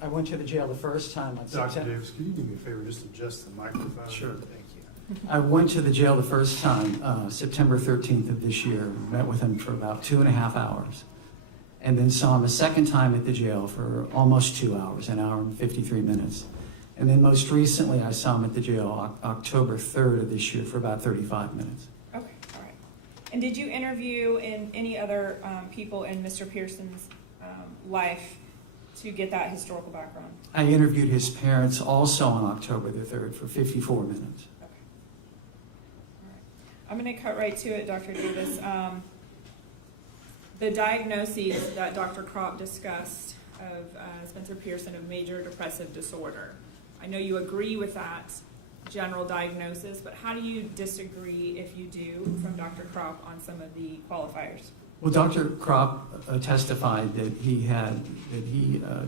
I went to the jail the first time on Dr. September. Davis, could you do me a favor, just adjust the microphone? Sure. Thank you. I went to the jail the first time, September 13th of this year, met with him for about 2.5 hours, and then saw him a second time at the jail for almost 2 hours, an hour and 53 minutes. And then most recently, I saw him at the jail October 3rd of this year for about 35 minutes. Okay, all right. And did you interview any other people in Mr. Pearson's life to get that historical background? I interviewed his parents also on October the 3rd for 54 minutes. Okay. All right. I'm going to cut right to it, Dr. Davis. The diagnoses that Dr. Krop discussed of Spencer Pearson of major depressive disorder. I know you agree with that general diagnosis, but how do you disagree, if you do, from Dr. Krop on some of the qualifiers? Well, Dr. Krop testified that he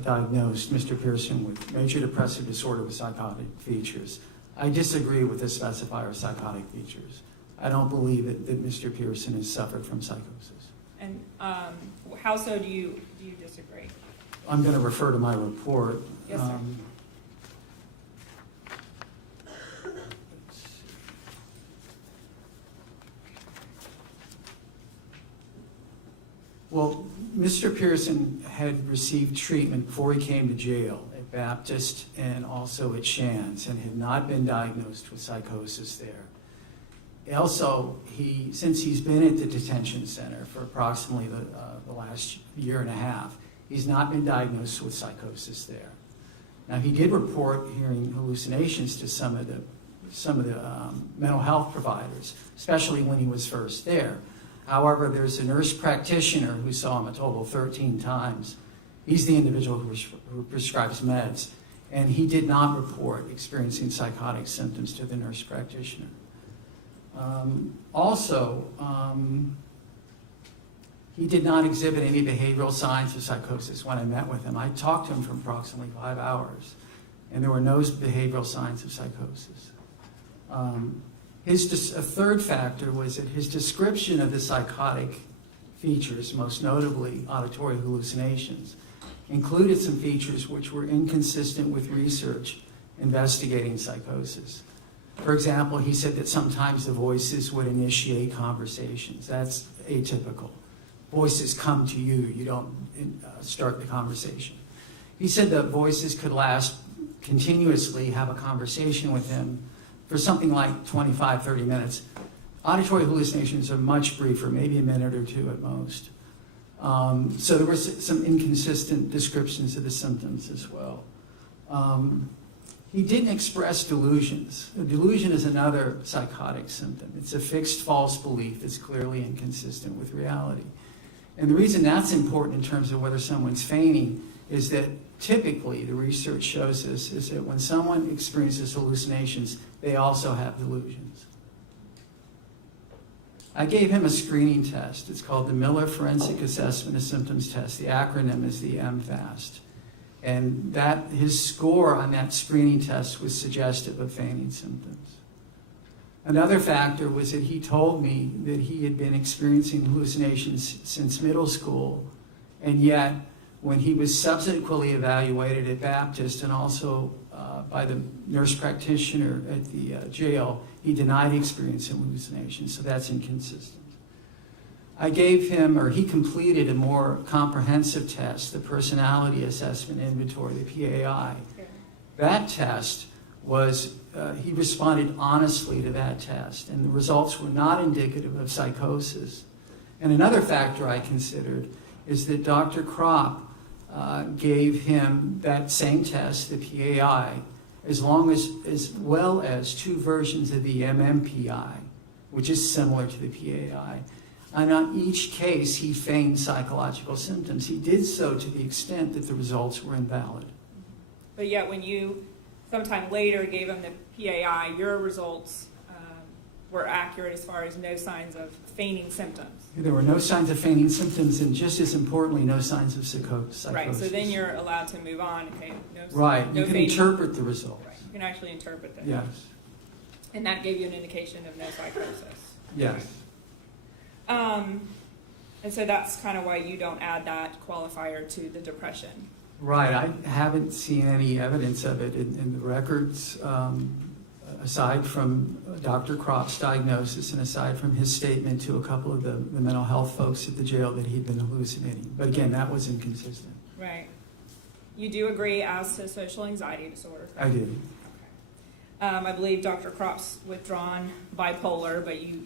diagnosed Mr. Pearson with major depressive disorder with psychotic features. I disagree with the specifier of psychotic features. I don't believe that Mr. Pearson has suffered from psychosis. And how so do you disagree? I'm going to refer to my report. Yes, sir. Well, Mr. Pearson had received treatment before he came to jail at Baptist and also at Shands, and had not been diagnosed with psychosis there. Also, since he's been at the detention center for approximately the last year and a half, he's not been diagnosed with psychosis there. Now, he did report hearing hallucinations to some of the mental health providers, especially when he was first there. However, there's a nurse practitioner who saw him a total of 13 times. He's the individual who prescribes meds, and he did not report experiencing psychotic symptoms to the nurse practitioner. He did not exhibit any behavioral signs of psychosis when I met with him. I talked to him for approximately 5 hours, and there were no behavioral signs of psychosis. A third factor was that his description of the psychotic features, most notably auditory hallucinations, included some features which were inconsistent with research investigating psychosis. For example, he said that sometimes the voices would initiate conversations. That's atypical. Voices come to you. You don't start the conversation. He said that voices could last continuously, have a conversation with him for something like 25, 30 minutes. Auditory hallucinations are much briefer, maybe a minute or two at most. So there were some inconsistent descriptions of the symptoms as well. He didn't express delusions. A delusion is another psychotic symptom. It's a fixed false belief that's clearly inconsistent with reality. And the reason that's important in terms of whether someone's feigning is that typically the research shows us is that when someone experiences hallucinations, they also have delusions. I gave him a screening test. It's called the Miller Forensic Assessment of Symptoms Test. The acronym is the MFAST. And his score on that screening test was suggestive of feigning symptoms. Another factor was that he told me that he had been experiencing hallucinations since middle school, and yet when he was subsequently evaluated at Baptist and also by the nurse practitioner at the jail, he denied experiencing hallucinations, so that's inconsistent. I gave him, or he completed a more comprehensive test, the Personality Assessment Inventory, the PAI. That test was, he responded honestly to that test, and the results were not indicative of psychosis. And another factor I considered is that Dr. Krop gave him that same test, the PAI, as well as 2 versions of the MMPI, which is similar to the PAI. And on each case, he feigned psychological symptoms. He did so to the extent that the results were invalid. But yet when you sometime later gave him the PAI, your results were accurate as far as no signs of feigning symptoms. There were no signs of fainting symptoms, and just as importantly, no signs of psychosis. Right, so then you're allowed to move on, okay? Right, no you can fainting. interpret the result. Right, you can actually interpret that. Yes, And that gave you an indication of no psychosis. yes. And so that's kind of why you don't add that qualifier to the depression. Right, I haven't seen any evidence of it in the records, aside from Dr. Krop's diagnosis and aside from his statement to a couple of the mental health folks at the jail that he'd been hallucinating. But again, that was inconsistent. Right. You do agree as to social anxiety disorder? I do. I believe Dr. Krop's withdrawn bipolar, but you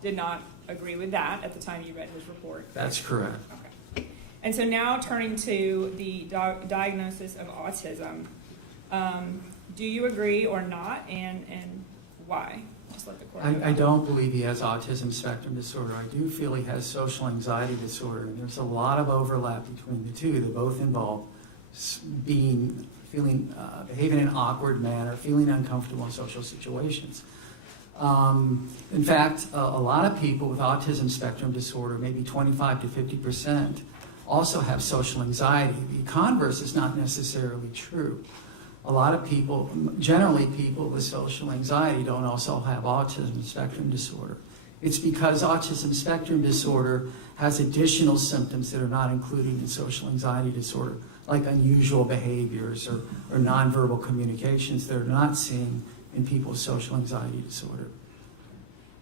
did not agree with that at the time you read his report. That's correct. Okay. And so now turning to the diagnosis of autism, do you agree or not, and why? Just let the court know. I don't believe he has autism spectrum disorder. I do feel he has social anxiety disorder, and there's a lot of overlap between the two. They both involve behaving in an awkward manner, feeling uncomfortable in social situations. In fact, a lot of people with autism spectrum disorder, maybe 25 to 50%, also have social anxiety. The converse is not necessarily true. A lot of people, generally people with social anxiety, don't also have autism spectrum disorder. It's because autism spectrum disorder has additional symptoms that are not included in social anxiety disorder, like unusual behaviors or nonverbal communications that are not seen in people with social anxiety disorder.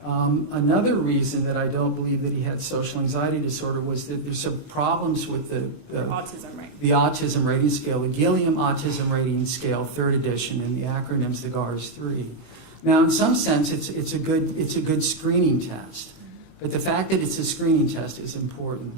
Another reason that I don't believe that he had social anxiety disorder was that there's some problems with the autism, right? The autism rating scale, the Gilliam Autism Rating Scale, 3rd edition, and the acronym's the GARS-3. Now, in some sense, it's a good screening test, but the fact that it's a screening test is important.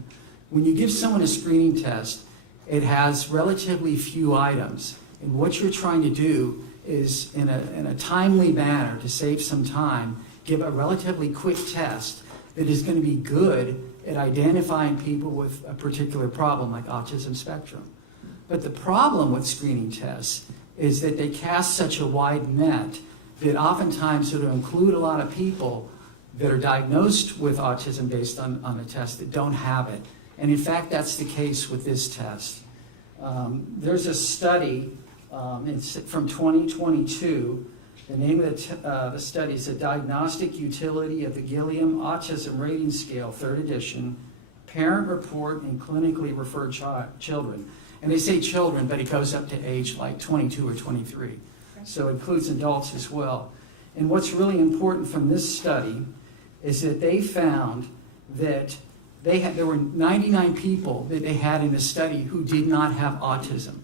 When you give someone a screening test, it has relatively few items, and what you're trying to do is, in a timely manner, to save some time, give a relatively quick test that is going to be good at identifying people with a particular problem like autism spectrum. But the problem with screening tests is that they cast such a wide net that oftentimes it'll include a lot of people that are diagnosed with autism based on a test that don't have it. And in fact, that's the case with this test. There's a study from 2022. The name of the study is The Diagnostic Utility of the Gilliam Autism Rating Scale, 3rd edition, Parent Report in Clinically Referred Children. And they say children, but it goes up to age like 22 or 23. Okay. So it includes adults as well. And what's really important from this study is that they found that there were 99 people that they had in the study who did not have autism.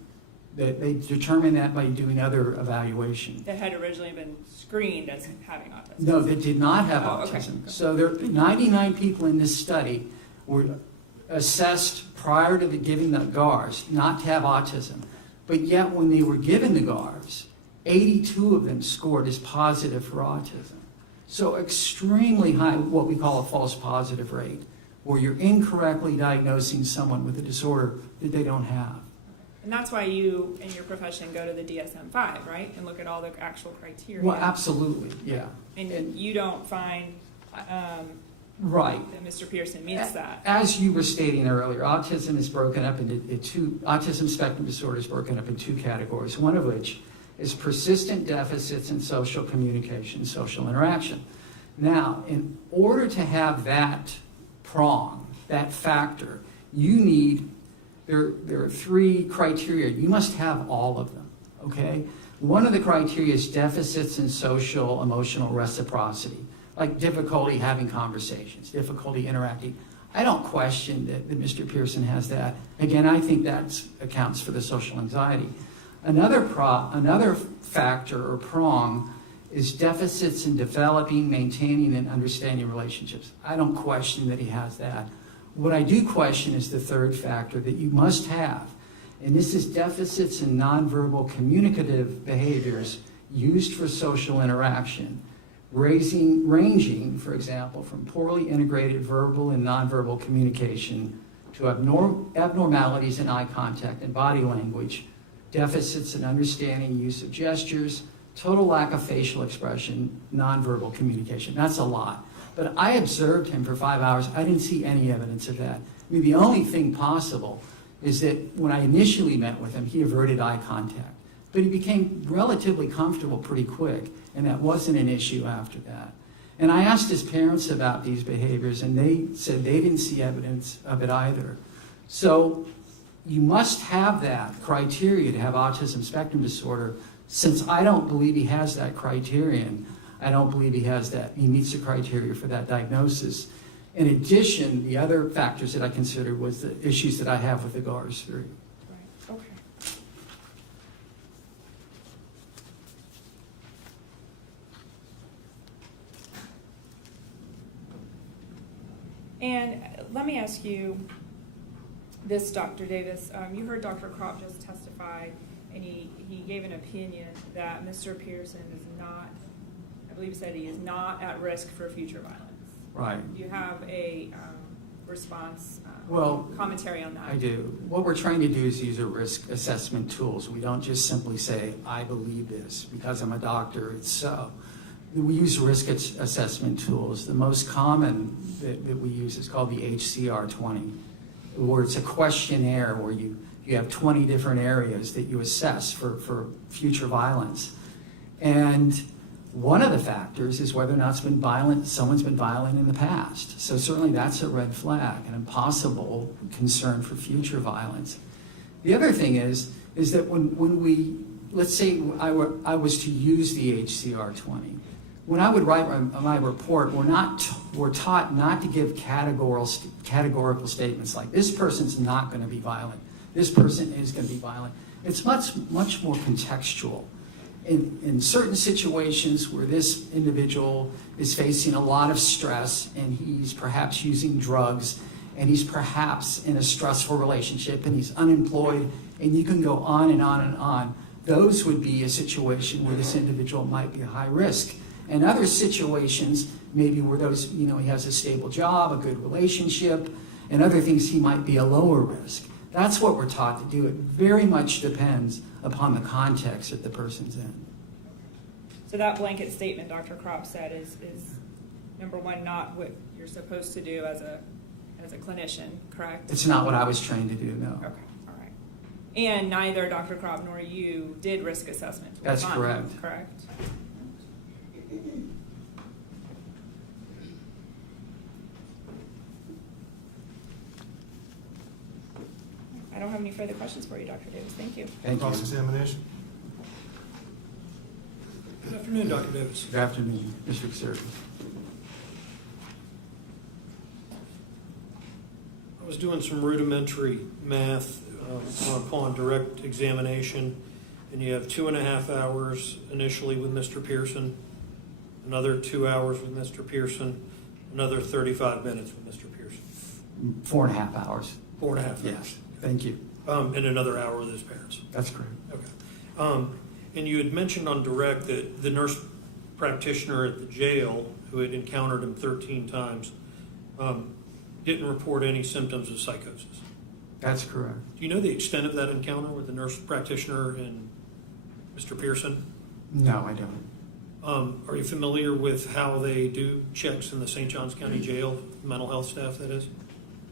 That they determined that by doing other evaluation. That had originally been screened as having autism. No, that did not have autism. Okay. So there 99 people in this study were assessed prior to giving the GARS not to have autism. But yet when they were given the GARS, 82 of them scored as positive for autism. So extremely high, what we call a false positive rate, where you're incorrectly diagnosing someone with a disorder that they don't have. And that's why you, in your profession, go to the DSM-5, right? And look at all the actual criteria. Well, absolutely, yeah. And you don't find right. that Mr. Pearson meets that. As you were stating earlier, autism is broken up into autism spectrum disorder is broken up in 2 categories, one of which is persistent deficits in social communication, social interaction. Now, in order to have that prong, that factor, you need there are 3 criteria. You must have all of them, okay? One of the criteria is deficits in social emotional reciprocity, like difficulty having conversations, difficulty interacting. I don't question that Mr. Pearson has that. Again, I think that accounts for the social anxiety. Another factor or prong is deficits in developing, maintaining, and understanding relationships. I don't question that he has that. What I do question is the 3rd factor that you must have, and this is deficits in nonverbal communicative behaviors used for social interaction, ranging, for example, from poorly integrated verbal and nonverbal communication to abnormalities in eye contact and body language, deficits in understanding use of gestures, total lack of facial expression, nonverbal communication. That's a lot. But I observed him for 5 hours. I didn't see any evidence of that. I mean, the only thing possible is that when I initially met with him, he averted eye contact. But he became relatively comfortable pretty quick, and that wasn't an issue after that. And I asked his parents about these behaviors, and they said they didn't see evidence of it either. So you must have that criteria to have autism spectrum disorder. Since I don't believe he has that criterion, I don't believe he meets the criteria for that diagnosis. In addition, the other factors that I considered was the issues that I have with the GARS 3. Right, okay. And let me ask you this, Dr. Davis. You heard Dr. Krop just testify, and he gave an opinion that Mr. Pearson is not, I believe he said he is not at risk for future violence. Right. Do you have a response, commentary on that? I do. What we're trying to do is use a risk assessment tools. We don't just simply say, I believe this because I'm a doctor, it's so. We use risk assessment tools. The most common that we use is called the HCR20, where it's a questionnaire where you have 20 different areas that you assess for future violence. And one of the factors is whether or not someone's been violent in the past. So certainly that's a red flag, an impossible concern for future violence. The other thing is that when we, let's say I was to use the HCR20, when I would write my report, we're taught not to give categorical statements like, this person's not going to be violent, this person is going to be violent. It's much more contextual. In certain situations where this individual is facing a lot of stress and he's perhaps using drugs and he's perhaps in a stressful relationship and he's unemployed, and you can go on and on and on, those would be a situation where this individual might be a high risk. And other situations, maybe where he has a stable job, a good relationship, and other things, he might be a lower risk. That's what we're taught to do. It very much depends upon the context that the person's in. So that blanket statement Dr. Krop said is number one, not what you're supposed to do as a clinician, correct? It's not what I was trained to do, no. Okay, all right. And neither Dr. Krop nor you did risk assessment. That's correct. Correct. I don't have any further questions for you, Dr. Davis. Thank you. Thank you. Cross-examination. Good afternoon, Dr. Davis. Good afternoon, Mr. Cruceta. I was doing some rudimentary math upon direct examination, and you have 2.5 hours initially with Mr. Pearson, another 2 hours with Mr. Pearson, another 35 minutes with Mr. Pearson. 4.5 hours. 4.5 hours. Yes, thank you. And another hour with his parents. That's correct. Okay. And you had mentioned on direct that the nurse practitioner at the jail, who had encountered him 13 times, didn't report any symptoms of psychosis. That's correct. Do you know the extent of that encounter with the nurse practitioner and Mr. Pearson? No, I don't. Are you familiar with how they do checks in the St. Johns County Jail, mental health staff, that is?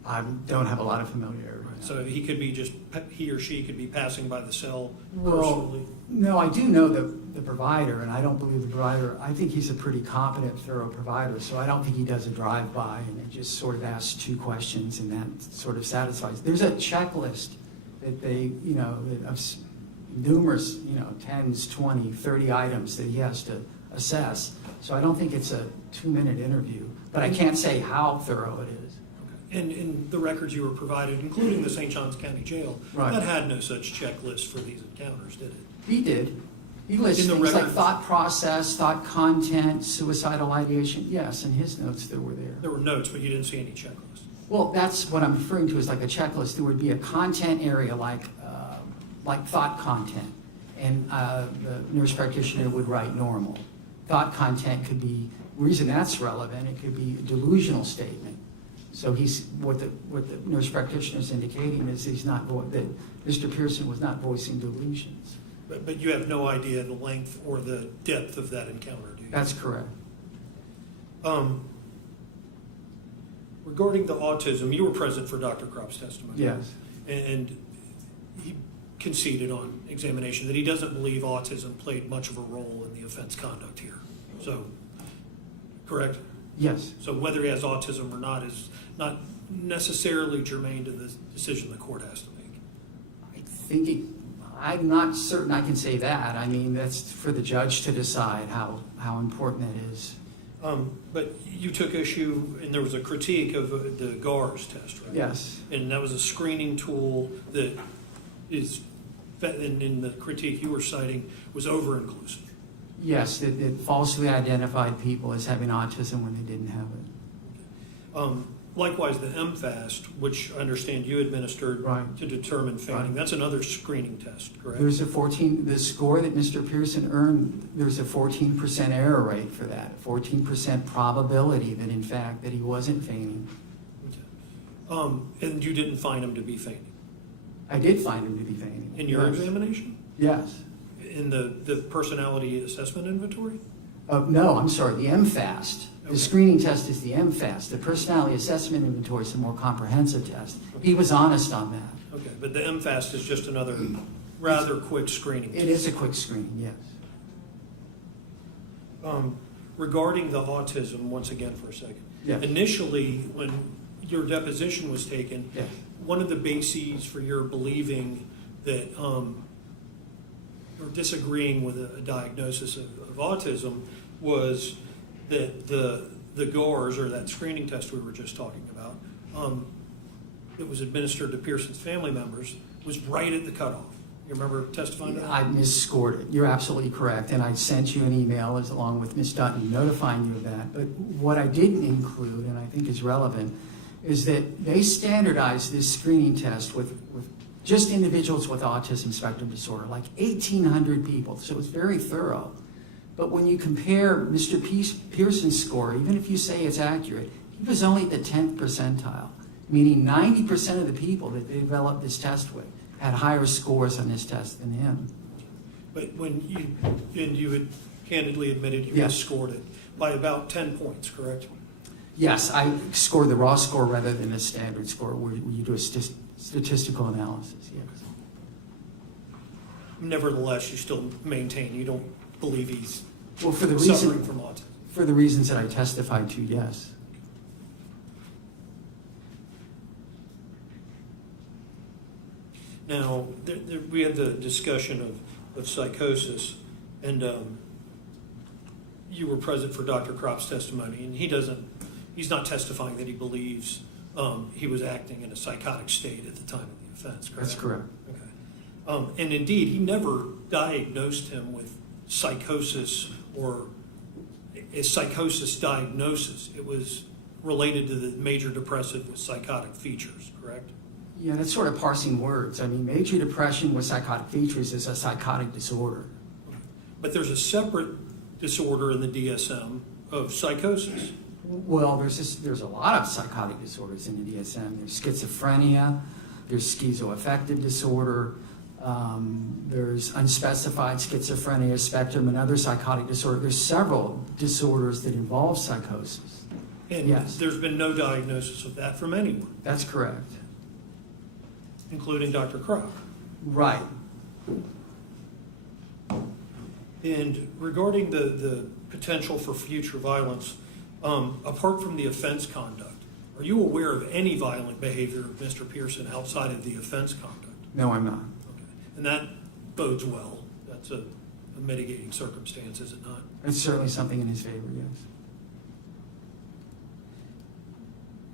I don't have a lot of familiarity. So he or she could be passing by the cell Well, personally? no, I do know the provider, and I don't believe the provider, I think he's a pretty competent, thorough provider, so I don't think he does a drive-by and he just sort of asks 2 questions and that sort of satisfies. There's a checklist that they, of numerous, 10s, 20, 30 items that he has to assess. So I don't think it's a 2-minute interview, but I can't say how thorough it is. And in the records you were provided, including the St. Johns County Jail, Right. that had no such checklist for these encounters, did it? He did. He lists In the things like records? thought process, thought content, suicidal ideation. Yes, in his notes there were there. There were notes, but you didn't see any checklist. Well, that's what I'm referring to as like a checklist. There would be a content area like thought content, and the nurse practitioner would write normal. Thought content could be, reason that's relevant, it could be a delusional statement. So what the nurse practitioner is indicating is that Mr. Pearson was not voicing delusions. But you have no idea the length or the depth of that encounter, do you? That's correct. Regarding the autism, you were present for Dr. Krop's testimony. Yes. And he conceded on examination that he doesn't believe autism played much of a role in the offense conduct here. So, correct? Yes. So whether he has autism or not is not necessarily germane to the decision the court has to make. I'm not certain I can say that. I mean, that's for the judge to decide how important that is. But you took issue, and there was a critique of the GARS test, right? Yes. And that was a screening tool that is, in the critique you were citing, was over-inclusive. Yes, it falsely identified people as having autism when they didn't have it. Likewise, the MFAST, which I understand you administered to determine feigning, that's another screening test, correct? There's the score that Mr. Pearson earned, there's a 14% error rate for that, 14% probability that in fact that he wasn't feigning. Okay. And you didn't find him to be feigning? I did find him to be feigning. In your examination? Yes. In the personality assessment inventory? No, I'm sorry, the MFAST. The screening test is the MFAST. The personality assessment inventory is a more comprehensive test. He was honest on that. Okay, but the MFAST is just another rather quick screening test. It is a quick screening, yes. Regarding the autism, once again for a second. Yes. Initially, when your deposition was taken, yes, one of the bases for your believing that, or disagreeing with a diagnosis of autism was that the GARS, or that screening test we were just talking about, that was administered to Pearson's family members, was right at the cutoff. You remember testifying to that? I misscored it. You're absolutely correct. And I sent you an email along with Ms. Dutton notifying you of that. But what I didn't include, and I think is relevant, is that they standardized this screening test with just individuals with autism spectrum disorder, like 1,800 people. So it's very thorough. But when you compare Mr. Pearson's score, even if you say it's accurate, he was only at the 10th percentile, meaning 90% of the people that they developed this test with had higher scores on this test than him. But when you had candidly admitted you scored it by about 10 points, correct? Yes, I scored the raw score rather than a standard score where you do a statistical analysis, yes. Nevertheless, you still maintain you don't believe he's suffering from autism. For the reasons that I testified to, yes. Now, we had the discussion of psychosis, and you were present for Dr. Krop's testimony, and he's not testifying that he believes he was acting in a psychotic state at the time of the offense, correct? That's correct. Okay. And indeed, he never diagnosed him with psychosis or a psychosis diagnosis. It was related to the major depressive with psychotic features, correct? Yeah, that's sort of parsing words. I mean, major depression with psychotic features is a psychotic disorder. But there's a separate disorder in the DSM of psychosis. Well, there's a lot of psychotic disorders in the DSM. There's schizophrenia, there's schizoaffective disorder, there's unspecified schizophrenia spectrum and other psychotic disorder. There's several disorders that involve psychosis. And there's been no diagnosis of that from anyone. That's correct. Including Dr. Krop. Right. And regarding the potential for future violence, apart from the offense conduct, are you aware of any violent behavior of Mr. Pearson outside of the offense conduct? No, I'm not. Okay. And that bodes well. That's a mitigating circumstance, is it not? It's certainly something in his favor, yes.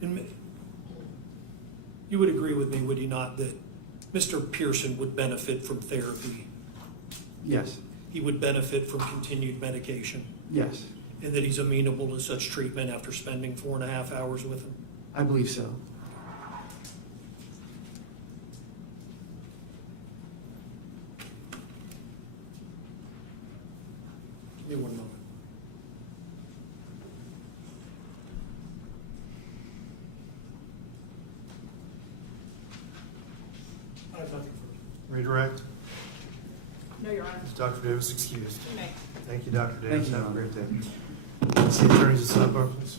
And you would agree with me, would you not, that Mr. Pearson would benefit from therapy? Yes. He would benefit from continued medication? Yes. And that he's amenable to such treatment after spending 4.5 hours with him? I believe so. Give me one moment. I have nothing further. Redirect. No, Your Honor. Is Dr. Davis excused? You may. Thank you, Dr. Davis. Thank you. Have a great day. See the attorneys at sidebar, please.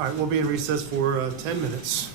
All right, we'll be in recess for 10 minutes.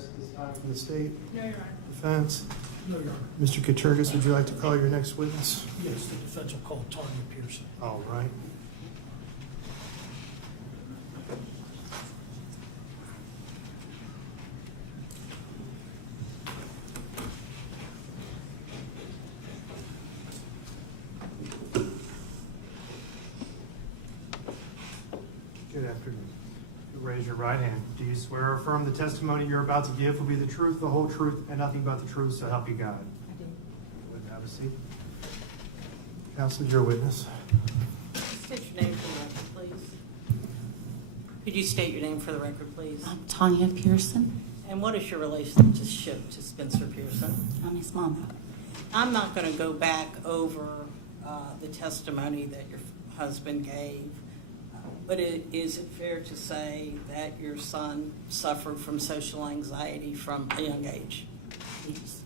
address at this time from the state? No, Your Honor. No, Defense? Your Honor. Mr. Katurgis, would you like to call your next witness? Yes, the defense will call Tonya Pearson. All right. Good afternoon. Raise your right hand. Do you swear or affirm the testimony you're about to give will be the truth, the whole truth, and nothing but the truth, so help you God? I do. Would have a seat. Counsel, your witness. State your name for the record, please. Could you state your name for the record, please? I'm Tonya Pearson. And what is your relationship to Spencer Pearson? I'm his mom. I'm not going to go back over the testimony that your husband gave, but is it fair to say that your son suffered from social anxiety from a young age? Yes.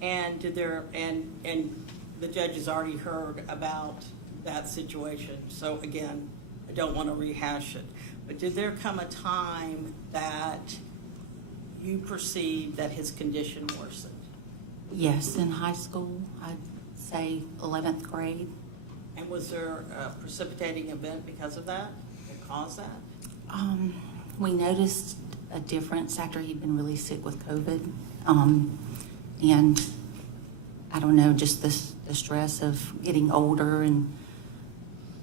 And and the judge has already heard about that situation. So again, I don't want to rehash it. But did there come a time that you perceived that his condition worsened? Yes, in high school, I'd say 11th grade. And was there a precipitating event because of that that caused that? We noticed a difference after he'd been really sick with COVID. And I don't know, just the stress of getting older and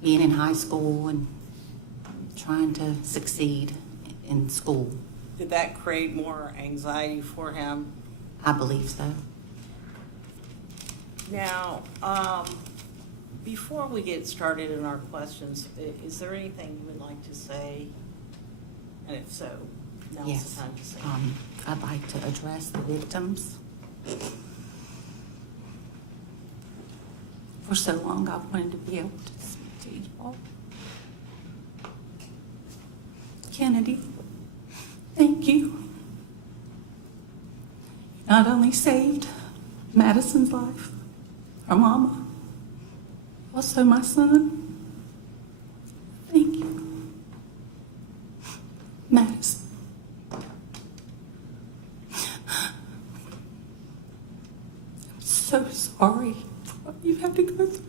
being in high school and trying to succeed in school. Did that create more anxiety for him? I believe so. Now, before we get started in our questions, is there anything you would like to say? And if so, now's Yes. the time to say. I'd like to address the victims. For so long, I've wanted to be able to speak to you all. Kennedy, thank you. You not only saved Madison's life, her mama, also my son. Thank you. Madison. I'm so sorry for what you've had to go through.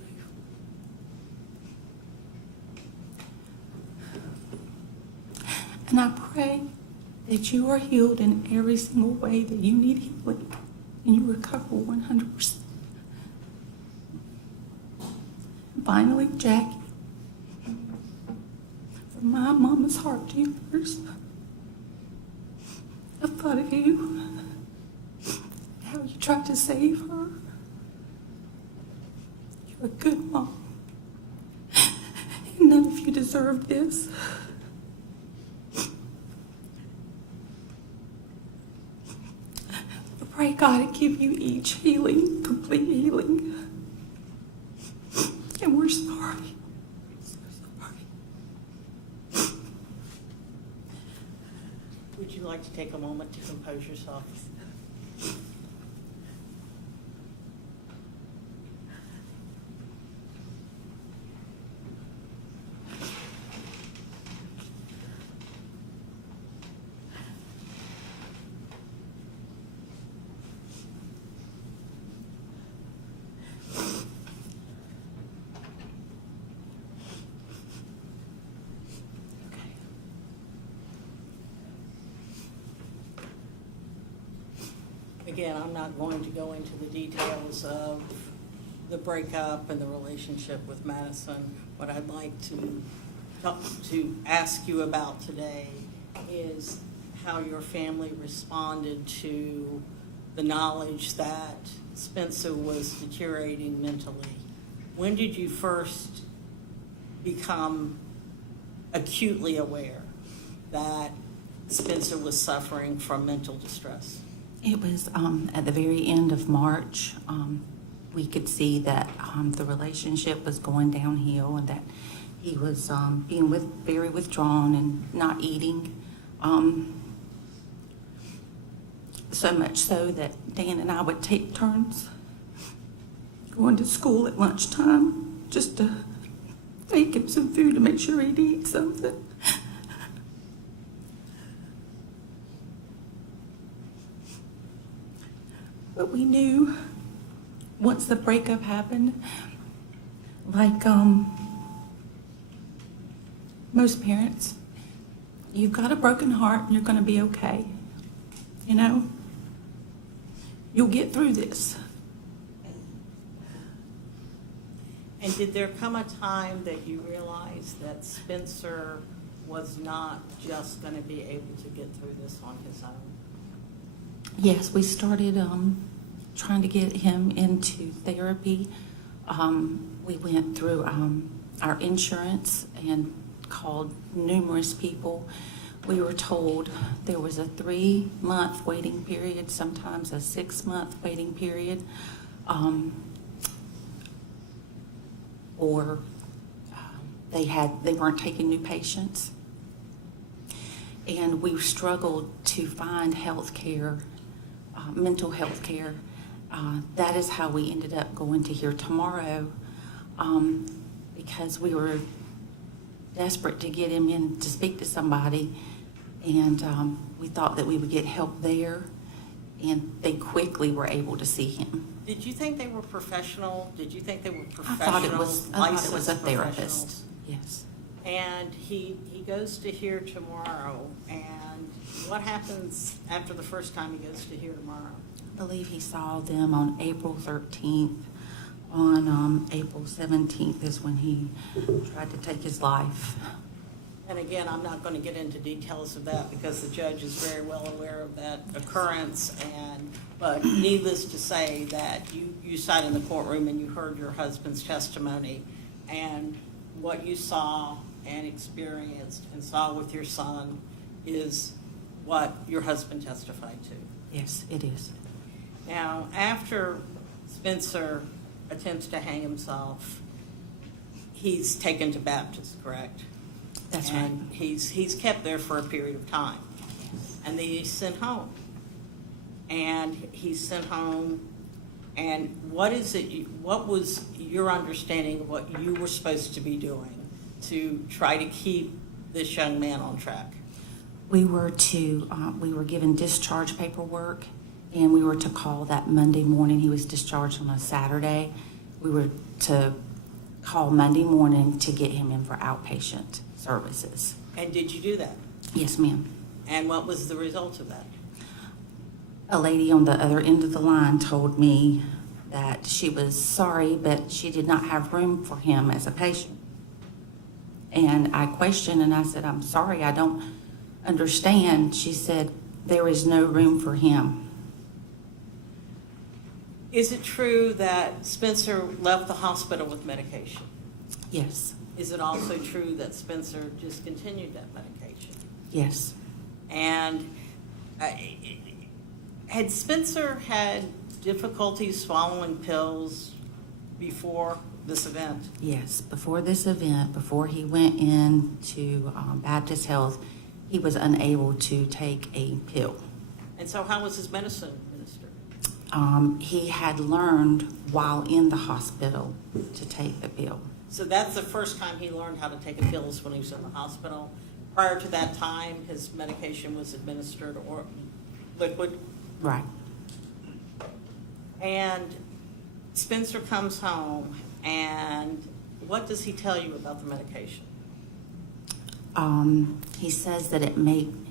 And I pray that you are healed in every single way that you need healing and you recover 100%. And finally, Jackie, from my mama's heart to yours, I thought of you, how you tried to save her. You're a good mom. And none of you deserve this. I pray God to give you each healing, complete healing. And we're sorry. So sorry. Would you like to take a moment to compose yourself? Again, I'm not going to go into the details of the breakup and the relationship with Madison. What I'd like to ask you about today is how your family responded to the knowledge that Spencer was deteriorating mentally. When did you first become acutely aware that Spencer was suffering from mental distress? It was at the very end of March. We could see that the relationship was going downhill and that he was being very withdrawn and not eating. So much so that Dan and I would take turns going to school at lunchtime just to take him some food to make sure he'd eat something. But we knew once the breakup happened, like most parents, you've got a broken heart and you're going to be okay. You know? You'll get through this. And did there come a time that you realized that Spencer was not just going to be able to get through this on his own? Yes, we started trying to get him into therapy. We went through our insurance and called numerous people. We were told there was a 3-month waiting period, sometimes a 6-month waiting period, or they weren't taking new patients. And we struggled to find health care, mental health care. That is how we ended up going to Here Tomorrow, because we were desperate to get him in to speak to somebody, and we thought that we would get help there, and they quickly were able to see him. Did you think they were professional? Did you think they were I thought it was a licensed therapist. professionals? Yes. And he goes to Here Tomorrow, and what happens after the first time he goes to Here Tomorrow? I believe he saw them on April 13th. On April 17th is when he tried to take his life. And again, I'm not going to get into details of that because the judge is very well aware of that occurrence. But needless to say that you sat in the courtroom and you heard your husband's testimony, and what you saw and experienced and saw with your son is what your husband testified to. Yes, it is. Now, after Spencer attempts to hang himself, he's taken to Baptist, correct? That's and right. He's kept there for a period of time. And then he's sent home. And he's sent home, and what was your understanding of what you were supposed to be doing to try to keep this young man on track? We were given discharge paperwork, and we were to call that Monday morning. He was discharged on a Saturday. We were to call Monday morning to get him in for outpatient services. And did you do that? Yes, ma'am. And what was the result of that? A lady on the other end of the line told me that she was sorry, but she did not have room for him as a patient. And I questioned and I said, I'm sorry, I don't understand. She said, there is no room for him. Is it true that Spencer left the hospital with medication? Yes. Is it also true that Spencer discontinued that medication? Yes. And had Spencer had difficulties swallowing pills before this event? Yes, before this event, before he went into Baptist Health, he was unable to take a pill. And so how was his medicine administered? He had learned while in the hospital to take the pill. So that's the first time he learned how to take a pill is when he was in the hospital. Prior to that time, his medication was administered or liquid? Right. And Spencer comes home, and what does he tell you about the medication? He says that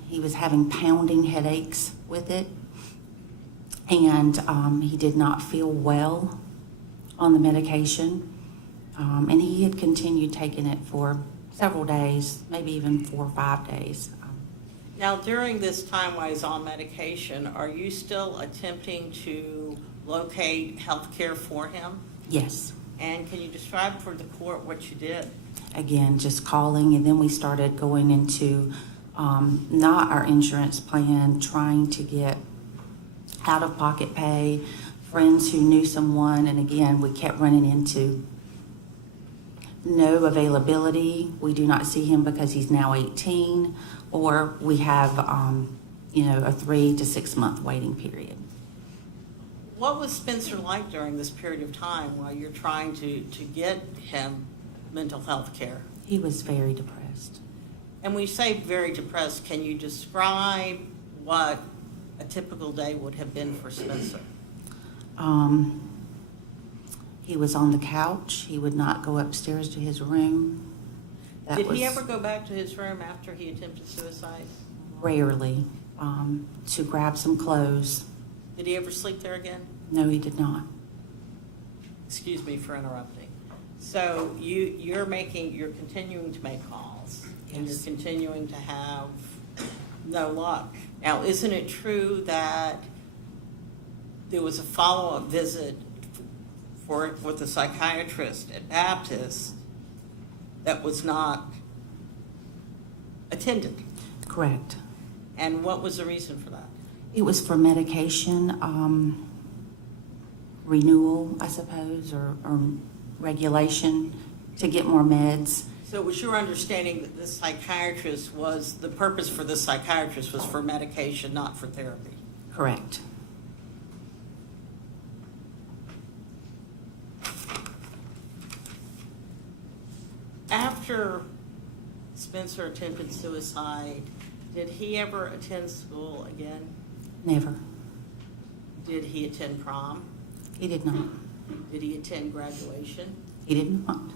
he was having pounding headaches with it, and he did not feel well on the medication. And he had continued taking it for several days, maybe even 4 or 5 days. Now, during this time while he's on medication, are you still attempting to locate health care for him? Yes. And can you describe for the court what you did? Again, just calling, and then we started going into not our insurance plan, trying to get out-of-pocket pay, friends who knew someone, and again, we kept running into no availability. We do not see him because he's now 18, or we have, a 3 to 6 month waiting period. What was Spencer like during this period of time while you're trying to get him mental health care? He was very depressed. And when you say very depressed, can you describe what a typical day would have been for Spencer? He was on the couch. He would not go upstairs to his room. Did he ever go back to his room after he attempted suicide? Rarely, to grab some clothes. Did he ever sleep there again? No, he did not. Excuse me for interrupting. So you're continuing to make calls, and you're Yes. continuing to have no luck. Now, isn't it true that there was a follow-up visit with the psychiatrist at Baptist that was not attended? Correct. And what was the reason for that? It was for medication, renewal, I suppose, or regulation to get more meds. So it was your understanding that the purpose for this psychiatrist was for medication, not for therapy? Correct. After Spencer attempted suicide, did he ever attend school again? Never. Did he attend prom? He did not. Did he attend graduation? He did not.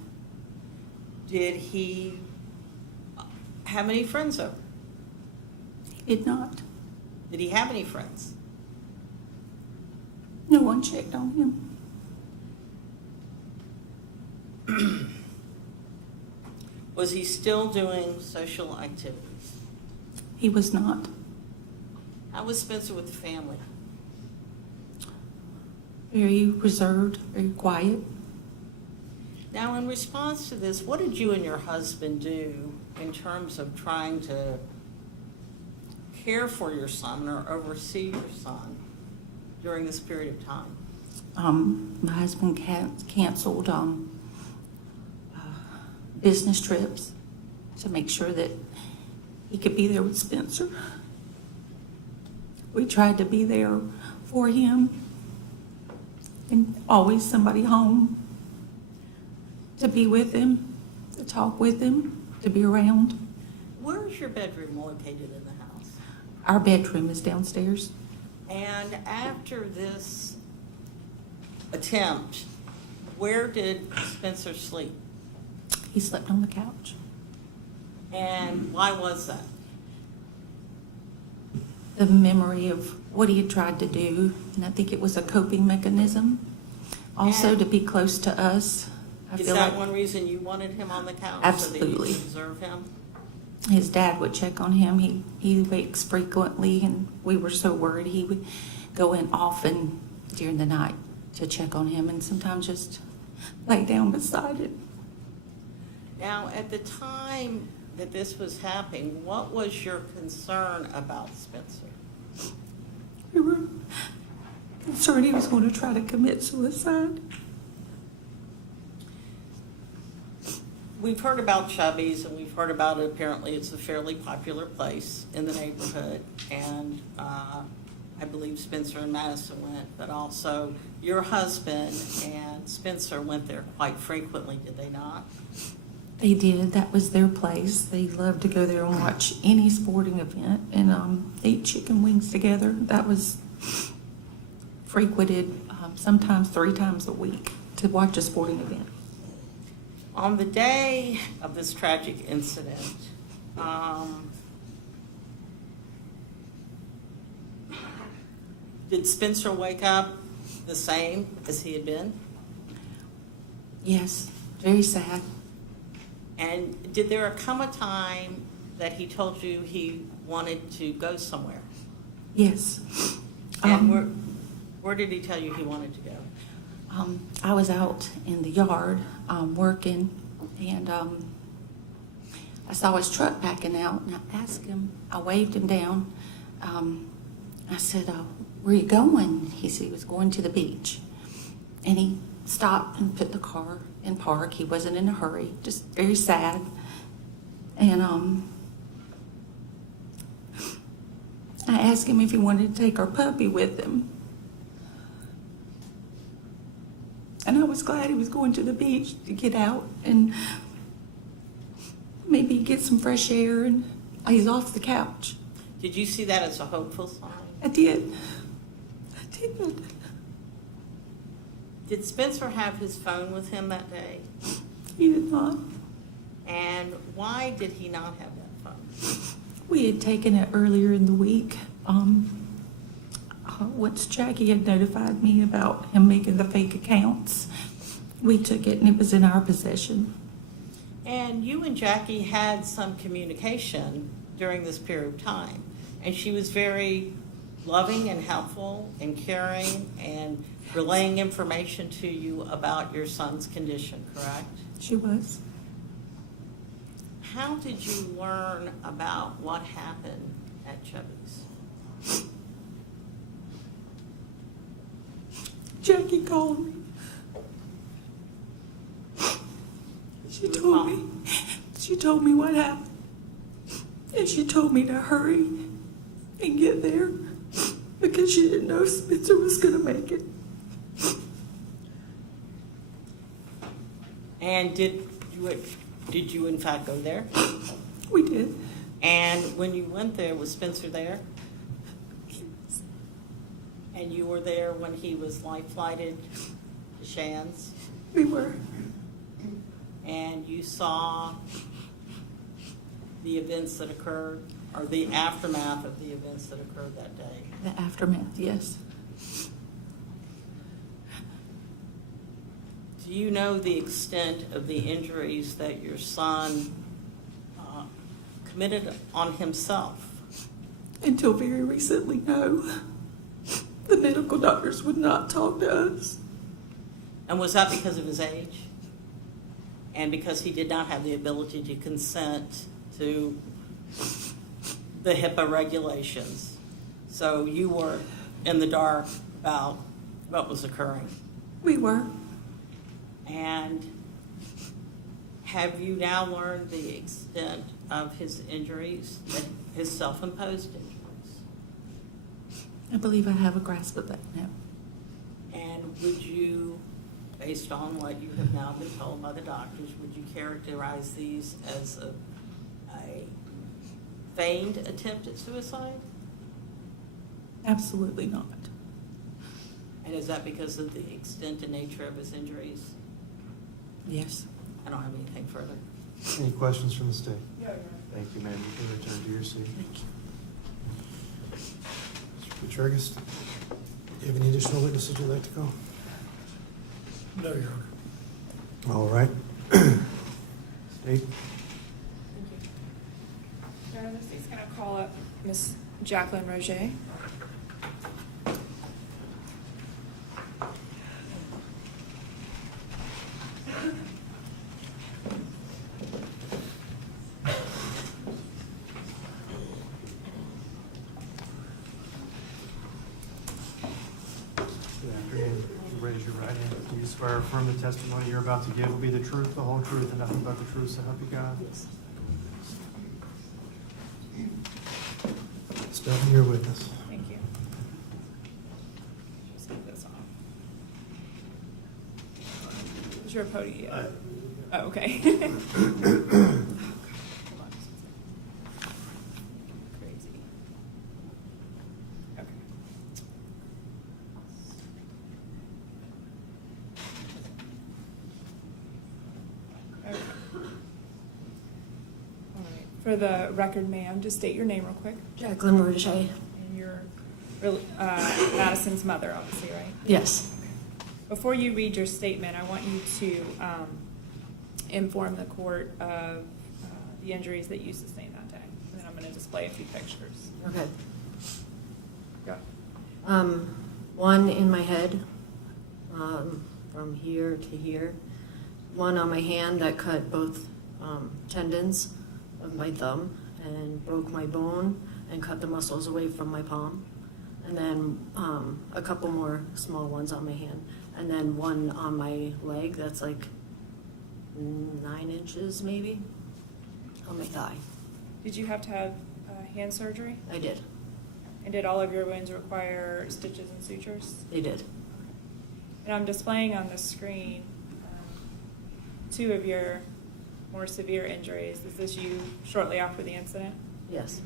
Did he have any friends over? He did not. Did he have any friends? No one checked on him. Was he still doing social activities? He was not. How was Spencer with the family? Very reserved, very quiet. Now, in response to this, what did you and your husband do in terms of trying to care for your son or oversee your son during this period of time? My husband canceled business trips to make sure that he could be there with Spencer. We tried to be there for him, and always somebody home to be with him, to talk with him, to be around. Where is your bedroom located in the house? Our bedroom is downstairs. And after this attempt, where did Spencer sleep? He slept on the couch. And why was that? The memory of what he had tried to do, and I think it was a coping mechanism. Also, And to be close to us. I Is feel that like one reason you wanted him on the couch? Absolutely. So that you could observe him? his dad would check on him. He wakes frequently, and we were so worried. He would go in often during the night to check on him, and sometimes just lay down beside him. Now, at the time that this was happening, what was your concern about Spencer? We were concerned he was going to try to commit suicide. We've heard about Chubby's, and we've heard about it. Apparently, it's a fairly popular place in the neighborhood, and I believe Spencer and Madison went, but also your husband and Spencer went there quite frequently, did they not? They did. That was their place. They loved to go there and watch any sporting event and eat chicken wings together. That was frequented sometimes 3 times a week to watch a sporting event. On the day of this tragic incident, did Spencer wake up the same as he had been? Yes, very sad. And did there come a time that he told you he wanted to go somewhere? Yes. And where did he tell you he wanted to go? I was out in the yard working, and I saw his truck backing out, and I asked him, I waved him down. I said, where are you going? He said he was going to the beach. And he stopped and put the car in park. He wasn't in a hurry, just very sad. And I asked him if he wanted to take our puppy with him. And I was glad he was going to the beach to get out and maybe get some fresh air, and he's off the couch. Did you see that as a hopeful sign? I did. I did. Did Spencer have his phone with him that day? He did not. And why did he not have that phone? We had taken it earlier in the week. Once Jackie had notified me about him making the fake accounts, we took it and it was in our possession. And you and Jackie had some communication during this period of time. And she was very loving and helpful and caring and relaying information to you about your son's condition, correct? She was. How did you learn about what happened at Chubby's? Jackie called me. She told me what happened. And she told me to hurry and get there because she didn't know Spencer was going to make it. And did you in fact go there? We did. And when you went there, was Spencer there? Yes. And you were there when he was life-flighted to Shands? We were. And you saw the events that occurred, or the aftermath of the events that occurred that day? The aftermath, yes. Do you know the extent of the injuries that your son committed on himself? Until very recently, no. The medical doctors would not talk to us. And was that because of his age? And because he did not have the ability to consent to the HIPAA regulations? So you were in the dark about what was occurring? We were. And have you now learned the extent of his injuries, his self-imposed injuries? I believe I have a grasp of that now. And would you, based on what you have now been told by the doctors, would you characterize these as a feigned attempt at suicide? Absolutely not. And is that because of the extent and nature of his injuries? Yes. I don't have anything further. Any questions from the state? Yeah. Thank you, ma'am. You can return to your seat. Mr. Petragus, do you have any additional witnesses you'd like to call? No, Your Honor. All right. State. The state's going to call up Miss Jaclyn Rogê. Good afternoon. Raise your right hand. Do you swear or affirm the testimony you're about to give will be the truth, the whole truth, and nothing but the truth, so help you God? Yes. Step in your witness. Thank you. Just get this on. Is your podium? Oh, okay. Crazy. Okay. Okay. All right. For the record, ma'am, just state your name real quick. Jaclyn Rogê. And you're Madison's mother, obviously, right? Yes. Before you read your statement, I want you to inform the court of the injuries that you sustained that day. And then I'm going to display a few pictures. Okay. Go. One in my head, from here to here. One on my hand that cut both tendons of my thumb and broke my bone and cut the muscles away from my palm. And then a couple more small ones on my hand. And then one on my leg that's like 9 inches maybe on my thigh. Did you have to have hand surgery? I did. And did all of your wounds require stitches and sutures? They did. And I'm displaying on the screen 2 of your more severe injuries. Is this you shortly after the incident? Yes.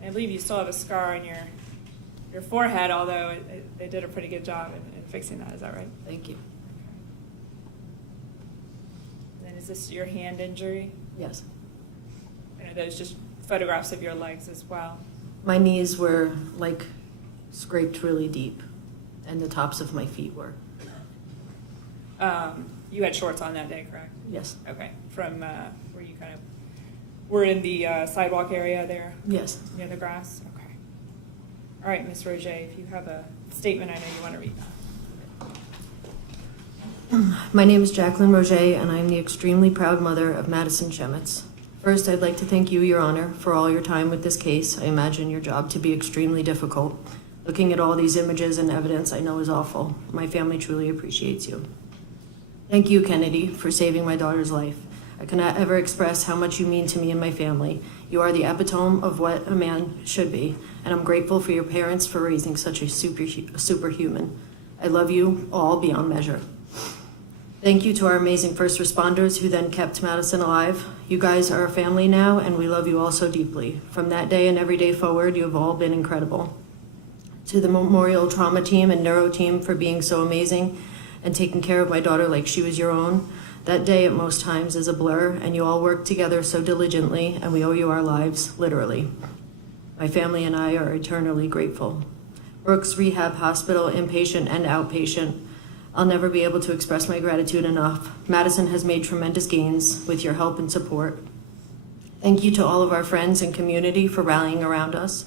And I believe you still have a scar on your forehead, although they did a pretty good job in fixing that, is that right? Thank you. And then is this your hand injury? Yes. And are those just photographs of your legs as well? My knees were like scraped really deep, and the tops of my feet were. You had shorts on that day, correct? Yes. Okay, from where you kind of were in the sidewalk area there? Yes. Near the grass? Okay. All right, Ms. Rogê, if you have a statement, I know you want to read that. My name is Jaclyn Rogê, and I am the extremely proud mother of Madison Schemitz. First, I'd like to thank you, Your Honor, for all your time with this case. I imagine your job to be extremely difficult. Looking at all these images and evidence I know is awful. My family truly appreciates you. Thank you, Kennedy, for saving my daughter's life. I cannot ever express how much you mean to me and my family. You are the epitome of what a man should be, and I'm grateful for your parents for raising such a superhuman. I love you all beyond measure. Thank you to our amazing first responders who then kept Madison alive. You guys are a family now, and we love you all so deeply. From that day and every day forward, you have all been incredible. To the Memorial Trauma Team and Neuro Team for being so amazing and taking care of my daughter like she was your own. That day at most times is a blur, and you all worked together so diligently, and we owe you our lives, literally. My family and I are eternally grateful. Brooks Rehab Hospital, inpatient and outpatient. I'll never be able to express my gratitude enough. Madison has made tremendous gains with your help and support. Thank you to all of our friends and community for rallying around us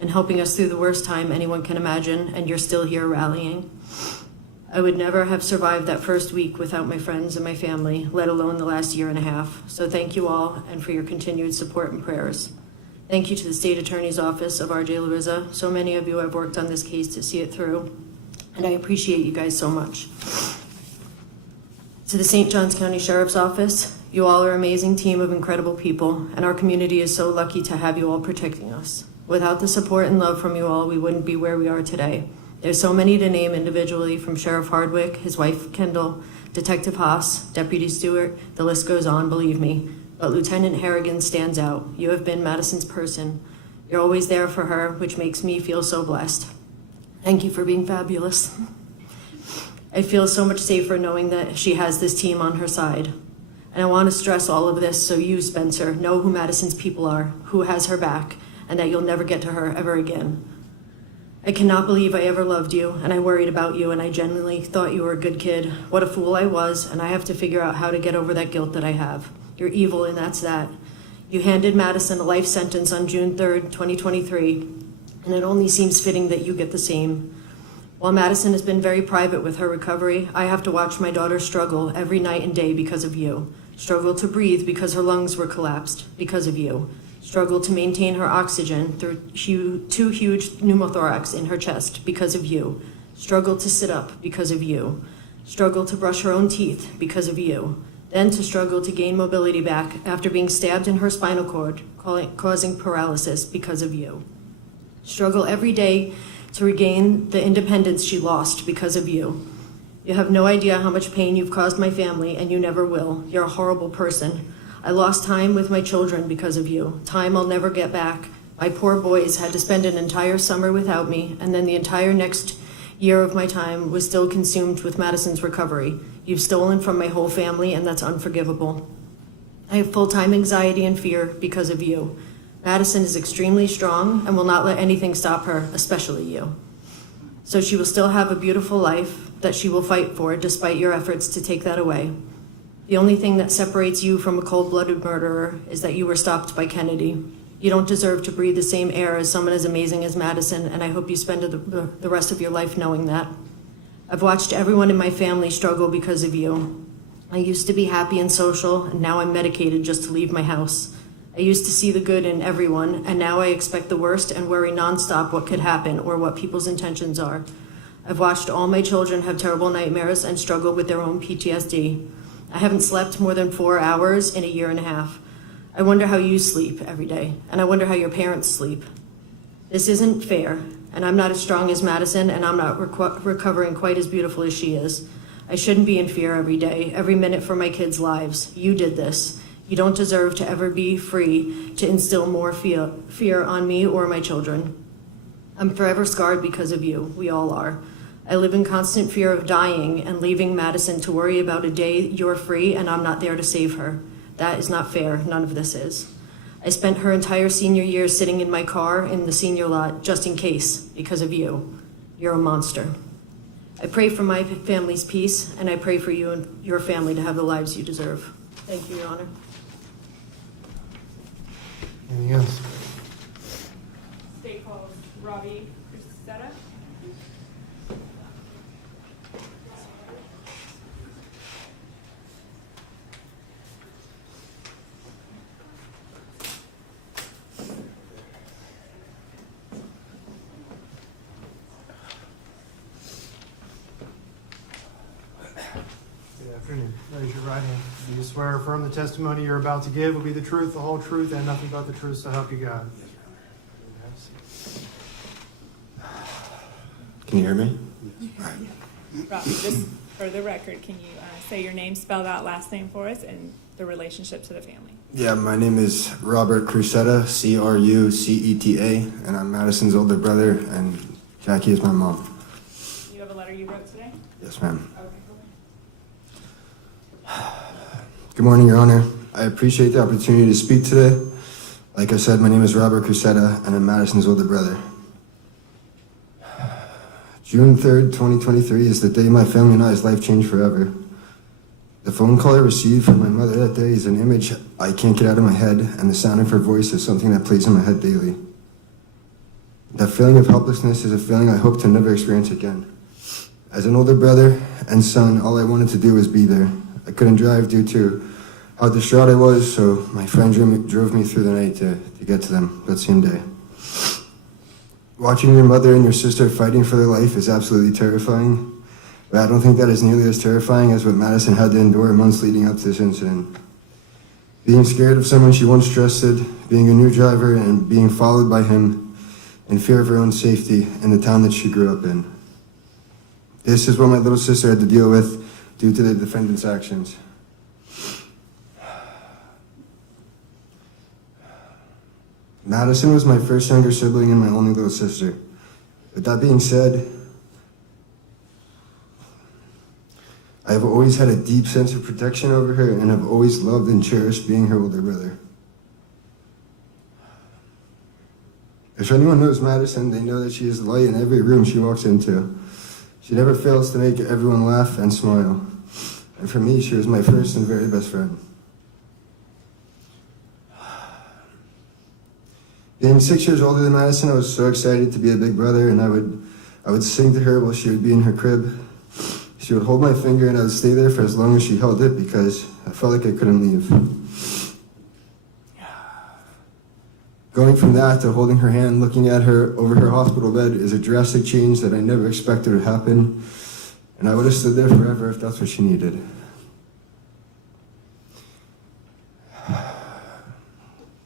and helping us through the worst time anyone can imagine, and you're still here rallying. I would never have survived that first week without my friends and my family, let alone the last year and a half. So thank you all, and for your continued support and prayers. Thank you to the State Attorney's Office of Rogê Larissa. So many of you have worked on this case to see it through, and I appreciate you guys so much. To the St. Johns County Sheriff's Office, you all are an amazing team of incredible people, and our community is so lucky to have you all protecting us. Without the support and love from you all, we wouldn't be where we are today. There's so many to name individually, from Sheriff Hardwick, his wife Kendall, Detective Haas, Deputy Stewart, the list goes on, believe me. But Lieutenant Harrigan stands out. You have been Madison's person. You're always there for her, which makes me feel so blessed. Thank you for being fabulous. I feel so much safer knowing that she has this team on her side. And I want to stress all of this so you, Spencer, know who Madison's people are, who has her back, and that you'll never get to her ever again. I cannot believe I ever loved you, and I worried about you, and I genuinely thought you were a good kid. What a fool I was, and I have to figure out how to get over that guilt that I have. You're evil, and that's that. You handed Madison a life sentence on June 3rd, 2023, and it only seems fitting that you get the same. While Madison has been very private with her recovery, I have to watch my daughter struggle every night and day because of you. Struggle to breathe because her lungs were collapsed because of you. Struggle to maintain her oxygen through two huge pneumothorax in her chest because of you. Struggle to sit up because of you. Struggle to brush her own teeth because of you. Then to struggle to gain mobility back after being stabbed in her spinal cord, causing paralysis because of you. Struggle every day to regain the independence she lost because of you. You have no idea how much pain you've caused my family, and you never will. You're a horrible person. I lost time with my children because of you. Time I'll never get back. My poor boys had to spend an entire summer without me, and then the entire next year of my time was still consumed with Madison's recovery. You've stolen from my whole family, and that's unforgivable. I have full-time anxiety and fear because of you. Madison is extremely strong and will not let anything stop her, especially you. So she will still have a beautiful life that she will fight for despite your efforts to take that away. The only thing that separates you from a cold-blooded murderer is that you were stopped by Kennedy. You don't deserve to breathe the same air as someone as amazing as Madison, and I hope you spend the rest of your life knowing that. I've watched everyone in my family struggle because of you. I used to be happy and social, and now I'm medicated just to leave my house. I used to see the good in everyone, and now I expect the worst and worry nonstop what could happen or what people's intentions are. I've watched all my children have terrible nightmares and struggle with their own PTSD. I haven't slept more than 4 hours in a year and a half. I wonder how you sleep every day, and I wonder how your parents sleep. This isn't fair, and I'm not as strong as Madison, and I'm not recovering quite as beautiful as she is. I shouldn't be in fear every day, every minute for my kids' lives. You did this. You don't deserve to ever be free to instill more fear on me or my children. I'm forever scarred because of you. We all are. I live in constant fear of dying and leaving Madison to worry about a day you're free and I'm not there to save her. That is not fair. None of this is. I spent her entire senior year sitting in my car in the senior lot just in case, because of you. You're a monster. I pray for my family's peace, and I pray for you and your family to have the lives you deserve. Thank you, Your Honor. Anything else? State calls Robbie Cruceta. Good afternoon. Raise your right hand. Do you swear or affirm the testimony you're about to give will be the truth, the whole truth, and nothing but the truth, so help you God? Can you hear me? Robbie, just for the record, can you say your name, spelled out last name for us, and the relationship to the family? Yeah, my name is Robert Cruceta, Cruceta, and I'm Madison's older brother, and Jackie is my mom. You have a letter you wrote today? Yes, ma'am. Okay. Good morning, Your Honor. I appreciate the opportunity to speak today. Like I said, my name is Robert Cruceta, and I'm Madison's older brother. June 3rd, 2023 is the day my family and I's life changed forever. The phone call I received from my mother that day is an image I can't get out of my head, and the sound of her voice is something that plays in my head daily. That feeling of helplessness is a feeling I hope to never experience again. As an older brother and son, all I wanted to do was be there. I couldn't drive due to how distraught I was, so my friend drove me through the night to get to them that same day. Watching your mother and your sister fighting for their life is absolutely terrifying, but I don't think that is nearly as terrifying as what Madison had to endure months leading up to this incident. Being scared of someone she once trusted, being a new driver, and being followed by him in fear of her own safety in the town that she grew up in. This is what my little sister had to deal with due to the defendant's actions. Madison was my first younger sibling and my only little sister. With that being said, I have always had a deep sense of protection over her and have always loved and cherished being her older brother. If anyone knows Madison, they know that she is the light in every room she walks into. She never fails to make everyone laugh and smile. And for me, she was my first and very best friend. Being 6 years older than Madison, I was so excited to be a big brother, and I would sing to her while she would be in her crib. She would hold my finger and I would stay there for as long as she held it because I felt like I couldn't leave. Going from that to holding her hand, looking at her over her hospital bed is a drastic change that I never expected would happen, and I would have stood there forever if that's what she needed.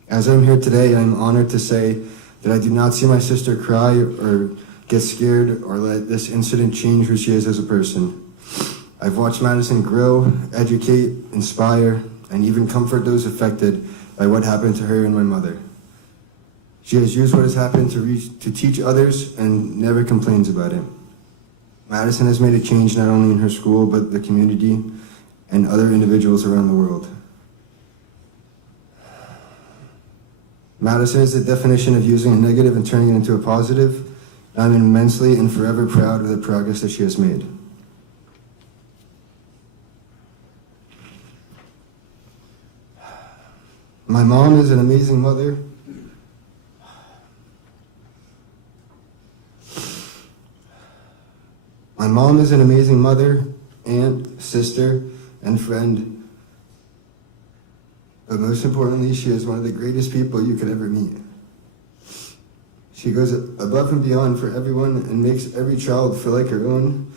As I'm here today, I'm honored to say that I do not see my sister cry or get scared or let this incident change who she is as a person. I've watched Madison grow, educate, inspire, and even comfort those affected by what happened to her and my mother. She has used what has happened to teach others and never complains about it. Madison has made a change not only in her school, but the community and other individuals around the world. Madison is the definition of using a negative and turning it into a positive. I'm immensely and forever proud of the progress that she has made. My mom is an amazing mother. My mom is an amazing mother, aunt, sister, and friend. But most importantly, she is one of the greatest people you could ever meet. She goes above and beyond for everyone and makes every child feel like her own,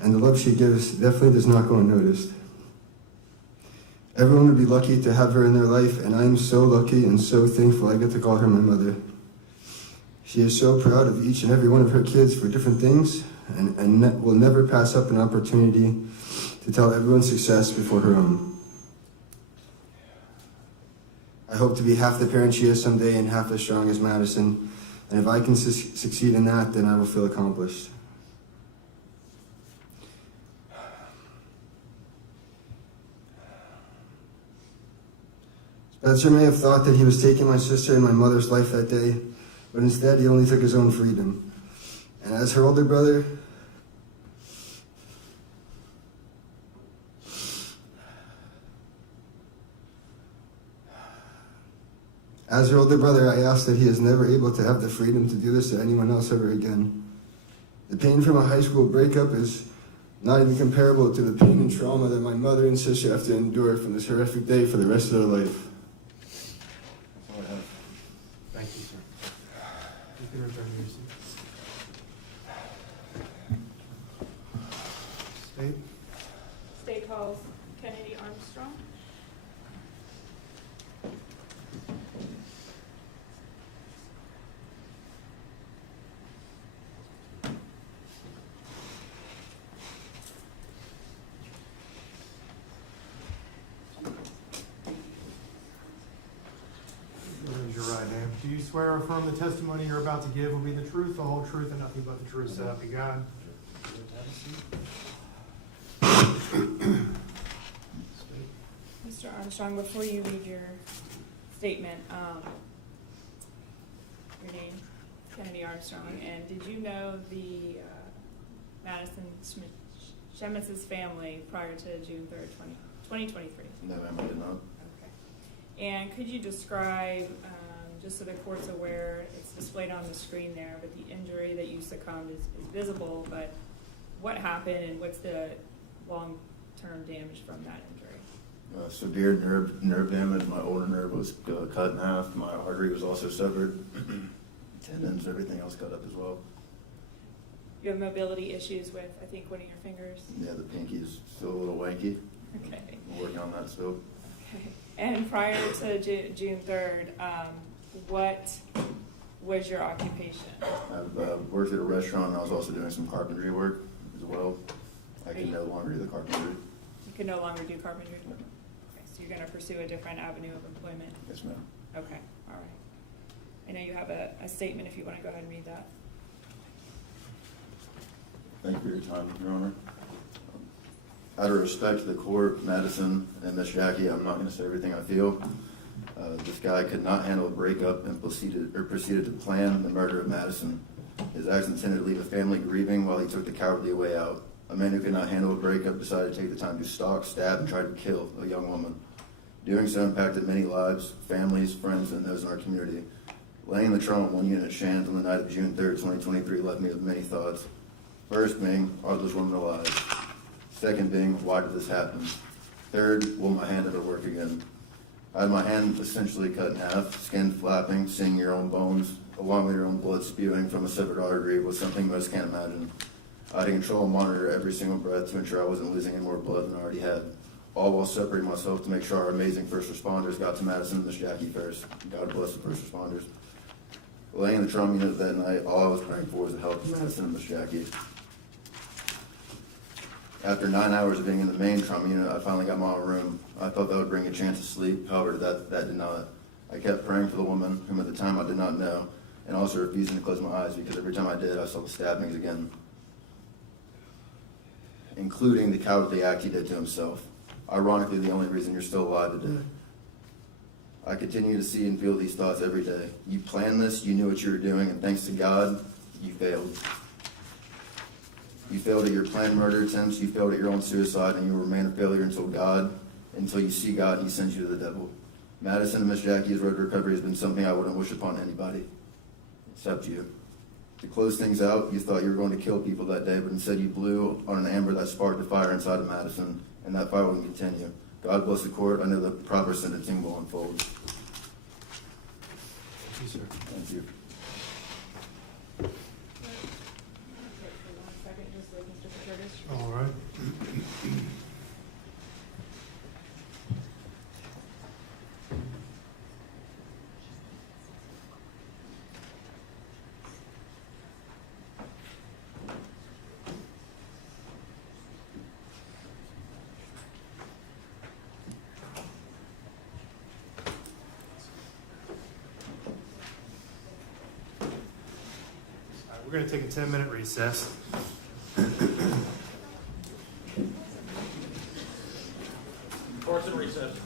and the love she gives definitely does not go unnoticed. Everyone would be lucky to have her in their life, and I am so lucky and so thankful I get to call her my mother. She is so proud of each and every one of her kids for different things, and will never pass up an opportunity to tell everyone's success before her own. I hope to be half the parent she is someday and half as strong as Madison, and if I can succeed in that, then I will feel accomplished. Fletcher may have thought that he was taking my sister and my mother's life that day, but instead he only took his own freedom. And as her older brother, I ask that he is never able to have the freedom to do this to anyone else ever again. The pain from a high school breakup is not even comparable to the pain and trauma that my mother and sister have to endure from this horrific day for the rest of their life. That's all I have. Thank you, sir. You can return to your seat. State. State calls Kennedy Armstrong. Raise your right hand. Do you swear or affirm the testimony you're about to give will be the truth, the whole truth, and nothing but the truth, so help you God? Mr. Armstrong, before you read your statement, your name, Kennedy Armstrong, and did you know the Madison Schemitz's family prior to June 3rd, 2023? No, ma'am, I did not. Okay. And could you describe, just so the court's aware, it's displayed on the screen there, but the injury that you succumbed is visible, but what happened and what's the long-term damage from that injury? Severe nerve damage. My ulnar nerve was cut in half. My artery was also severed. Tendons, everything else cut up as well. You have mobility issues with, I think, one of your fingers? Yeah, the pinky's still a little wanky. Okay. I'm working on that still. Okay. And prior to June 3rd, what was your occupation? I've worked at a restaurant, and I was also doing some carpentry work as well. I can no longer do the carpentry. You can no longer do carpentry? Okay, so you're going to pursue a different avenue of employment? Yes, ma'am. Okay, all right. I know you have a statement if you want to go ahead and read that. Thank you for your time, Your Honor. Out of respect to the court, Madison, and Miss Jackie, I'm not going to say everything I feel. This guy could not handle a breakup and proceeded to plan the murder of Madison. His acts intended to leave a family grieving while he took the cowardly way out. A man who could not handle a breakup decided to take the time to stalk, stab, and try to kill a young woman. Doing so impacted many lives, families, friends, and those in our community. Laying the trauma in one unit shands on the night of June 3rd, 2023 left me with many thoughts. First being, are those women alive? Second being, why did this happen? Third, will my hand ever work again? I had my hand essentially cut in half, skin flapping, seeing your own bones, along with your own blood spewing from a severed artery was something most can't imagine. I had to control and monitor every single breath to ensure I wasn't losing any more blood than I already had, all while separating myself to make sure our amazing first responders got to Madison and Miss Jackie first. God bless the first responders. Laying in the trauma unit that night, all I was praying for was the help of Madison and Miss Jackie. After 9 hours of being in the main trauma unit, I finally got my own room. I thought that would bring a chance to sleep, however, that did not. I kept praying for the woman, whom at the time I did not know, and also refusing to close my eyes because every time I did, I saw the stabbings again, including the cowardly act he did to himself. Ironically, the only reason you're still alive today. I continue to see and feel these thoughts every day. You planned this, you knew what you were doing, and thanks to God, you failed. You failed at your planned murder attempts, you failed at your own suicide, and you will remain a failure until you see God and he sends you to the devil. Madison and Miss Jackie's road to recovery has been something I wouldn't wish upon anybody, except you. To close things out, you thought you were going to kill people that day, but instead you blew on an ember that sparked a fire inside of Madison, and that fire will continue. God bless the court. I know the proper sentencing will unfold. Thank you, sir. Thank you. All right. We're going to take a 10-minute recess. Court's in recess.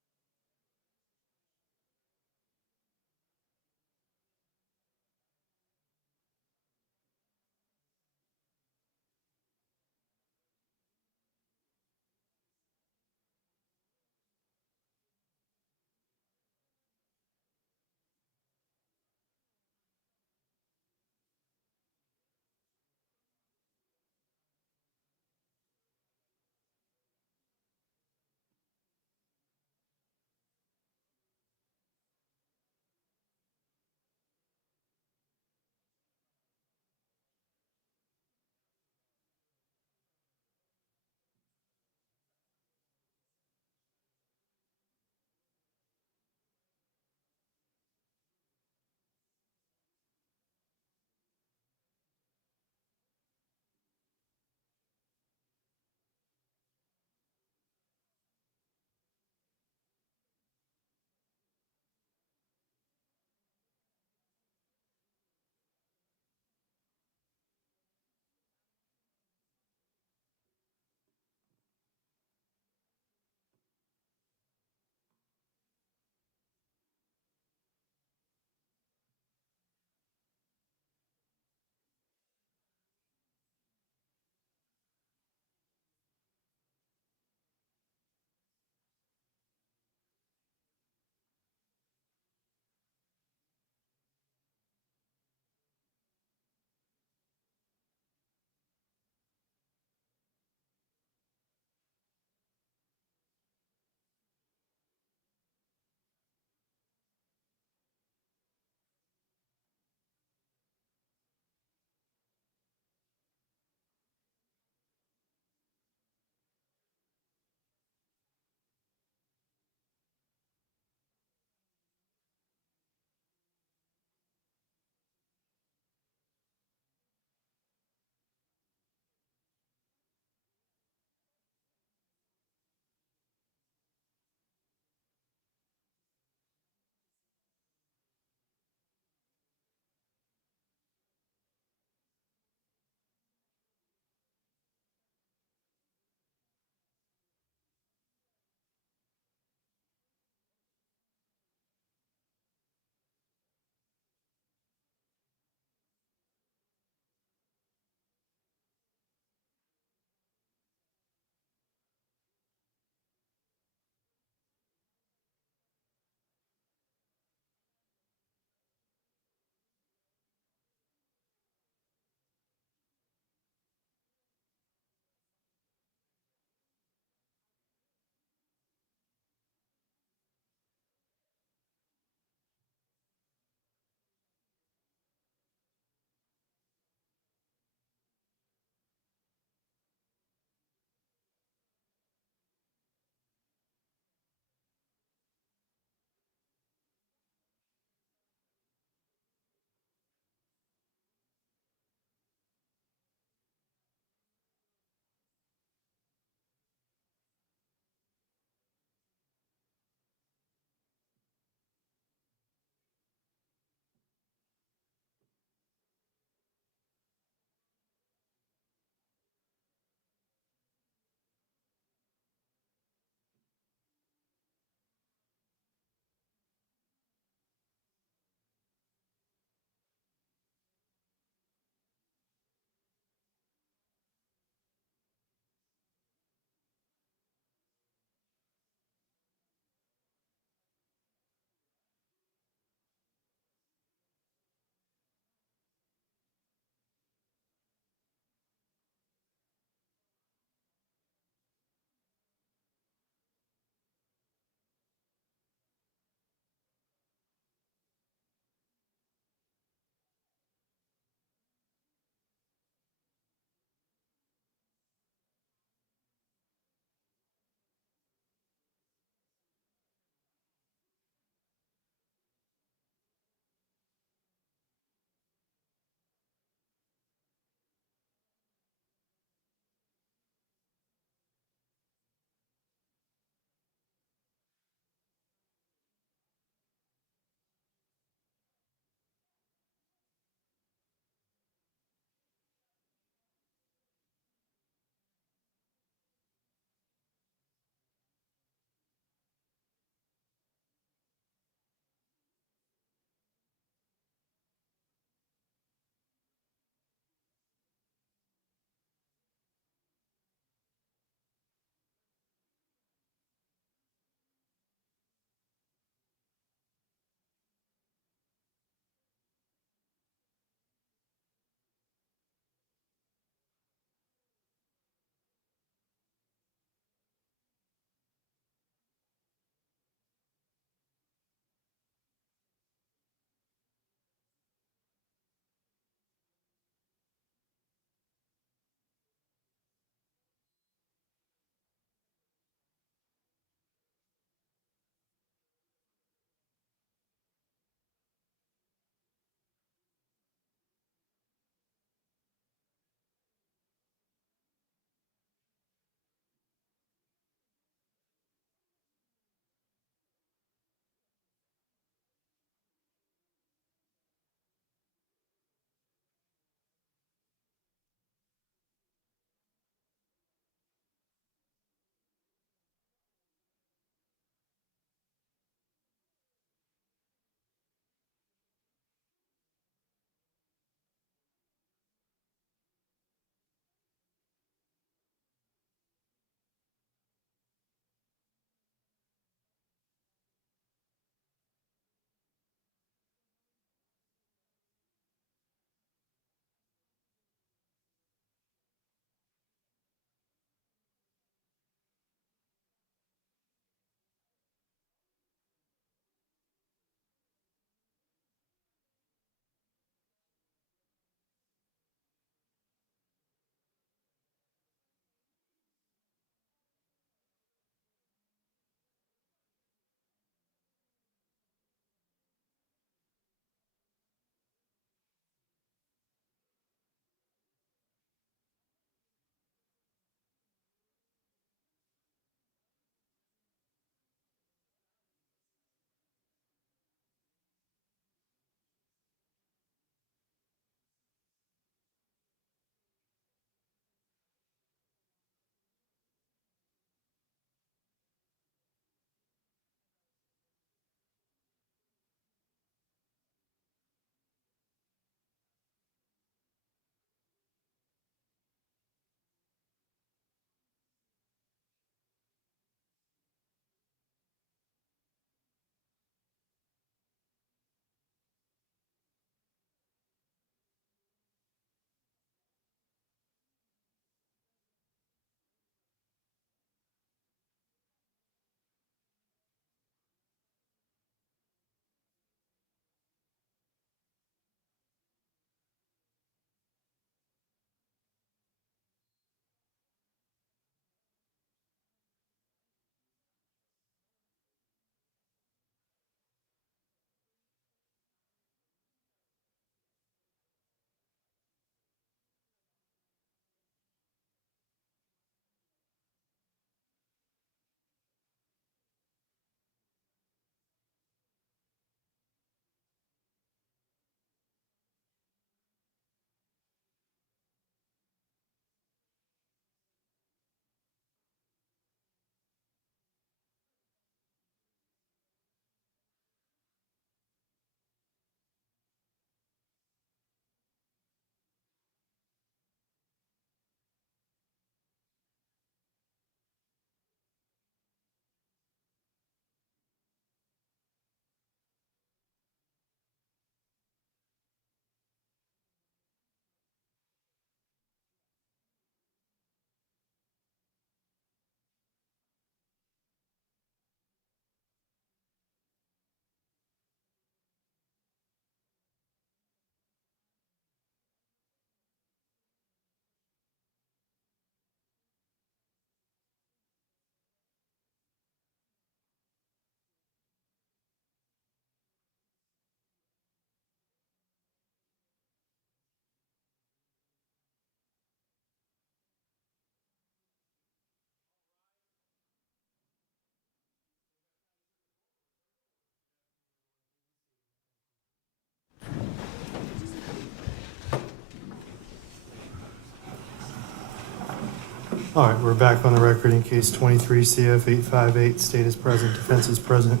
All right, we're back on the record in case 23 CF 858. State is present, defense is present.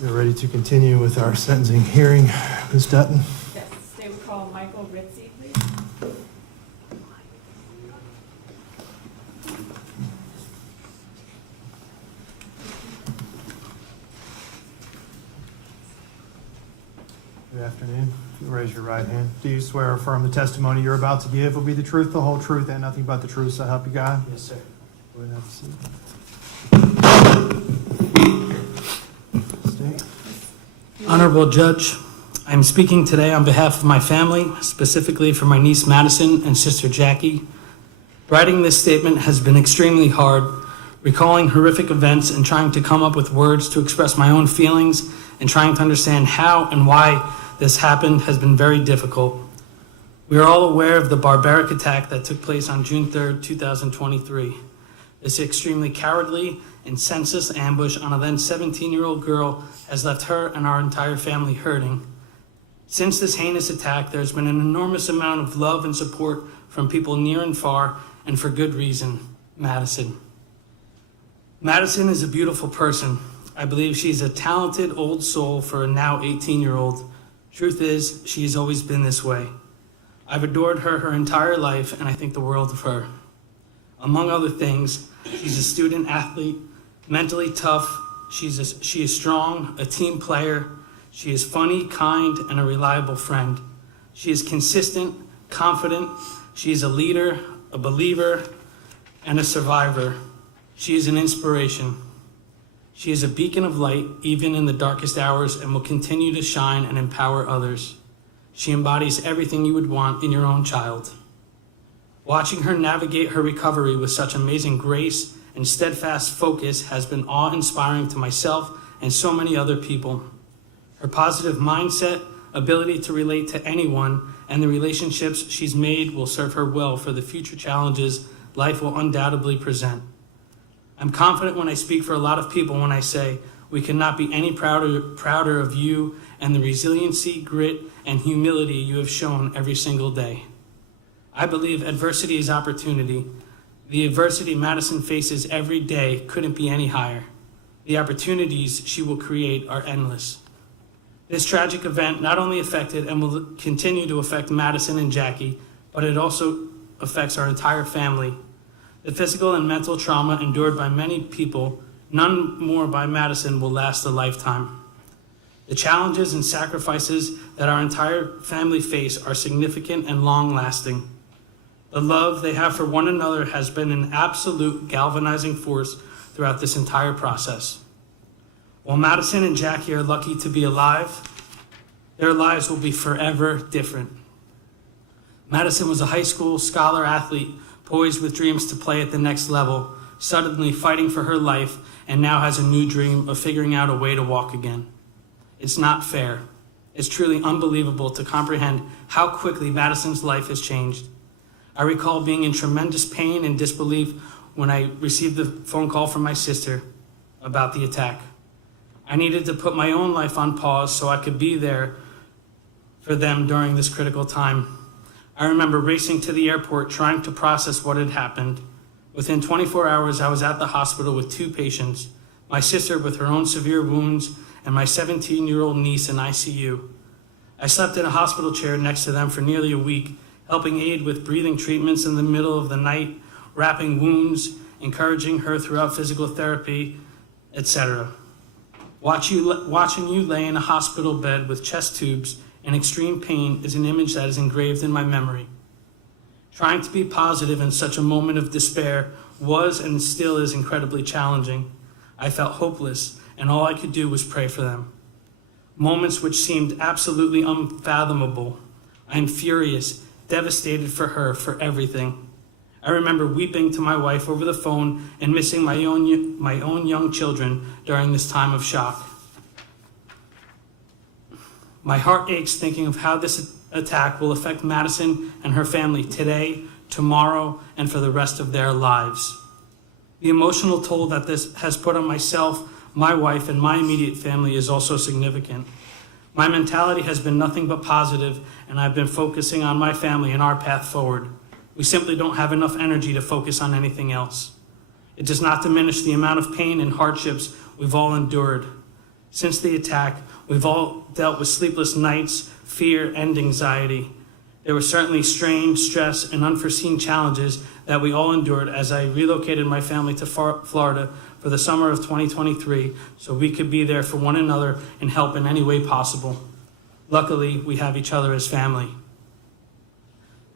We're ready to continue with our sentencing hearing. Ms. Dutton? Yes, they would call Michael Ritzy, please. Good afternoon. If you raise your right hand. Do you swear or affirm the testimony you're about to give will be the truth, the whole truth, and nothing but the truth, so help you God? Yes, sir. Go ahead and have a seat. State. Honorable Judge, I'm speaking today on behalf of my family, specifically for my niece Madison and sister Jackie. Writing this statement has been extremely hard, recalling horrific events and trying to come up with words to express my own feelings and trying to understand how and why this happened has been very difficult. We are all aware of the barbaric attack that took place on June 3rd, 2023. This extremely cowardly and senseless ambush on a then 17-year-old girl has left her and our entire family hurting. Since this heinous attack, there's been an enormous amount of love and support from people near and far, and for good reason. Madison. Madison is a beautiful person. I believe she's a talented old soul for a now 18-year-old. Truth is, she has always been this way. I've adored her entire life, and I think the world of her. Among other things, she's a student athlete, mentally tough, she is strong, a team player, she is funny, kind, and a reliable friend. She is consistent, confident, she is a leader, a believer, and a survivor. She is an inspiration. She is a beacon of light, even in the darkest hours, and will continue to shine and empower others. She embodies everything you would want in your own child. Watching her navigate her recovery with such amazing grace and steadfast focus has been awe-inspiring to myself and so many other people. Her positive mindset, ability to relate to anyone, and the relationships she's made will serve her well for the future challenges life will undoubtedly present. I'm confident when I speak for a lot of people when I say we cannot be any prouder of you and the resiliency, grit, and humility you have shown every single day. I believe adversity is opportunity. The adversity Madison faces every day couldn't be any higher. The opportunities she will create are endless. This tragic event not only affected and will continue to affect Madison and Jackie, but it also affects our entire family. The physical and mental trauma endured by many people, none more by Madison, will last a lifetime. The challenges and sacrifices that our entire family face are significant and long-lasting. The love they have for one another has been an absolute galvanizing force throughout this entire process. While Madison and Jackie are lucky to be alive, their lives will be forever different. Madison was a high school scholar athlete poised with dreams to play at the next level, suddenly fighting for her life, and now has a new dream of figuring out a way to walk again. It's not fair. It's truly unbelievable to comprehend how quickly Madison's life has changed. I recall being in tremendous pain and disbelief when I received the phone call from my sister about the attack. I needed to put my own life on pause so I could be there for them during this critical time. I remember racing to the airport trying to process what had happened. Within 24 hours, I was at the hospital with 2 patients, my sister with her own severe wounds and my 17-year-old niece in ICU. I slept in a hospital chair next to them for nearly a week, helping aid with breathing treatments in the middle of the night, wrapping wounds, encouraging her throughout physical therapy, etc. Watching you lay in a hospital bed with chest tubes in extreme pain is an image that is engraved in my memory. Trying to be positive in such a moment of despair was and still is incredibly challenging. I felt hopeless, and all I could do was pray for them. Moments which seemed absolutely unfathomable. I am furious, devastated for her, for everything. I remember weeping to my wife over the phone and missing my own young children during this time of shock. My heart aches thinking of how this attack will affect Madison and her family today, tomorrow, and for the rest of their lives. The emotional toll that this has put on myself, my wife, and my immediate family is also significant. My mentality has been nothing but positive, and I've been focusing on my family and our path forward. We simply don't have enough energy to focus on anything else. It does not diminish the amount of pain and hardships we've all endured. Since the attack, we've all dealt with sleepless nights, fear, and anxiety. There were certainly strain, stress, and unforeseen challenges that we all endured as I relocated my family to Florida for the summer of 2023 so we could be there for one another and help in any way possible. Luckily, we have each other as family.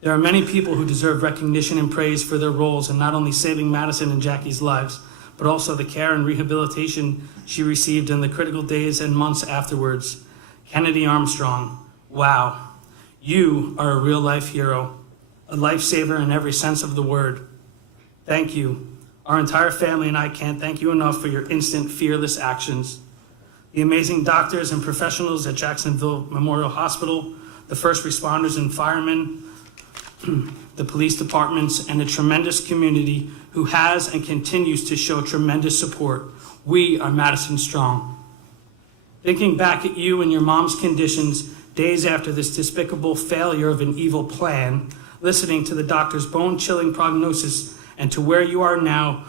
There are many people who deserve recognition and praise for their roles in not only saving Madison and Jackie's lives, but also the care and rehabilitation she received in the critical days and months afterwards. Kennedy Armstrong, wow, you are a real-life hero, a lifesaver in every sense of the word. Thank you. Our entire family and I can't thank you enough for your instant, fearless actions. The amazing doctors and professionals at Jacksonville Memorial Hospital, the first responders and firemen, the police departments, and a tremendous community who has and continues to show tremendous support. We are Madison Strong. Thinking back at you and your mom's conditions days after this despicable failure of an evil plan, listening to the doctor's bone-chilling prognosis and to where you are now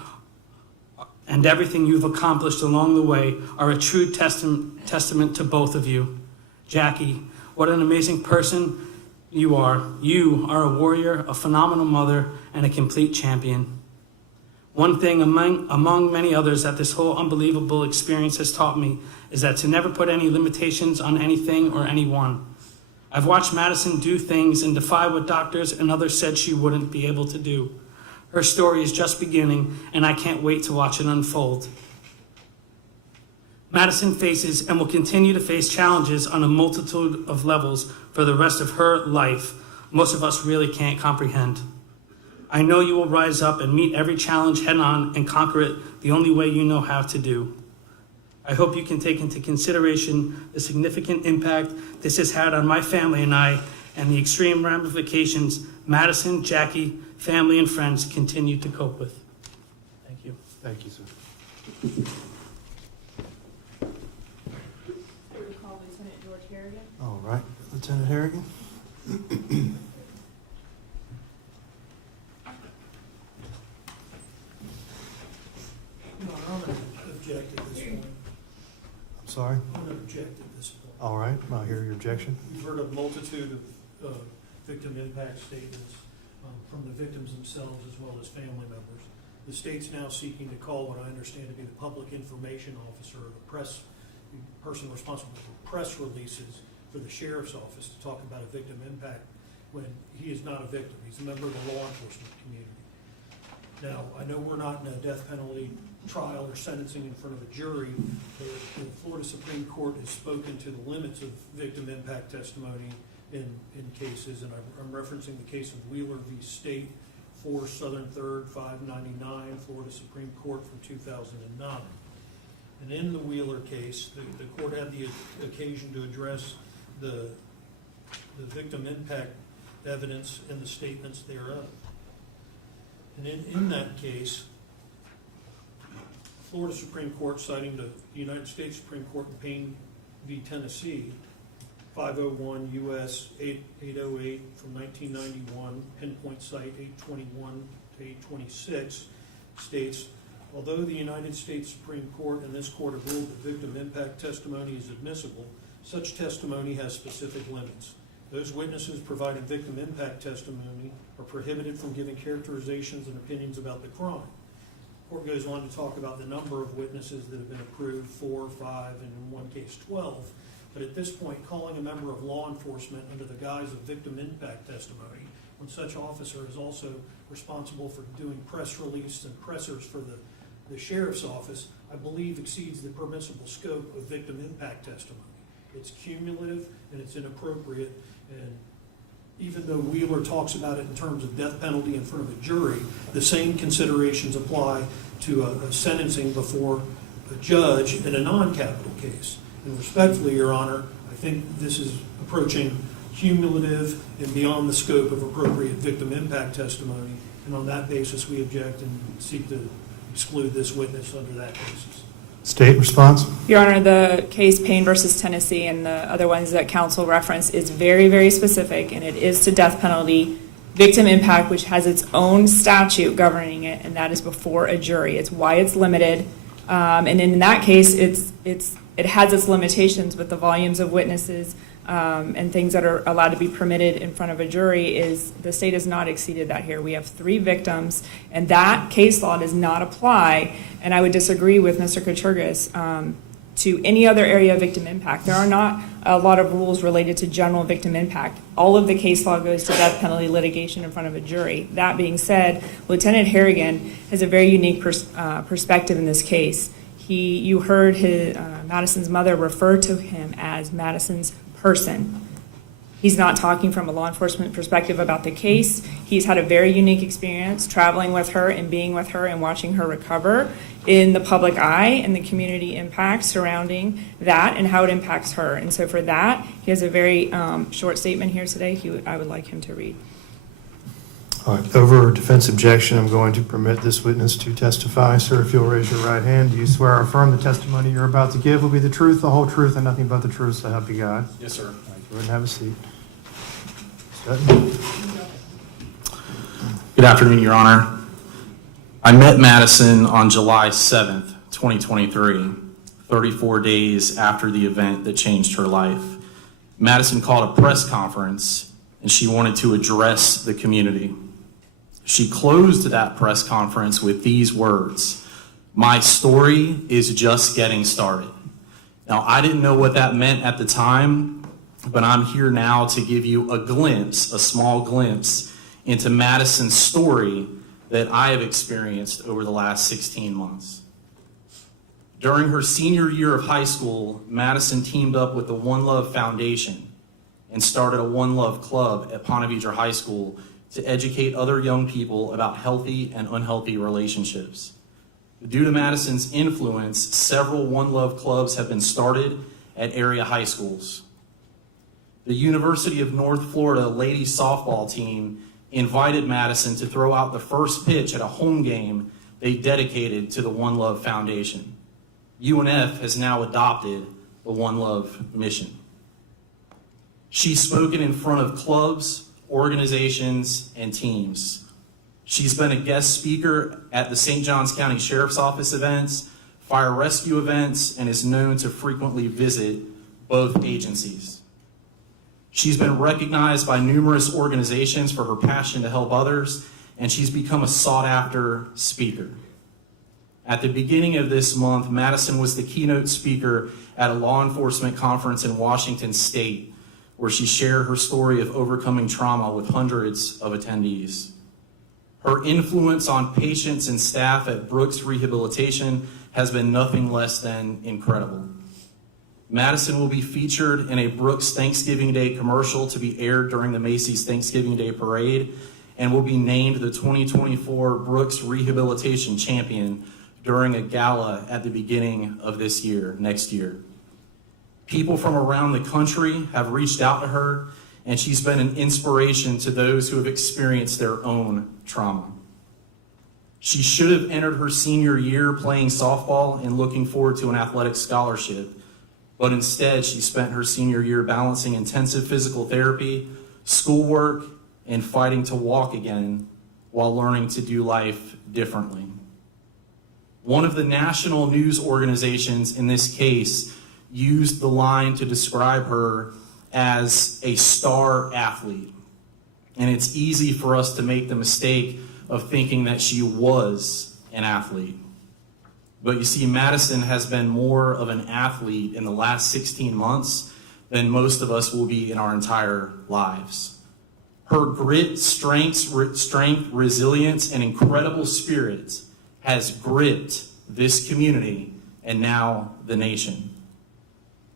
and everything you've accomplished along the way are a true testament to both of you. Jackie, what an amazing person you are. You are a warrior, a phenomenal mother, and a complete champion. One thing among many others that this whole unbelievable experience has taught me is that to never put any limitations on anything or anyone. I've watched Madison do things and defy what doctors and others said she wouldn't be able to do. Her story is just beginning, and I can't wait to watch it unfold. Madison faces and will continue to face challenges on a multitude of levels for the rest of her life most of us really can't comprehend. I know you will rise up and meet every challenge head on and conquer it the only way you know how to do. I hope you can take into consideration the significant impact this has had on my family and I, and the extreme ramifications Madison, Jackie, family, and friends continue to cope with. Thank you. Thank you, sir. We call Lieutenant George Harrigan. All right, Lieutenant Harrigan. I'm going to object at this point. I'm sorry? I'm going to object at this point. All right, I'll hear your objection. We've heard a multitude of victim impact statements from the victims themselves as well as family members. The state's now seeking to call what I understand to be the public information officer, or the person responsible for press releases for the sheriff's office to talk about a victim impact when he is not a victim. He's a member of the law enforcement community. Now, I know we're not in a death penalty trial or sentencing in front of a jury. The Florida Supreme Court has spoken to the limits of victim impact testimony in cases, and I'm referencing the case of Wheeler v. State, 4 Southern 3rd, 599, Florida Supreme Court from 2009. And in the Wheeler case, the court had the occasion to address the victim impact evidence and the statements thereof. And in that case, Florida Supreme Court, citing the United States Supreme Court in Payne v. Tennessee, 501 U.S. 808 from 1991, pinpoint site 821 to 826, states, although the United States Supreme Court and this court have ruled that victim impact testimony is admissible, such testimony has specific limits. Those witnesses providing victim impact testimony are prohibited from giving characterizations and opinions about the crime. The court goes on to talk about the number of witnesses that have been approved, 4, 5, and in one case 12. But at this point, calling a member of law enforcement under the guise of victim impact testimony, when such officer is also responsible for doing press release and pressers for the sheriff's office, I believe exceeds the permissible scope of victim impact testimony. It's cumulative and it's inappropriate, and even though Wheeler talks about it in terms of death penalty in front of a jury, the same considerations apply to a sentencing before a judge in a non-capital case. And respectfully, Your Honor, I think this is approaching cumulative and beyond the scope of appropriate victim impact testimony, and on that basis we object and seek to exclude this witness under that basis. State response? Your Honor, the case Payne versus Tennessee and the other ones that counsel referenced is very, very specific, and it is to death penalty victim impact, which has its own statute governing it, and that is before a jury. It's why it's limited. And in that case, it has its limitations with the volumes of witnesses and things that are allowed to be permitted in front of a jury. Is the state has not exceeded that here. We have 3 victims, and that case law does not apply. And I would disagree with Mr. Katurgis to any other area of victim impact. There are not a lot of rules related to general victim impact. All of the case law goes to death penalty litigation in front of a jury. That being said, Lieutenant Harrigan has a very unique perspective in this case. You heard Madison's mother refer to him as Madison's person. He's not talking from a law enforcement perspective about the case. He's had a very unique experience traveling with her and being with her and watching her recover in the public eye and the community impact surrounding that and how it impacts her. And so for that, he has a very short statement here today I would like him to read. All right, over defense objection, I'm going to permit this witness to testify. Sir, if you'll raise your right hand, do you swear or affirm the testimony you're about to give will be the truth, the whole truth, and nothing but the truth, so help you God? Yes, sir. All right, go ahead and have a seat. Sutton. Good afternoon, Your Honor. I met Madison on July 7th, 2023, 34 days after the event that changed her life. Madison called a press conference, and she wanted to address the community. She closed that press conference with these words: "My story is just getting started." Now, I didn't know what that meant at the time, but I'm here now to give you a glimpse, a small glimpse, into Madison's story that I have experienced over the last 16 months. During her senior year of high school, Madison teamed up with the One Love Foundation and started a One Love Club at Ponte Vedra High School to educate other young people about healthy and unhealthy relationships. Due to Madison's influence, several One Love clubs have been started at area high schools. The University of North Florida ladies softball team invited Madison to throw out the first pitch at a home game they dedicated to the One Love Foundation. UNF has now adopted the One Love mission. She's spoken in front of clubs, organizations, and teams. She's been a guest speaker at the St. Johns County Sheriff's Office events, fire rescue events, and is known to frequently visit both agencies. She's been recognized by numerous organizations for her passion to help others, and she's become a sought-after speaker. At the beginning of this month, Madison was the keynote speaker at a law enforcement conference in Washington State, where she shared her story of overcoming trauma with hundreds of attendees. Her influence on patients and staff at Brooks Rehabilitation has been nothing less than incredible. Madison will be featured in a Brooks Thanksgiving Day commercial to be aired during the Macy's Thanksgiving Day Parade, and will be named the 2024 Brooks Rehabilitation Champion during a gala at the beginning of this year, next year. People from around the country have reached out to her, and she's been an inspiration to those who have experienced their own trauma. She should have entered her senior year playing softball and looking forward to an athletic scholarship, but instead she spent her senior year balancing intensive physical therapy, schoolwork, and fighting to walk again while learning to do life differently. One of the national news organizations in this case used the line to describe her as a star athlete. And it's easy for us to make the mistake of thinking that she was an athlete. But you see, Madison has been more of an athlete in the last 16 months than most of us will be in our entire lives. Her grit, strength, resilience, and incredible spirit has gripped this community and now the nation.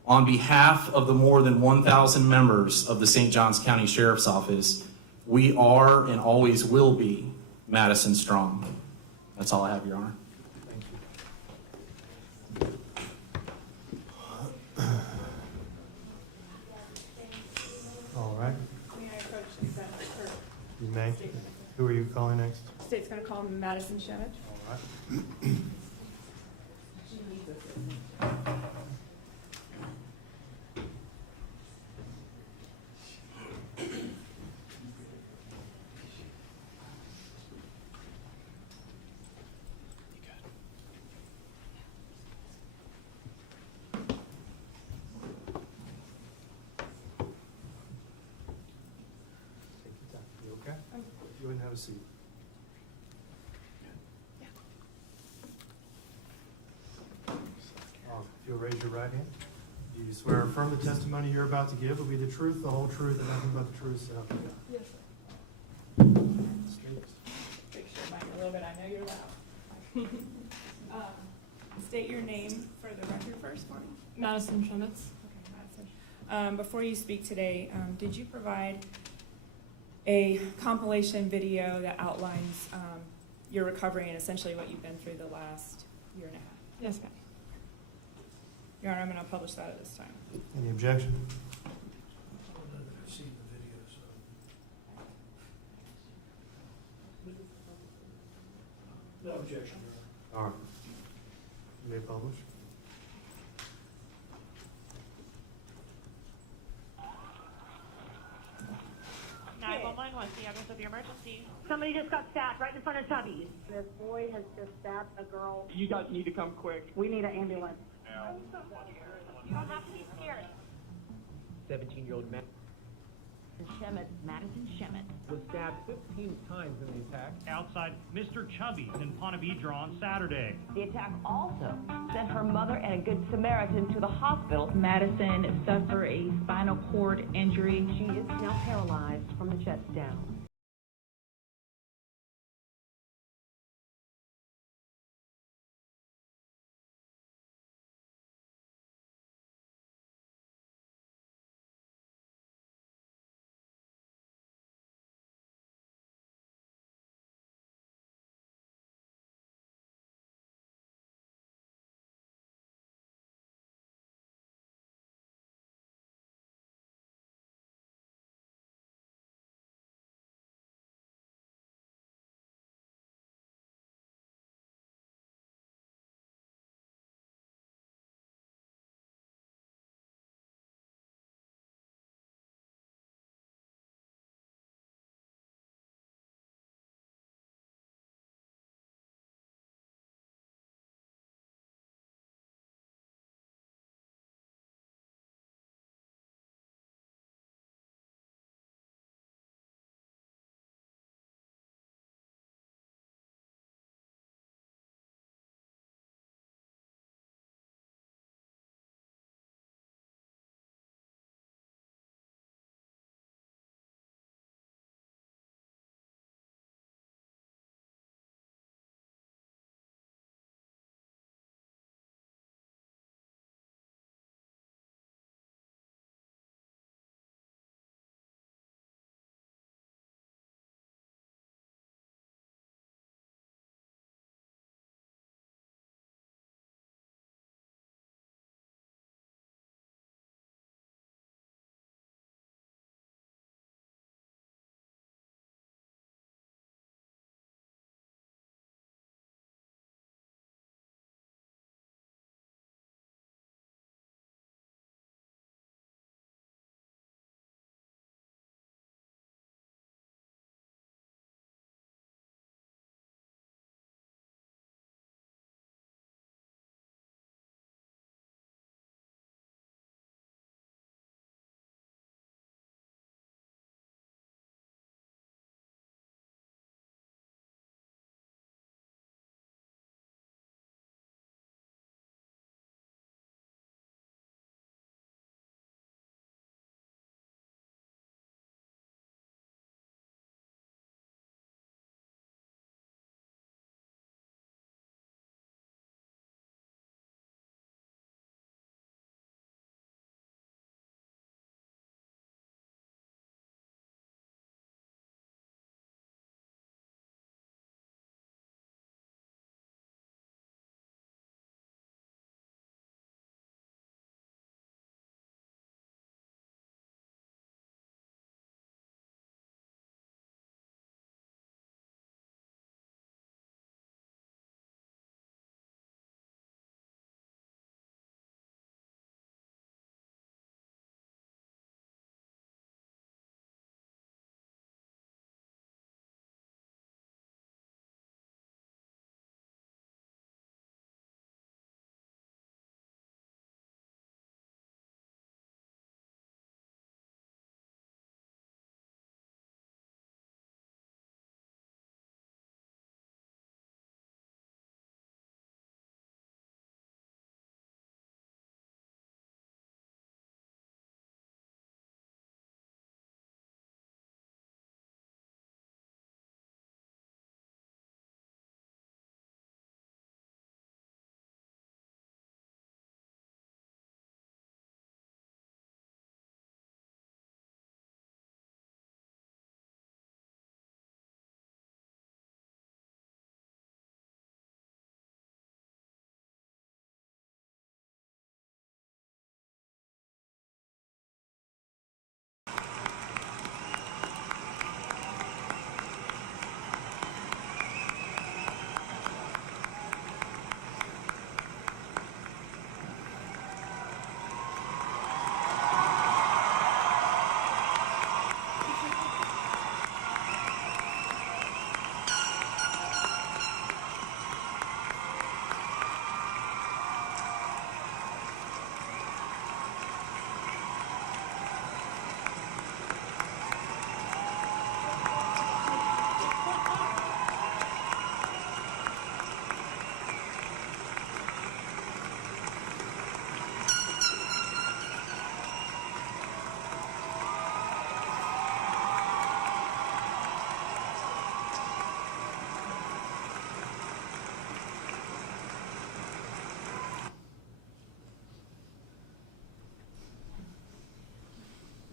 On behalf of the more than 1,000 members of the St. Johns County Sheriff's Office, we are and always will be Madison Strong. That's all I have, Your Honor. All right. May I approach the defense? You may. Who are you calling next? State's going to call Madison Schemitz. All right. a seat. If you'll raise your right hand. Do you swear or affirm the testimony you're about to give will be the truth, the whole truth, and nothing but the truth, so help you God? Yes, sir. State. Fix your mic a little bit, I know you're loud. State your name for the record first for me. Madison Schemitz. Okay, Madison. Before you speak today, did you provide a compilation video that outlines your recovery and essentially what you've been through the last year and a half? Yes, ma'am. Your Honor, I'm going to publish that at this time. Any objection? I don't know that I've seen the video, so. No objection, Your Honor. All right. You may publish. What's the address of your emergency? Somebody just got stabbed right in front of Tubby's. This boy has just stabbed a girl. You guys need to come quick. We need an ambulance. You don't have to be scared. 17-year-old man Madison Schemitz. was stabbed 15 times in the attack. Outside Mr. Chubby's in Ponte Vedra on Saturday. The attack also sent her mother and a good Samaritan to the hospital. Madison suffered a spinal cord injury. She is now paralyzed from the chest down.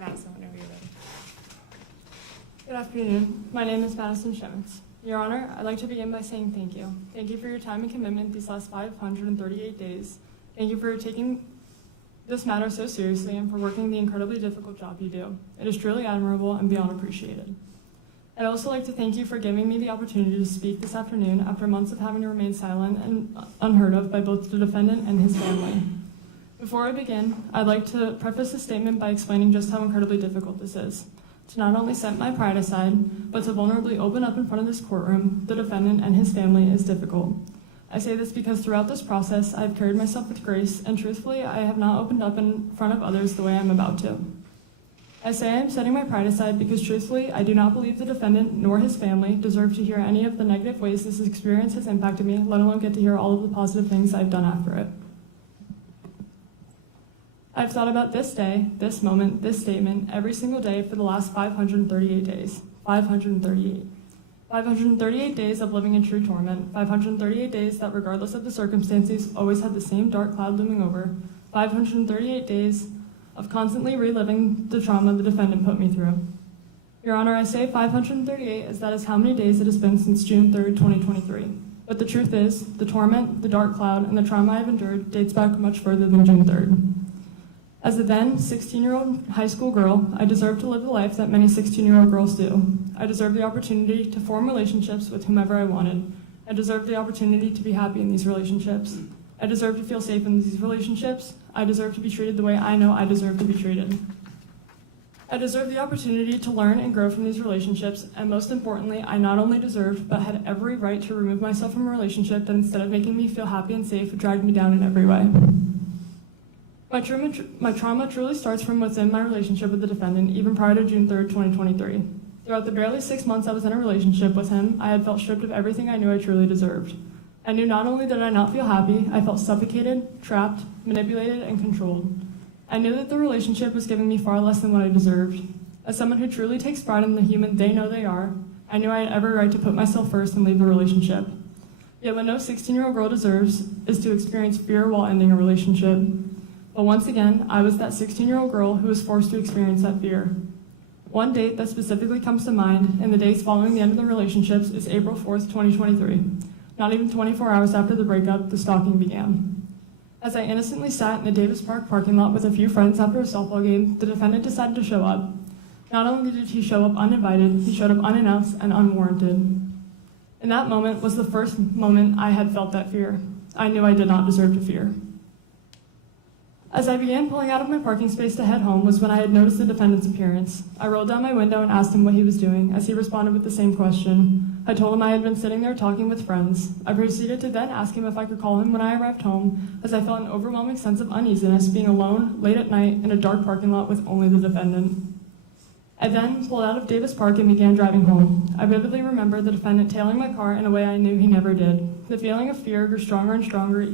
Madison, whenever you're ready. Good afternoon. My name is Madison Schemitz. Your Honor, I'd like to begin by saying thank you. Thank you for your time and commitment these last 538 days. Thank you for taking this matter so seriously and for working the incredibly difficult job you do. It is truly admirable and beyond appreciated. I'd also like to thank you for giving me the opportunity to speak this afternoon after months of having to remain silent and unheard of by both the defendant and his family. Before I begin, I'd like to preface this statement by explaining just how incredibly difficult this is. To not only set my pride aside, but to vulnerably open up in front of this courtroom, the defendant and his family, is difficult. I say this because throughout this process, I've carried myself with grace, and truthfully, I have not opened up in front of others the way I'm about to. I say I am setting my pride aside because truthfully, I do not believe the defendant nor his family deserve to hear any of the negative ways this experience has impacted me, let alone get to hear all of the positive things I've done after it. I've thought about this day, this moment, this statement every single day for the last 538 days. 538. 538 days of living in true torment. 538 days that, regardless of the circumstances, always had the same dark cloud looming over. 538 days of constantly reliving the trauma the defendant put me through. Your Honor, I say 538 as that is how many days it has been since June 3rd, 2023. But the truth is, the torment, the dark cloud, and the trauma I've endured dates back much further than June 3rd. As a then 16-year-old high school girl, I deserve to live the life that many 16-year-old girls do. I deserve the opportunity to form relationships with whomever I wanted. I deserve the opportunity to be happy in these relationships. I deserve to feel safe in these relationships. I deserve to be treated the way I know I deserve to be treated. I deserve the opportunity to learn and grow from these relationships, and most importantly, I not only deserved, but had every right to remove myself from a relationship that instead of making me feel happy and safe, dragged me down in every way. My trauma truly starts from within my relationship with the defendant, even prior to June 3rd, 2023. Throughout the barely 6 months I was in a relationship with him, I had felt stripped of everything I knew I truly deserved. I knew not only did I not feel happy, I felt suffocated, trapped, manipulated, and controlled. I knew that the relationship was giving me far less than what I deserved. As someone who truly takes pride in the human they know they are, I knew I had every right to put myself first and leave the relationship. Yet what no 16-year-old girl deserves is to experience fear while ending a relationship. But once again, I was that 16-year-old girl who was forced to experience that fear. One date that specifically comes to mind in the days following the end of the relationships is April 4th, 2023. Not even 24 hours after the breakup, the stalking began. As I innocently sat in the Davis Park parking lot with a few friends after a softball game, the defendant decided to show up. Not only did he show up uninvited, he showed up unannounced and unwarranted. In that moment was the first moment I had felt that fear. I knew I did not deserve to fear. As I began pulling out of my parking space to head home was when I had noticed the defendant's appearance. I rolled down my window and asked him what he was doing, as he responded with the same question. I told him I had been sitting there talking with friends. I proceeded to then ask him if I could call him when I arrived home, as I felt an overwhelming sense of uneasiness being alone, late at night, in a dark parking lot with only the defendant. I then pulled out of Davis Park and began driving home. I vividly remember the defendant tailing my car in a way I knew he never did. The feeling of fear grew stronger and stronger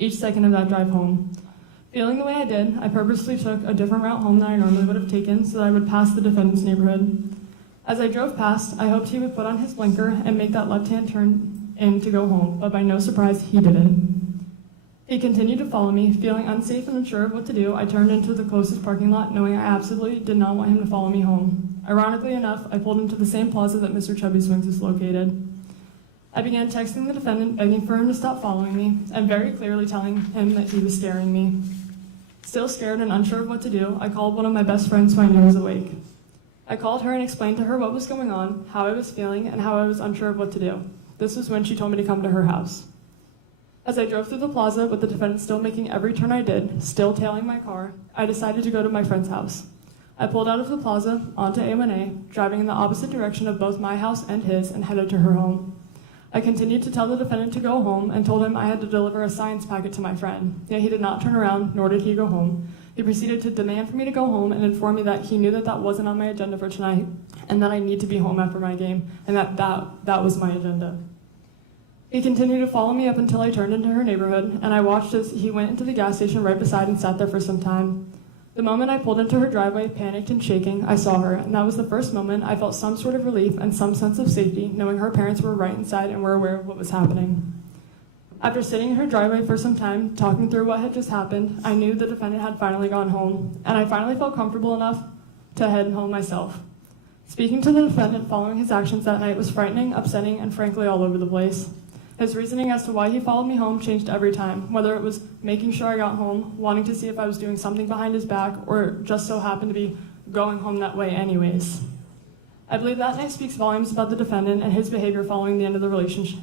each second of that drive home. Feeling the way I did, I purposely took a different route home than I normally would have taken so that I would pass the defendant's neighborhood. As I drove past, I hoped he would put on his blinker and make that left-hand turn in to go home, but by no surprise, he didn't. He continued to follow me. Feeling unsafe and unsure of what to do, I turned into the closest parking lot, knowing I absolutely did not want him to follow me home. Ironically enough, I pulled into the same plaza that Mr. Chubby's Wings is located. I began texting the defendant, begging for him to stop following me, and very clearly telling him that he was scaring me. Still scared and unsure of what to do, I called one of my best friends who I knew was awake. I called her and explained to her what was going on, how I was feeling, and how I was unsure of what to do. This was when she told me to come to her house. As I drove through the plaza with the defendant still making every turn I did, still tailing my car, I decided to go to my friend's house. I pulled out of the plaza onto A1A, driving in the opposite direction of both my house and his, and headed to her home. I continued to tell the defendant to go home and told him I had to deliver a science packet to my friend. Yet he did not turn around, nor did he go home. He proceeded to demand for me to go home and inform me that he knew that that wasn't on my agenda for tonight, and that I need to be home after my game, and that was my agenda. He continued to follow me up until I turned into her neighborhood, and I watched as he went into the gas station right beside and sat there for some time. The moment I pulled into her driveway, panicked and shaking, I saw her, and that was the first moment I felt some sort of relief and some sense of safety, knowing her parents were right inside and were aware of what was happening. After sitting in her driveway for some time, talking through what had just happened, I knew the defendant had finally gone home, and I finally felt comfortable enough to head home myself. Speaking to the defendant following his actions that night was frightening, upsetting, and frankly all over the place. His reasoning as to why he followed me home changed every time, whether it was making sure I got home, wanting to see if I was doing something behind his back, or just so happened to be going home that way anyways. I believe that night speaks volumes about the defendant and his behavior following the end of the relationship.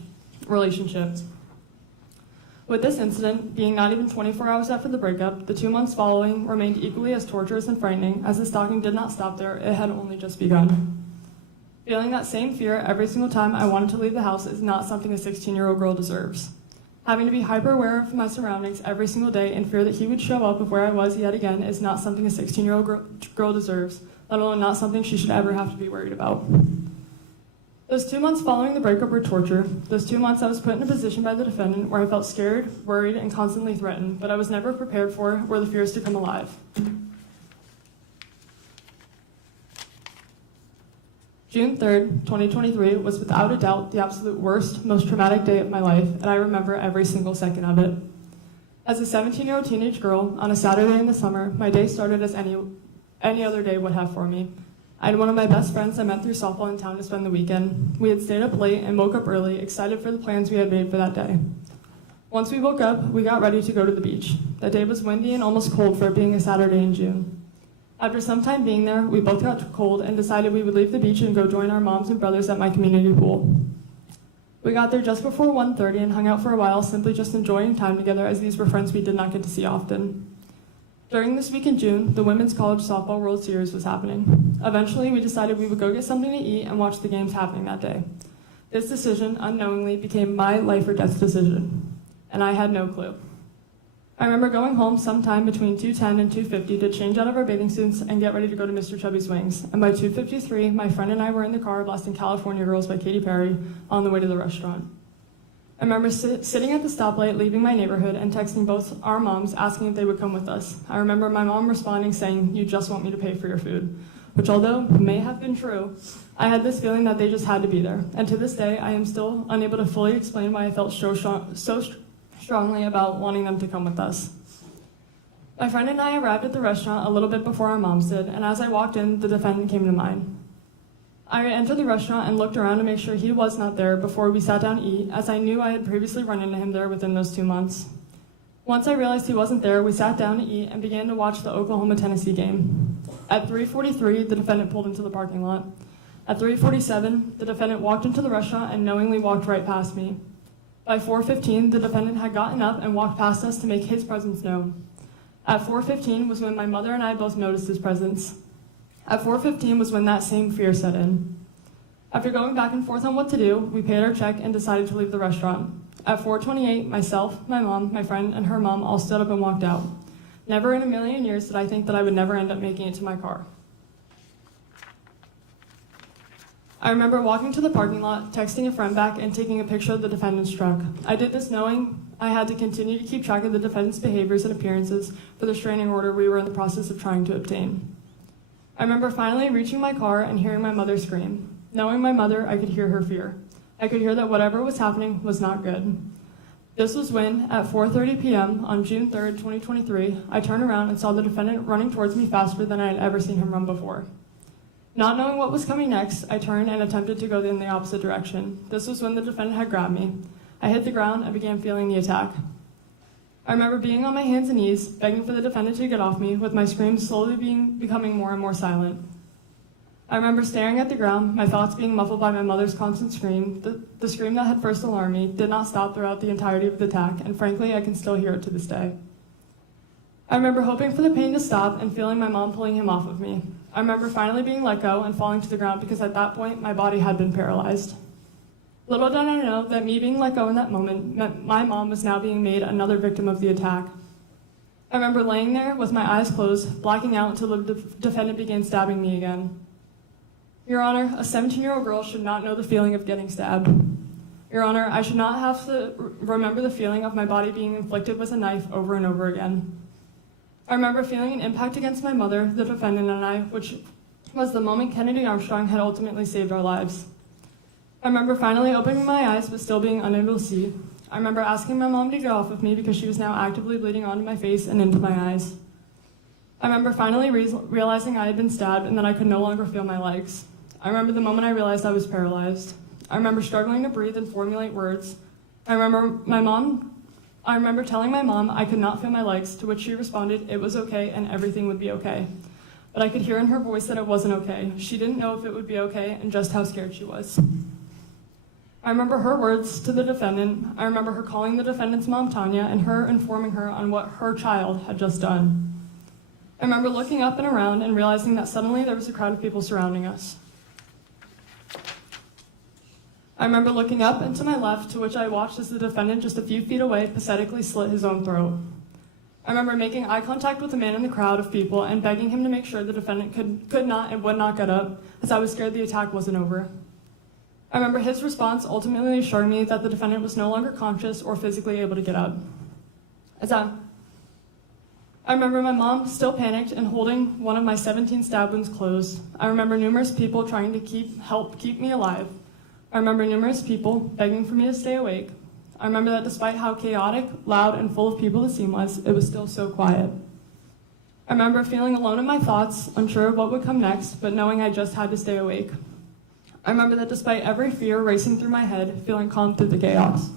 With this incident being not even 24 hours after the breakup, the 2 months following remained equally as torturous and frightening, as the stalking did not stop there, it had only just begun. Feeling that same fear every single time I wanted to leave the house is not something a 16-year-old girl deserves. Having to be hyper aware of my surroundings every single day in fear that he would show up of where I was yet again is not something a 16-year-old girl deserves, let alone not something she should ever have to be worried about. Those 2 months following the breakup were torture. Those 2 months I was put in a position by the defendant where I felt scared, worried, and constantly threatened, but I was never prepared for were the fears to come alive. June 3rd, 2023 was without a doubt the absolute worst, most traumatic day of my life, and I remember every single second of it. As a 17-year-old teenage girl, on a Saturday in the summer, my day started as any other day would have for me. I had one of my best friends I met through softball in town to spend the weekend. We had stayed up late and woke up early, excited for the plans we had made for that day. Once we woke up, we got ready to go to the beach. That day was windy and almost cold for it being a Saturday in June. After some time being there, we both got cold and decided we would leave the beach and go join our moms and brothers at my community pool. We got there just before 1:30 and hung out for a while, simply just enjoying time together as these were friends we did not get to see often. During this week in June, the Women's College Softball World Series was happening. Eventually, we decided we would go get something to eat and watch the games happening that day. This decision, unknowingly, became my life or death decision, and I had no clue. I remember going home sometime between 2:10 and 2:50 to change out of our bathing suits and get ready to go to Mr. Chubby's Wings, and by 2:53, my friend and I were in the car blasting California Girls by Katy Perry on the way to the restaurant. I remember sitting at the stoplight, leaving my neighborhood, and texting both our moms asking if they would come with us. I remember my mom responding saying, "You just want me to pay for your food," which although may have been true, I had this feeling that they just had to be there. And to this day, I am still unable to fully explain why I felt so strongly about wanting them to come with us. My friend and I arrived at the restaurant a little bit before our moms did, and as I walked in, the defendant came to mind. I entered the restaurant and looked around to make sure he was not there before we sat down to eat, as I knew I had previously run into him there within those 2 months. Once I realized he wasn't there, we sat down to eat and began to watch the Oklahoma-Tennessee game. At 3:43, the defendant pulled into the parking lot. At 3:47, the defendant walked into the restaurant and knowingly walked right past me. By 4:15, the defendant had gotten up and walked past us to make his presence known. At 4:15 was when my mother and I both noticed his presence. At 4:15 was when that same fear set in. After going back and forth on what to do, we paid our check and decided to leave the restaurant. At 4:28, myself, my mom, my friend, and her mom all stood up and walked out. Never in a million years did I think that I would never end up making it to my car. I remember walking to the parking lot, texting a friend back, and taking a picture of the defendant's truck. I did this knowing I had to continue to keep track of the defendant's behaviors and appearances for the restraining order we were in the process of trying to obtain. I remember finally reaching my car and hearing my mother scream. Knowing my mother, I could hear her fear. I could hear that whatever was happening was not good. This was when, at 4:30 p.m. on June 3rd, 2023, I turned around and saw the defendant running towards me faster than I had ever seen him run before. Not knowing what was coming next, I turned and attempted to go in the opposite direction. This was when the defendant had grabbed me. I hit the ground and began feeling the attack. I remember being on my hands and knees, begging for the defendant to get off me, with my screams slowly becoming more and more silent. I remember staring at the ground, my thoughts being muffled by my mother's constant scream. The scream that had first alarmed me did not stop throughout the entirety of the attack, and frankly, I can still hear it to this day. I remember hoping for the pain to stop and feeling my mom pulling him off of me. I remember finally being let go and falling to the ground because at that point, my body had been paralyzed. Little did I know that me being let go in that moment meant my mom was now being made another victim of the attack. I remember laying there with my eyes closed, blacking out until the defendant began stabbing me again. Your Honor, a 17-year-old girl should not know the feeling of getting stabbed. Your Honor, I should not have to remember the feeling of my body being inflicted with a knife over and over again. I remember feeling an impact against my mother, the defendant, and I, which was the moment Kennedy Armstrong had ultimately saved our lives. I remember finally opening my eyes but still being unable to see. I remember asking my mom to get off of me because she was now actively bleeding onto my face and into my eyes. I remember finally realizing I had been stabbed and that I could no longer feel my legs. I remember the moment I realized I was paralyzed. I remember struggling to breathe and formulate words. I remember telling my mom I could not feel my legs, to which she responded, it was okay and everything would be okay. But I could hear in her voice that it wasn't okay. She didn't know if it would be okay and just how scared she was. I remember her words to the defendant. I remember her calling the defendant's mom, Tonya, and her informing her on what her child had just done. I remember looking up and around and realizing that suddenly there was a crowd of people surrounding us. I remember looking up and to my left, to which I watched as the defendant just a few feet away pathetically slit his own throat. I remember making eye contact with the man in the crowd of people and begging him to make sure the defendant could not and would not get up, as I was scared the attack wasn't over. I remember his response ultimately assuring me that the defendant was no longer conscious or physically able to get up. I remember my mom still panicked and holding one of my 17 stab wounds closed. I remember numerous people trying to help keep me alive. I remember numerous people begging for me to stay awake. I remember that despite how chaotic, loud, and full of people the scene was, it was still so quiet. I remember feeling alone in my thoughts, unsure of what would come next, but knowing I just had to stay awake. I remember that despite every fear racing through my head, feeling calm through the chaos.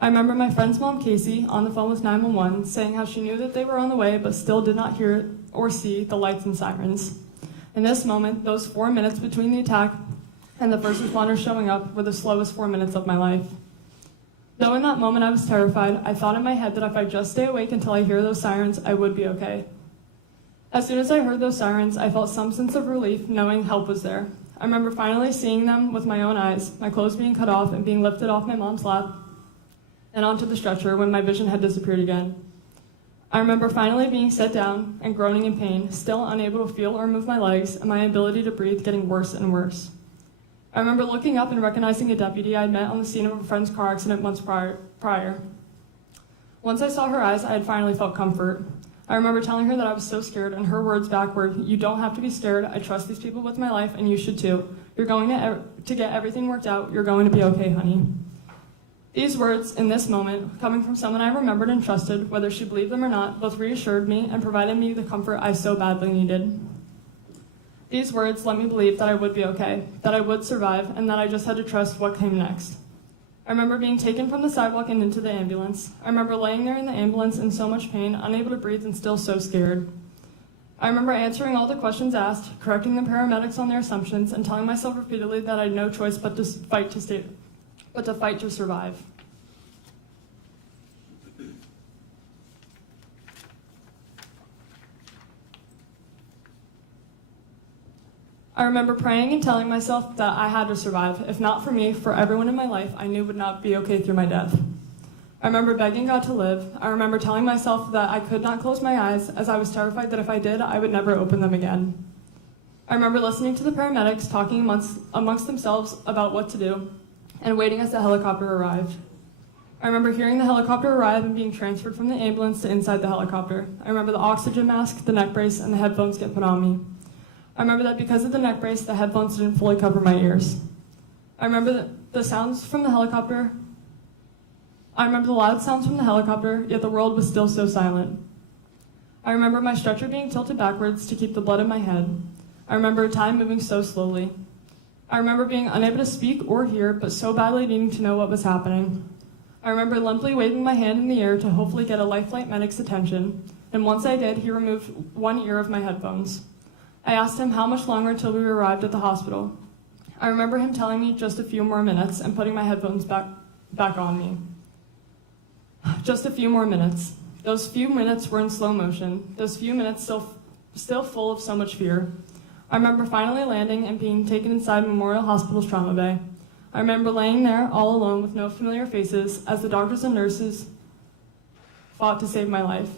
I remember my friend's mom, Casey, on the phone with 911, saying how she knew that they were on the way, but still did not hear or see the lights and sirens. In this moment, those 4 minutes between the attack and the first responders showing up were the slowest 4 minutes of my life. Though in that moment I was terrified, I thought in my head that if I just stay awake until I hear those sirens, I would be okay. As soon as I heard those sirens, I felt some sense of relief, knowing help was there. I remember finally seeing them with my own eyes, my clothes being cut off and being lifted off my mom's lap and onto the stretcher when my vision had disappeared again. I remember finally being set down and groaning in pain, still unable to feel or move my legs, and my ability to breathe getting worse and worse. I remember looking up and recognizing a deputy I had met on the scene of a friend's car accident months prior. Once I saw her eyes, I had finally felt comfort. I remember telling her that I was so scared, and her words back were, "You don't have to be scared. I trust these people with my life, and you should too. You're going to get everything worked out. You're going to be okay, honey." These words, in this moment, coming from someone I remembered and trusted, whether she believed them or not, both reassured me and provided me the comfort I so badly needed. These words let me believe that I would be okay, that I would survive, and that I just had to trust what came next. I remember being taken from the sidewalk and into the ambulance. I remember laying there in the ambulance in so much pain, unable to breathe and still so scared. I remember answering all the questions asked, correcting the paramedics on their assumptions, and telling myself repeatedly that I had no choice but to fight to survive. I remember praying and telling myself that I had to survive. If not for me, for everyone in my life I knew would not be okay through my death. I remember begging God to live. I remember telling myself that I could not close my eyes, as I was terrified that if I did, I would never open them again. I remember listening to the paramedics talking amongst themselves about what to do, and waiting as the helicopter arrived. I remember hearing the helicopter arrive and being transferred from the ambulance to inside the helicopter. I remember the oxygen mask, the neck brace, and the headphones get put on me. I remember that because of the neck brace, the headphones didn't fully cover my ears. I remember the sounds from the helicopter. I remember the loud sounds from the helicopter, yet the world was still so silent. I remember my stretcher being tilted backwards to keep the blood in my head. I remember time moving so slowly. I remember being unable to speak or hear, but so badly needing to know what was happening. I remember limply waving my hand in the air to hopefully get a life flight medic's attention, and once I did, he removed one ear of my headphones. I asked him how much longer until we arrived at the hospital. I remember him telling me just a few more minutes and putting my headphones back on me. Just a few more minutes. Those few minutes were in slow motion. Those few minutes still full of so much fear. I remember finally landing and being taken inside Memorial Hospital's trauma bay. I remember laying there all alone with no familiar faces as the doctors and nurses fought to save my life.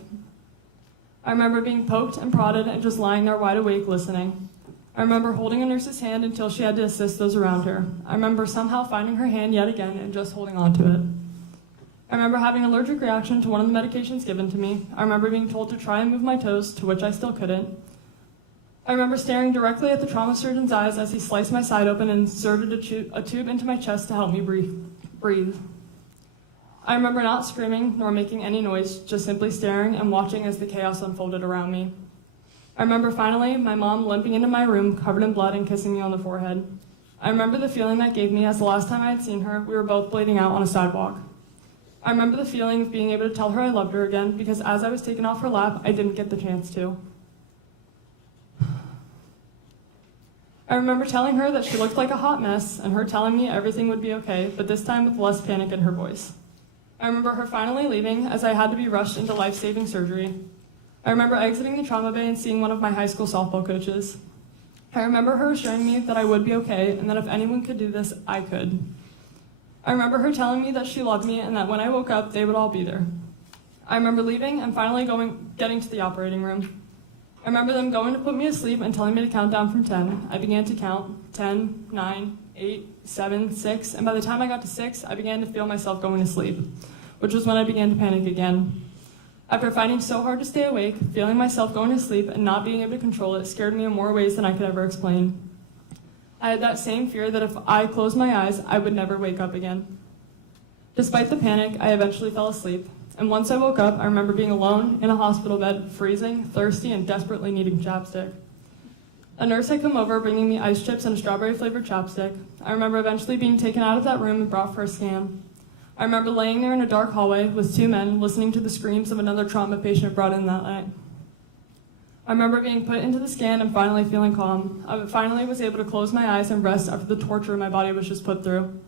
I remember being poked and prodded and just lying there wide awake listening. I remember holding a nurse's hand until she had to assist those around her. I remember somehow finding her hand yet again and just holding on to it. I remember having an allergic reaction to one of the medications given to me. I remember being told to try and move my toes, to which I still couldn't. I remember staring directly at the trauma surgeon's eyes as he sliced my side open and inserted a tube into my chest to help me breathe. I remember not screaming nor making any noise, just simply staring and watching as the chaos unfolded around me. I remember finally my mom limping into my room covered in blood and kissing me on the forehead. I remember the feeling that gave me as the last time I had seen her, we were both bleeding out on a sidewalk. I remember the feeling of being able to tell her I loved her again because as I was taken off her lap, I didn't get the chance to. I remember telling her that she looked like a hot mess and her telling me everything would be okay, but this time with less panic in her voice. I remember her finally leaving as I had to be rushed into life-saving surgery. I remember exiting the trauma bay and seeing one of my high school softball coaches. I remember her assuring me that I would be okay and that if anyone could do this, I could. I remember her telling me that she loved me and that when I woke up, they would all be there. I remember leaving and finally getting to the operating room. I remember them going to put me to sleep and telling me to count down from 10. I began to count 10, 9, 8, 7, 6, and by the time I got to 6, I began to feel myself going to sleep, which was when I began to panic again. After fighting so hard to stay awake, feeling myself going to sleep and not being able to control it scared me in more ways than I could ever explain. I had that same fear that if I closed my eyes, I would never wake up again. Despite the panic, I eventually fell asleep, and once I woke up, I remember being alone in a hospital bed, freezing, thirsty, and desperately needing chapstick. A nurse had come over bringing me ice chips and a strawberry-flavored chapstick. I remember eventually being taken out of that room and brought for a scan. I remember laying there in a dark hallway with two men listening to the screams of another trauma patient brought in that night. I remember being put into the scan and finally feeling calm. I finally was able to close my eyes and rest after the torture my body was just put through.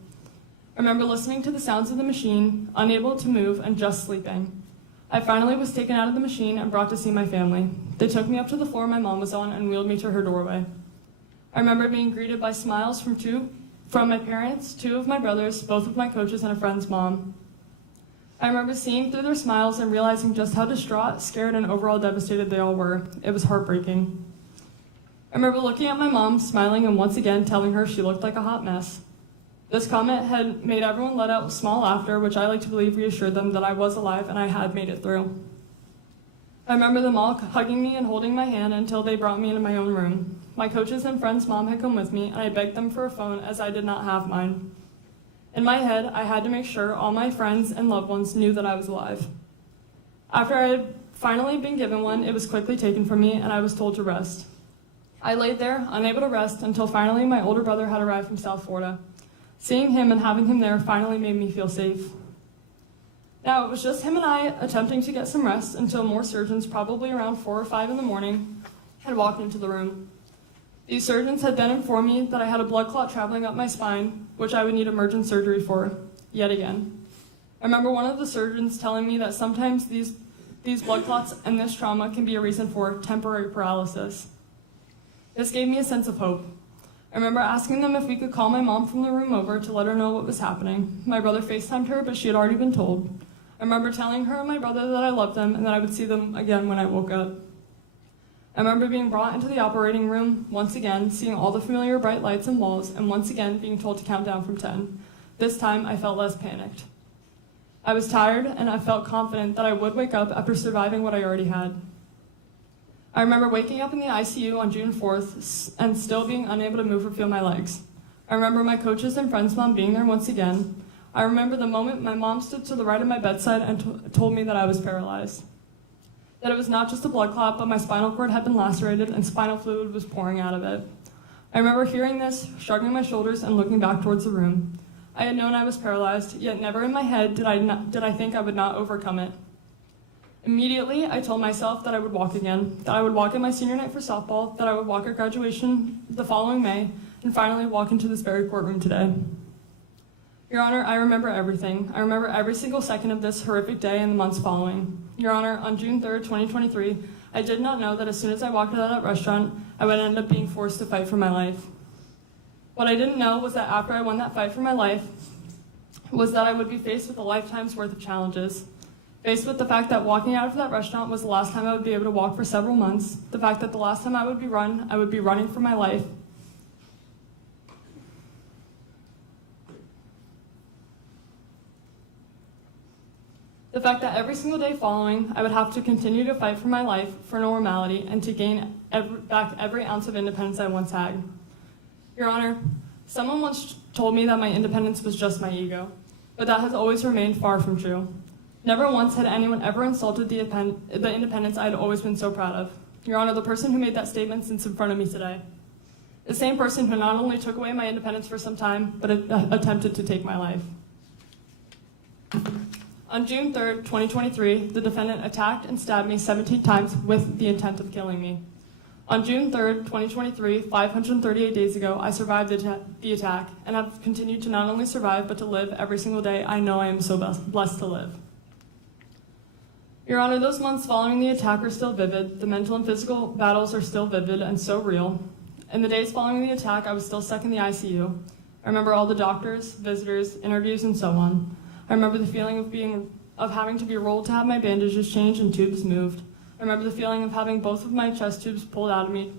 I remember listening to the sounds of the machine, unable to move and just sleeping. I finally was taken out of the machine and brought to see my family. They took me up to the floor my mom was on and wheeled me to her doorway. I remember being greeted by smiles from my parents, two of my brothers, both of my coaches, and a friend's mom. I remember seeing through their smiles and realizing just how distraught, scared, and overall devastated they all were. It was heartbreaking. I remember looking at my mom, smiling, and once again telling her she looked like a hot mess. This comment had made everyone let out small laughter, which I like to believe reassured them that I was alive and I had made it through. I remember them all hugging me and holding my hand until they brought me into my own room. My coaches and friend's mom had come with me, and I begged them for a phone as I did not have mine. In my head, I had to make sure all my friends and loved ones knew that I was alive. After I had finally been given one, it was quickly taken from me, and I was told to rest. I laid there, unable to rest, until finally my older brother had arrived from South Florida. Seeing him and having him there finally made me feel safe. Now, it was just him and I attempting to get some rest until more surgeons, probably around 4 or 5 in the morning, had walked into the room. These surgeons had then informed me that I had a blood clot traveling up my spine, which I would need emergent surgery for, yet again. I remember one of the surgeons telling me that sometimes these blood clots and this trauma can be a reason for temporary paralysis. This gave me a sense of hope. I remember asking them if we could call my mom from the room over to let her know what was happening. My brother FaceTimed her, but she had already been told. I remember telling her and my brother that I loved them and that I would see them again when I woke up. I remember being brought into the operating room, once again, seeing all the familiar bright lights and walls, and once again being told to count down from 10. This time, I felt less panicked. I was tired, and I felt confident that I would wake up after surviving what I already had. I remember waking up in the ICU on June 4th and still being unable to move or feel my legs. I remember my coaches and friends' mom being there once again. I remember the moment my mom stood to the right of my bedside and told me that I was paralyzed. That it was not just a blood clot, but my spinal cord had been lacerated and spinal fluid was pouring out of it. I remember hearing this, shrugging my shoulders, and looking back towards the room. I had known I was paralyzed, yet never in my head did I think I would not overcome it. Immediately, I told myself that I would walk again, that I would walk at my senior night for softball, that I would walk at graduation the following May, and finally walk into this very courtroom today. Your Honor, I remember everything. I remember every single second of this horrific day and the months following. Your Honor, on June 3rd, 2023, I did not know that as soon as I walked out of that restaurant, I would end up being forced to fight for my life. What I didn't know was that after I won that fight for my life, was that I would be faced with a lifetime's worth of challenges. Faced with the fact that walking out of that restaurant was the last time I would be able to walk for several months, the fact that the last time I would be running for my life. The fact that every single day following, I would have to continue to fight for my life, for normality, and to gain back every ounce of independence I once had. Your Honor, someone once told me that my independence was just my ego. but that has always remained far from true. Never once had anyone ever insulted the independence I had always been so proud of. Your Honor, the person who made that statement sits in front of me today. The same person who not only took away my independence for some time, but attempted to take my life. On June 3rd, 2023, the defendant attacked and stabbed me 17 times with the intent of killing me. On June 3rd, 2023, 538 days ago, I survived the attack and have continued to not only survive, but to live every single day I know I am so blessed to live. Your Honor, those months following the attack are still vivid. The mental and physical battles are still vivid and so real. In the days following the attack, I was still stuck in the ICU. I remember all the doctors, visitors, interviews, and so on. I remember the feeling of having to be rolled to have my bandages changed and tubes moved. I remember the feeling of having both of my chest tubes pulled out of me.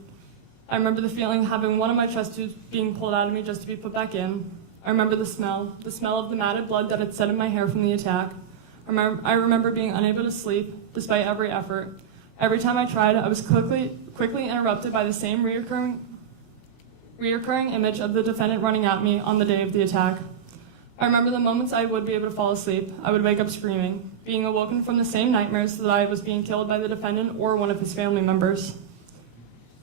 I remember the feeling of having one of my chest tubes being pulled out of me just to be put back in. I remember the smell of the matted blood that had set in my hair from the attack. I remember being unable to sleep despite every effort. Every time I tried, I was quickly interrupted by the same reoccurring image of the defendant running at me on the day of the attack. I remember the moments I would be able to fall asleep. I would wake up screaming, being awoken from the same nightmares that I was being killed by the defendant or one of his family members.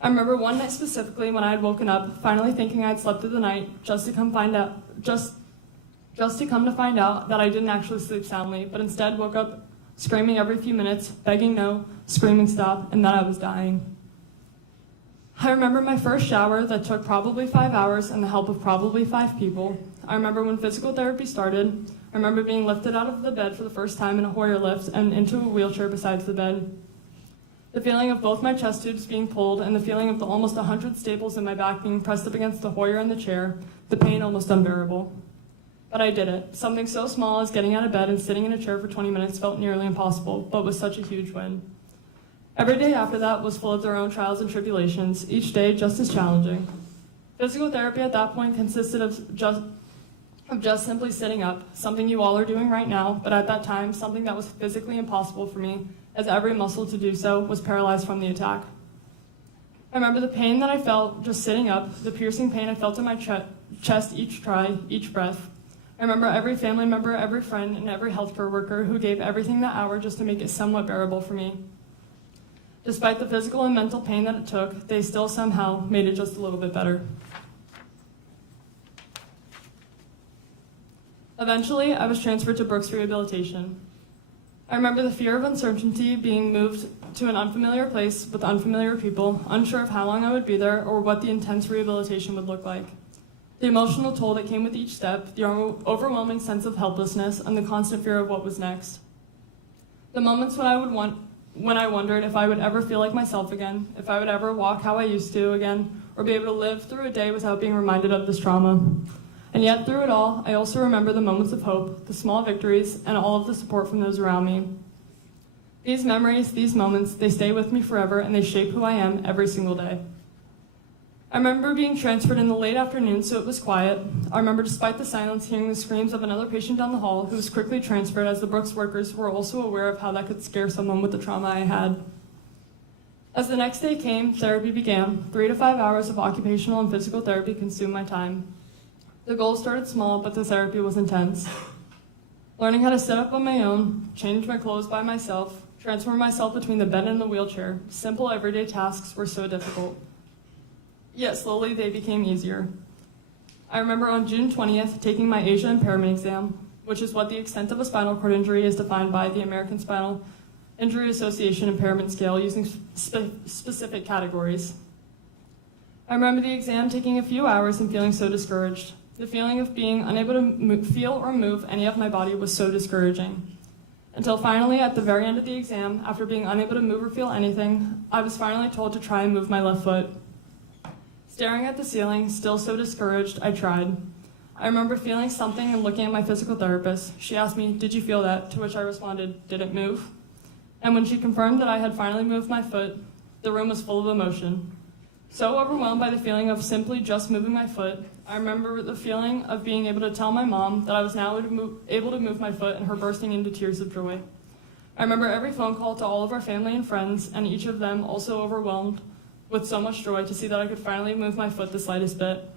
I remember one night specifically when I had woken up, finally thinking I had slept through the night, just to come to find out that I didn't actually sleep soundly, but instead woke up screaming every few minutes, begging no, screaming stop, and that I was dying. I remember my first shower that took probably 5 hours and the help of probably 5 people. I remember when physical therapy started. I remember being lifted out of the bed for the first time in a Hoyer lift and into a wheelchair beside the bed. The feeling of both my chest tubes being pulled and the feeling of the almost 100 staples in my back being pressed up against the Hoyer and the chair, the pain almost unbearable. But I did it. Something so small as getting out of bed and sitting in a chair for 20 minutes felt nearly impossible, but was such a huge win. Every day after that was full of their own trials and tribulations, each day just as challenging. Physical therapy at that point consisted of just simply sitting up, something you all are doing right now, but at that time, something that was physically impossible for me, as every muscle to do so was paralyzed from the attack. I remember the pain that I felt just sitting up, the piercing pain I felt in my chest each try, each breath. I remember every family member, every friend, and every healthcare worker who gave everything that hour just to make it somewhat bearable for me. Despite the physical and mental pain that it took, they still somehow made it just a little bit better. Eventually, I was transferred to Brooks Rehabilitation. I remember the fear of uncertainty, being moved to an unfamiliar place with unfamiliar people, unsure of how long I would be there or what the intense rehabilitation would look like. The emotional toll that came with each step, the overwhelming sense of helplessness, and the constant fear of what was next. The moments when I wondered if I would ever feel like myself again, if I would ever walk how I used to again, or be able to live through a day without being reminded of this trauma. And yet, through it all, I also remember the moments of hope, the small victories, and all of the support from those around me. These memories, these moments, they stay with me forever, and they shape who I am every single day. I remember being transferred in the late afternoon, so it was quiet. I remember, despite the silence, hearing the screams of another patient down the hall who was quickly transferred, as the Brooks workers were also aware of how that could scare someone with the trauma I had. As the next day came, therapy began. 3 to 5 hours of occupational and physical therapy consumed my time. The goal started small, but the therapy was intense. Learning how to sit up on my own, change my clothes by myself, transfer myself between the bed and the wheelchair, simple everyday tasks were so difficult. Yet slowly they became easier. I remember on June 20th taking my Asia impairment exam, which is what the extent of a spinal cord injury is defined by the American Spinal Injury Association impairment scale using specific categories. I remember the exam taking a few hours and feeling so discouraged. The feeling of being unable to feel or move any of my body was so discouraging. Until finally, at the very end of the exam, after being unable to move or feel anything, I was finally told to try and move my left foot. Staring at the ceiling, still so discouraged, I tried. I remember feeling something and looking at my physical therapist. She asked me, "Did you feel that?" To which I responded, "Did it move?" And when she confirmed that I had finally moved my foot, the room was full of emotion. So overwhelmed by the feeling of simply just moving my foot, I remember the feeling of being able to tell my mom that I was now able to move my foot and her bursting into tears of joy. I remember every phone call to all of our family and friends, and each of them also overwhelmed with so much joy to see that I could finally move my foot the slightest bit.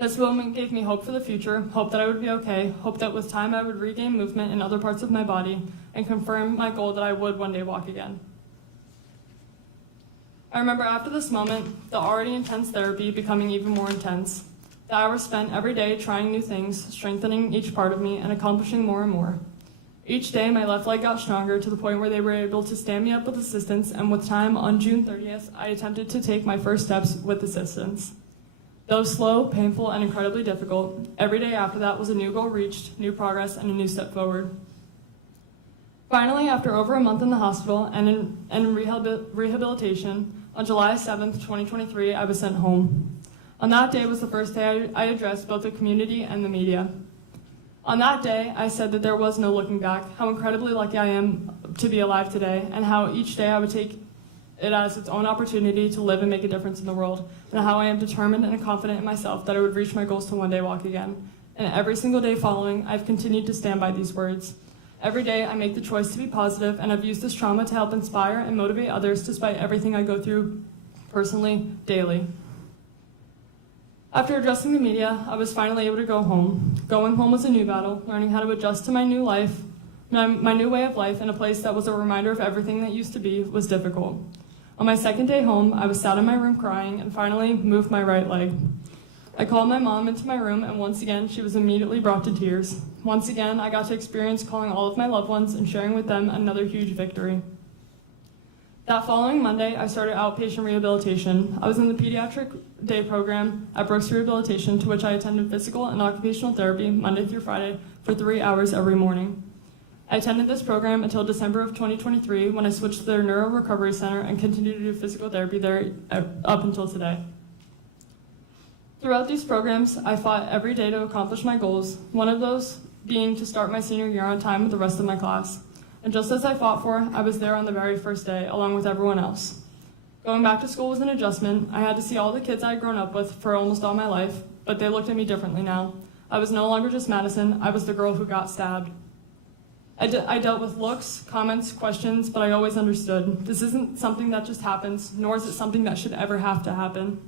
This moment gave me hope for the future, hope that I would be okay, hope that with time I would regain movement in other parts of my body, and confirm my goal that I would one day walk again. I remember after this moment, the already intense therapy becoming even more intense. The hours spent every day trying new things, strengthening each part of me, and accomplishing more and more. Each day, my left leg got stronger to the point where they were able to stand me up with assistance, and with time, on June 30th, I attempted to take my first steps with assistance. Though slow, painful, and incredibly difficult, every day after that was a new goal reached, new progress, and a new step forward. Finally, after over a month in the hospital and in rehabilitation, on July 7th, 2023, I was sent home. On that day was the first day I addressed both the community and the media. On that day, I said that there was no looking back, how incredibly lucky I am to be alive today, and how each day I would take it as its own opportunity to live and make a difference in the world, and how I am determined and confident in myself that I would reach my goals to one day walk again. And every single day following, I've continued to stand by these words. Every day, I make the choice to be positive, and I've used this trauma to help inspire and motivate others despite everything I go through personally, daily. After addressing the media, I was finally able to go home. Going home was a new battle, learning how to adjust to my new life, my new way of life in a place that was a reminder of everything that used to be was difficult. On my second day home, I was sat in my room crying and finally moved my right leg. I called my mom into my room, and once again, she was immediately brought to tears. Once again, I got to experience calling all of my loved ones and sharing with them another huge victory. That following Monday, I started outpatient rehabilitation. I was in the pediatric day program at Brooks Rehabilitation, to which I attended physical and occupational therapy Monday through Friday for 3 hours every morning. I attended this program until December of 2023, when I switched to their Neuro Recovery Center and continued to do physical therapy there up until today. Throughout these programs, I fought every day to accomplish my goals, one of those being to start my senior year on time with the rest of my class. And just as I fought for, I was there on the very first day, along with everyone else. Going back to school was an adjustment. I had to see all the kids I had grown up with for almost all my life, but they looked at me differently now. I was no longer just Madison, I was the girl who got stabbed. I dealt with looks, comments, questions, but I always understood. This isn't something that just happens, nor is it something that should ever have to happen.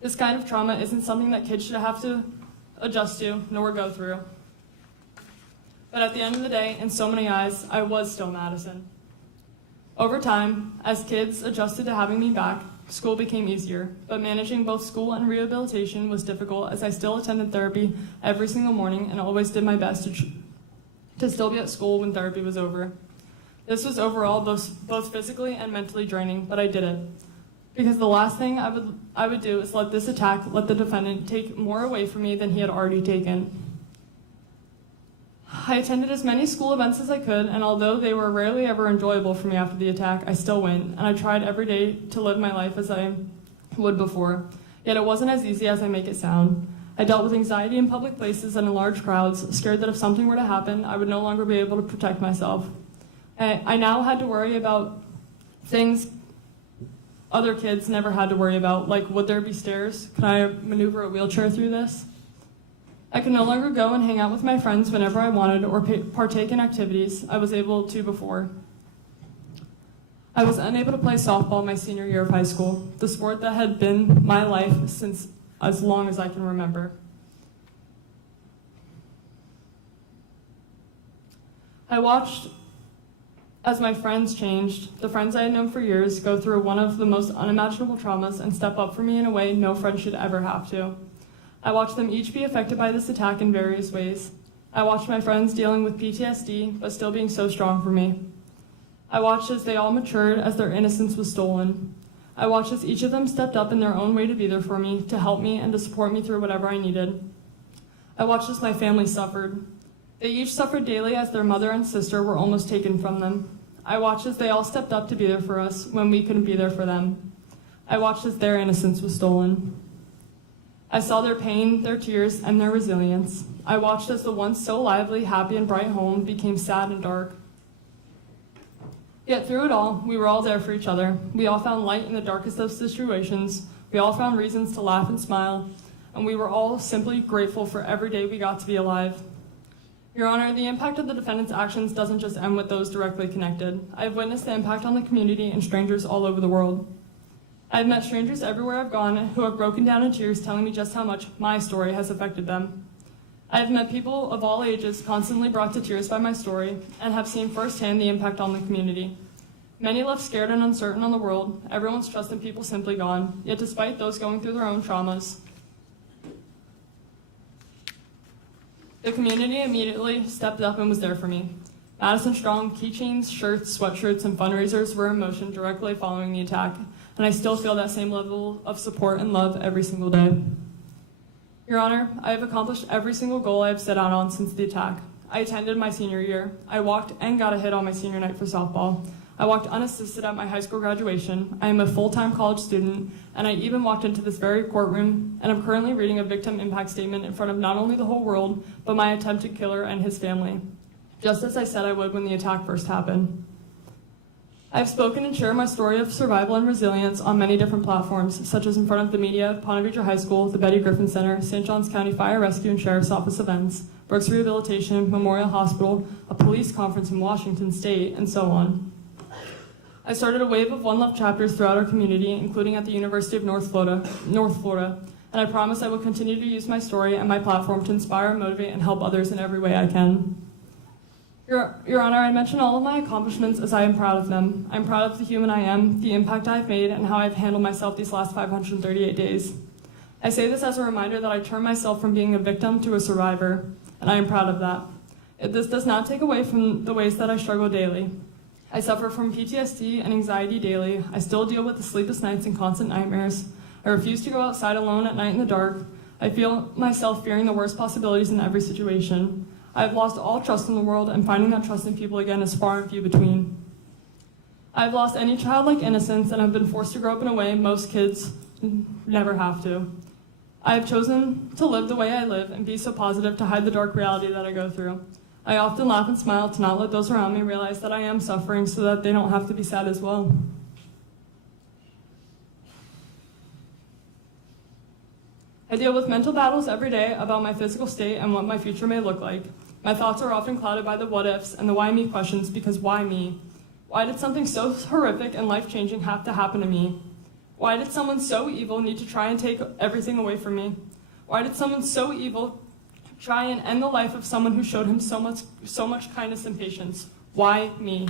This kind of trauma isn't something that kids should have to adjust to, nor go through. But at the end of the day, in so many eyes, I was still Madison. Over time, as kids adjusted to having me back, school became easier, but managing both school and rehabilitation was difficult, as I still attended therapy every single morning and always did my best to still be at school when therapy was over. This was overall both physically and mentally draining, but I did it. Because the last thing I would do is let the defendant take more away from me than he had already taken. I attended as many school events as I could, and although they were rarely ever enjoyable for me after the attack, I still went, and I tried every day to live my life as I would before. Yet it wasn't as easy as I make it sound. I dealt with anxiety in public places and in large crowds, scared that if something were to happen, I would no longer be able to protect myself. I now had to worry about things other kids never had to worry about, like would there be stairs? Could I maneuver a wheelchair through this? I could no longer go and hang out with my friends whenever I wanted or partake in activities I was able to before. I was unable to play softball my senior year of high school, the sport that had been my life since as long as I can remember. I watched as my friends changed, the friends I had known for years go through one of the most unimaginable traumas and step up for me in a way no friend should ever have to. I watched them each be affected by this attack in various ways. I watched my friends dealing with PTSD, but still being so strong for me. I watched as they all matured as their innocence was stolen. I watched as each of them stepped up in their own way to be there for me, to help me, and to support me through whatever I needed. I watched as my family suffered. They each suffered daily as their mother and sister were almost taken from them. I watched as they all stepped up to be there for us when we couldn't be there for them. I watched as their innocence was stolen. I saw their pain, their tears, and their resilience. I watched as the once so lively, happy, and bright home became sad and dark. Yet through it all, we were all there for each other. We all found light in the darkest of situations. We all found reasons to laugh and smile, and we were all simply grateful for every day we got to be alive. Your Honor, the impact of the defendant's actions doesn't just end with those directly connected. I have witnessed the impact on the community and strangers all over the world. I've met strangers everywhere I've gone who have broken down in tears telling me just how much my story has affected them. I have met people of all ages constantly brought to tears by my story and have seen firsthand the impact on the community. Many left scared and uncertain on the world, everyone's trust in people simply gone, yet despite those going through their own traumas, the community immediately stepped up and was there for me. Madison Strong keychains, shirts, sweatshirts, and fundraisers were in motion directly following the attack, and I still feel that same level of support and love every single day. Your Honor, I have accomplished every single goal I have set out on since the attack. I attended my senior year. I walked and got a hit on my senior night for softball. I walked unassisted at my high school graduation. I am a full-time college student, and I even walked into this very courtroom, and I'm currently reading a victim impact statement in front of not only the whole world, but my attempted killer and his family, just as I said I would when the attack first happened. I have spoken and shared my story of survival and resilience on many different platforms, such as in front of the media, Ponte Vedra High School, the Betty Griffin Center, St. Johns County Fire Rescue and Sheriff's Office events, Brooks Rehabilitation, Memorial Hospital, a police conference in Washington State, and so on. I started a wave of One Love chapters throughout our community, including at the University of North Florida, and I promise I will continue to use my story and my platform to inspire, motivate, and help others in every way I can. Your Honor, I mention all of my accomplishments as I am proud of them. I'm proud of the human I am, the impact I've made, and how I've handled myself these last 538 days. I say this as a reminder that I turned myself from being a victim to a survivor, and I am proud of that. This does not take away from the ways that I struggle daily. I suffer from PTSD and anxiety daily. I still deal with the sleepless nights and constant nightmares. I refuse to go outside alone at night in the dark. I feel myself fearing the worst possibilities in every situation. I have lost all trust in the world, and finding that trust in people again is far and few between. I have lost any childlike innocence and have been forced to grow up in a way most kids never have to. I have chosen to live the way I live and be so positive to hide the dark reality that I go through. I often laugh and smile to not let those around me realize that I am suffering so that they don't have to be sad as well. I deal with mental battles every day about my physical state and what my future may look like. My thoughts are often clouded by the what ifs and the why me questions, because why me? Why did something so horrific and life-changing have to happen to me? Why did someone so evil need to try and take everything away from me? Why did someone so evil try and end the life of someone who showed him so much kindness and patience? Why me?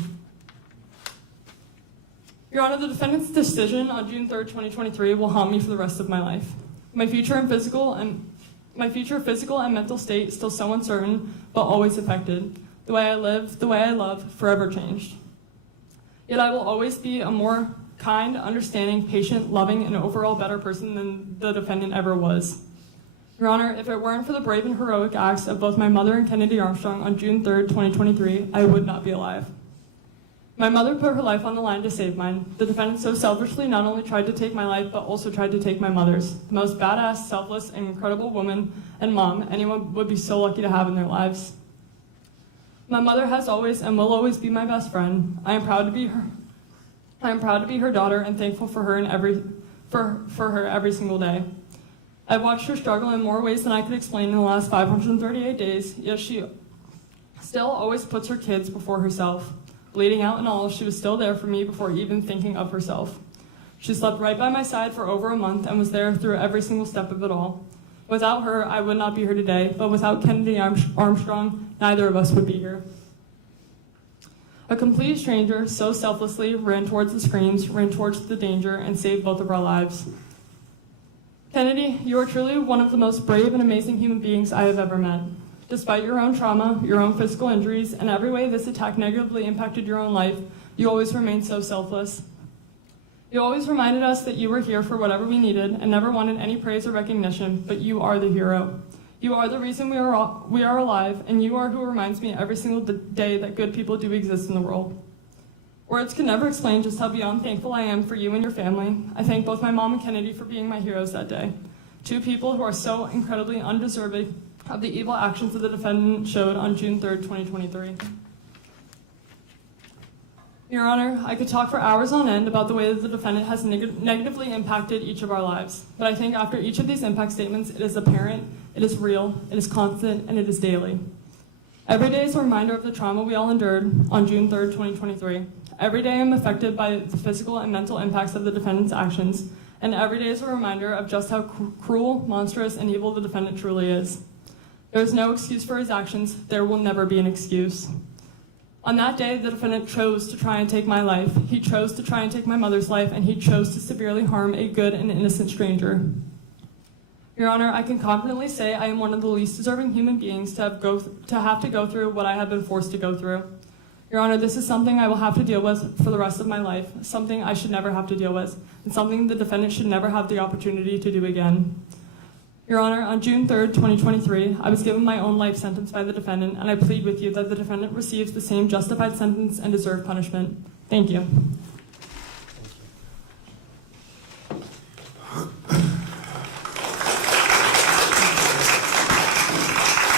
Your Honor, the defendant's decision on June 3rd, 2023 will haunt me for the rest of my life. My future physical and mental state is still so uncertain, but always affected. The way I live, the way I love, forever changed. Yet I will always be a more kind, understanding, patient, loving, and overall better person than the defendant ever was. Your Honor, if it weren't for the brave and heroic acts of both my mother and Kennedy Armstrong on June 3rd, 2023, I would not be alive. My mother put her life on the line to save mine. The defendant so selfishly not only tried to take my life, but also tried to take my mother's. The most badass, selfless, and incredible woman and mom anyone would be so lucky to have in their lives. My mother has always and will always be my best friend. I am proud to be her daughter and thankful for her every single day. I've watched her struggle in more ways than I could explain in the last 538 days, yet she still always puts her kids before herself. Bleeding out and all, she was still there for me before even thinking of herself. She slept right by my side for over a month and was there through every single step of it all. Without her, I would not be here today, but without Kennedy Armstrong, neither of us would be here. A complete stranger so selflessly ran towards the screams, ran towards the danger, and saved both of our lives. Kennedy, you are truly one of the most brave and amazing human beings I have ever met. Despite your own trauma, your own physical injuries, and every way this attack negatively impacted your own life, you always remained so selfless. You always reminded us that you were here for whatever we needed and never wanted any praise or recognition, but you are the hero. You are the reason we are alive, and you are who reminds me every single day that good people do exist in the world. Words can never explain just how beyond thankful I am for you and your family. I thank both my mom and Kennedy for being my heroes that day. Two people who are so incredibly undeserving of the evil actions that the defendant showed on June 3rd, 2023. Your Honor, I could talk for hours on end about the way that the defendant has negatively impacted each of our lives, but I think after each of these impact statements, it is apparent, it is real, it is constant, and it is daily. Every day is a reminder of the trauma we all endured on June 3rd, 2023. Every day I'm affected by the physical and mental impacts of the defendant's actions, and every day is a reminder of just how cruel, monstrous, and evil the defendant truly is. There is no excuse for his actions. There will never be an excuse. On that day, the defendant chose to try and take my life. He chose to try and take my mother's life, and he chose to severely harm a good and innocent stranger. Your Honor, I can confidently say I am one of the least deserving human beings to have to go through what I have been forced to go through. Your Honor, this is something I will have to deal with for the rest of my life, something I should never have to deal with, and something the defendant should never have the opportunity to do again. Your Honor, on June 3rd, 2023, I was given my own life sentence by the defendant, and I plead with you that the defendant receives the same justified sentence and deserved punishment. Thank you.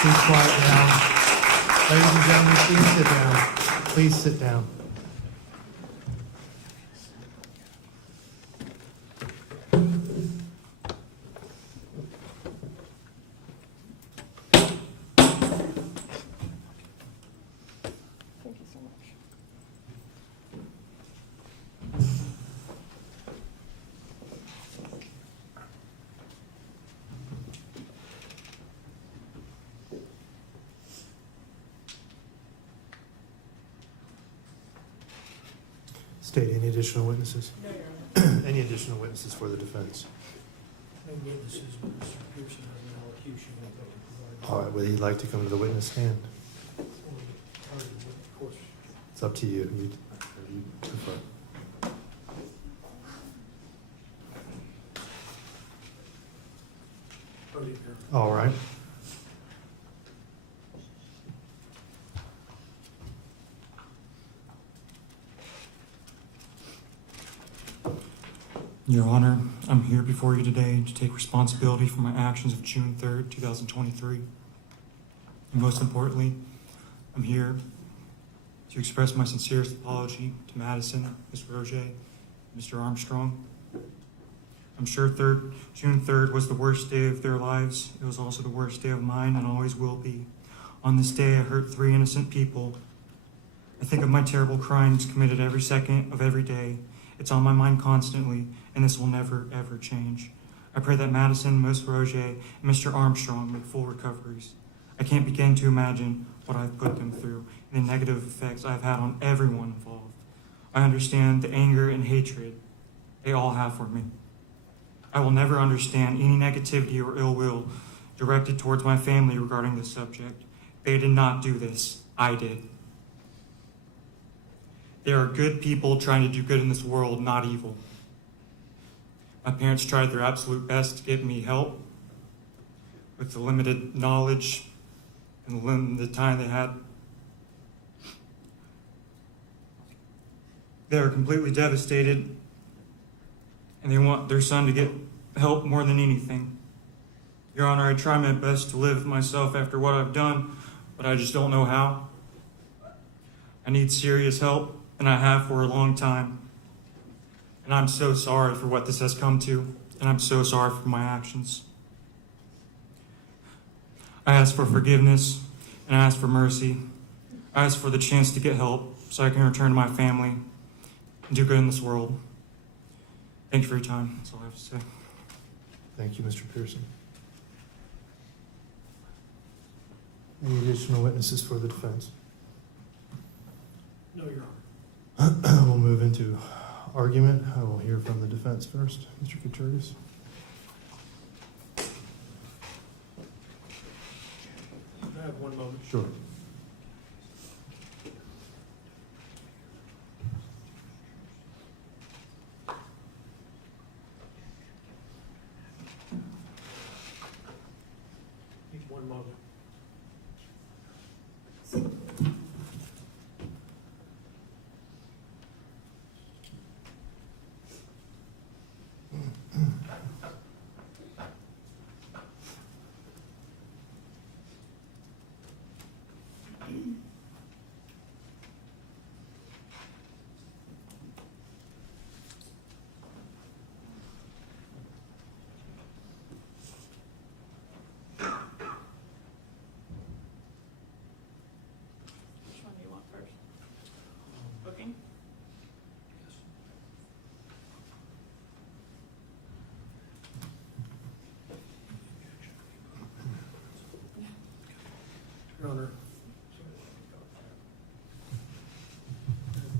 Be quiet now. Ladies and gentlemen, please sit down. Please sit down. Thank you so much. State, any additional witnesses? No, Your Honor. Any additional witnesses for the defense? No witnesses, but Mr. Pearson has an allocution that they can provide. All right, would he like to come to the witness stand? Of course. It's up to you. You prefer. All right. Your Honor, I'm here before you today to take responsibility for my actions of June 3rd, 2023. And most importantly, I'm here to express my sincerest apology to Madison, Ms. Rogê, Mr. Armstrong. I'm sure June 3rd was the worst day of their lives. It was also the worst day of mine and always will be. On this day, I hurt 3 innocent people. I think of my terrible crimes committed every second of every day. It's on my mind constantly, and this will never, ever change. I pray that Madison, Ms. Rogê, and Mr. Armstrong make full recoveries. I can't begin to imagine what I've put them through and the negative effects I've had on everyone involved. I understand the anger and hatred they all have for me. I will never understand any negativity or ill will directed towards my family regarding this subject. They did not do this. I did. There are good people trying to do good in this world, not evil. My parents tried their absolute best to get me help with the limited knowledge and the limited time they had. They are completely devastated, and they want their son to get help more than anything. Your Honor, I try my best to live myself after what I've done, but I just don't know how. I need serious help, and I have for a long time. And I'm so sorry for what this has come to, and I'm so sorry for my actions. I ask for forgiveness, and I ask for mercy. I ask for the chance to get help so I can return to my family and do good in this world. Thank you for your time. That's all I have to say. Thank you, Mr. Pearson. Any additional witnesses for the defense? No, Your Honor. We'll move into argument. I will hear from the defense first. Mr. Katurgis. I have one moment. Sure. One moment.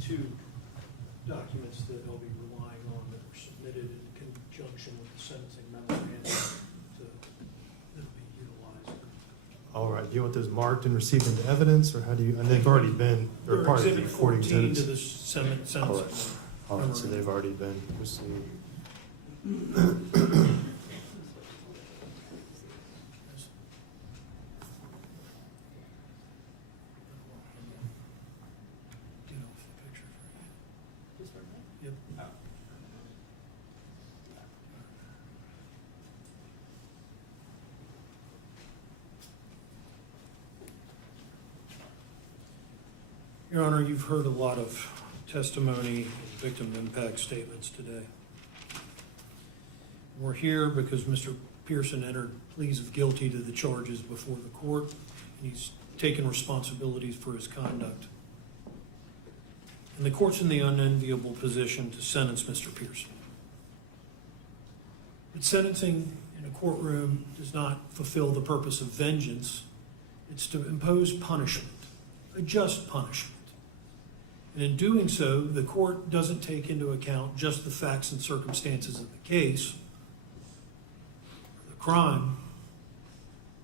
two documents that I'll be relying on that were submitted in conjunction with the sentencing memorandum that'll be utilized. All right, do you want those marked and received into evidence, or how do you, and they've already been, they're part of the Exhibit recording 14 to exhibits? the sentencing. All right, so they've already been received. Yep. Your Honor, you've heard a lot of testimony and victim impact statements today. We're here because Mr. Pearson entered pleas of guilty to the charges before the court, and he's taken responsibilities for his conduct. And the court's in the unenviable position to sentence Mr. Pearson. But sentencing in a courtroom does not fulfill the purpose of vengeance. It's to impose punishment, a just punishment. And in doing so, the court doesn't take into account just the facts and circumstances of the case, the crime,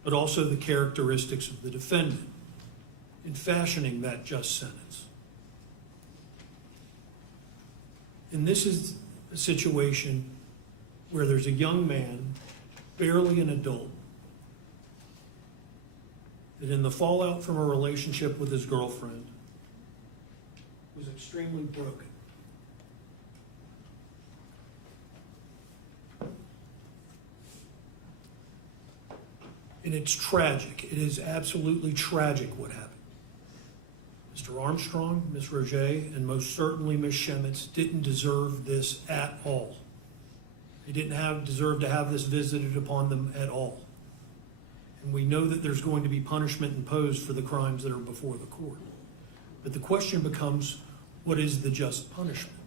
but also the characteristics of the defendant in fashioning that just sentence. And this is a situation where there's a young man, barely an adult, that in the fallout from a relationship with his girlfriend was extremely broken. And it's tragic. It is absolutely tragic what happened. Mr. Armstrong, Ms. Rogê, and most certainly Ms. Schemitz didn't deserve this at all. They didn't deserve to have this visited upon them at all. And we know that there's going to be punishment imposed for the crimes that are before the court. But the question becomes, what is the just punishment?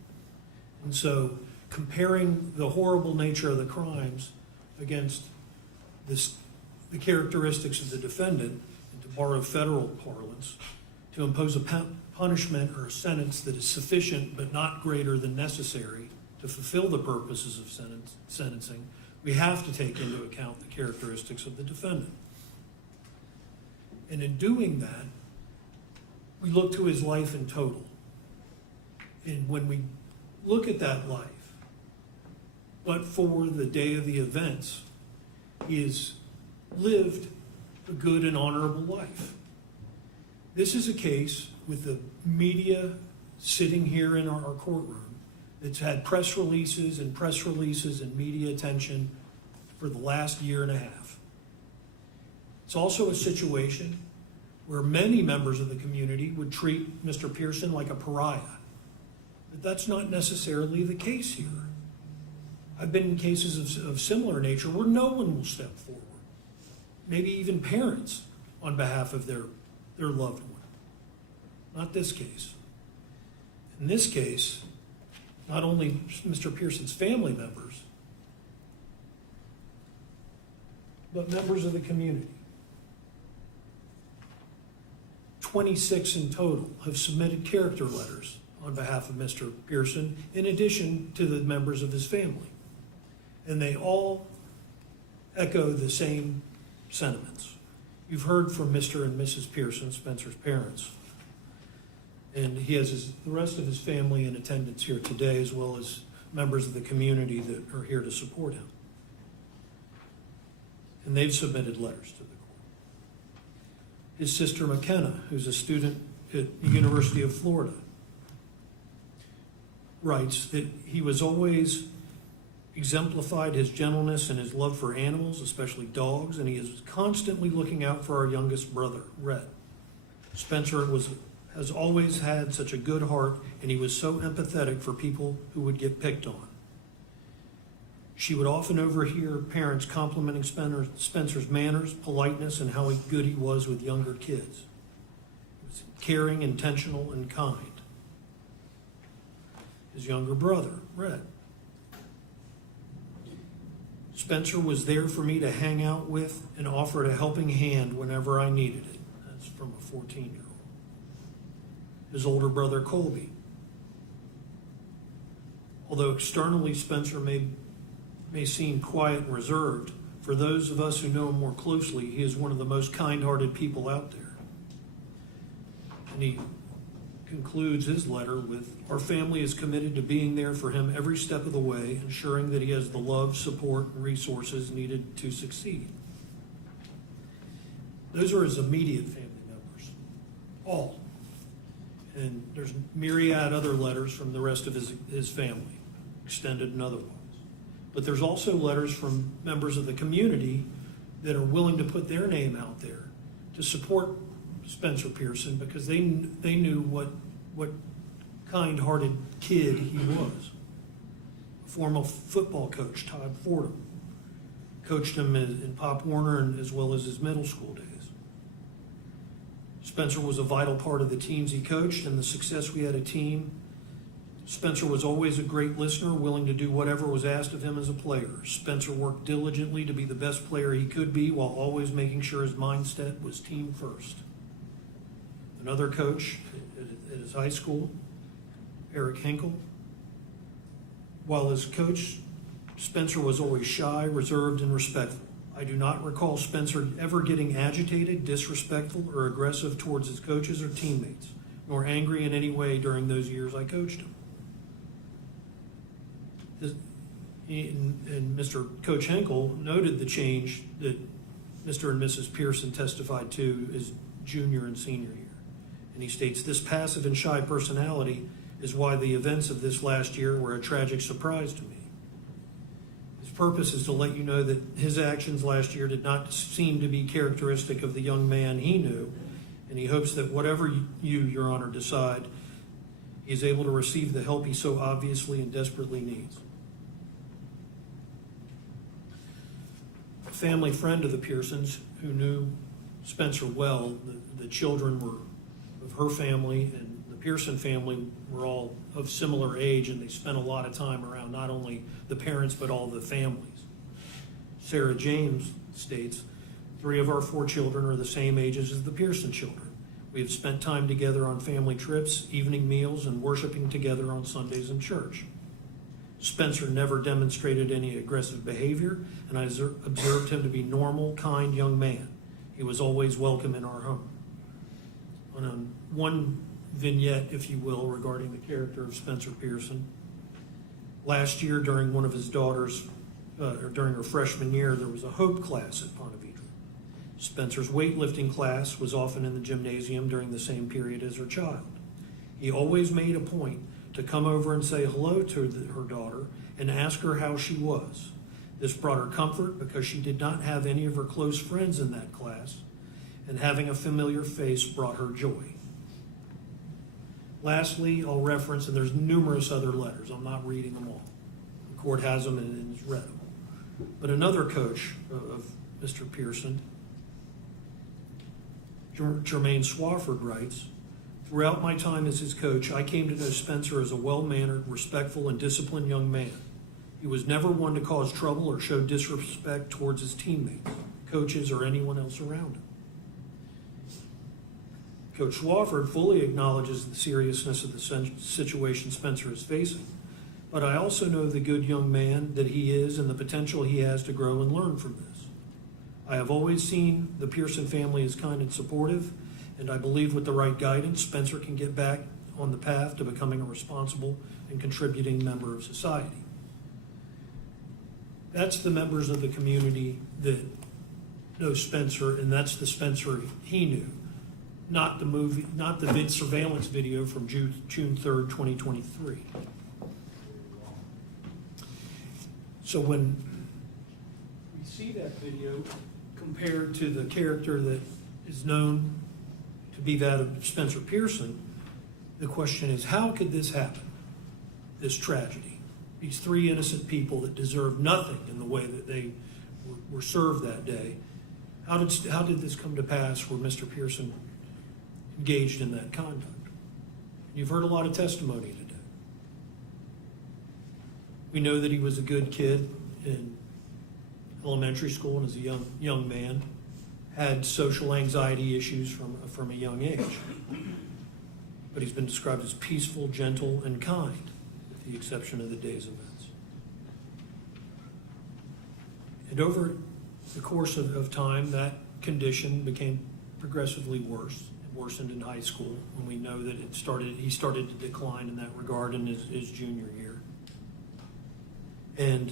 And so comparing the horrible nature of the crimes against the characteristics of the defendant, and to borrow federal parlance, to impose a punishment or a sentence that is sufficient but not greater than necessary to fulfill the purposes of sentencing, we have to take into account the characteristics of the defendant. And in doing that, we look to his life in total. And when we look at that life, but for the day of the events, he has lived a good and honorable life. This is a case with the media sitting here in our courtroom that's had press releases and media attention for the last year and a half. It's also a situation where many members of the community would treat Mr. Pearson like a pariah. But that's not necessarily the case here. I've been in cases of similar nature where no one will step forward, maybe even parents on behalf of their loved one. Not this case. In this case, not only Mr. Pearson's family members, but members of the community. 26 in total have submitted character letters on behalf of Mr. Pearson, in addition to the members of his family. And they all echo the same sentiments. You've heard from Mr. and Mrs. Pearson, Spencer's parents. And he has the rest of his family in attendance here today, as well as members of the community that are here to support him. And they've submitted letters to the court. His sister McKenna, who's a student at the University of Florida, writes that he was always exemplified his gentleness and his love for animals, especially dogs, and he is constantly looking out for our youngest brother, Red. Spencer has always had such a good heart, and he was so empathetic for people who would get picked on. She would often overhear parents complimenting Spencer's manners, politeness, and how good he was with younger kids. He was caring, intentional, and kind. His younger brother, Red. Spencer was there for me to hang out with and offered a helping hand whenever I needed it. That's from a 14-year-old. His older brother, Colby. Although externally Spencer may seem quiet and reserved, for those of us who know him more closely, he is one of the most kind-hearted people out there. And he concludes his letter with, "Our family is committed to being there for him every step of the way, ensuring that he has the love, support, and resources needed to succeed." Those are his immediate family members, all. And there's myriad other letters from the rest of his family, extended and otherwise. But there's also letters from members of the community that are willing to put their name out there to support Spencer Pearson, because they knew what kind-hearted kid he was. A former football coach, Todd Fordham, coached him in Pop Warner and as well as his middle school days. Spencer was a vital part of the teams he coached and the success we had a team. Spencer was always a great listener, willing to do whatever was asked of him as a player. Spencer worked diligently to be the best player he could be, while always making sure his mindset was team first. Another coach at his high school, Eric Hinkle. While as coach, Spencer was always shy, reserved, and respectful. I do not recall Spencer ever getting agitated, disrespectful, or aggressive towards his coaches or teammates, nor angry in any way during those years I coached him. And Mr. Coach Hinkle noted the change that Mr. and Mrs. Pearson testified to his junior and senior year. And he states, "This passive and shy personality is why the events of this last year were a tragic surprise to me. His purpose is to let you know that his actions last year did not seem to be characteristic of the young man he knew, and he hopes that whatever you, Your Honor, decide, he is able to receive the help he so obviously and desperately needs." A family friend of the Pearsons who knew Spencer well, the children were of her family, and the Pearson family were all of similar age, and they spent a lot of time around not only the parents but all the families. Sarah James states, "3 of our 4 children are the same ages as the Pearson children. We have spent time together on family trips, evening meals, and worshiping together on Sundays in church. Spencer never demonstrated any aggressive behavior, and I observed him to be normal, kind young man. He was always welcome in our home." On one vignette, if you will, regarding the character of Spencer Pearson, last year during one of his daughters, or during her freshman year, there was a Hope class at Ponte Vedra. Spencer's weightlifting class was often in the gymnasium during the same period as her child. He always made a point to come over and say hello to her daughter and ask her how she was. This brought her comfort because she did not have any of her close friends in that class, and having a familiar face brought her joy. Lastly, I'll reference, and there's numerous other letters, I'm not reading them all. The court has them and has read them. But another coach of Mr. Pearson, Jermaine Swafford, writes, "Throughout my time as his coach, I came to know Spencer as a well-mannered, respectful, and disciplined young man. He was never one to cause trouble or show disrespect towards his teammates, coaches, or anyone else around him." Coach Swafford fully acknowledges the seriousness of the situation Spencer is facing, but I also know the good young man that he is and the potential he has to grow and learn from this. I have always seen the Pearson family as kind and supportive, and I believe with the right guidance, Spencer can get back on the path to becoming a responsible and contributing member of society. That's the members of the community that know Spencer, and that's the Spencer he knew. Not the surveillance video from June 3rd, 2023. So when we see that video compared to the character that is known to be that of Spencer Pearson, the question is, how could this happen, this tragedy? These 3 innocent people that deserve nothing in the way that they were served that day. How did this come to pass where Mr. Pearson engaged in that conduct? You've heard a lot of testimony today. We know that he was a good kid in elementary school and as a young man, had social anxiety issues from a young age. But he's been described as peaceful, gentle, and kind. the exception of the day's events. And over the course of time, that condition became progressively worse. It worsened in high school when we know that he started to decline in that regard in his junior year. And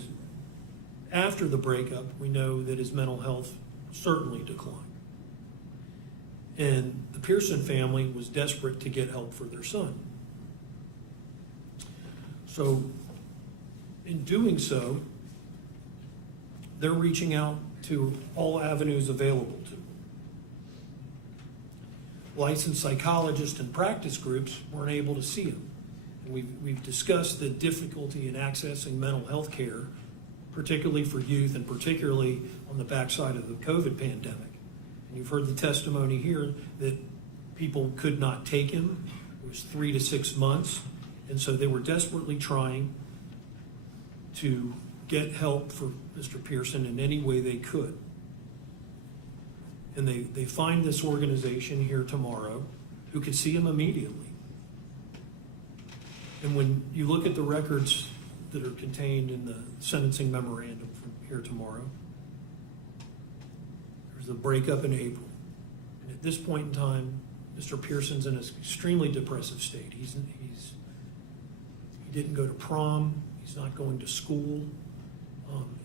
after the breakup, we know that his mental health certainly declined. And the Pearson family was desperate to get help for their son. So in doing so, they're reaching out to all avenues available to them. Licensed psychologists and practice groups weren't able to see him. And we've discussed the difficulty in accessing mental health care, particularly for youth and particularly on the backside of the COVID pandemic. And you've heard the testimony here that people could not take him. It was 3 to 6 months. And so they were desperately trying to get help for Mr. Pearson in any way they could. And they find this organization here tomorrow who could see him immediately. And when you look at the records that are contained in the sentencing memorandum from here tomorrow, there's a breakup in April. And at this point in time, Mr. Pearson's in an extremely depressive state. He didn't go to prom, he's not going to school,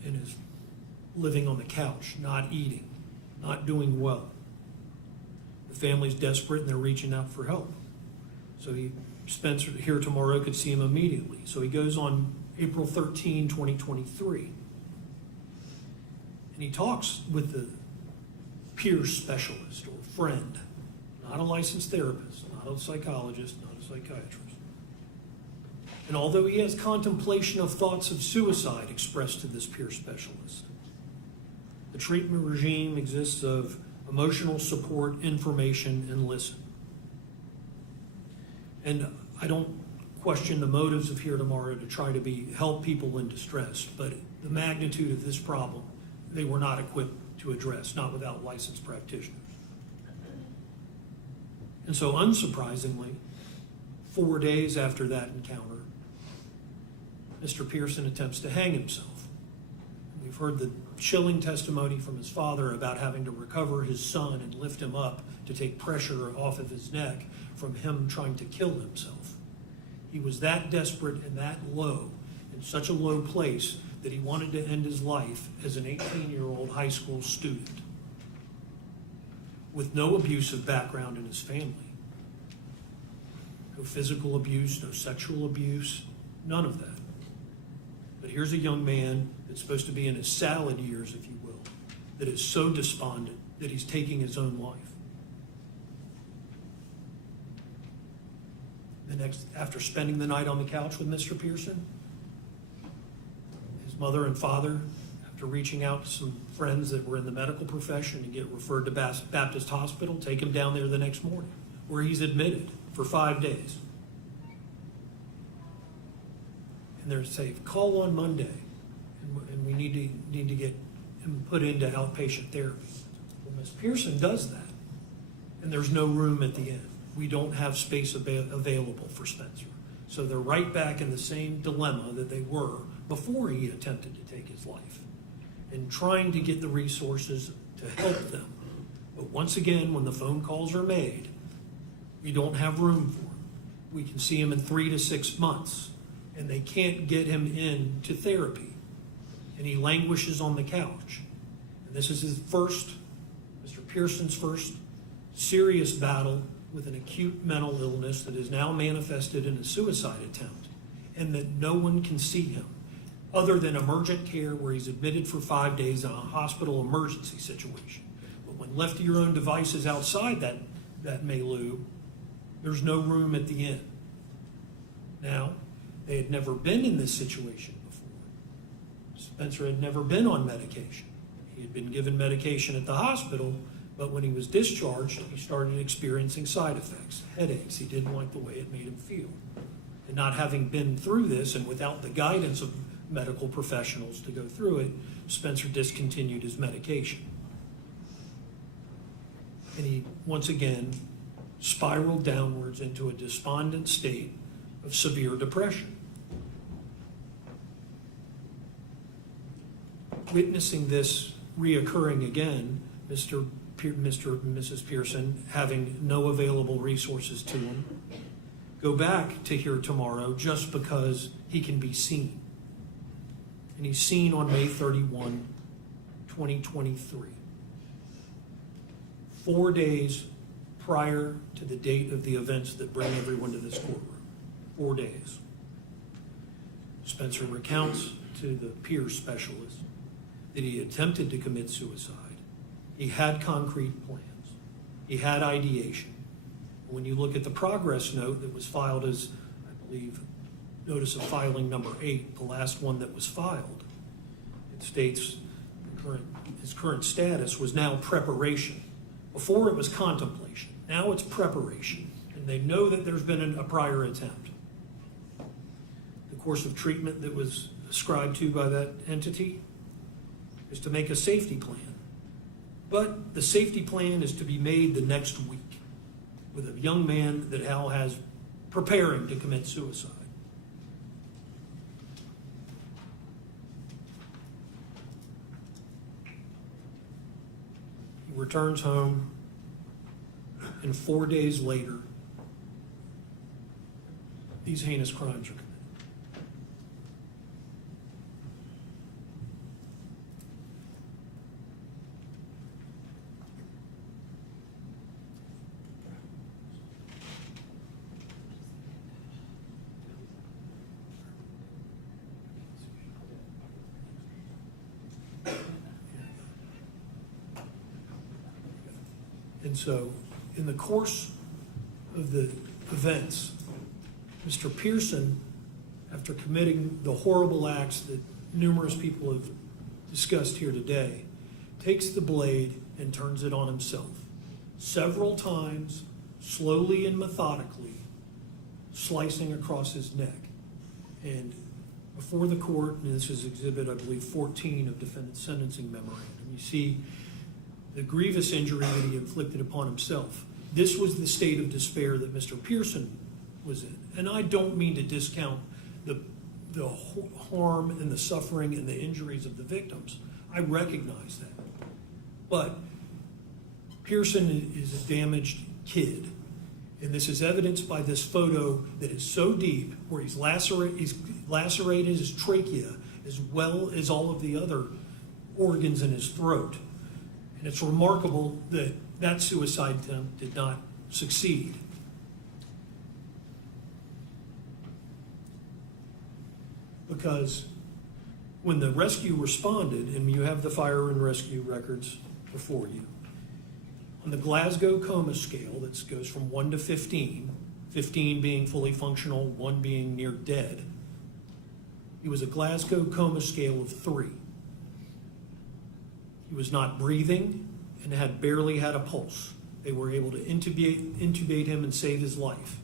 and is living on the couch, not eating, not doing well. The family's desperate and they're reaching out for help. So Spencer here tomorrow could see him immediately. So he goes on April 13, 2023. And he talks with the peer specialist or friend, not a licensed therapist, not a psychologist, not a psychiatrist. And although he has contemplation of thoughts of suicide expressed to this peer specialist, the treatment regime exists of emotional support, information, and listen. And I don't question the motives of here tomorrow to try to help people in distress, but the magnitude of this problem, they were not equipped to address, not without licensed practitioners. And so unsurprisingly, 4 days after that encounter, Mr. Pearson attempts to hang himself. We've heard the chilling testimony from his father about having to recover his son and lift him up to take pressure off of his neck from him trying to kill himself. He was that desperate and that low, in such a low place, that he wanted to end his life as an 18-year-old high school student with no abusive background in his family. No physical abuse, no sexual abuse, none of that. But here's a young man that's supposed to be in his salad years, if you will, that is so despondent that he's taking his own life. After spending the night on the couch with Mr. Pearson, his mother and father, after reaching out to some friends that were in the medical profession to get referred to Baptist Hospital, take him down there the next morning, where he's admitted for 5 days. And they're saying, call on Monday, and we need to get him put into outpatient therapy. Well, Ms. Pearson does that, and there's no room at the end. We don't have space available for Spencer. So they're right back in the same dilemma that they were before he attempted to take his life, and trying to get the resources to help them. But once again, when the phone calls are made, we don't have room for him. We can see him in 3 to 6 months, and they can't get him into therapy. And he languishes on the couch. And this is Mr. Pearson's first serious battle with an acute mental illness that is now manifested in a suicide attempt, and that no one can see him other than emergent care, where he's admitted for 5 days in a hospital emergency situation. But when left to your own devices outside that milieu, there's no room at the end. Now, they had never been in this situation before. Spencer had never been on medication. He had been given medication at the hospital, but when he was discharged, he started experiencing side effects, headaches. He didn't like the way it made him feel. And not having been through this, and without the guidance of medical professionals to go through it, Spencer discontinued his medication. And he, once again, spiraled downwards into a despondent state of severe depression. witnessing this reoccurring again, Mr. and Mrs. Pearson having no available resources to him, go back to here tomorrow just because he can be seen. And he's seen on May 31, 2023. 4 days prior to the date of the events that bring everyone to this courtroom. 4 days. Spencer recounts to the peer specialist that he attempted to commit suicide. He had concrete plans. He had ideation. When you look at the progress note that was filed as, I believe, notice of filing number 8, the last one that was filed, it states his current status was now preparation. Before it was contemplation. Now it's preparation. And they know that there's been a prior attempt. The course of treatment that was ascribed to by that entity is to make a safety plan. But the safety plan is to be made the next week with a young man that Hal has preparing to commit suicide. He returns home, and 4 days later, these heinous crimes are committed. And so, in the course of the events, Mr. Pearson, after committing the horrible acts that numerous people have discussed here today, takes the blade and turns it on himself. Several times, slowly and methodically, slicing across his neck. And before the court, and this is exhibit, I believe, 14 of defendant's sentencing memorandum, you see the grievous injury that he inflicted upon himself. This was the state of despair that Mr. Pearson was in. And I don't mean to discount the harm and the suffering and the injuries of the victims. I recognize that. But Pearson is a damaged kid. And this is evidenced by this photo that is so deep where he's lacerated his trachea as well as all of the other organs in his throat. And it's remarkable that that suicide attempt did not succeed. Because when the rescue responded, and you have the fire and rescue records before you, on the Glasgow coma scale that goes from 1 to 15, 15 being fully functional, 1 being near dead, he was a Glasgow coma scale of 3. He was not breathing and had barely had a pulse. They were able to intubate him and save his life.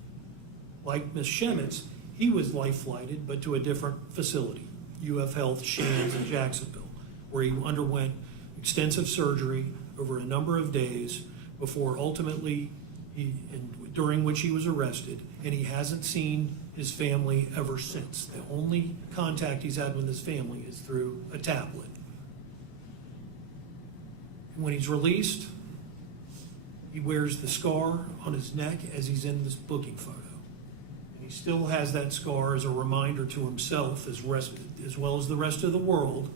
Like Ms. Schemitz, he was life-flighted, but to a different facility, UF Health, Shands in Jacksonville, where he underwent extensive surgery over a number of days before ultimately, during which he was arrested, and he hasn't seen his family ever since. The only contact he's had with his family is through a tablet. When he's released, he wears the scar on his neck as he's in this booking photo. And he still has that scar as a reminder to himself, as well as the rest of the world,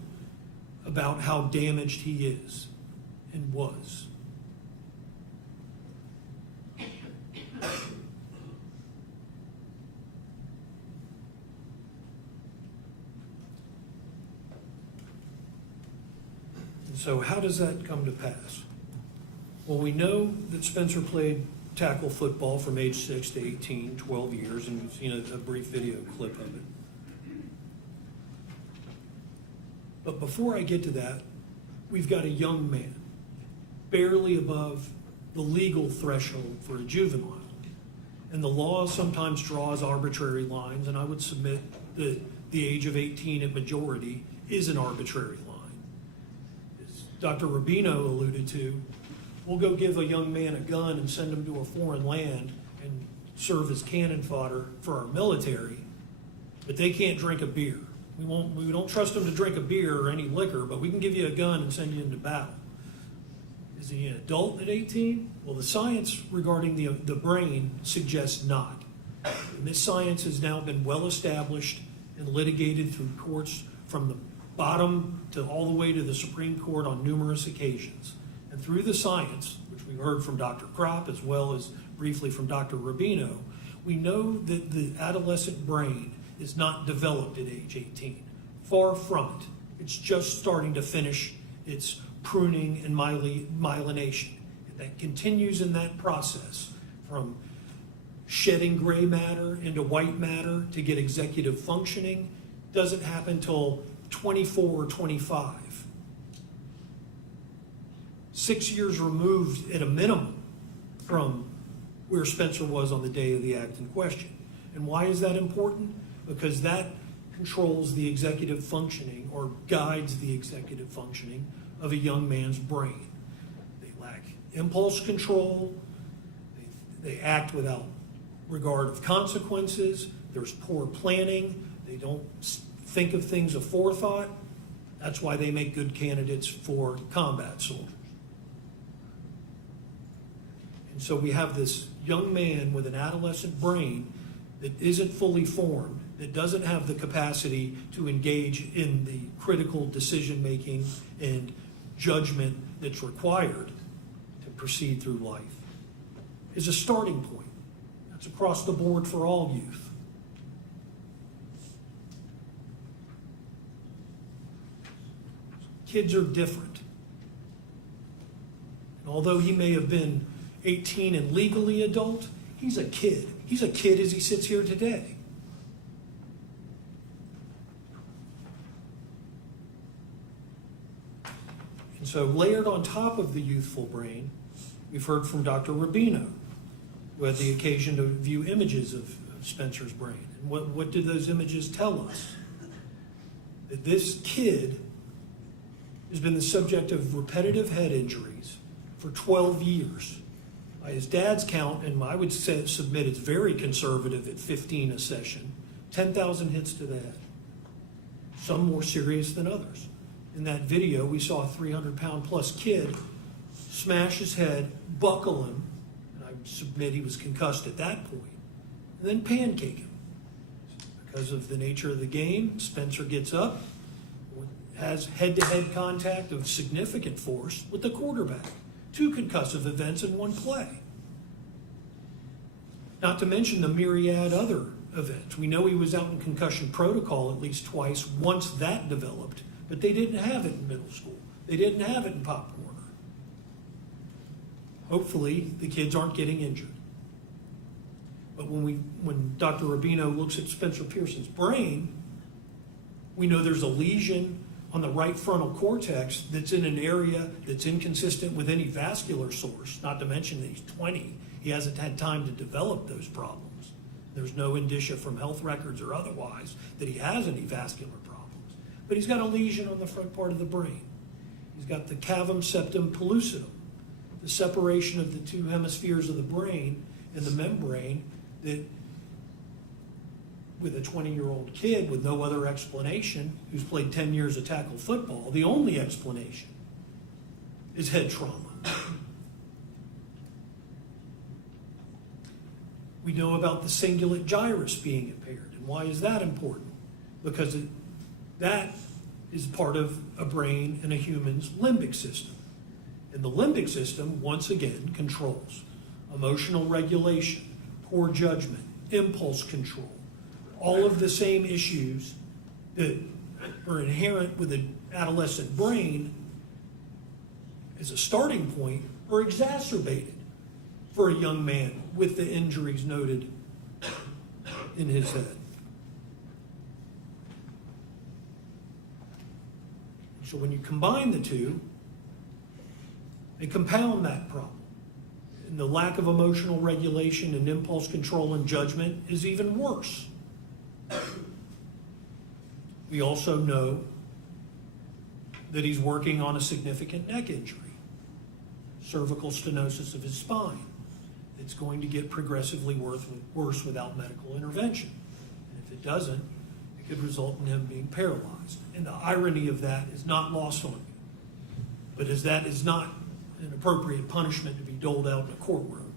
about how damaged he is and was. So how does that come to pass? Well, we know that Spencer played tackle football from age 6 to 18, 12 years, and we've seen a brief video clip of it. But before I get to that, we've got a young man, barely above the legal threshold for a juvenile. And the law sometimes draws arbitrary lines, and I would submit that the age of 18 at majority is an arbitrary line. Dr. Rubino alluded to, we'll go give a young man a gun and send him to a foreign land and serve as cannon fodder for our military, but they can't drink a beer. We don't trust him to drink a beer or any liquor, but we can give you a gun and send you into battle. Is he an adult at 18? Well, the science regarding the brain suggests not. And this science has now been well established and litigated through courts from the bottom to all the way to the Supreme Court on numerous occasions. And through the science, which we heard from Dr. Krop as well as briefly from Dr. Rubino, we know that the adolescent brain is not developed at age 18. Far from it. It's just starting to finish its pruning and myelination. And that continues in that process from shedding gray matter into white matter to get executive functioning. Doesn't happen till 24 or 25. 6 years removed at a minimum from where Spencer was on the day of the act in question. And why is that important? Because that controls the executive functioning or guides the executive functioning of a young man's brain. They lack impulse control. They act without regard of consequences. There's poor planning. They don't think of things aforethought. That's why they make good candidates for combat soldiers. And so we have this young man with an adolescent brain that isn't fully formed, that doesn't have the capacity to engage in the critical decision-making and judgment that's required to proceed through life, is a starting point. That's across the board for all youth. Kids are different. And although he may have been 18 and legally adult, he's a kid. He's a kid as he sits here today. And so layered on top of the youthful brain, we've heard from Dr. Rubino, who had the occasion to view images of Spencer's brain. And what did those images tell us? That this kid has been the subject of repetitive head injuries for 12 years. By his dad's count, and I would submit it's very conservative at 15 a session, 10,000 hits to the head. Some more serious than others. In that video, we saw a 300-pound plus kid smash his head, buckle him, and I would submit he was concussed at that point, and then pancake him. Because of the nature of the game, Spencer gets up, has head-to-head contact of significant force with the quarterback. 2 concussive events in one play. Not to mention the myriad other events. We know he was out in concussion protocol at least twice once that developed, but they didn't have it in middle school. They didn't have it in Pop Warner. Hopefully, the kids aren't getting injured. But when Dr. Rubino looks at Spencer Pearson's brain, we know there's a lesion on the right frontal cortex that's in an area that's inconsistent with any vascular source, not to mention that he's 20. He hasn't had time to develop those problems. There's no indicia from health records or otherwise that he has any vascular problems. But he's got a lesion on the front part of the brain. He's got the cavum septum pellucidum, the separation of the 2 hemispheres of the brain and the membrane that with a 20-year-old kid with no other explanation who's played 10 years of tackle football, the only explanation is head trauma. We know about the cingulate gyrus being impaired. And why is that important? Because that is part of a brain and a human's limbic system. And the limbic system, once again, controls emotional regulation, poor judgment, impulse control, all of the same issues that are inherent with an adolescent brain as a starting point are exacerbated for a young man with the injuries noted in his head. So when you combine the two, they compound that problem. And the lack of emotional regulation and impulse control and judgment is even worse. We also know that he's working on a significant neck injury, cervical stenosis of his spine. It's going to get progressively worse without medical intervention. And if it doesn't, It could result in him being paralyzed. And the irony of that is not lost on me. But as that is not an appropriate punishment to be doled out in a courtroom.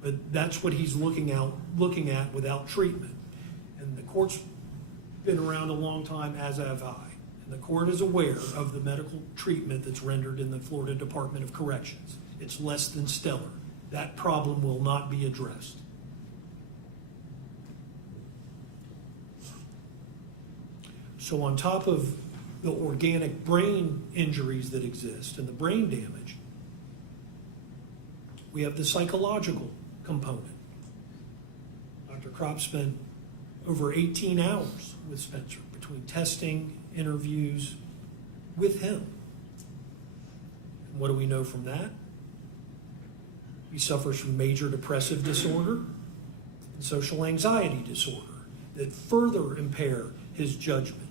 But that's what he's looking at without treatment. And the court's been around a long time, as have I. And the court is aware of the medical treatment that's rendered in the Florida Department of Corrections. It's less than stellar. That problem will not be addressed. So on top of the organic brain injuries that exist and the brain damage, we have the psychological component. Dr. Krop spent over 18 hours with Spencer between testing, interviews with him. And what do we know from that? He suffers from major depressive disorder and social anxiety disorder that further impair his judgment,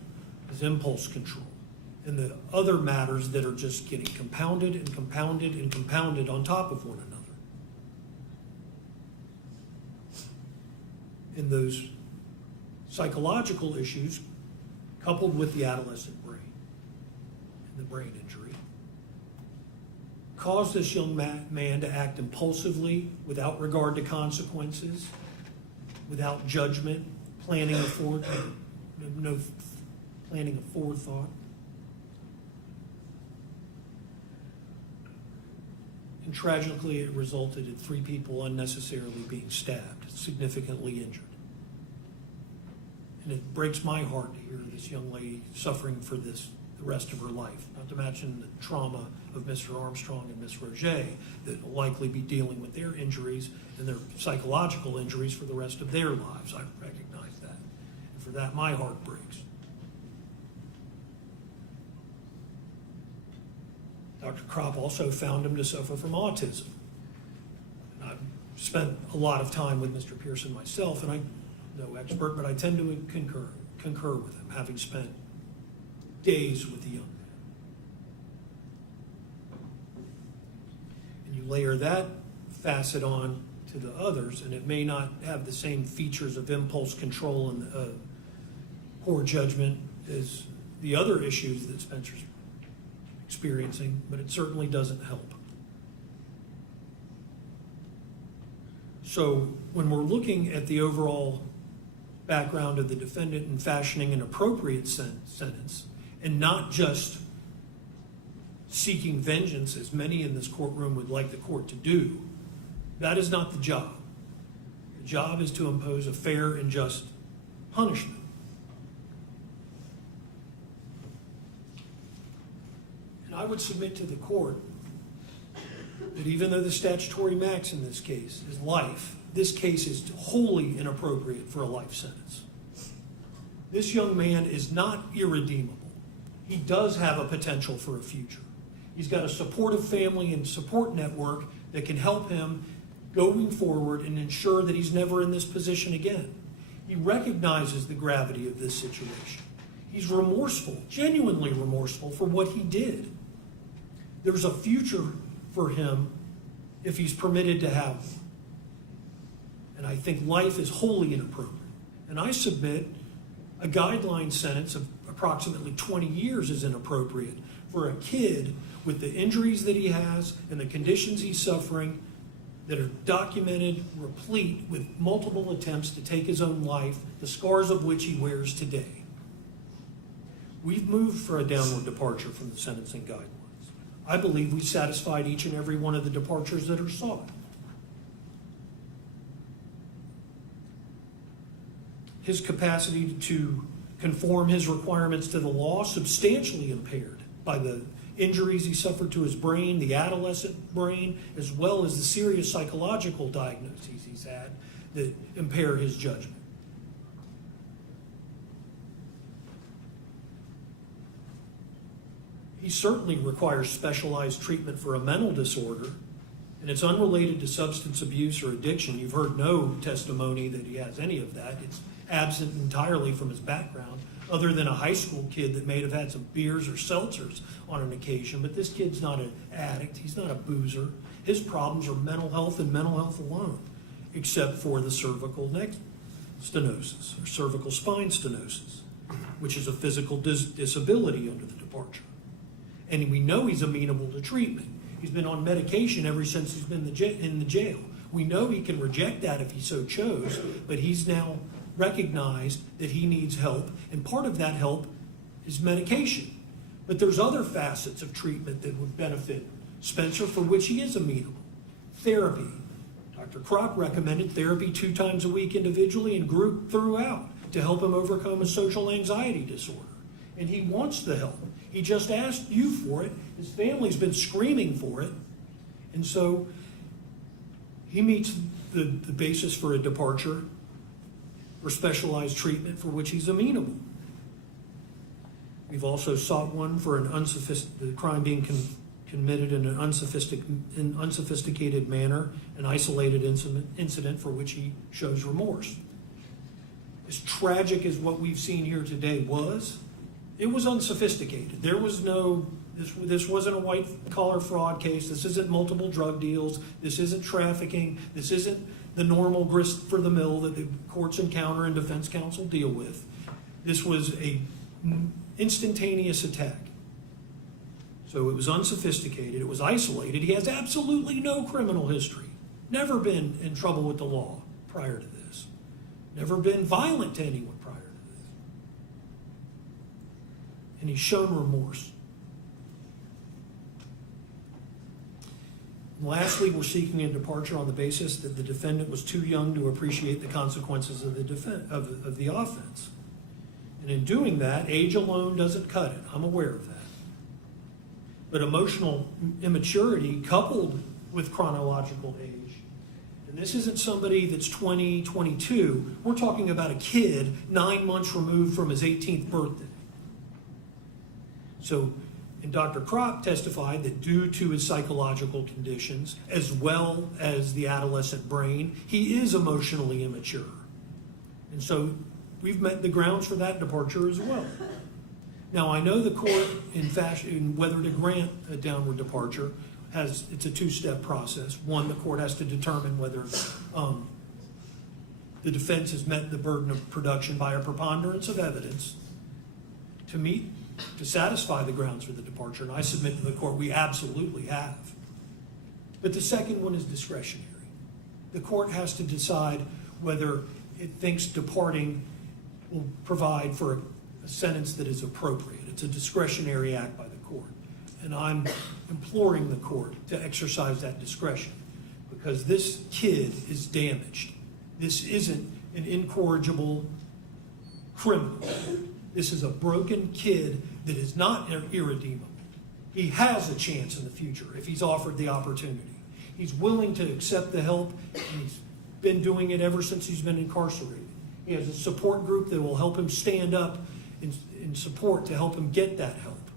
his impulse control, and the other matters that are just getting compounded and compounded and compounded on top of one another. And those psychological issues, coupled with the adolescent brain and the brain injury, caused this young man to act impulsively, without regard to consequences, without judgment, planning a forethought. And tragically, it resulted in 3 people unnecessarily being stabbed, significantly injured. And it breaks my heart to hear this young lady suffering for this the rest of her life, not to mention the trauma of Mr. Armstrong and Ms. Rogê that will likely be dealing with their injuries and their psychological injuries for the rest of their lives. I recognize that. And for that, my heart breaks. Dr. Krop also found him to suffer from autism. And I've spent a lot of time with Mr. Pearson myself, and I'm no expert, but I tend to concur with him, having spent days with the young man. And you layer that facet on to the others, and it may not have the same features of impulse control and poor judgment as the other issues that Spencer's experiencing, but it certainly doesn't help. So when we're looking at the overall background of the defendant in fashioning an appropriate sentence, and not just seeking vengeance, as many in this courtroom would like the court to do, that is not the job. The job is to impose a fair and just punishment. And I would submit to the court that even though the statutory max in this case is life, this case is wholly inappropriate for a life sentence. This young man is not irredeemable. He does have a potential for a future. He's got a supportive family and support network that can help him going forward and ensure that he's never in this position again. He recognizes the gravity of this situation. He's remorseful, genuinely remorseful for what he did. There's a future for him if he's permitted to have one. And I think life is wholly inappropriate. And I submit a guideline sentence of approximately 20 years is inappropriate for a kid with the injuries that he has and the conditions he's suffering that are documented, replete with multiple attempts to take his own life, the scars of which he wears today. We've moved for a downward departure from the sentencing guidelines. I believe we satisfied each and every one of the departures that are sought. His capacity to conform his requirements to the law substantially impaired by the injuries he suffered to his brain, the adolescent brain, as well as the serious psychological diagnoses he's had that impair his judgment. He certainly requires specialized treatment for a mental disorder, and it's unrelated to substance abuse or addiction. You've heard no testimony that he has any of that. It's absent entirely from his background, other than a high school kid that may have had some beers or seltzers on an occasion. But this kid's not an addict. He's not a boozer. His problems are mental health and mental health alone, except for the cervical neck stenosis or cervical spine stenosis, which is a physical disability under the departure. And we know he's amenable to treatment. He's been on medication ever since he's been in the jail. We know he can reject that if he so chose, but he's now recognized that he needs help, and part of that help is medication. But there's other facets of treatment that would benefit Spencer, for which he is amenable. Therapy. Dr. Krop recommended therapy 2 times a week individually and group throughout to help him overcome a social anxiety disorder. And he wants the help. He just asked you for it. His family's been screaming for it. And so he meets the basis for a departure for specialized treatment for which he's amenable. We've also sought one for the crime being committed in an unsophisticated manner, an isolated incident for which he shows remorse. As tragic as what we've seen here today was, it was unsophisticated. There was no, this wasn't a white collar fraud case. This isn't multiple drug deals. This isn't trafficking. This isn't the normal grist for the mill that the courts encounter and defense counsel deal with. This was a instantaneous attack. So it was unsophisticated. It was isolated. He has absolutely no criminal history. Never been in trouble with the law prior to this. Never been violent to anyone prior to this. And he's shown remorse. And lastly, we're seeking a departure on the basis that the defendant was too young to appreciate the consequences of the offense. And in doing that, age alone doesn't cut it. I'm aware of that. But emotional immaturity coupled with chronological age, and this isn't somebody that's 20, 22, we're talking about a kid 9 months removed from his 18th birthday. So, and Dr. Krop testified that due to his psychological conditions, as well as the adolescent brain, he is emotionally immature. And so we've met the grounds for that departure as well. Now, I know the court, in whether to grant a downward departure, it's a 2-step process. One, the court has to determine whether the defense has met the burden of production by a preponderance of evidence to satisfy the grounds for the departure. And I submit to the court we absolutely have. But the second one is discretionary. The court has to decide whether it thinks departing will provide for a sentence that is appropriate. It's a discretionary act by the court. And I'm imploring the court to exercise that discretion because this kid is damaged. This isn't an incorrigible criminal. This is a broken kid that is not irredeemable. He has a chance in the future if he's offered the opportunity. He's willing to accept the help, and he's been doing it ever since he's been incarcerated. He has a support group that will help him stand up in support to help him get that help.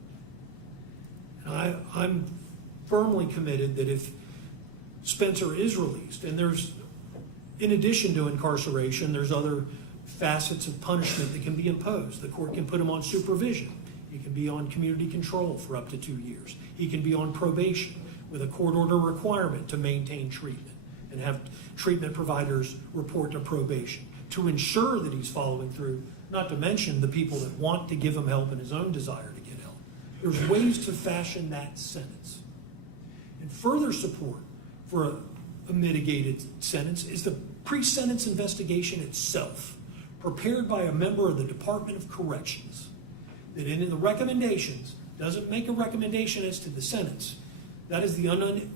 And I'm firmly committed that if Spencer is released, and there's, in addition to incarceration, there's other facets of punishment that can be imposed. The court can put him on supervision. He can be on community control for up to 2 years. He can be on probation with a court order requirement to maintain treatment and have treatment providers report to probation to ensure that he's following through, not to mention the people that want to give him help and his own desire to get help. There's ways to fashion that sentence. And further support for a mitigated sentence is the pre-sentence investigation itself, prepared by a member of the Department of Corrections, that in the recommendations doesn't make a recommendation as to the sentence. That is the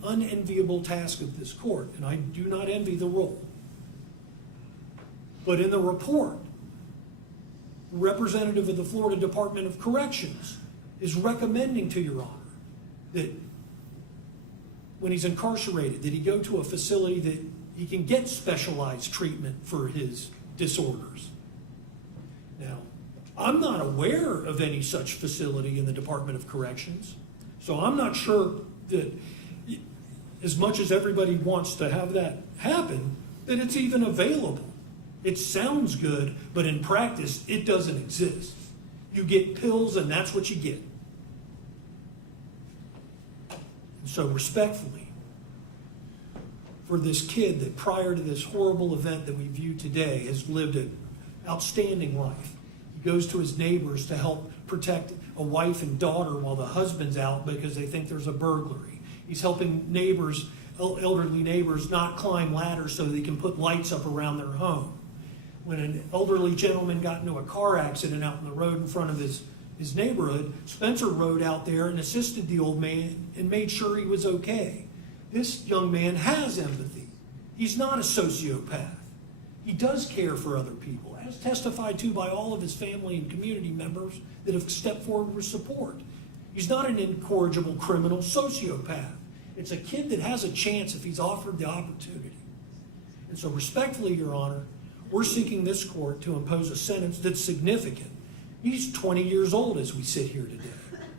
unenviable task of this court, and I do not envy the role. But in the report, the representative of the Florida Department of Corrections is recommending to Your Honor that when he's incarcerated, that he go to a facility that he can get specialized treatment for his disorders. Now, I'm not aware of any such facility in the Department of Corrections, so I'm not sure that, as much as everybody wants to have that happen, that it's even available. It sounds good, but in practice, it doesn't exist. You get pills, and that's what you get. And so respectfully, for this kid that prior to this horrible event that we view today has lived an outstanding life. He goes to his neighbors to help protect a wife and daughter while the husband's out because they think there's a burglary. He's helping neighbors, elderly neighbors, not climb ladders so they can put lights up around their home. When an elderly gentleman got into a car accident out in the road in front of his neighborhood, Spencer rode out there and assisted the old man and made sure he was okay. This young man has empathy. He's not a sociopath. He does care for other people, as testified to by all of his family and community members that have stepped forward with support. He's not an incorrigible criminal sociopath. It's a kid that has a chance if he's offered the opportunity. And so respectfully, Your Honor, we're seeking this court to impose a sentence that's significant. He's 20 years old as we sit here today.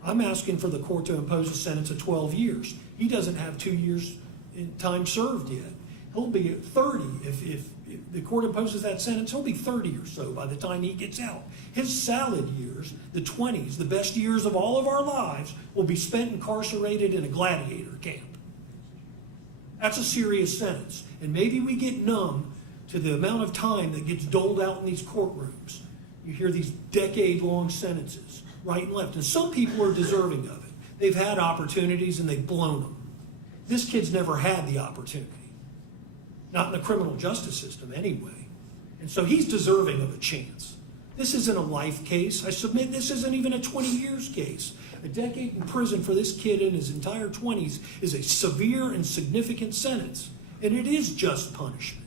I'm asking for the court to impose a sentence of 12 years. He doesn't have 2 years in time served yet. He'll be at 30. If the court imposes that sentence, he'll be 30 or so by the time he gets out. His salad years, the 20s, the best years of all of our lives, will be spent incarcerated in a gladiator camp. That's a serious sentence. And maybe we get numb to the amount of time that gets doled out in these courtrooms. You hear these decade-long sentences, right and left. And some people are deserving of it. They've had opportunities and they've blown them. This kid's never had the opportunity. Not in the criminal justice system anyway. And so he's deserving of a chance. This isn't a life case. I submit this isn't even a 20 years case. A decade in prison for this kid in his entire 20s is a severe and significant sentence. And it is just punishment.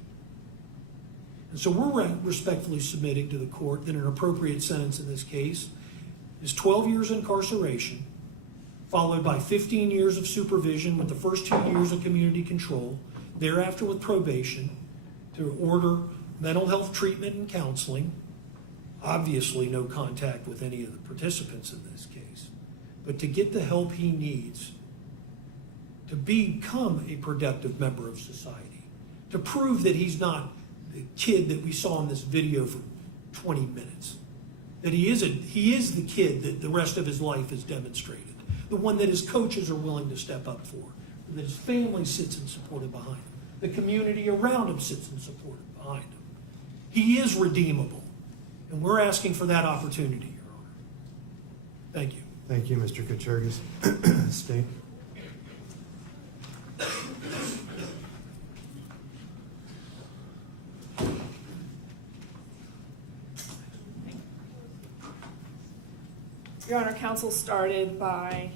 And so we're respectfully submitting to the court that an appropriate sentence in this case is 12 years incarceration, followed by 15 years of supervision with the first 2 years of community control, thereafter with probation, to order mental health treatment and counseling, obviously no contact with any of the participants in this case, but to get the help he needs to become a productive member of society, to prove that he's not the kid that we saw in this video for 20 minutes, that he is the kid that the rest of his life has demonstrated, the one that his coaches are willing to step up for, that his family sits and supported behind him, the community around him sits and supported behind him. He is redeemable, and we're asking for that opportunity, Your Honor. Thank you. Thank you, Mr. Kuchergis. State. Your Honor, counsel started by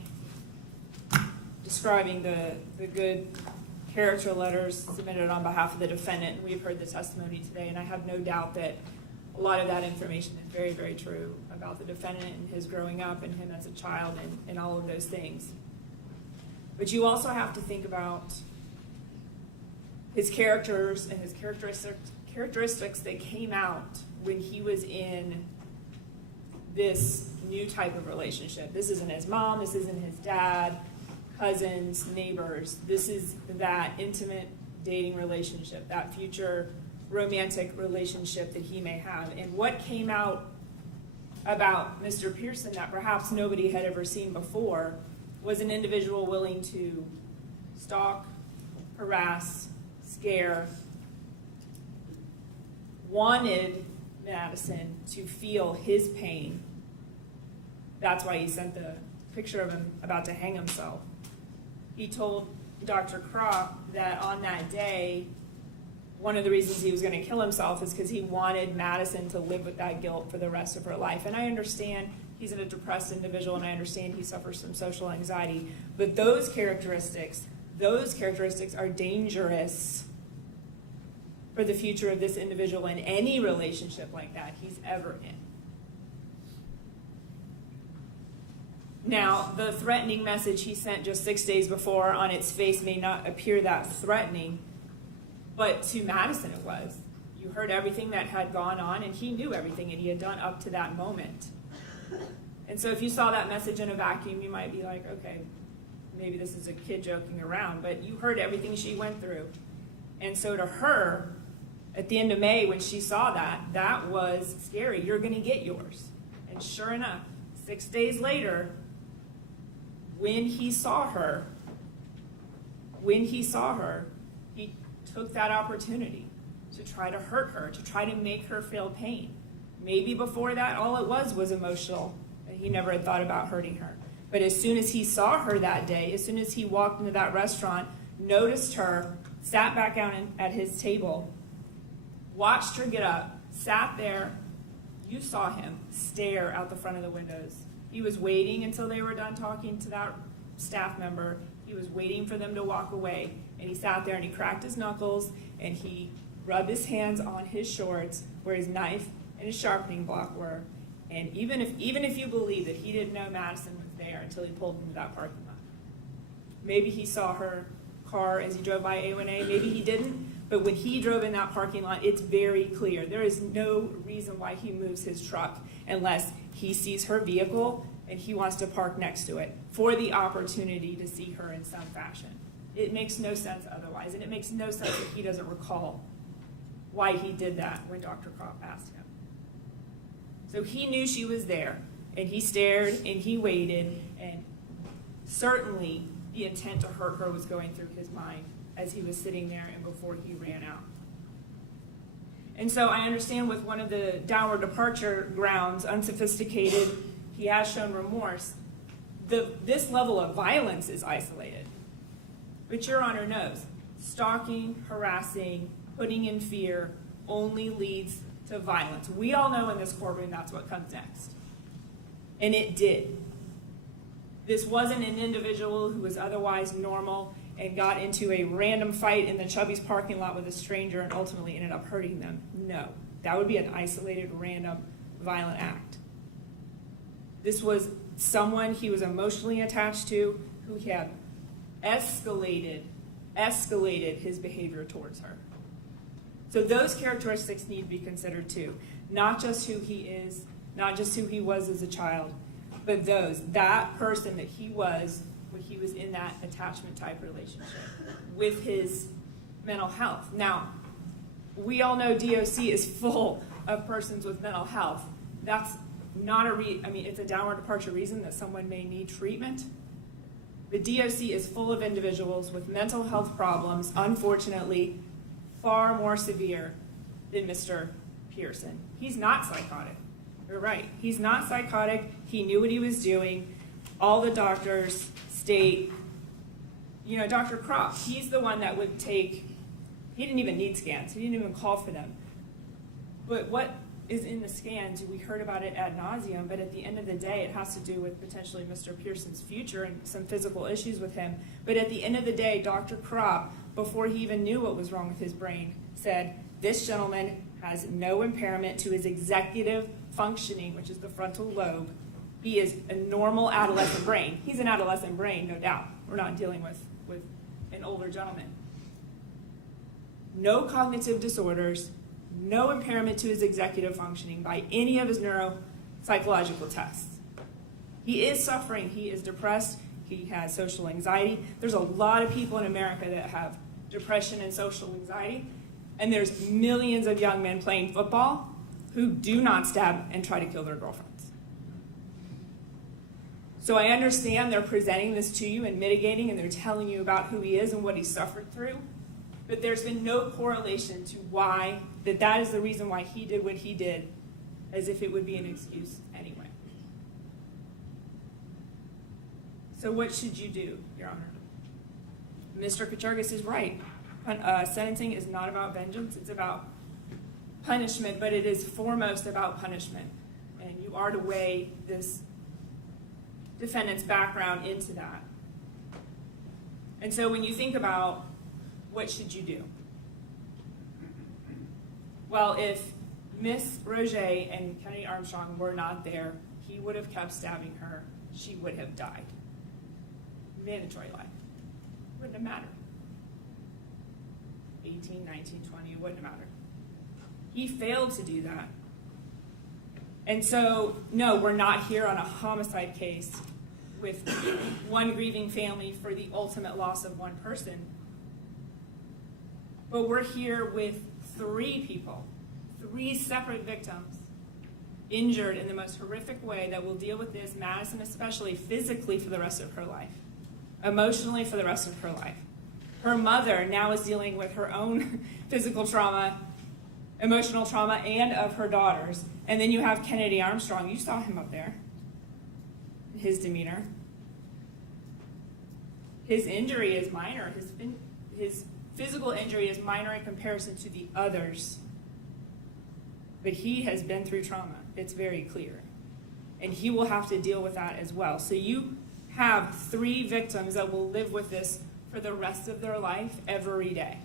describing the good character letters submitted on behalf of the defendant. We've heard the testimony today, and I have no doubt that a lot of that information is very, very true about the defendant and his growing up and him as a child and all of those things. But you also have to think about his characters and his characteristics that came out when he was in this new type of relationship. This isn't his mom, this isn't his dad, cousins, neighbors. This is that intimate dating relationship, that future romantic relationship that he may have. And what came out about Mr. Pearson that perhaps nobody had ever seen before was an individual willing to stalk, harass, scare, wanted Madison to feel his pain. That's why he sent the picture of him about to hang himself. He told Dr. Krop that on that day, one of the reasons he was going to kill himself is because he wanted Madison to live with that guilt for the rest of her life. And I understand he's a depressed individual, and I understand he suffers from social anxiety. But those characteristics are dangerous for the future of this individual in any relationship like that he's ever in. Now, the threatening message he sent just 6 days before on its face may not appear that threatening, but to Madison it was. You heard everything that had gone on, and he knew everything that he had done up to that moment. And so if you saw that message in a vacuum, you might be like, okay, maybe this is a kid joking around, but you heard everything she went through. And so to her, at the end of May, when she saw that, that was scary. You're going to get yours. And sure enough, 6 days later, when he saw her, he took that opportunity to try to hurt her, to try to make her feel pain. Maybe before that, all it was emotional, and he never had thought about hurting her. But as soon as he saw her that day, as soon as he walked into that restaurant, noticed her, sat back down at his table, watched her get up, sat there, you saw him stare out the front of the windows. He was waiting until they were done talking to that staff member. He was waiting for them to walk away. And he sat there and he cracked his knuckles and he rubbed his hands on his shorts where his knife and his sharpening block were. And even if you believe that he didn't know Madison was there until he pulled into that parking lot. Maybe he saw her car as he drove by A1A, maybe he didn't. But when he drove in that parking lot, it's very clear. There is no reason why he moves his truck unless he sees her vehicle and he wants to park next to it for the opportunity to see her in some fashion. It makes no sense otherwise, and it makes no sense that he doesn't recall why he did that when Dr. Krop asked him. So he knew she was there, and he stared and he waited, and certainly the intent to hurt her was going through his mind as he was sitting there and before he ran out. And so I understand with one of the downward departure grounds, unsophisticated, he has shown remorse. This level of violence is isolated. But Your Honor knows, stalking, harassing, putting in fear only leads to violence. We all know in this courtroom that's what comes next. And it did. This wasn't an individual who was otherwise normal and got into a random fight in the Chubby's parking lot with a stranger and ultimately ended up hurting them. No, that would be an isolated, random, violent act. This was someone he was emotionally attached to who had escalated his behavior towards her. So those characteristics need to be considered too. Not just who he is, not just who he was as a child, but that person that he was when he was in that attachment type relationship with his mental health. Now, we all know DOC is full of persons with mental health. That's not it's a downward departure reason that someone may need treatment. The DOC is full of individuals with mental health problems, unfortunately, far more severe than Mr. Pearson. He's not psychotic. You're right. He's not psychotic. He knew what he was doing. All the doctors state, Dr. Krop, he's the one that would he didn't even need scans. He didn't even call for them. But what is in the scans, we heard about it ad nauseum, but at the end of the day, it has to do with potentially Mr. Pearson's future and some physical issues with him. But at the end of the day, Dr. Krop, before he even knew what was wrong with his brain, said, this gentleman has no impairment to his executive functioning, which is the frontal lobe. He is a normal adolescent brain. He's an adolescent brain, no doubt. We're not dealing with an older gentleman. No cognitive disorders, no impairment to his executive functioning by any of his neuropsychological tests. He is suffering. He is depressed. He has social anxiety. There's a lot of people in America that have depression and social anxiety, and there's millions of young men playing football who do not stab and try to kill their girlfriends. So I understand they're presenting this to you and mitigating, and they're telling you about who he is and what he suffered through, but there's been no correlation to why that is the reason why he did what he did, as if it would be an excuse anyway. So what should you do, Your Honor? Mr. Kuchergis is right. Sentencing is not about vengeance. It's about punishment, but it is foremost about punishment. And you are to weigh this defendant's background into that. And so when you think about what should you do? Well, if Miss Rogê and Kennedy Armstrong were not there, he would have kept stabbing her. She would have died. Mandatory life. Wouldn't have mattered. 18, 19, 20, it wouldn't have mattered. He failed to do that. And so, no, we're not here on a homicide case with one grieving family for the ultimate loss of one person. But we're here with 3 people, 3 separate victims, injured in the most horrific way that will deal with this, Madison especially, physically for the rest of her life, emotionally for the rest of her life. Her mother now is dealing with her own physical trauma, emotional trauma, and of her daughters. And then you have Kennedy Armstrong. You saw him up there. His demeanor. His injury is minor. His physical injury is minor in comparison to the others. But he has been through trauma. It's very clear. And he will have to deal with that as well. So you have 3 victims that will live with this for the rest of their life every day.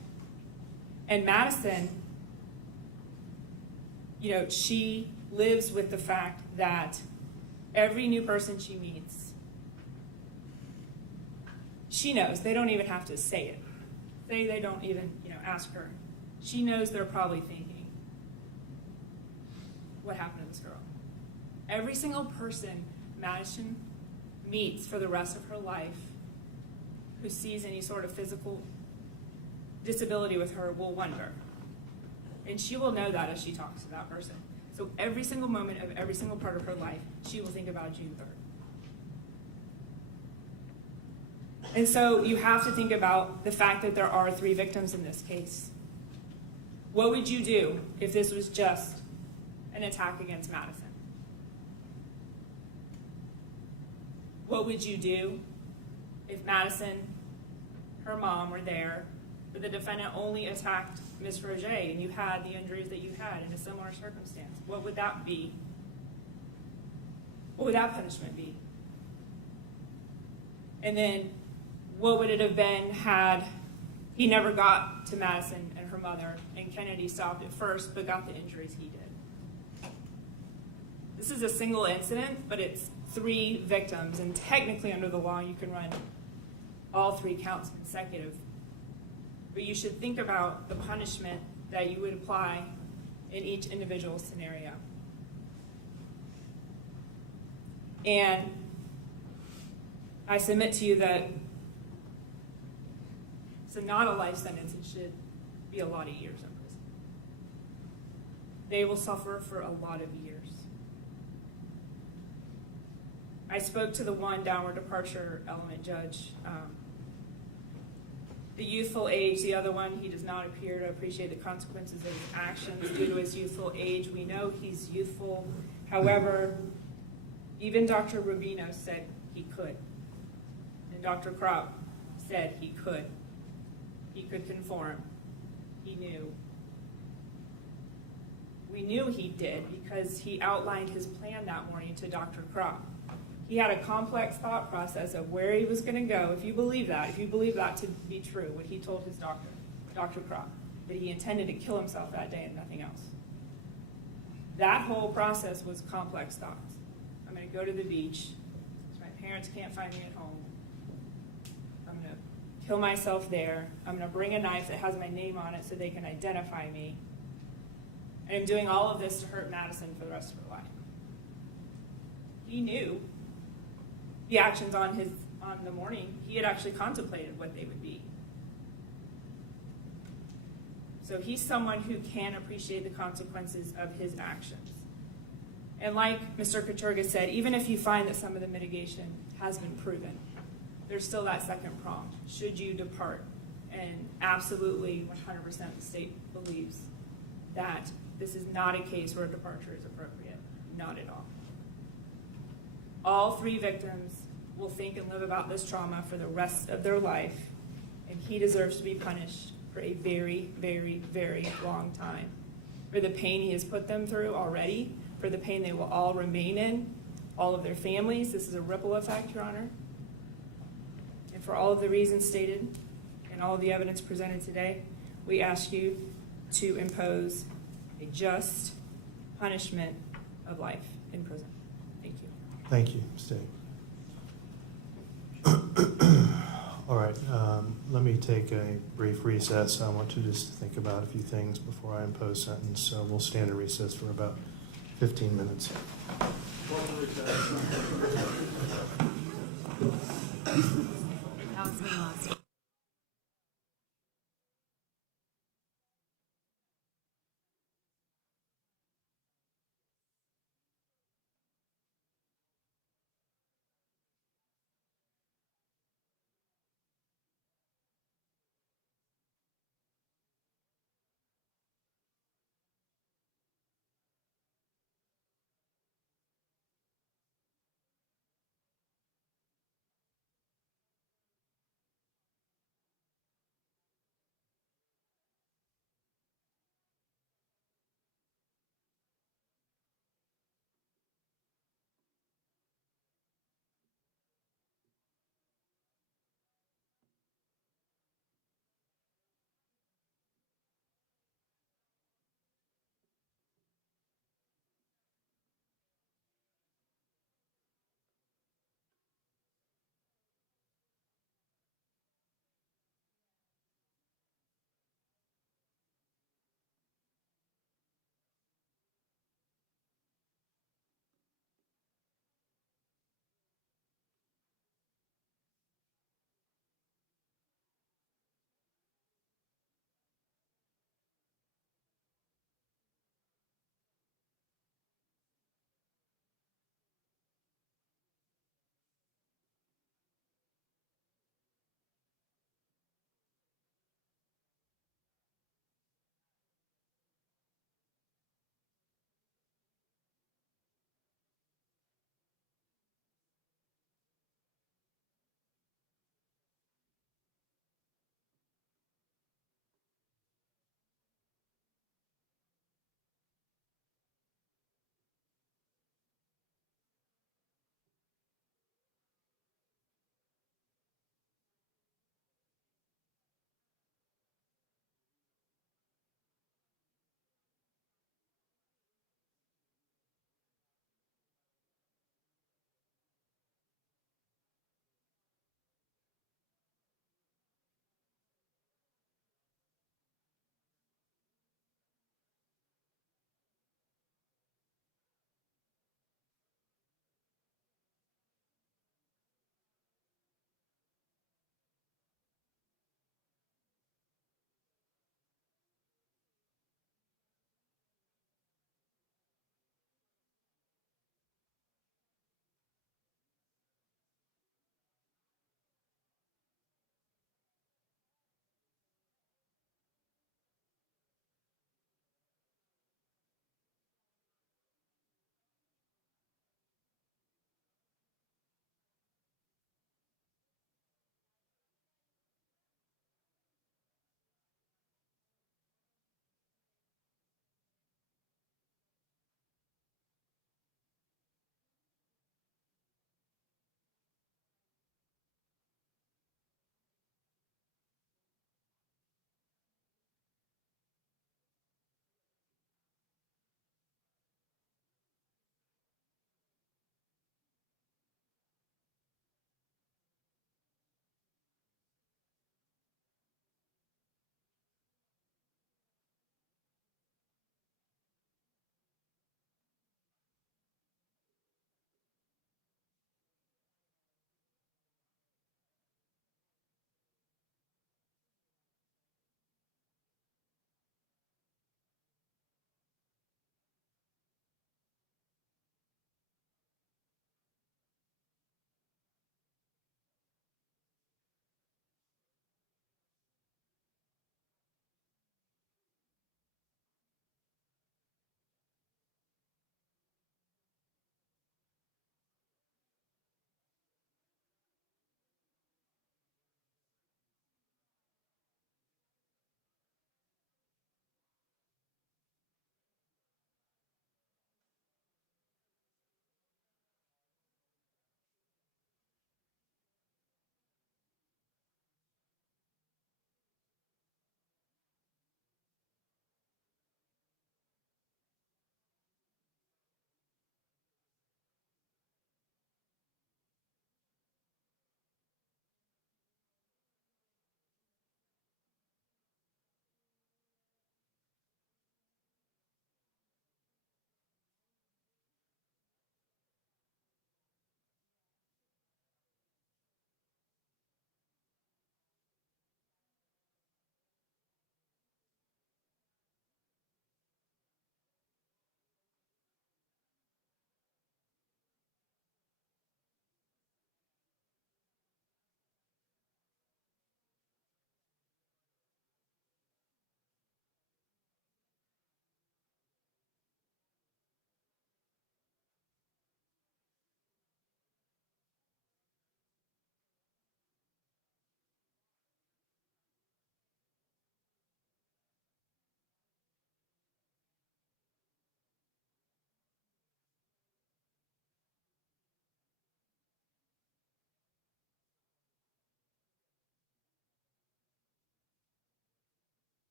And Madison, she lives with the fact that every new person she meets, she knows. They don't even have to say it. They don't even, ask her. She knows they're probably thinking, what happened to this girl? Every single person Madison meets for the rest of her life who sees any sort of physical disability with her will wonder. And she will know that as she talks to that person. So every single moment of every single part of her life, she will think about June 3rd. And so you have to think about the fact that there are 3 victims in this case. What would you do if this was just an attack against Madison? What would you do if Madison, her mom, were there, but the defendant only attacked Miss Rogê and you had the injuries that you had in a similar circumstance? What would that be? What would that punishment be? And then what would it have been had he never got to Madison and her mother and Kennedy stopped at first but got the injuries he did? This is a single incident, but it's 3 victims, and technically under the law you can run all 3 counts consecutive. But you should think about the punishment that you would apply in each individual scenario. And I submit to you that it's not a life sentence. It should be a lot of years in prison. They will suffer for a lot of years. I spoke to the one downward departure element judge. The youthful age, the other one, he does not appear to appreciate the consequences of his actions due to his youthful age. We know he's youthful. However, even Dr. Rubino said he could. And Dr. Krop said he could. He could conform. He knew. We knew he did because he outlined his plan that morning to Dr. Krop. He had a complex thought process of where he was going to go. If you believe that to be true, what he told his doctor, Dr. Krop, that he intended to kill himself that day and nothing else. That whole process was complex thoughts. I'm going to go to the beach. My parents can't find me at home. I'm going to kill myself there. I'm going to bring a knife that has my name on it so they can identify me. And I'm doing all of this to hurt Madison for the rest of her life. He knew the actions on the morning. He had actually contemplated what they would be. So he's someone who can appreciate the consequences of his actions. And like Mr. Katurga said, even if you find that some of the mitigation has been proven, there's still that second prong. Should you depart? And absolutely 100% the state believes that this is not a case where a departure is appropriate. Not at all. All 3 victims will think and live about this trauma for the rest of their life, and he deserves to be punished for a very, very, very long time. For the pain he has put them through already, for the pain they will all remain in, all of their families. This is a ripple effect, Your Honor. And for all of the reasons stated and all of the evidence presented today, we ask you to impose a just punishment of life in prison. Thank you. Thank you, State. All right, let me take a brief recess. I want to just think about a few things before I impose sentence. So we'll stand in recess for about 15 minutes. That was me last week.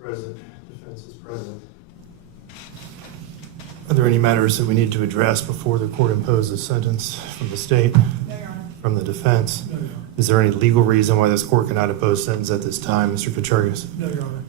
present. Defense is present. Are there any matters that we need to address before the court imposes sentence from the state? No, Your Honor. From the defense? No, Your Honor. Is there any legal reason why this court cannot impose sentence at this time, Mr. Kachargas? No, Your Honor.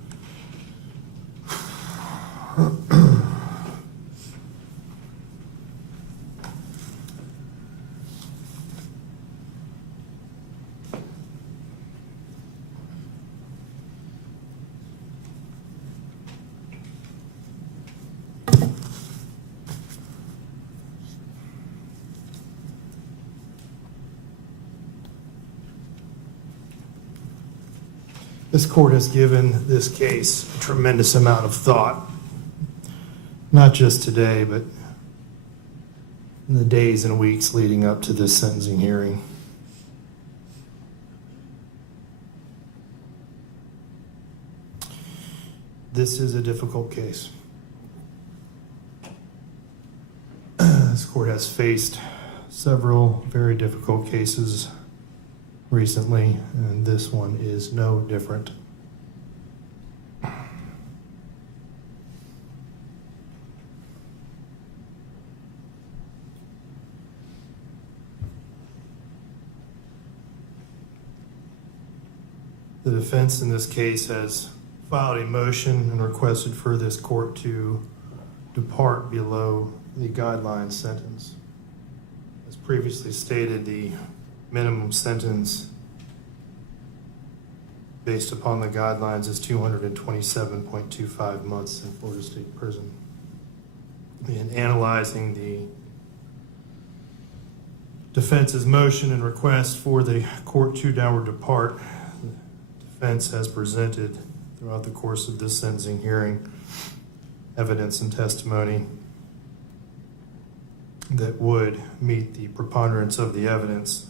This court has given this case a tremendous amount of thought, not just today, but in the days and weeks leading up to this sentencing hearing. This is a difficult case. This court has faced several very difficult cases recently, and this one is no different. The defense in this case has filed a motion and requested for this court to depart below the guideline sentence. As previously stated, the minimum sentence based upon the guidelines is 227.25 months in Florida State Prison. In analyzing the defense's motion and request for the court to downward depart, the defense has presented throughout the course of this sentencing hearing evidence and testimony that would meet the preponderance of the evidence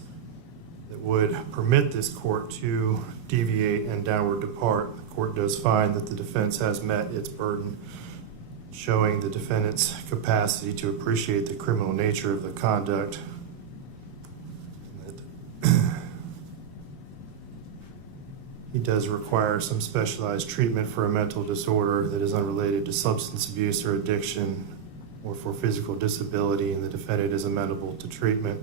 that would permit this court to deviate and downward depart. The court does find that the defense has met its burden, showing the defendant's capacity to appreciate the criminal nature of the conduct, and that he does require some specialized treatment for a mental disorder that is unrelated to substance abuse or addiction or for physical disability, and the defendant is amenable to treatment.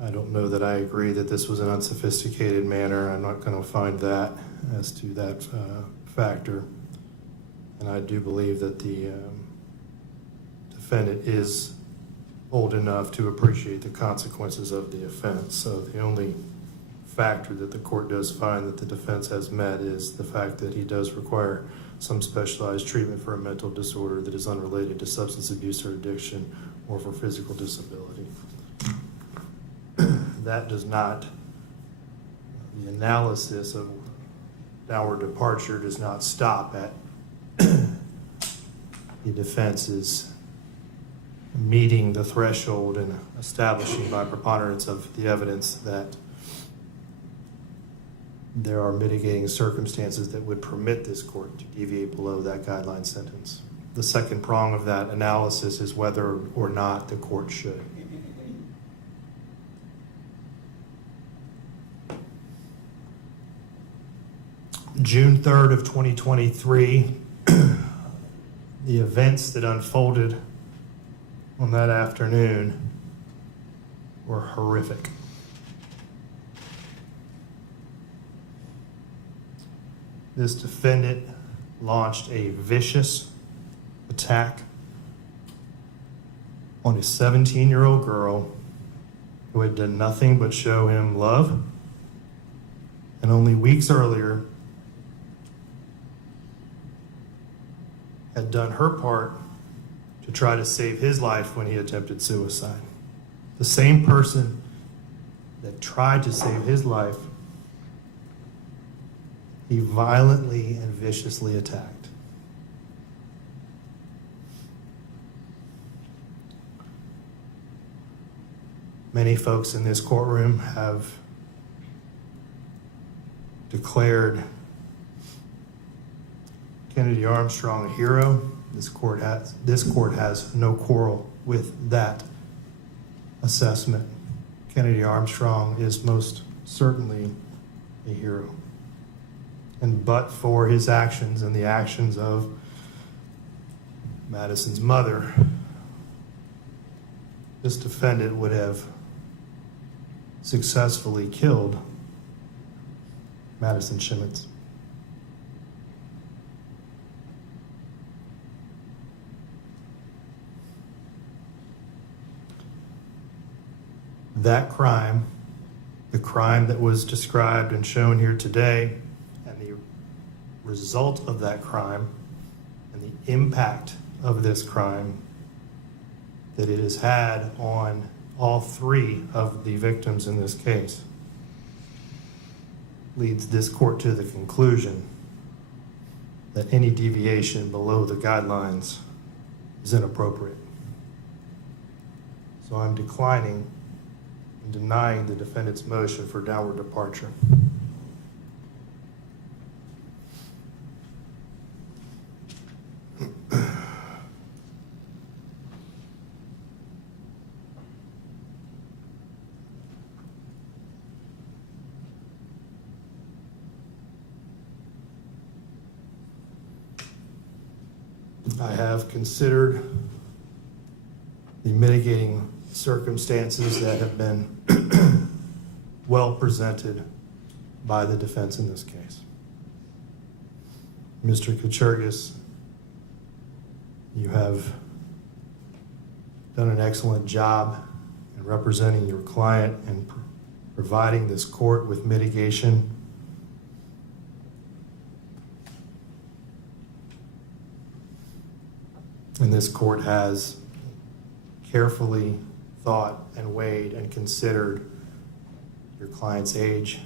I don't know that I agree that this was an unsophisticated manner. I'm not going to find that as to that factor. And I do believe that the defendant is old enough to appreciate the consequences of the offense. So the only factor that the court does find that the defense has met is the fact that he does require some specialized treatment for a mental disorder that is unrelated to substance abuse or addiction or for physical disability. That does not, the analysis of downward departure does not stop at the defense's meeting the threshold and establishing by preponderance of the evidence that there are mitigating circumstances that would permit this court to deviate below that guideline sentence. The second prong of that analysis is whether or not the court should. June 3rd of 2023, the events that unfolded on that afternoon were horrific. This defendant launched a vicious attack on a 17-year-old girl who had done nothing but show him love, and only weeks earlier had done her part to try to save his life when he attempted suicide. The same person that tried to save his life, he violently and viciously attacked. Many folks in this courtroom have declared Kennedy Armstrong a hero. This court has no quarrel with that assessment, Kennedy Armstrong is most certainly a hero. And but for his actions and the actions of Madison's mother, this defendant would have successfully killed Madison Schemitz. That crime, the crime that was described and shown here today, and the result of that crime, and the impact of this crime that it has had on all three of the victims in this case, leads this court to the conclusion that any deviation below the guidelines is inappropriate. So I'm declining and denying the defendant's motion for downward departure. I have considered the mitigating circumstances that have been well presented by the defense in this case. Mr. Kuchergis, you have done an excellent job in representing your client and providing this court with mitigation. And this court has carefully thought and weighed and considered your client's age,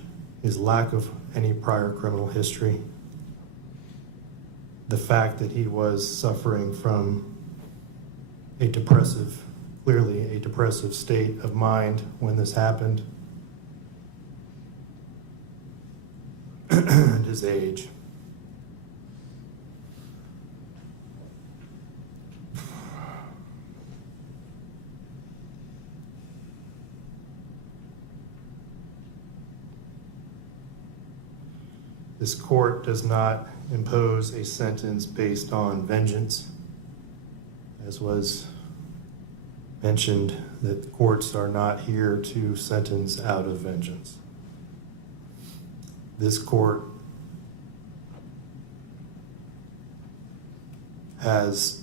his lack of any prior criminal history, the fact that he was suffering from a depressive, clearly a depressive state of mind when this happened, and his age. This court does not impose a sentence based on vengeance, as was mentioned, that courts are not here to sentence out of vengeance. This court has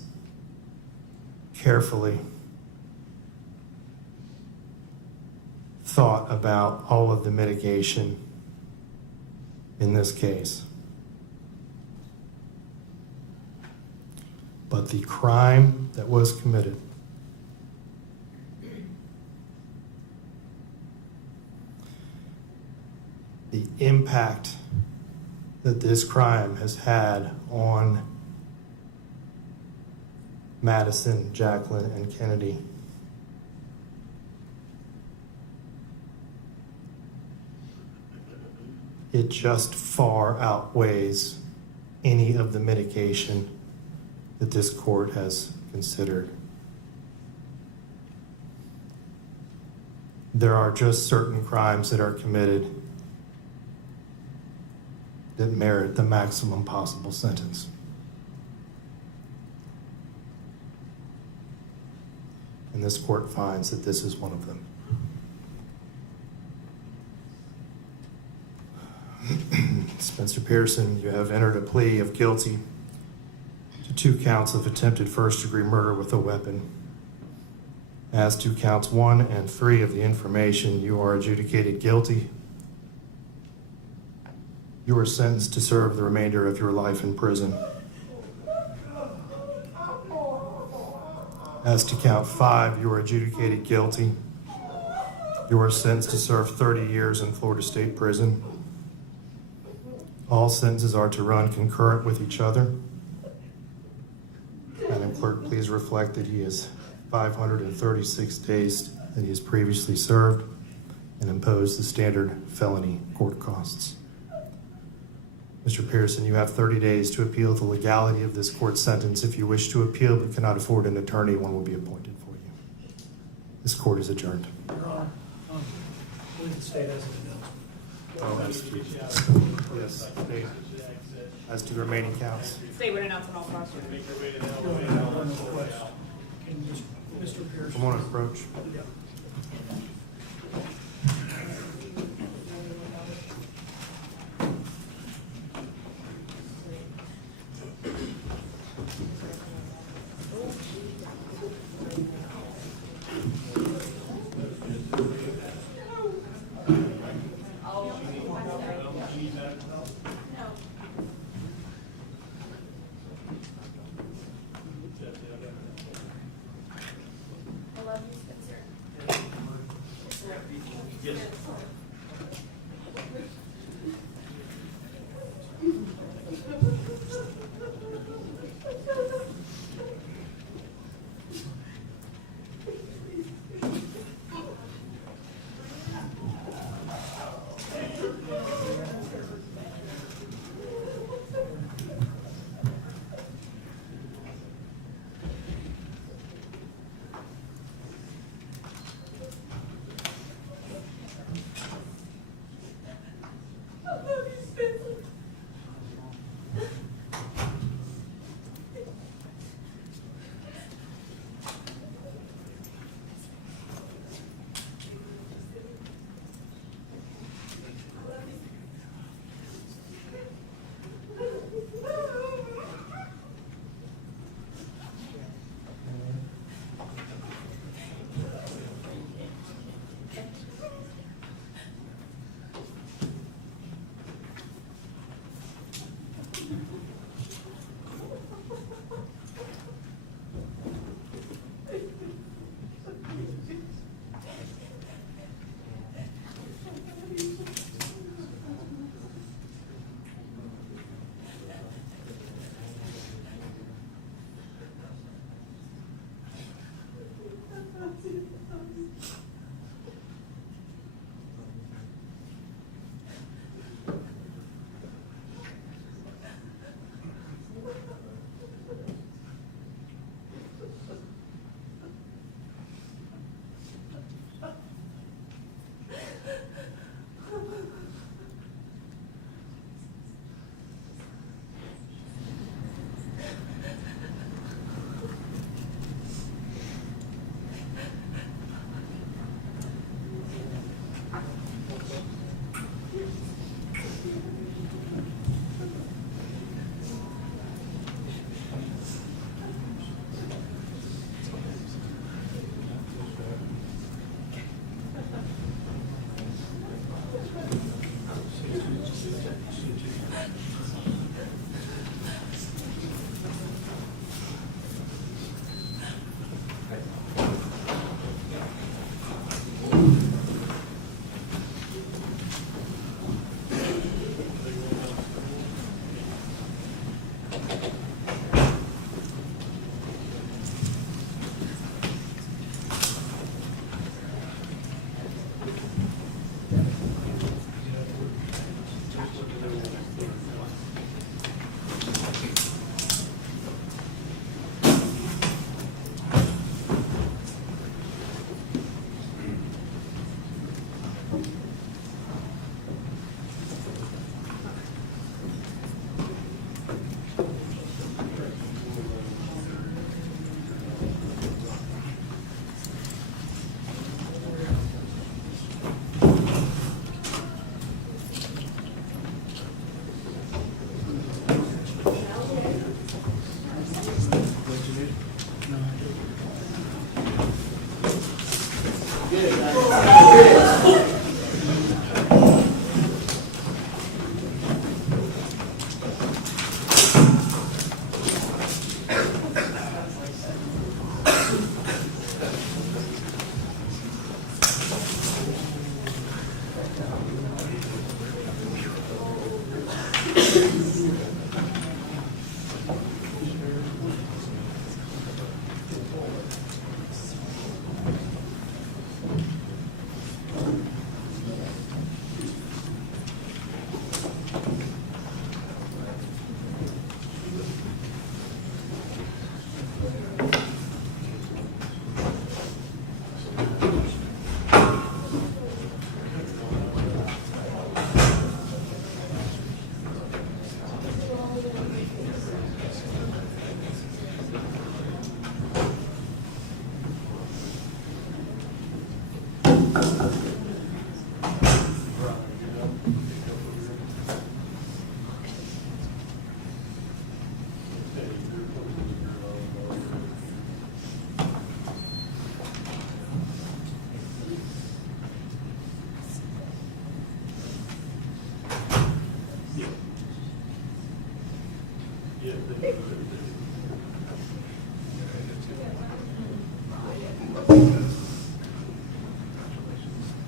carefully thought about all of the mitigation in this case. But the crime that was committed the impact that this crime has had on Madison, Jaclyn, and Kennedy it just far outweighs any of the mitigation that this court has considered. There are just certain crimes that are committed that merit the maximum possible sentence. And this court finds that this is one of them. Spencer Pearson, you have entered a plea of guilty to 2 counts of attempted first-degree murder with a weapon. As to counts 1 and 3 of the information, you are adjudicated guilty. You are sentenced to serve the remainder of your life in prison. As to count 5, you are adjudicated guilty. You are sentenced to serve 30 years in Florida State Prison. All sentences are to run concurrent with each other. Madam Clerk, please reflect that he has 536 days that he has previously served and imposed the standard felony court costs. Mr. Pearson, you have 30 days to appeal the legality of this court sentence. If you wish to appeal but cannot afford an attorney, one will be appointed for you. This court is adjourned. Your Honor, I believe the state has an announcement. Oh, that's true. Yes, they, as to the remaining counts. State would announce on all questions. Mr. Pearson. I'm on approach. Yeah.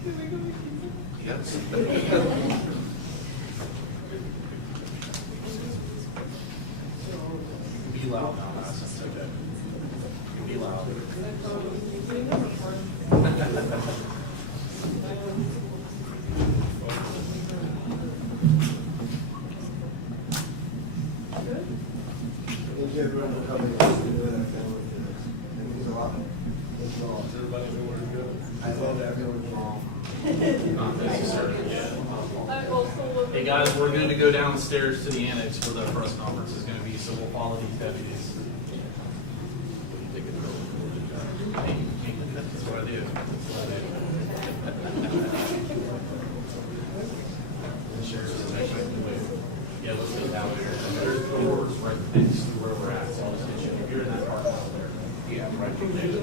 Yes. Be loud now, Madison. It's okay. Be loud. Thank you everyone for coming. It means a lot. Does everybody know where to go? I love everyone's wrong. Not necessarily yet. Hey guys, we're going to go downstairs to the annex where the press conference is going to be, so we'll follow these deputies. That's what I do. That's what I do. The sheriff's just next to the way. Yeah, let's go down there. There's doors right next to where we're at, so I'll just get you. If you're in that park out there. Yeah, right there.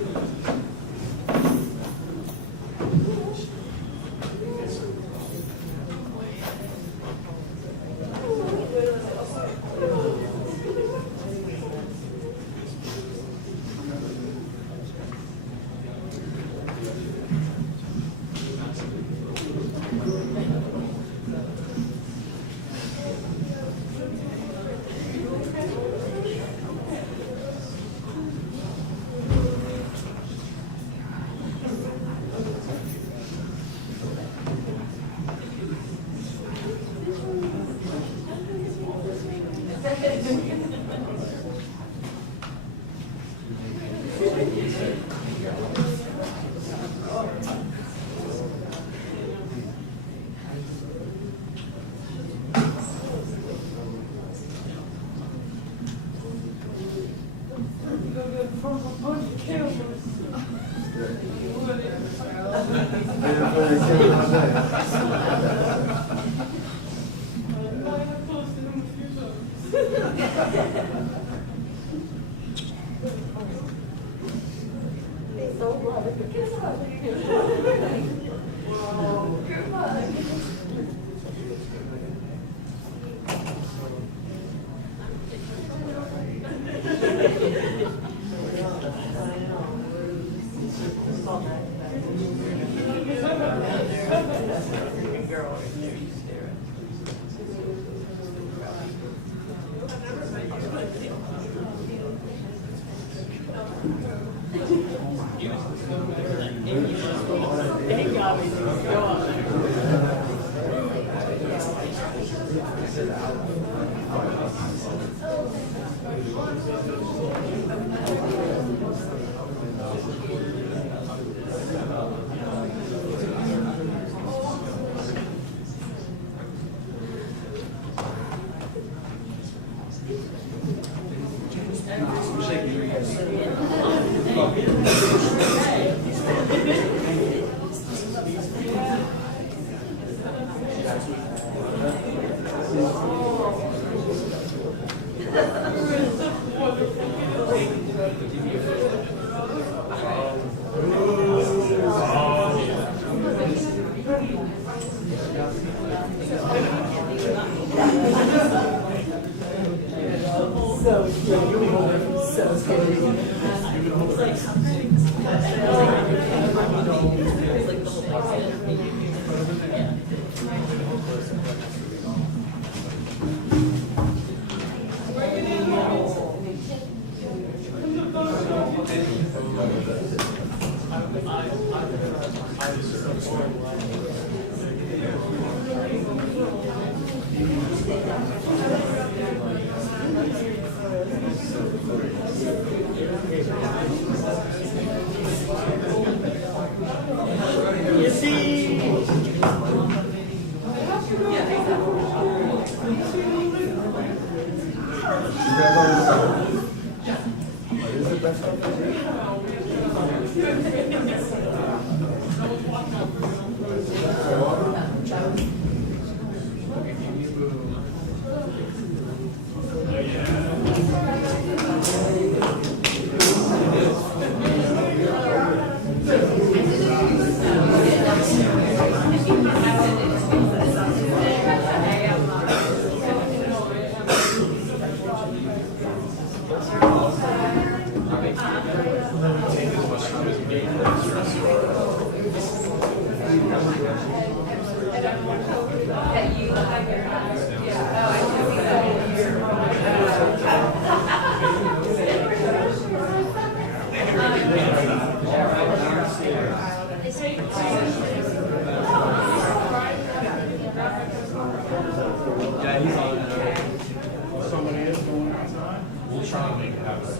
Somebody is going outside? We'll try to make it happen.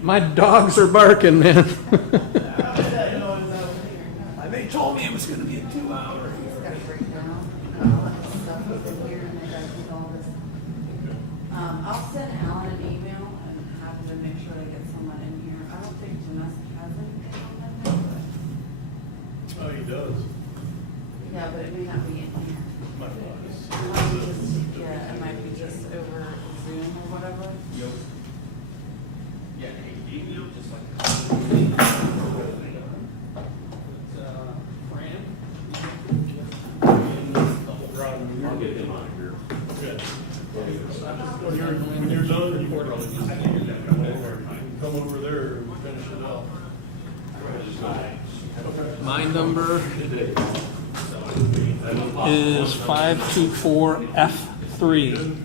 My dogs are barking, man. They told me it was going to be a 2-hour. I'll send Alan an email and have him make sure they get someone in here. I don't think Domestic has anything on that day, but. Oh, he does. Yeah, but it may not be in here. My Yeah, it might be just over Zoom or whatever. Yep. Yeah, email just like. I'll get him out of here. Good. When you're done, you can probably just come over there and finish it up. My number is 524F3.